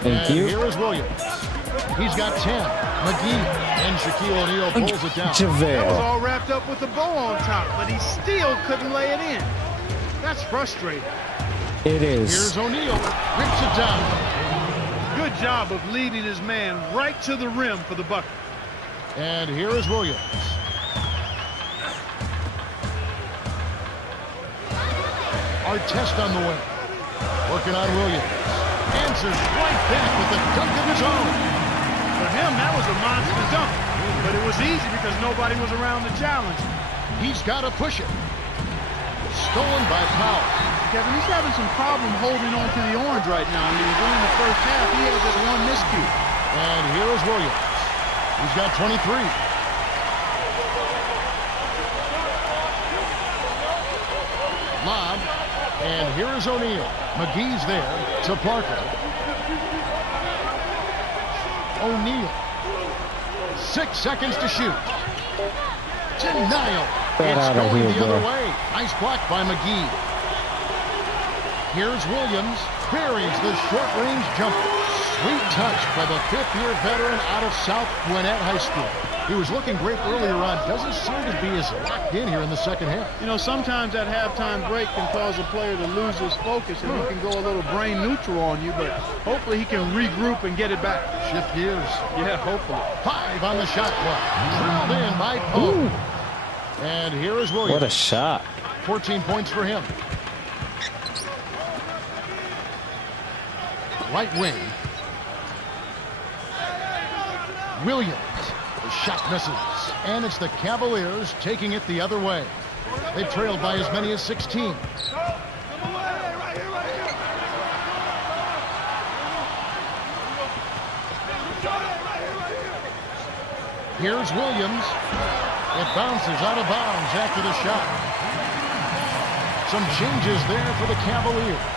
Thank And you. here is Williams. He's got 10. McGee and Shaquille O'Neal pulls it down. That was JaVale. all wrapped up with a bow on top, but he still couldn't lay it in. That's frustrating. It is. Here's O'Neal. Rips it down. Good job of leading his man right to the rim for the bucket. And here is Williams. Artest on the way. Working on Williams. Answers right back with a dunk of his own. For him, that was a monster dunk, but it was easy because nobody was around to challenge him. He's got to push it. Stolen by Powell. Kevin, he's having some problem holding on to the orange right now. And during the first half, he had just one miscue. And here is Williams. He's got 23. Lob. And here is O'Neal. McGee's there to Parker. O'Neal. 6 seconds to shoot. Denial. Get It's out of going here, the other bro. way. Nice block by McGee. Here's Williams. Buries the short-range jumper. Sweet touch by the fifth-year veteran out of South Gwinnett High School. He was looking great earlier on. Doesn't seem to be as locked in here in the second half. You know, sometimes that halftime break can cause a player to lose his focus and he can go a little brain neutral on you, but hopefully he can regroup and get it back. Shift gears. Yeah, hopefully. 5 on the shot clock. Drilled in by Poe. And here is Williams. What a shot. 14 points for him. Right wing. Williams. The shot misses. And it's the Cavaliers taking it the other way. They trailed by as many as 16. Here's Williams. It bounces out of bounds after the shot. Some changes there for the Cavaliers.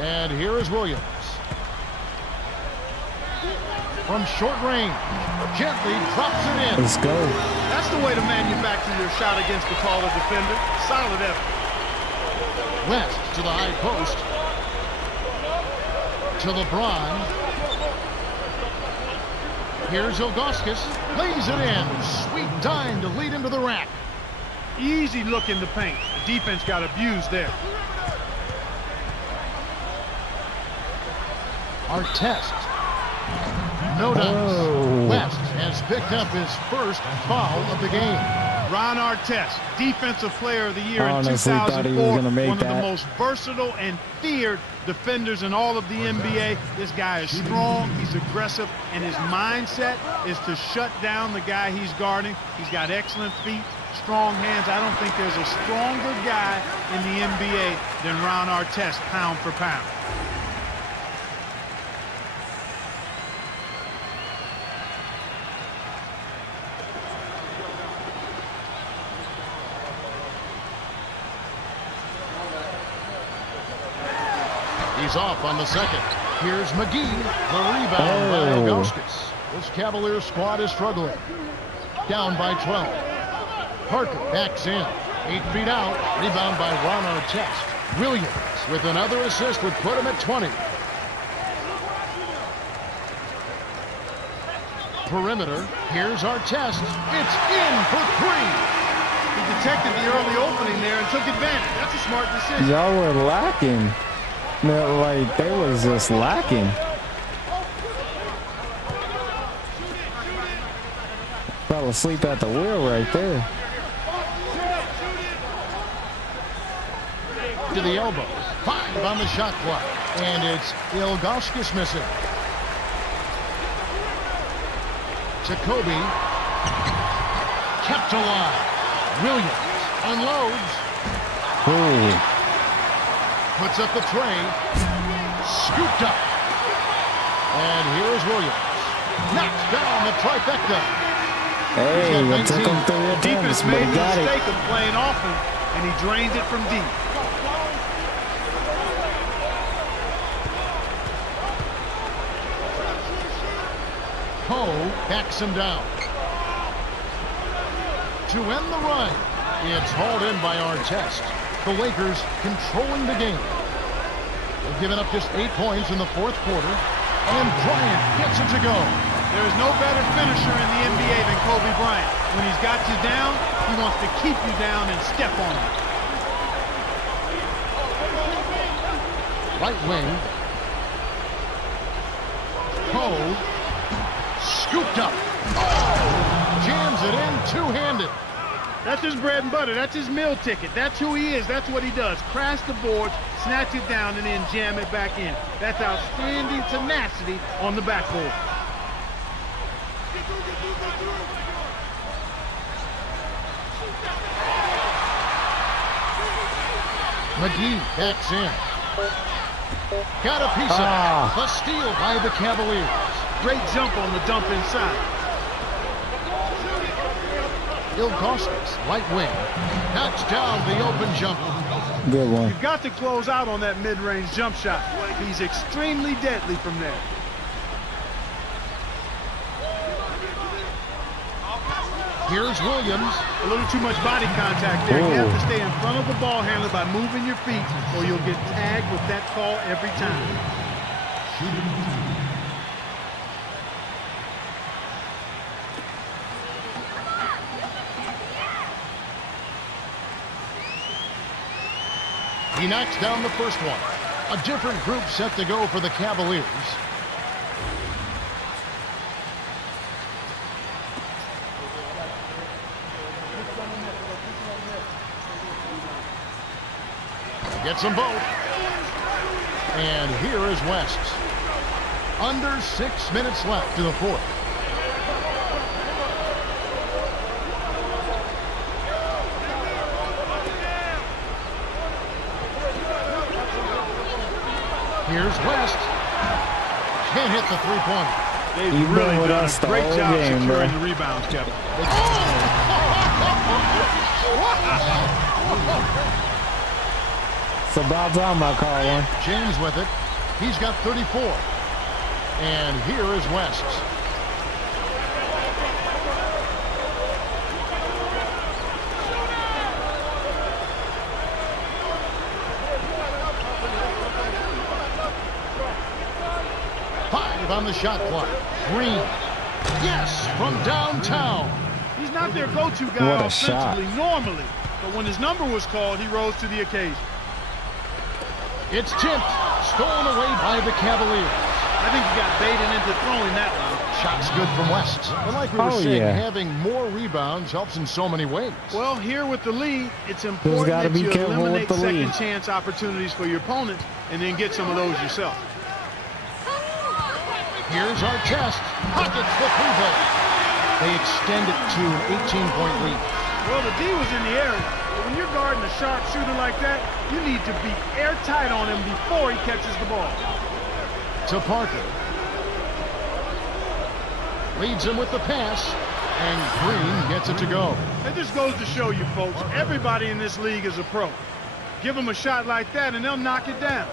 And here is Williams. From short range, gently drops it in. Let's go. That's the way to manufacture your shot against the taller defender. Solid effort. West to the high post. To LeBron. Here's Ilgauskas. Lays it in. Sweet dime to lead into the rack. Easy look in the paint. The defense got abused there. Artest. No dice. Oh. West has picked up his first foul of the game. Ron Artest, Defensive Player of the Year in Honestly, thought he was 2004. gonna make One of that. the most versatile and feared defenders in all of the NBA. This guy is strong, he's aggressive, and his mindset is to shut down the guy he's guarding. He's got excellent feet, strong hands. I don't think there's a stronger guy in the NBA than Ron Artest, pound for pound. He's off on the second. Here's McGee. The rebound by Ilgauskas. This Cavaliers squad is struggling. Down by 12. Parker backs in. 8 feet out. Rebound by Ron Artest. Williams with another assist would put him at 20. Perimeter. Here's Artest. It's in for 3. He detected the early opening there and took advantage. That's a smart decision. Y'all were lacking. No, like, they was just lacking. Fell asleep at the wheel right there. To the elbow. 5 on the shot clock. And it's Ilgauskas missing. To Kobe. Kept alive. Williams unloads. Ooh. Puts up the tray. Scooped up. And here's Williams. Knocks down the trifecta. Hey, it took him 3 attempts, Defense but made he the got mistake it. of playing often, and he drains it from deep. Poe backs him down. To end the run, it's hauled in by Artest. The Lakers controlling the game. They've given up just 8 points in the fourth quarter, and Bryant gets it to go. There is no better finisher in the NBA than Kobe Bryant. When he's got you down, he wants to keep you down and step on you. Right wing. Poe. Scooped up. Oh! Jams it in two-handed. That's his bread and butter. That's his meal ticket. That's who he is. That's what he does. Crash the boards, snatch it down, and then jam it back in. That's outstanding tenacity on the backboard. McGee backs in. Got a piece of it. A steal by the Cavaliers. Great jump on the dump inside. Ilgauskas, right wing. Knocks down the open jumper. Good one. You've got to close out on that mid-range jump shot. He's extremely deadly from there. Here's Williams. A little too much body contact there. You have to stay in front of the ball handler by moving your feet, or you'll get tagged with that call every time. He knocks down the first one. A different group set to go for the Cavaliers. Gets them both. And here is West. Under 6 minutes left in the fourth. Here's West. Can't hit the three-pointer. They've You've been really with done us a the great whole job game, securing bro. the rebounds, Kevin. about time I call one. James with it. He's got 34. And here is West. Five on the shot clock. Green. Yes, from downtown. He's not their go-to guy What a shot. offensively normally, but when his number was called, he rose to the occasion. It's tipped. Stolen away by the Cavaliers. I think he got baited into throwing that one. Shot's good from West. But like we were saying, yeah. having more rebounds helps in so many ways. Well, here with the lead, it's gotta important that be you careful with eliminate the second lead. chance opportunities for your opponent and then get some of those yourself. Here's our test. Pockets the three-ball. They extend it to an 18-point lead. Well, the D was in the area, but when you're guarding a sharp shooter like that, you need to be airtight on him before he catches the ball. To Parker. Leads him with the pass, and Green gets it to go. It just goes to show you, folks, everybody in this league is a pro. Give them a shot like that, and they'll knock it down.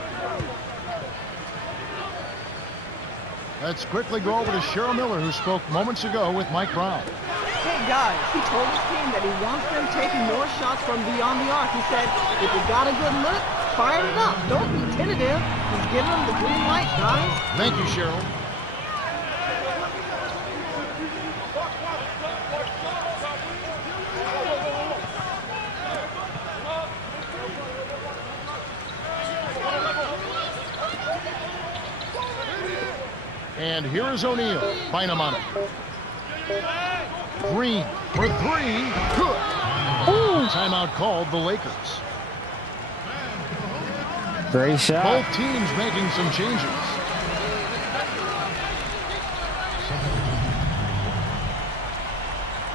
Let's quickly go over to Cheryl Miller, who spoke moments ago with Mike Brown. Hey guys, he told his team that he wants them taking more shots from beyond the arc. He said, if you got a good look, fire it up. Don't be tentative. He's giving them the green light, guys. Thank you, Cheryl. And here is O'Neal. Bynum on it. Green for three. Good. Timeout called the Lakers. Great shot. Both teams making some changes.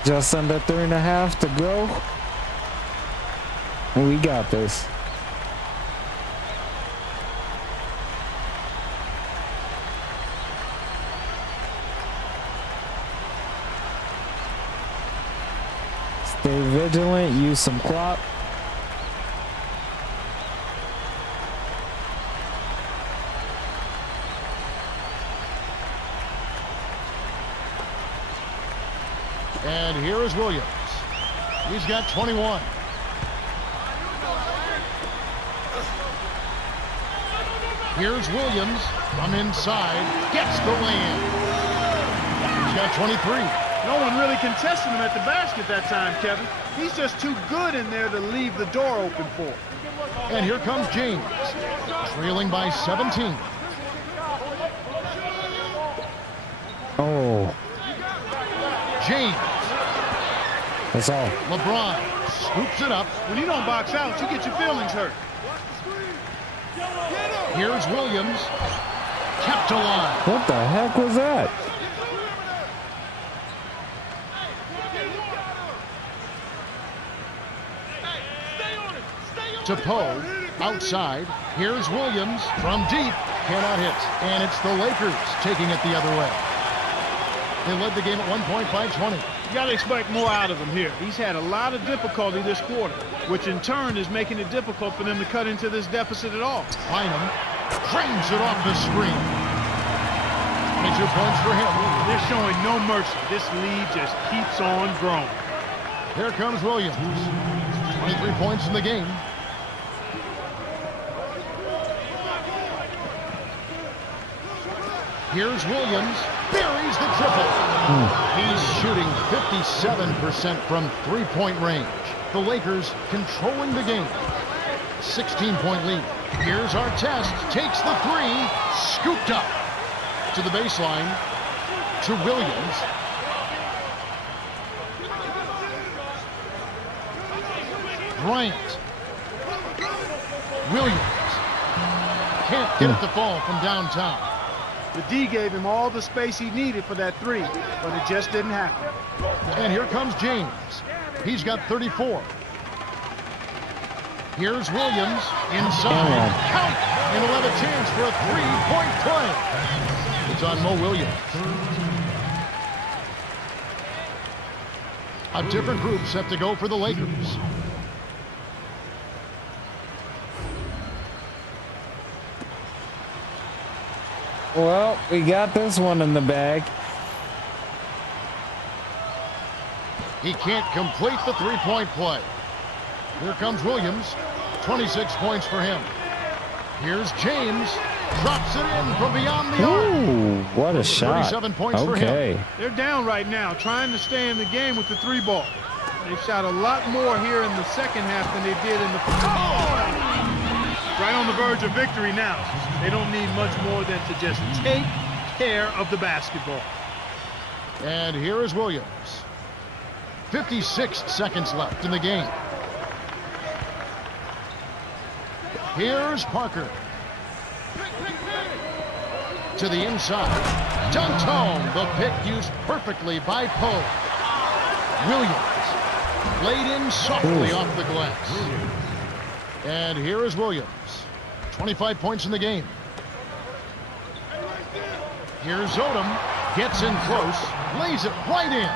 Just under 3.5 to go. We got this. Stay vigilant, use some clock. And here is Williams. He's got 21. Here's Williams from inside. Gets the lay-in. He's got 23. No one really contested him at the basket that time, Kevin. He's just too good in there to leave the door open for. And here comes James, trailing by 17. Oh, James. that's all. LeBron scoops it up. When you don't box out, you get your feelings hurt. Here's Williams. Kept alive. What the heck was that? To Poe. Outside. Here's Williams from deep. Cannot hit. And it's the Lakers taking it the other way. They led the game at 1 point by 20. You got to expect more out of him here. He's had a lot of difficulty this quarter, which in turn is making it difficult for them to cut into this deficit at all. Bynum cranes it off the screen. 22 points for him. They're showing no mercy. This lead just keeps on growing. Here comes Williams. 23 points in the game. Here's Williams. Buries the triple. He's shooting 57% from three-point range. The Lakers controlling the game. 16-point lead. Here's Artest. Takes the three. Scooped up to the baseline to Williams. Bryant. Williams. Can't get it to fall from downtown. The D gave him all the space he needed for that three, but it just didn't happen. And here comes James. He's got 34. Here's Williams inside. Count! And he'll have a chance for a three-point play. It's on Mo Williams. A different group set to go for the Lakers. Well, we got this one in the bag. He can't complete the three-point play. Here comes Williams. 26 points for him. Here's James. Drops it in from beyond the arc. Ooh, what a shot. 37 points for him. Okay. They're down right now, trying to stay in the game with the three ball. They've shot a lot more here in the second half than they did in the first. Right on the verge of victory now. They don't need much more than to just take care of the basketball. And here is Williams. 56 seconds left in the game. Here's Parker. To the inside. Dunked home. The pick used perfectly by Poe. Williams laid in softly off the glass. And here is Williams. 25 points in the game. Here's Odom. Gets in close. Lays it right in.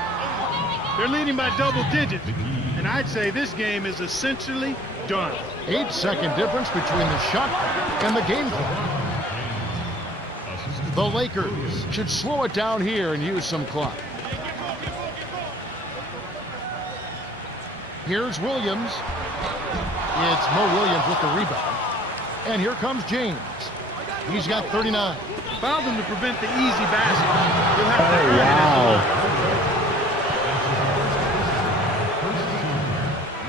They're leading by double digits. And I'd say this game is essentially done. 8-second difference between the shot and the game clock. The Lakers should slow it down here and use some clock. Here's Williams. It's Mo Williams with the rebound. And here comes James. He's got 39. Fouled them to prevent the easy basket. You'll have to Oh, earn wow.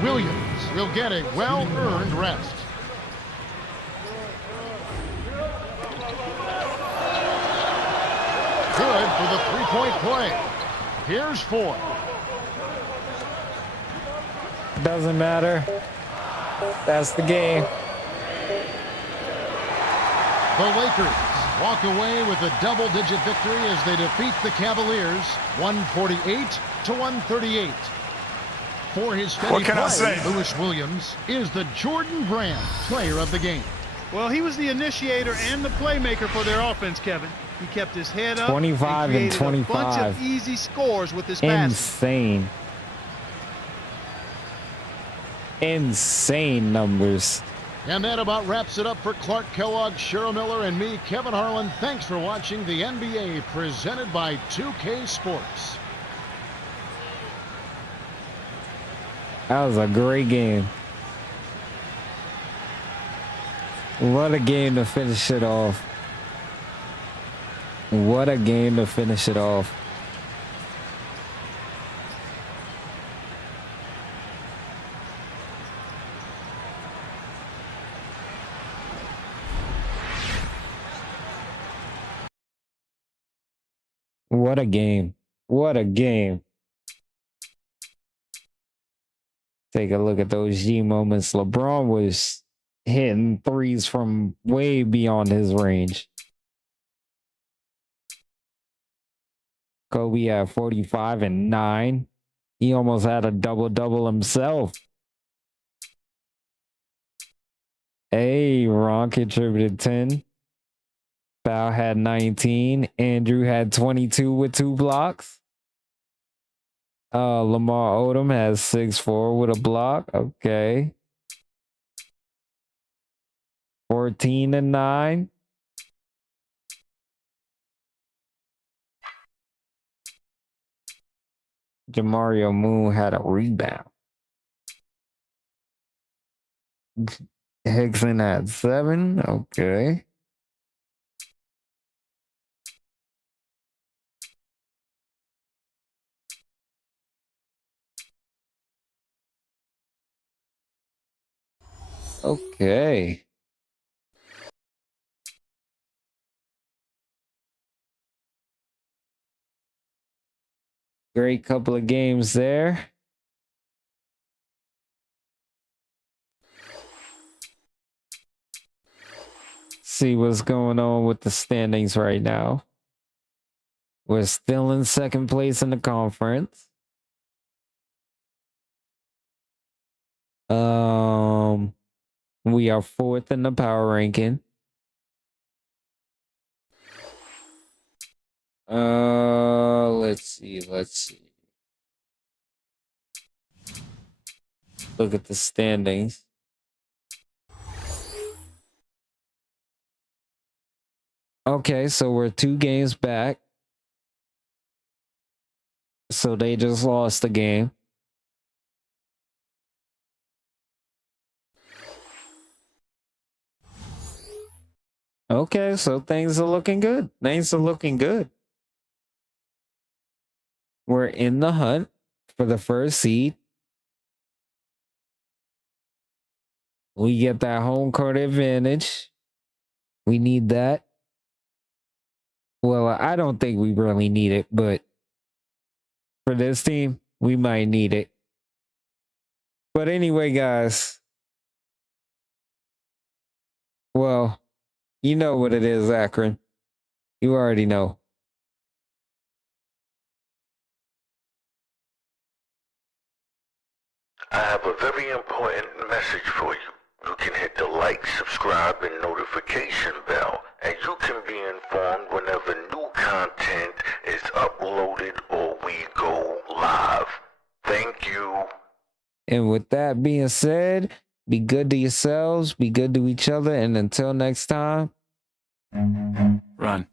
Williams will get a well-earned rest. Good for the three-point play. Here's 4. Doesn't matter. That's the game. The Lakers walk away with a double-digit victory as they defeat the Cavaliers 148-138. For his steady play, Lewis Williams is the Jordan Brand player of the game. Well, he was the initiator and the playmaker for their offense, Kevin. He kept his head up 25 and created 25. a bunch of easy scores with his passing. Insane. Insane numbers. And that about wraps it up for Clark Kellogg, Cheryl Miller, and me, Kevin Harlan. Thanks for watching the NBA presented by 2K Sports. That was a great game. What a game to finish it off. What a game to finish it off. What a game. What a game. Take a look at those G moments. LeBron was hitting threes from way beyond his range. Kobe had 45 and 9. He almost had a double-double himself. Hey, Ron contributed 10. Foul had 19. Andrew had 22 with 2 blocks. Lamar Odom has 6-4 with a block. Okay. 14 and 9. Jamario Moon had a rebound. Hickson had 7. Okay. Okay. Great couple of games there. See what's going on with the standings right now. We're still in second place in the conference. We are 4th in the power ranking. Let's see. Look at the standings. Okay, so we're 2 games back. So they just lost the game. Okay, so things are looking good. Things are looking good. We're in the hunt for the first seed. We get that home court advantage. We need that. Well, I don't think we really need it, but for this team, we might need it. But anyway, guys. Well, you know what it is, Akron. You already know. I have a very important message for you. You can hit the like, subscribe, and notification bell, and you can be informed whenever new content is uploaded or we go live. Thank you. And with that being said, be good to yourselves, be good to each other, and until next time, Run.